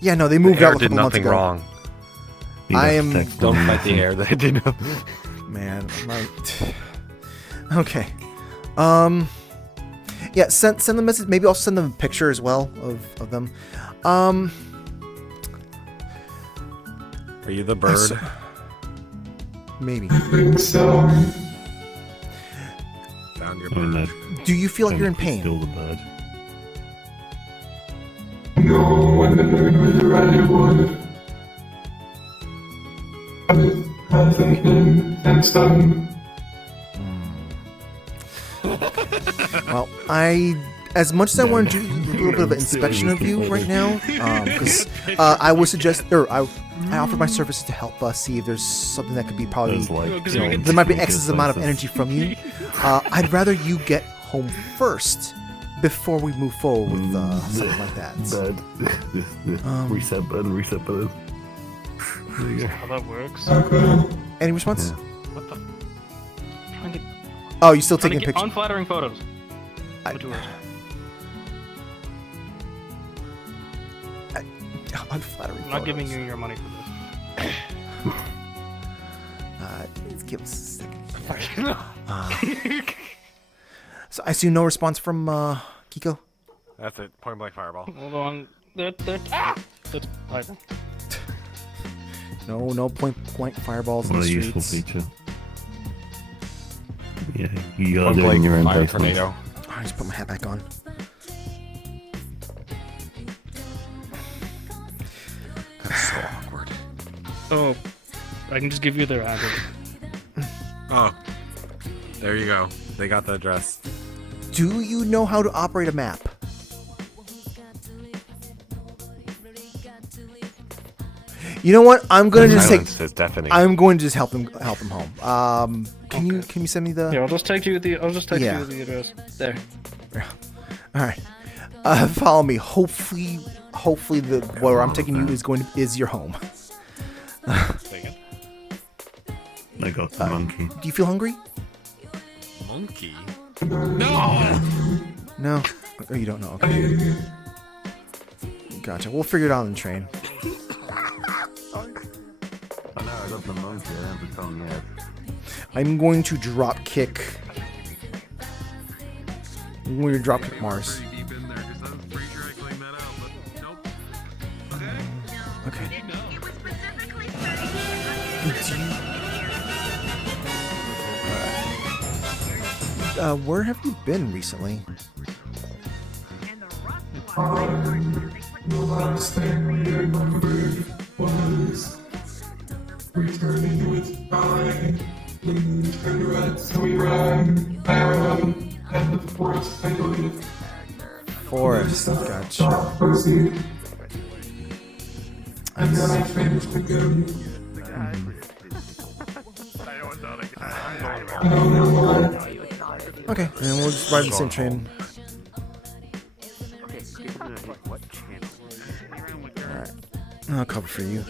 Yeah, no, they moved out a did couple months nothing ago. wrong. I am. Don't fight the air. They did nothing. Man, okay. Yeah, send them a message. Maybe I'll send them a picture as well of them. Are you the bird? Maybe. I think so. Found your bird. Do you feel like you're in pain? Still the bird. No, when the bird was ready would. It hasn't been since then. Well, as much as I want to do a little bit of an inspection of you right now, because I would suggest, or I offer my services to help us see if there's something that could be probably, there might be excess amount of energy from you. I'd rather you get home first before we move forward with something like that. Reset button, reset button. How that works? Any response? What the? Trying to, Oh, you still trying to taking get pictures? unflattering photos. With yours. Unflattering. I'm not giving you your money for this. Let's give us a second. So I see no response from Kiko. That's it. Point blank fireball. Hold on. That's Ivan. No point fireballs in What the a streets. useful feature. Yeah, you gotta Point do it in blank your own fire basement. tornado. I just put my hat back on. That's so awkward. Oh, I can just give you their address. Oh, there you go. They got the address. Do you know how to operate a map? You know what? I'm gonna just Silence is deafening. I'm going to just help him home. Can you send me the? Yeah, I'll just text you the Yeah. the address. There. All right. Follow me. Hopefully the where I'm taking you is your home. I got the monkey. Do you feel hungry? Monkey? No. No. Oh, you don't know. Okay. Gotcha. We'll figure it out on the train. I know, I got the monkey. I haven't found yet. I'm going to drop kick. I'm going to drop kick Mars. Okay. Where have you been recently? The last thing we remembered was returning with I, and rats. We ran, and the forest, I believe. Forest, gotcha. Proceed. And then I finished again. I don't know why. Okay, and we'll just ride the same train. Alright. I'll cover for you.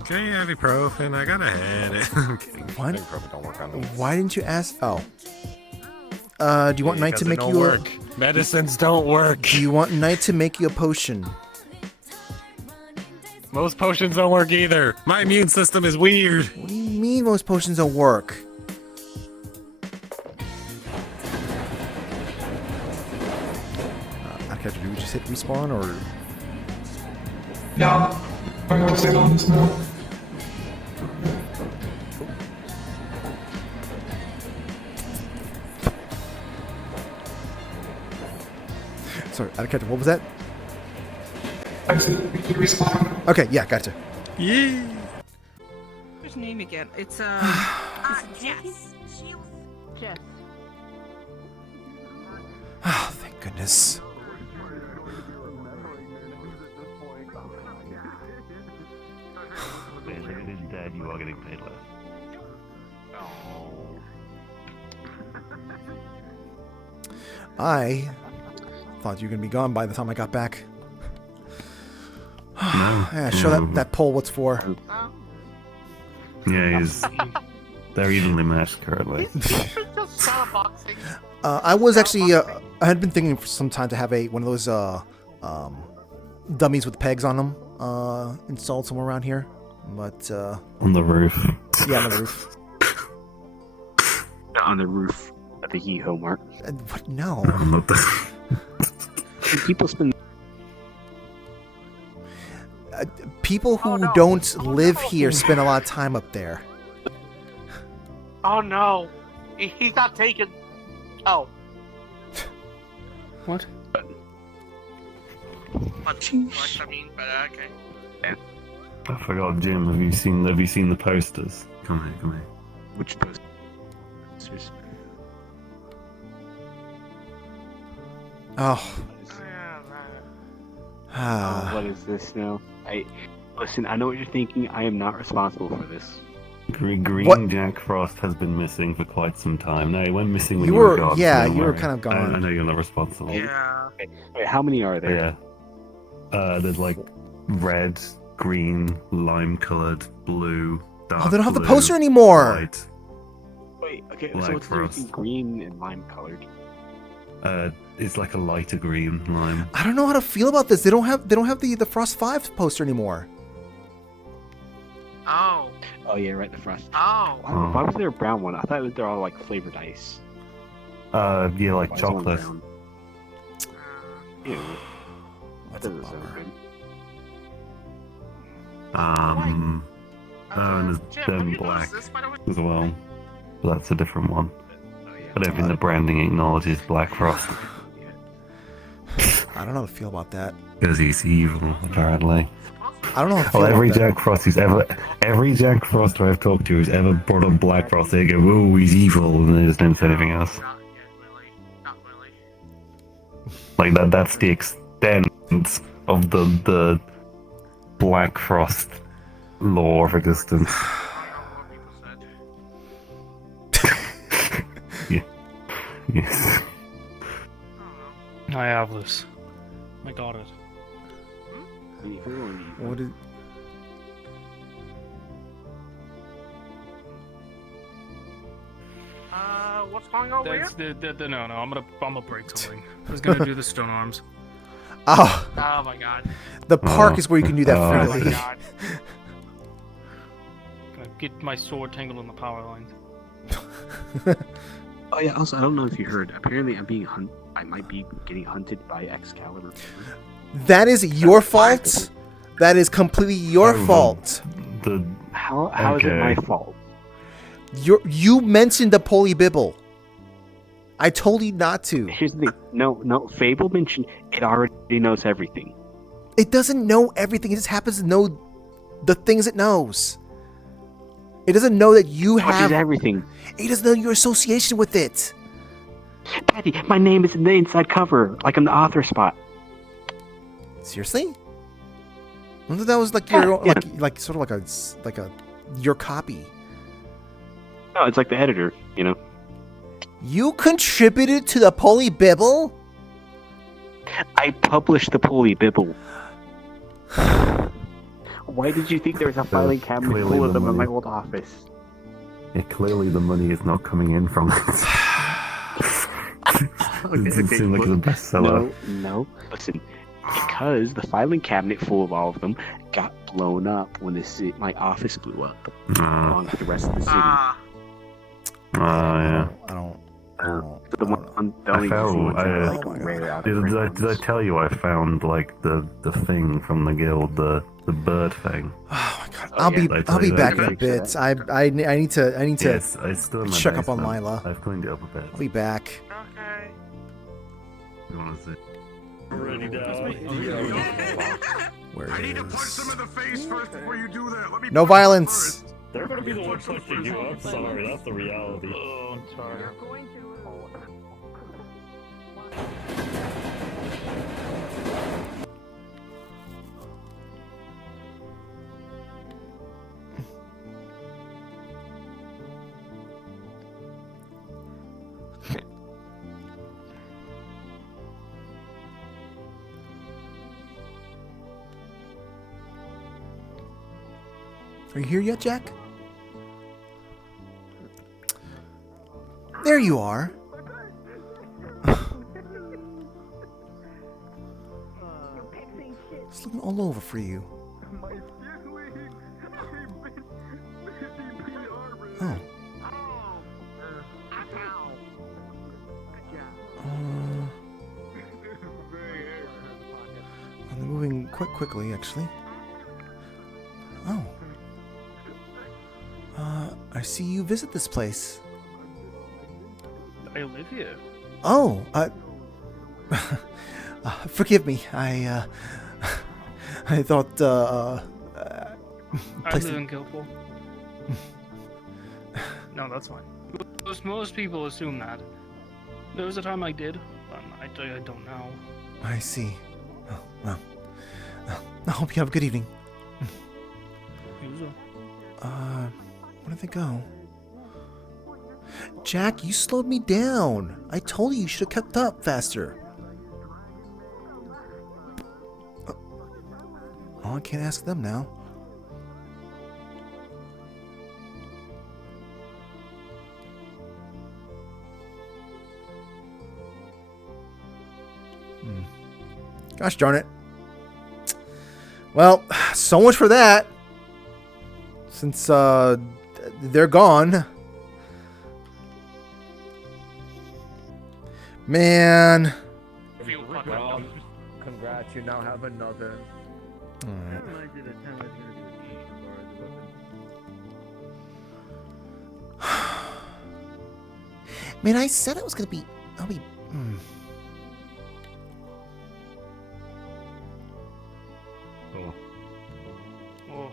Okay, ibuprofen. I got a headache. I'm kidding. What? Ibuprofen don't work on me. Why didn't you ask? Oh. Do you want Knight to Because it make don't you work. Medicines don't work. Do you want Knight to make you a potion? Most potions don't work either. My immune system is weird. What do you mean most potions don't work? Do we just hit respawn or? Yeah, I gotta sit on this now. Sorry, I didn't catch it. What was that? I said we could respawn. Okay, yeah, gotcha. Yeah. What's your name again? It's Jess. Jess. Oh, thank goodness. If it is dead, you are getting paid less. I thought you were gonna be gone by the time I got back. No. Yeah, show that poll what's for. Yeah, they're evenly matched currently. I was actually I had been thinking for some time to have one of those dummies with pegs on them installed somewhere around here, but on the roof. Yeah, on the roof. On the roof at the Yeehaw Mart. What? No. People spend. People who don't live here spend a lot of time up there. Oh no, he's not taken. Oh. What? But I mean, but okay. I forgot, Jim. Have you seen the posters? Come here. Which posters? Oh. What is this now? Listen. I know what you're thinking. I am not responsible for this. Green Jack Frost has been missing for quite some time. No, he went missing when you you were gone. yeah, so you were worry. kind of gone. I know you're not responsible. Yeah. Okay. Wait, how many are there? Yeah. There's like red, green, lime-colored, blue, dark. Oh, they don't have the blue, poster anymore. White. Wait. Okay. Black So what's the difference Frost. between green and lime colored? It's like a lighter green lime. I don't know how to feel about this. They don't have the Frost 5 poster anymore. Oh. Oh yeah, right. The Frost. Oh. Why was there a brown one? I thought they're all like flavored ice. Yeah, like Why is one chocolate. brown? Ew. That doesn't sound good. And there's them black as well. But that's a different one. I don't think the branding acknowledges Black Frost. I don't know how to feel about that. Because he's evil, apparently. I don't know how to feel Well, every about that. Jack Frost every Jack Frost I've talked to who's ever brought up Black Frost, they go, "Oh, he's evil," and they just don't say anything else. Like that's the extent of the Black Frost lore of existence. Yeah. Yes. I have this. I got it. What is? What's going on over That's here? no. I'm gonna break something. I was gonna do the stone arms. Oh. Oh my god. The park is where you can do that Oh freely. my god. Gonna get my sword tangled in the power lines. Oh yeah. Also, I don't know if you heard. Apparently, I might be getting hunted by Excalibur. That is your fault. That is completely your fault. How is it my fault? You mentioned the polybibble. I told you not to. Here's the thing. No. Fable mentioned it already knows everything. It doesn't know everything. It just happens to know the things it knows. It doesn't know that you have everything. It doesn't know your association with it. Patty, my name is in the inside cover, like on the author spot. Seriously? I thought that was like your Yeah. like sort of like a your copy. No, it's like the editor, you know. You contributed to the polybibble? I published the polybibble. Why did you think there was a filing cabinet clearly full of the them in my money. old office? Yeah, clearly the money is not coming in from it. It doesn't seem like it's a bestseller. No. Listen, because the filing cabinet full of all of them got blown up when my office blew up, Oh. along with the rest of the city. Yeah. I don't. The I found. Did I tell you I found like the thing from the guild, the bird thing? Oh my god! I'll be back in a bit. I need to Yes, I still in my check up on basement. Lila. I've cleaned it up a bit. I'll be back. You want to see? Ready now. Where I need to punch some in the face first before you do that. Let me No violence. They're gonna be the one punching you. I'm sorry, that's the reality. Oh, I'm sorry. Are you here yet, Jack? There you are. It's looking all over for you. Oh. They're moving quite quickly, actually. Oh. I see you visit this place. I live here. Oh, forgive me. I thought, I live in Guildford. No, that's fine. Most people assume that. There was a time I did, but I don't know. I see. Oh, well. I hope you have a good evening. Usual. Where did they go? Jack, you slowed me down. I told you should have kept up faster. Oh, I can't ask them now. Gosh darn it. Well, so much for that. Since they're gone. Man. Well, congrats, you now have another. Alright. Man, I said it was gonna be. I'll be. Oh. Oh.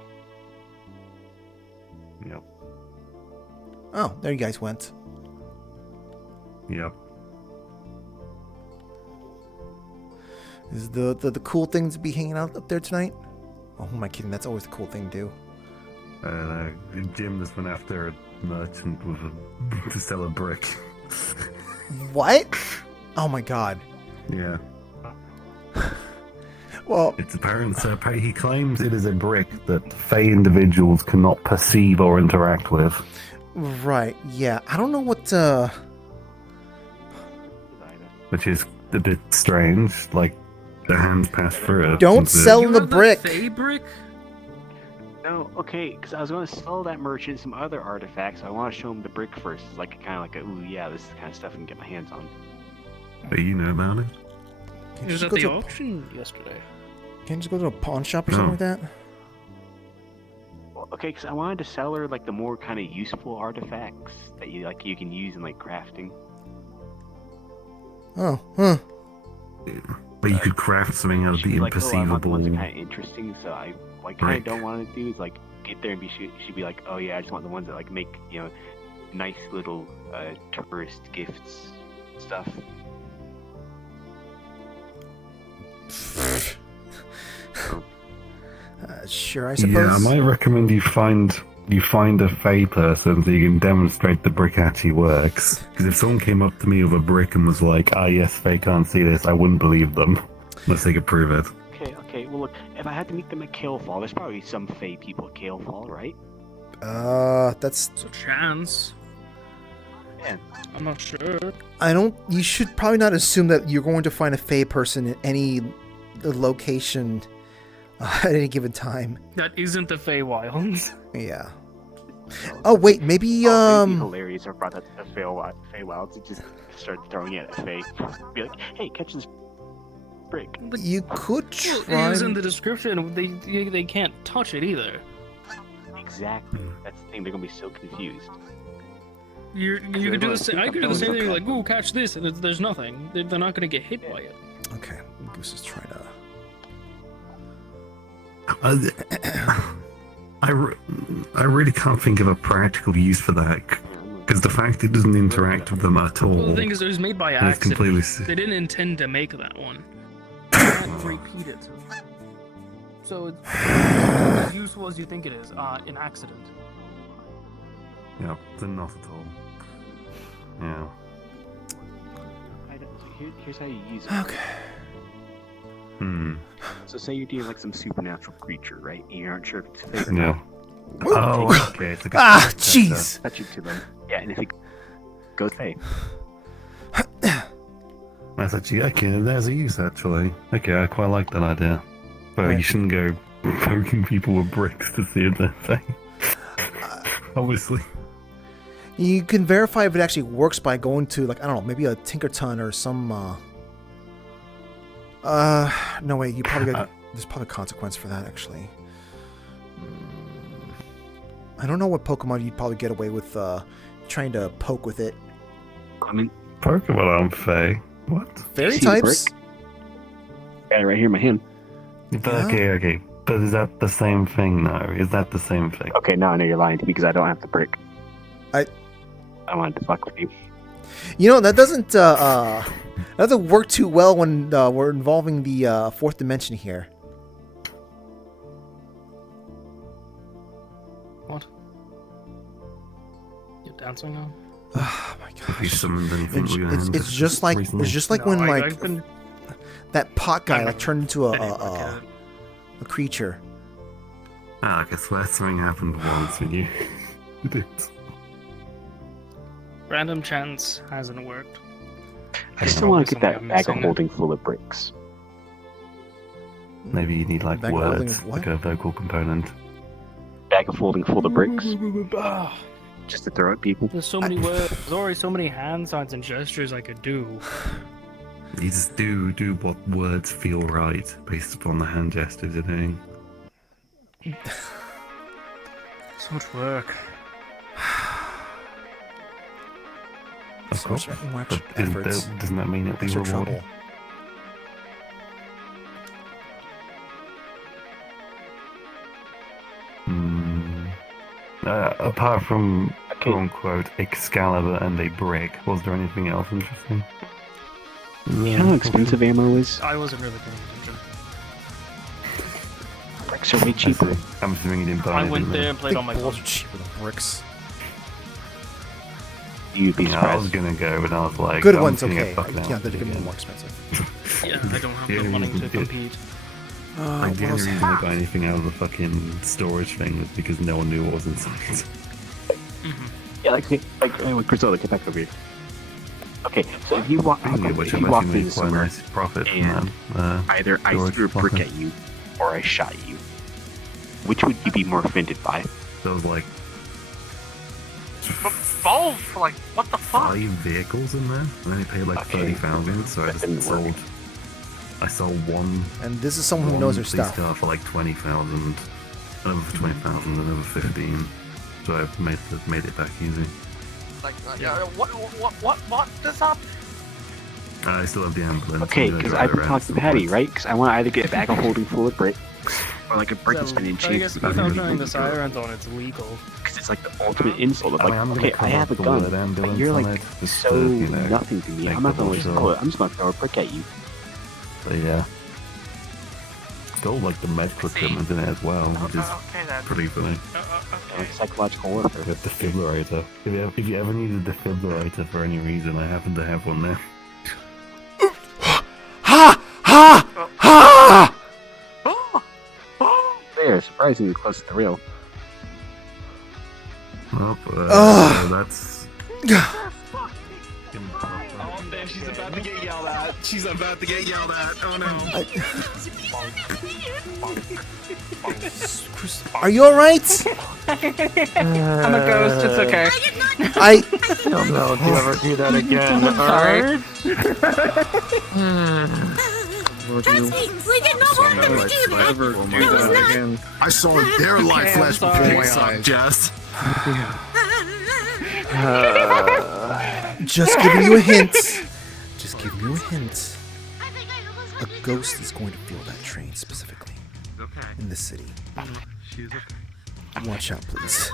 Yep. Oh, there you guys went. Yep. Is the cool thing to be hanging out up there tonight? Oh, who am I kidding? That's always the cool thing to do. Jim has been after a merchant with to sell a brick. What? Oh my god. Yeah. Well, it's apparent. So he claims it is a brick that Fey individuals cannot perceive or interact with. Right. Yeah. I don't know what. Which is a bit strange. Like the hands pass through it. Don't sell the brick. brick? No, okay, because I was going to sell that merchant some other artifacts. I want to show him the brick first. It's like kind of like a, ooh, yeah, this is the kind of stuff I can get my hands on. But you know about it? It was at the auction yesterday. Can't you just go to a pawn shop or something like that? Well, okay, because I wanted to sell her like the more kind of useful artifacts that you can use in like crafting. Oh, huh. But you could craft something out of the Like, oh, I want the imperceivable. ones that are kind of interesting, so I kind of don't want to do is like get there and she'd be like, oh yeah, I just want the ones that like make nice little tourist gifts stuff. Sure, I suppose. Yeah, I might recommend you find a Fey person so you can demonstrate the brick actually works. Because if someone came up to me with a brick and was like, "Ah, yes, Fey can't see this," I wouldn't believe them unless they could prove it. Okay, well look, if I had to meet them at Kalefall, there's probably some Fey people at Kalefall, right? That's a chance. Yeah. I'm not sure. I don't. You should probably not assume that you're going to find a Fey person in any location at any given time. That isn't the Feywilds. Yeah. Oh wait, maybe It'd be hilarious if I brought that to the Feywild to just start throwing it at Fey. Be like, hey, catch this brick. You could Well, try. it was in the description. They can't touch it either. Exactly. That's the thing. They're gonna be so confused. You could do the same. I could do the same thing. Like, ooh, catch this, and there's nothing. They're not gonna get hit by it. Okay, Goose is trying to. I really can't think of a practical use for that, because the fact it doesn't interact with them at all. Well, the thing is, it was made by is accident. completely. They didn't intend to make that one. They can't repeat it. So it's as useful as you think it is. An accident. Yeah, then not at all. Yeah. Here's how you use it. Okay. So say you're dealing like some supernatural creature, right? And you aren't sure if it's fake or Yeah. not. Oh, okay. It's a good jeez. Touch it to them. Yeah, and if it goes fake. That's actually okay. There's a use actually. Okay, I quite like that idea. But you shouldn't go poking people with bricks to see if they're fake. Obviously. You can verify if it actually works by going to, like, I don't know, maybe a Tinkerton or some. No way. You probably got. There's probably a consequence for that, actually. I don't know what Pokemon you'd probably get away with trying to poke with it. I mean, Pokemon aren't fey. What? Fairy types? Got it right here in my hand. But, okay. But is that the same thing now? Is that the same thing? Okay, now I know you're lying to me because I don't have the brick. I wanted to fuck with you. You know, that doesn't work too well when we're involving the fourth dimension here. What? You're dancing now? Oh my gosh! You summoned anything with your hand It's just like recently? it's just like No, when I've been- that pot guy like turned into a creature. I guess last something happened once when you did. Random chance hasn't worked. I still want to get that bag of holding full of bricks. Maybe you need like Bag of holding words, of what? like a vocal component. Bag of holding full of bricks. Just to throw at people. There's so many words. There's already so many hand signs and gestures I could do. You just do what words feel right based upon the hand gestures you're doing. So much work. Of course. Much But efforts. doesn't that mean it'll be Extra rewarded? trouble. Apart from quote unquote Excalibur and a brick, was there anything else interesting? You know how expensive ammo is? I wasn't really paying attention. Bricks are way cheaper. I'm assuming you didn't buy I anything went there then. and played on my Balls phone. are cheaper than bricks. You'd be Yeah, I was surprised. gonna go, but I was like, Good I'm ones, gonna okay. get fucked Yeah, out they're gonna be again. more expensive. Yeah, I don't have the money to compete. Like, the what only else? reason I got anything out of the fucking storage thing was because no one knew what was inside. Yeah, like Griselda, get back over here. Okay, so if you walk, Speaking of which, if I've you walk actually into made quite a somewhere nice profit from and that. either I storage threw a brick profit. at you or I shot you, which would you be more offended by? There was like Both? Like, what the fuck? 5 vehicles in there. I only paid like 30,000, so I just sold. I sold one. And this is someone who knows her police stuff. car for like 20,000, another for 20,000, another 15. So I made it back easy. Like, what this up? I still have the ambulance. Okay, I'm gonna because drive I've been around talking to some Patty, points. right? Because I want to either get a bag of holding full of bricks or like a brick that's been I enchanted. guess without turning the sirens on, it's legal. Because it's like the ultimate insult of I mean, like, I'm gonna okay, I cover have a up the gun, word but ambulance you're on like it, just so to, you know, nothing to me. make I'm not double gonna just sure. pull it. I'm just gonna throw a brick at you. So yeah. Still like the medical equipment in it as well, which is pretty funny. Like psychological warfare. A defibrillator. If you ever need a defibrillator for any reason, I happen to have one now. Ha! Ha! Ha! There, surprisingly close to the real. Well, that's... she's about to get yelled at. She's about to get yelled at. Oh no. Are you alright? I'm a ghost, it's okay. I don't know if you ever do that again. Alright? Trust me, we did not want them to do that. Ever do that again. I saw their life flash before my eyes. Jess. Just giving you a hint. Just giving you a hint. A ghost is going to feel that train specifically. In the city. Watch out, please.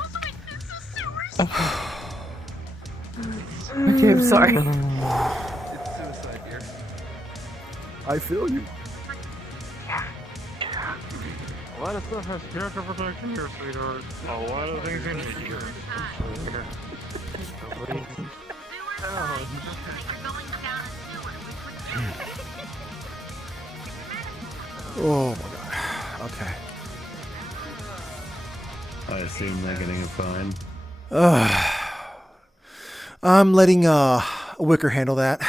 Okay, I'm sorry. It's suicide here. I feel you. A lot of stuff has character protection here, sweetheart. A lot of things in here. Oh my god. Okay. I assume they're getting a fine. I'm letting Wicker handle that.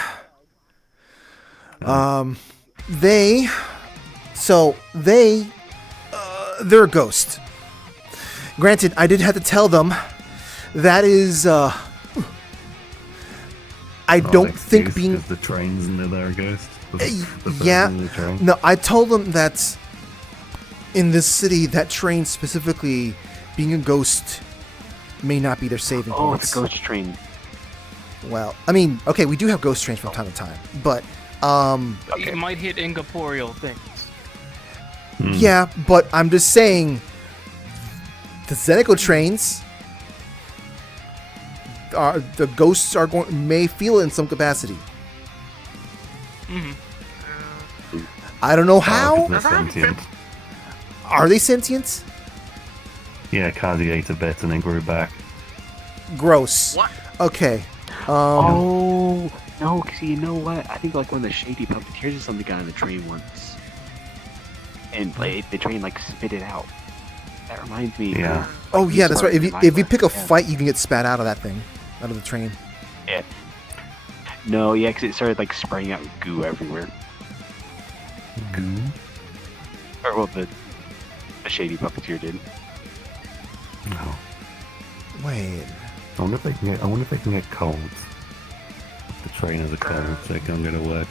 They're a ghost. Granted, I did have to tell them that is I don't think being the trains and they're a ghost. yeah. No, I told them that in this city, that train specifically, being a ghost may not be their saving Oh, points. it's a ghost train. Well, I mean, okay, we do have ghost trains from time to time, but It might hit incorporeal things. yeah, but I'm just saying the Zenico trains are the ghosts are going may feel it in some capacity. I don't know how. They're sentient. Are they sentient? Yeah, Kazi ate a bit and then grew back. Gross. What? Okay. Oh no, because you know what? I think like one of the shady puppeteers or something got on the train once, and like the train like spit it out. That reminds me. Yeah. Oh yeah, that's right. If you pick a fight, you can get spat out of that thing, out of the train. Yeah. No, yeah, because it started like spraying out goo everywhere. Goo? Or well, the shady puppeteer did. No. Wait. I wonder if they can get colds. The train has a cold, so they can't go to work.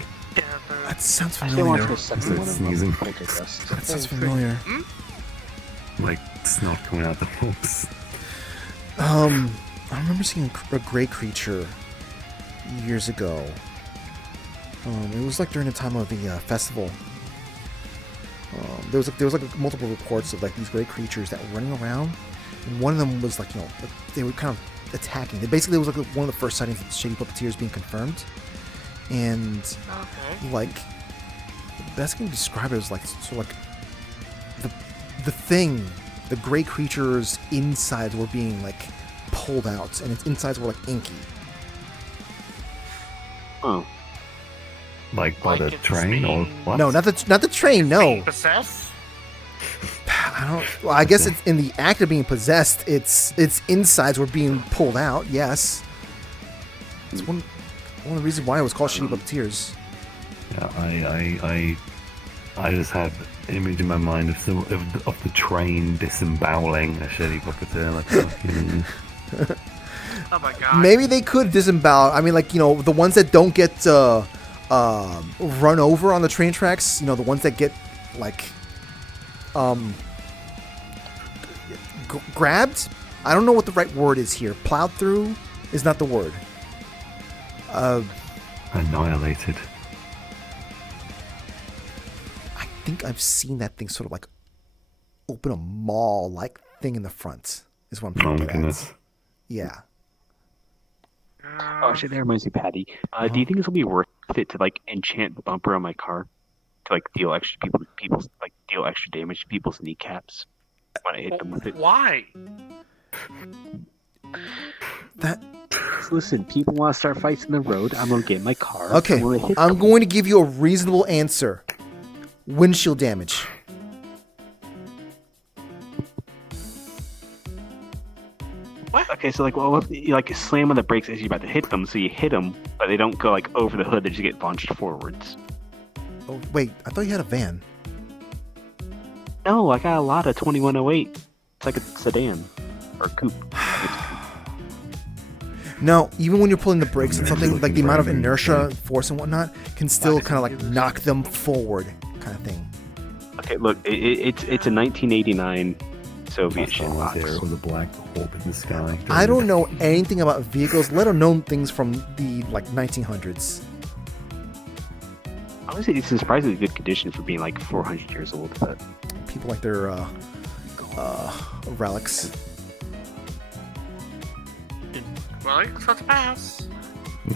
That sounds I still want familiar. to go suck one of them. Sneezing. That sounds familiar. Like snot coming out the pumps. I remember seeing a gray creature years ago. It was like during the time of the festival. There was like multiple reports of like these gray creatures that were running around, and one of them was like, you know, they were kind of attacking. It basically was like one of the first sightings of shady puppeteers being confirmed, and like the best thing to describe it is like so like the gray creature's insides were being like pulled out, and its insides were like inky. Oh. Like by the train or what? No, not the train. No. Possessed? I don't. Well, I guess it's in the act of being possessed. Its insides were being pulled out. Yes. It's one of the reasons why it was called Shitty Puppeteers. Yeah, I just had an image in my mind of the train disemboweling a shitty puppeteer. Like, fucking... Oh my god. Maybe they could disembowel. I mean, like, you know, the ones that don't get run over on the train tracks. You know, the ones that get like grabbed. I don't know what the right word is here. Plowed through is not the word. Annihilated. I think I've seen that thing sort of like open a maw like thing in the front. Is what I'm trying to get at. Yeah. Oh shit, that reminds me, Patty. Do you think this will be worth it to like enchant the bumper on my car to like deal extra deal extra damage to people's kneecaps when I hit them with it? Why? Listen, people want to start fights in the road. I'm gonna get in my car. Okay, I'm going to give you a reasonable answer. Windshield damage. Okay, so like, well, you like slam on the brakes as you're about to hit them, so you hit them, but they don't go like over the hood; they just get launched forwards. Oh wait, I thought you had a van. No, I got a lot of 2108. It's like a sedan or a coupe. No, even when you're pulling the brakes and something, like the amount of inertia, force, and whatnot, can still kind of like knock them forward, kind of thing. Okay, look, it's a 1989 Soviet shitbox. With a black hole in the sky. I don't know anything about vehicles, let alone things from the like 1900s. Honestly, it's in surprisingly good condition for being like 400 years old. But people like their relics. Well, let's pass.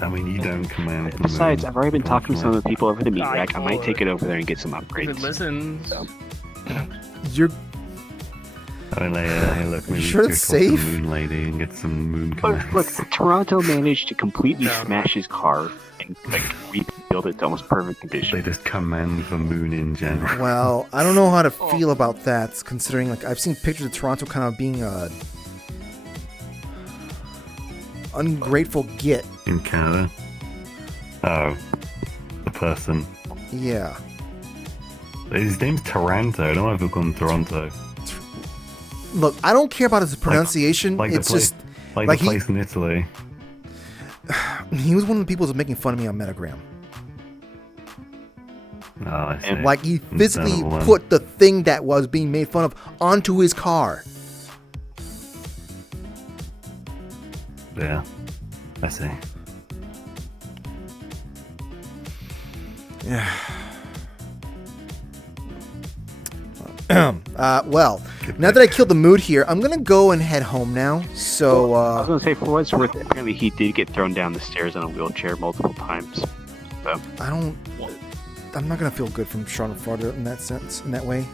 I mean, you don't command. Besides, I've already been talking to some of the people over the meat rack. I might take it over there and get some upgrades. If it listens. You're. I mean, hey, look, maybe sure we it's could call safe? the Moon Lady and get some moon commands. Look, Toronto managed to completely smash his car and like rebuild it to almost perfect condition. They just command the moon in general. Well, I don't know how to feel about that, considering like I've seen pictures of Toronto kind of being a ungrateful git. In Canada? Oh, the person. Yeah. His name's Taranto. I don't know if he'll call him Toronto. Look, I don't care about his pronunciation. Like it's the place, just like the place in Italy. He was one of the people who was making fun of me on Metagram. Oh, I see. Like he physically Understandable then. put the thing that was being made fun of onto his car. Yeah, I see. Yeah. Well, now that I killed the mood here, I'm gonna go and head home now. So, I was gonna say, for what it's worth, apparently he did get thrown down the stairs in a wheelchair multiple times. So. I'm not gonna feel good from Sean Farther in that sense, in that way.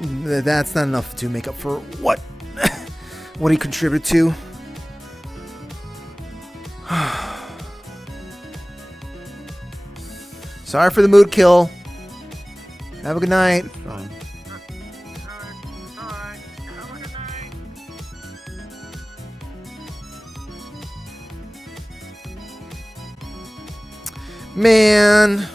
That's not enough to make up for what he contributed to. Sorry for the mood kill. Have a good night. Man.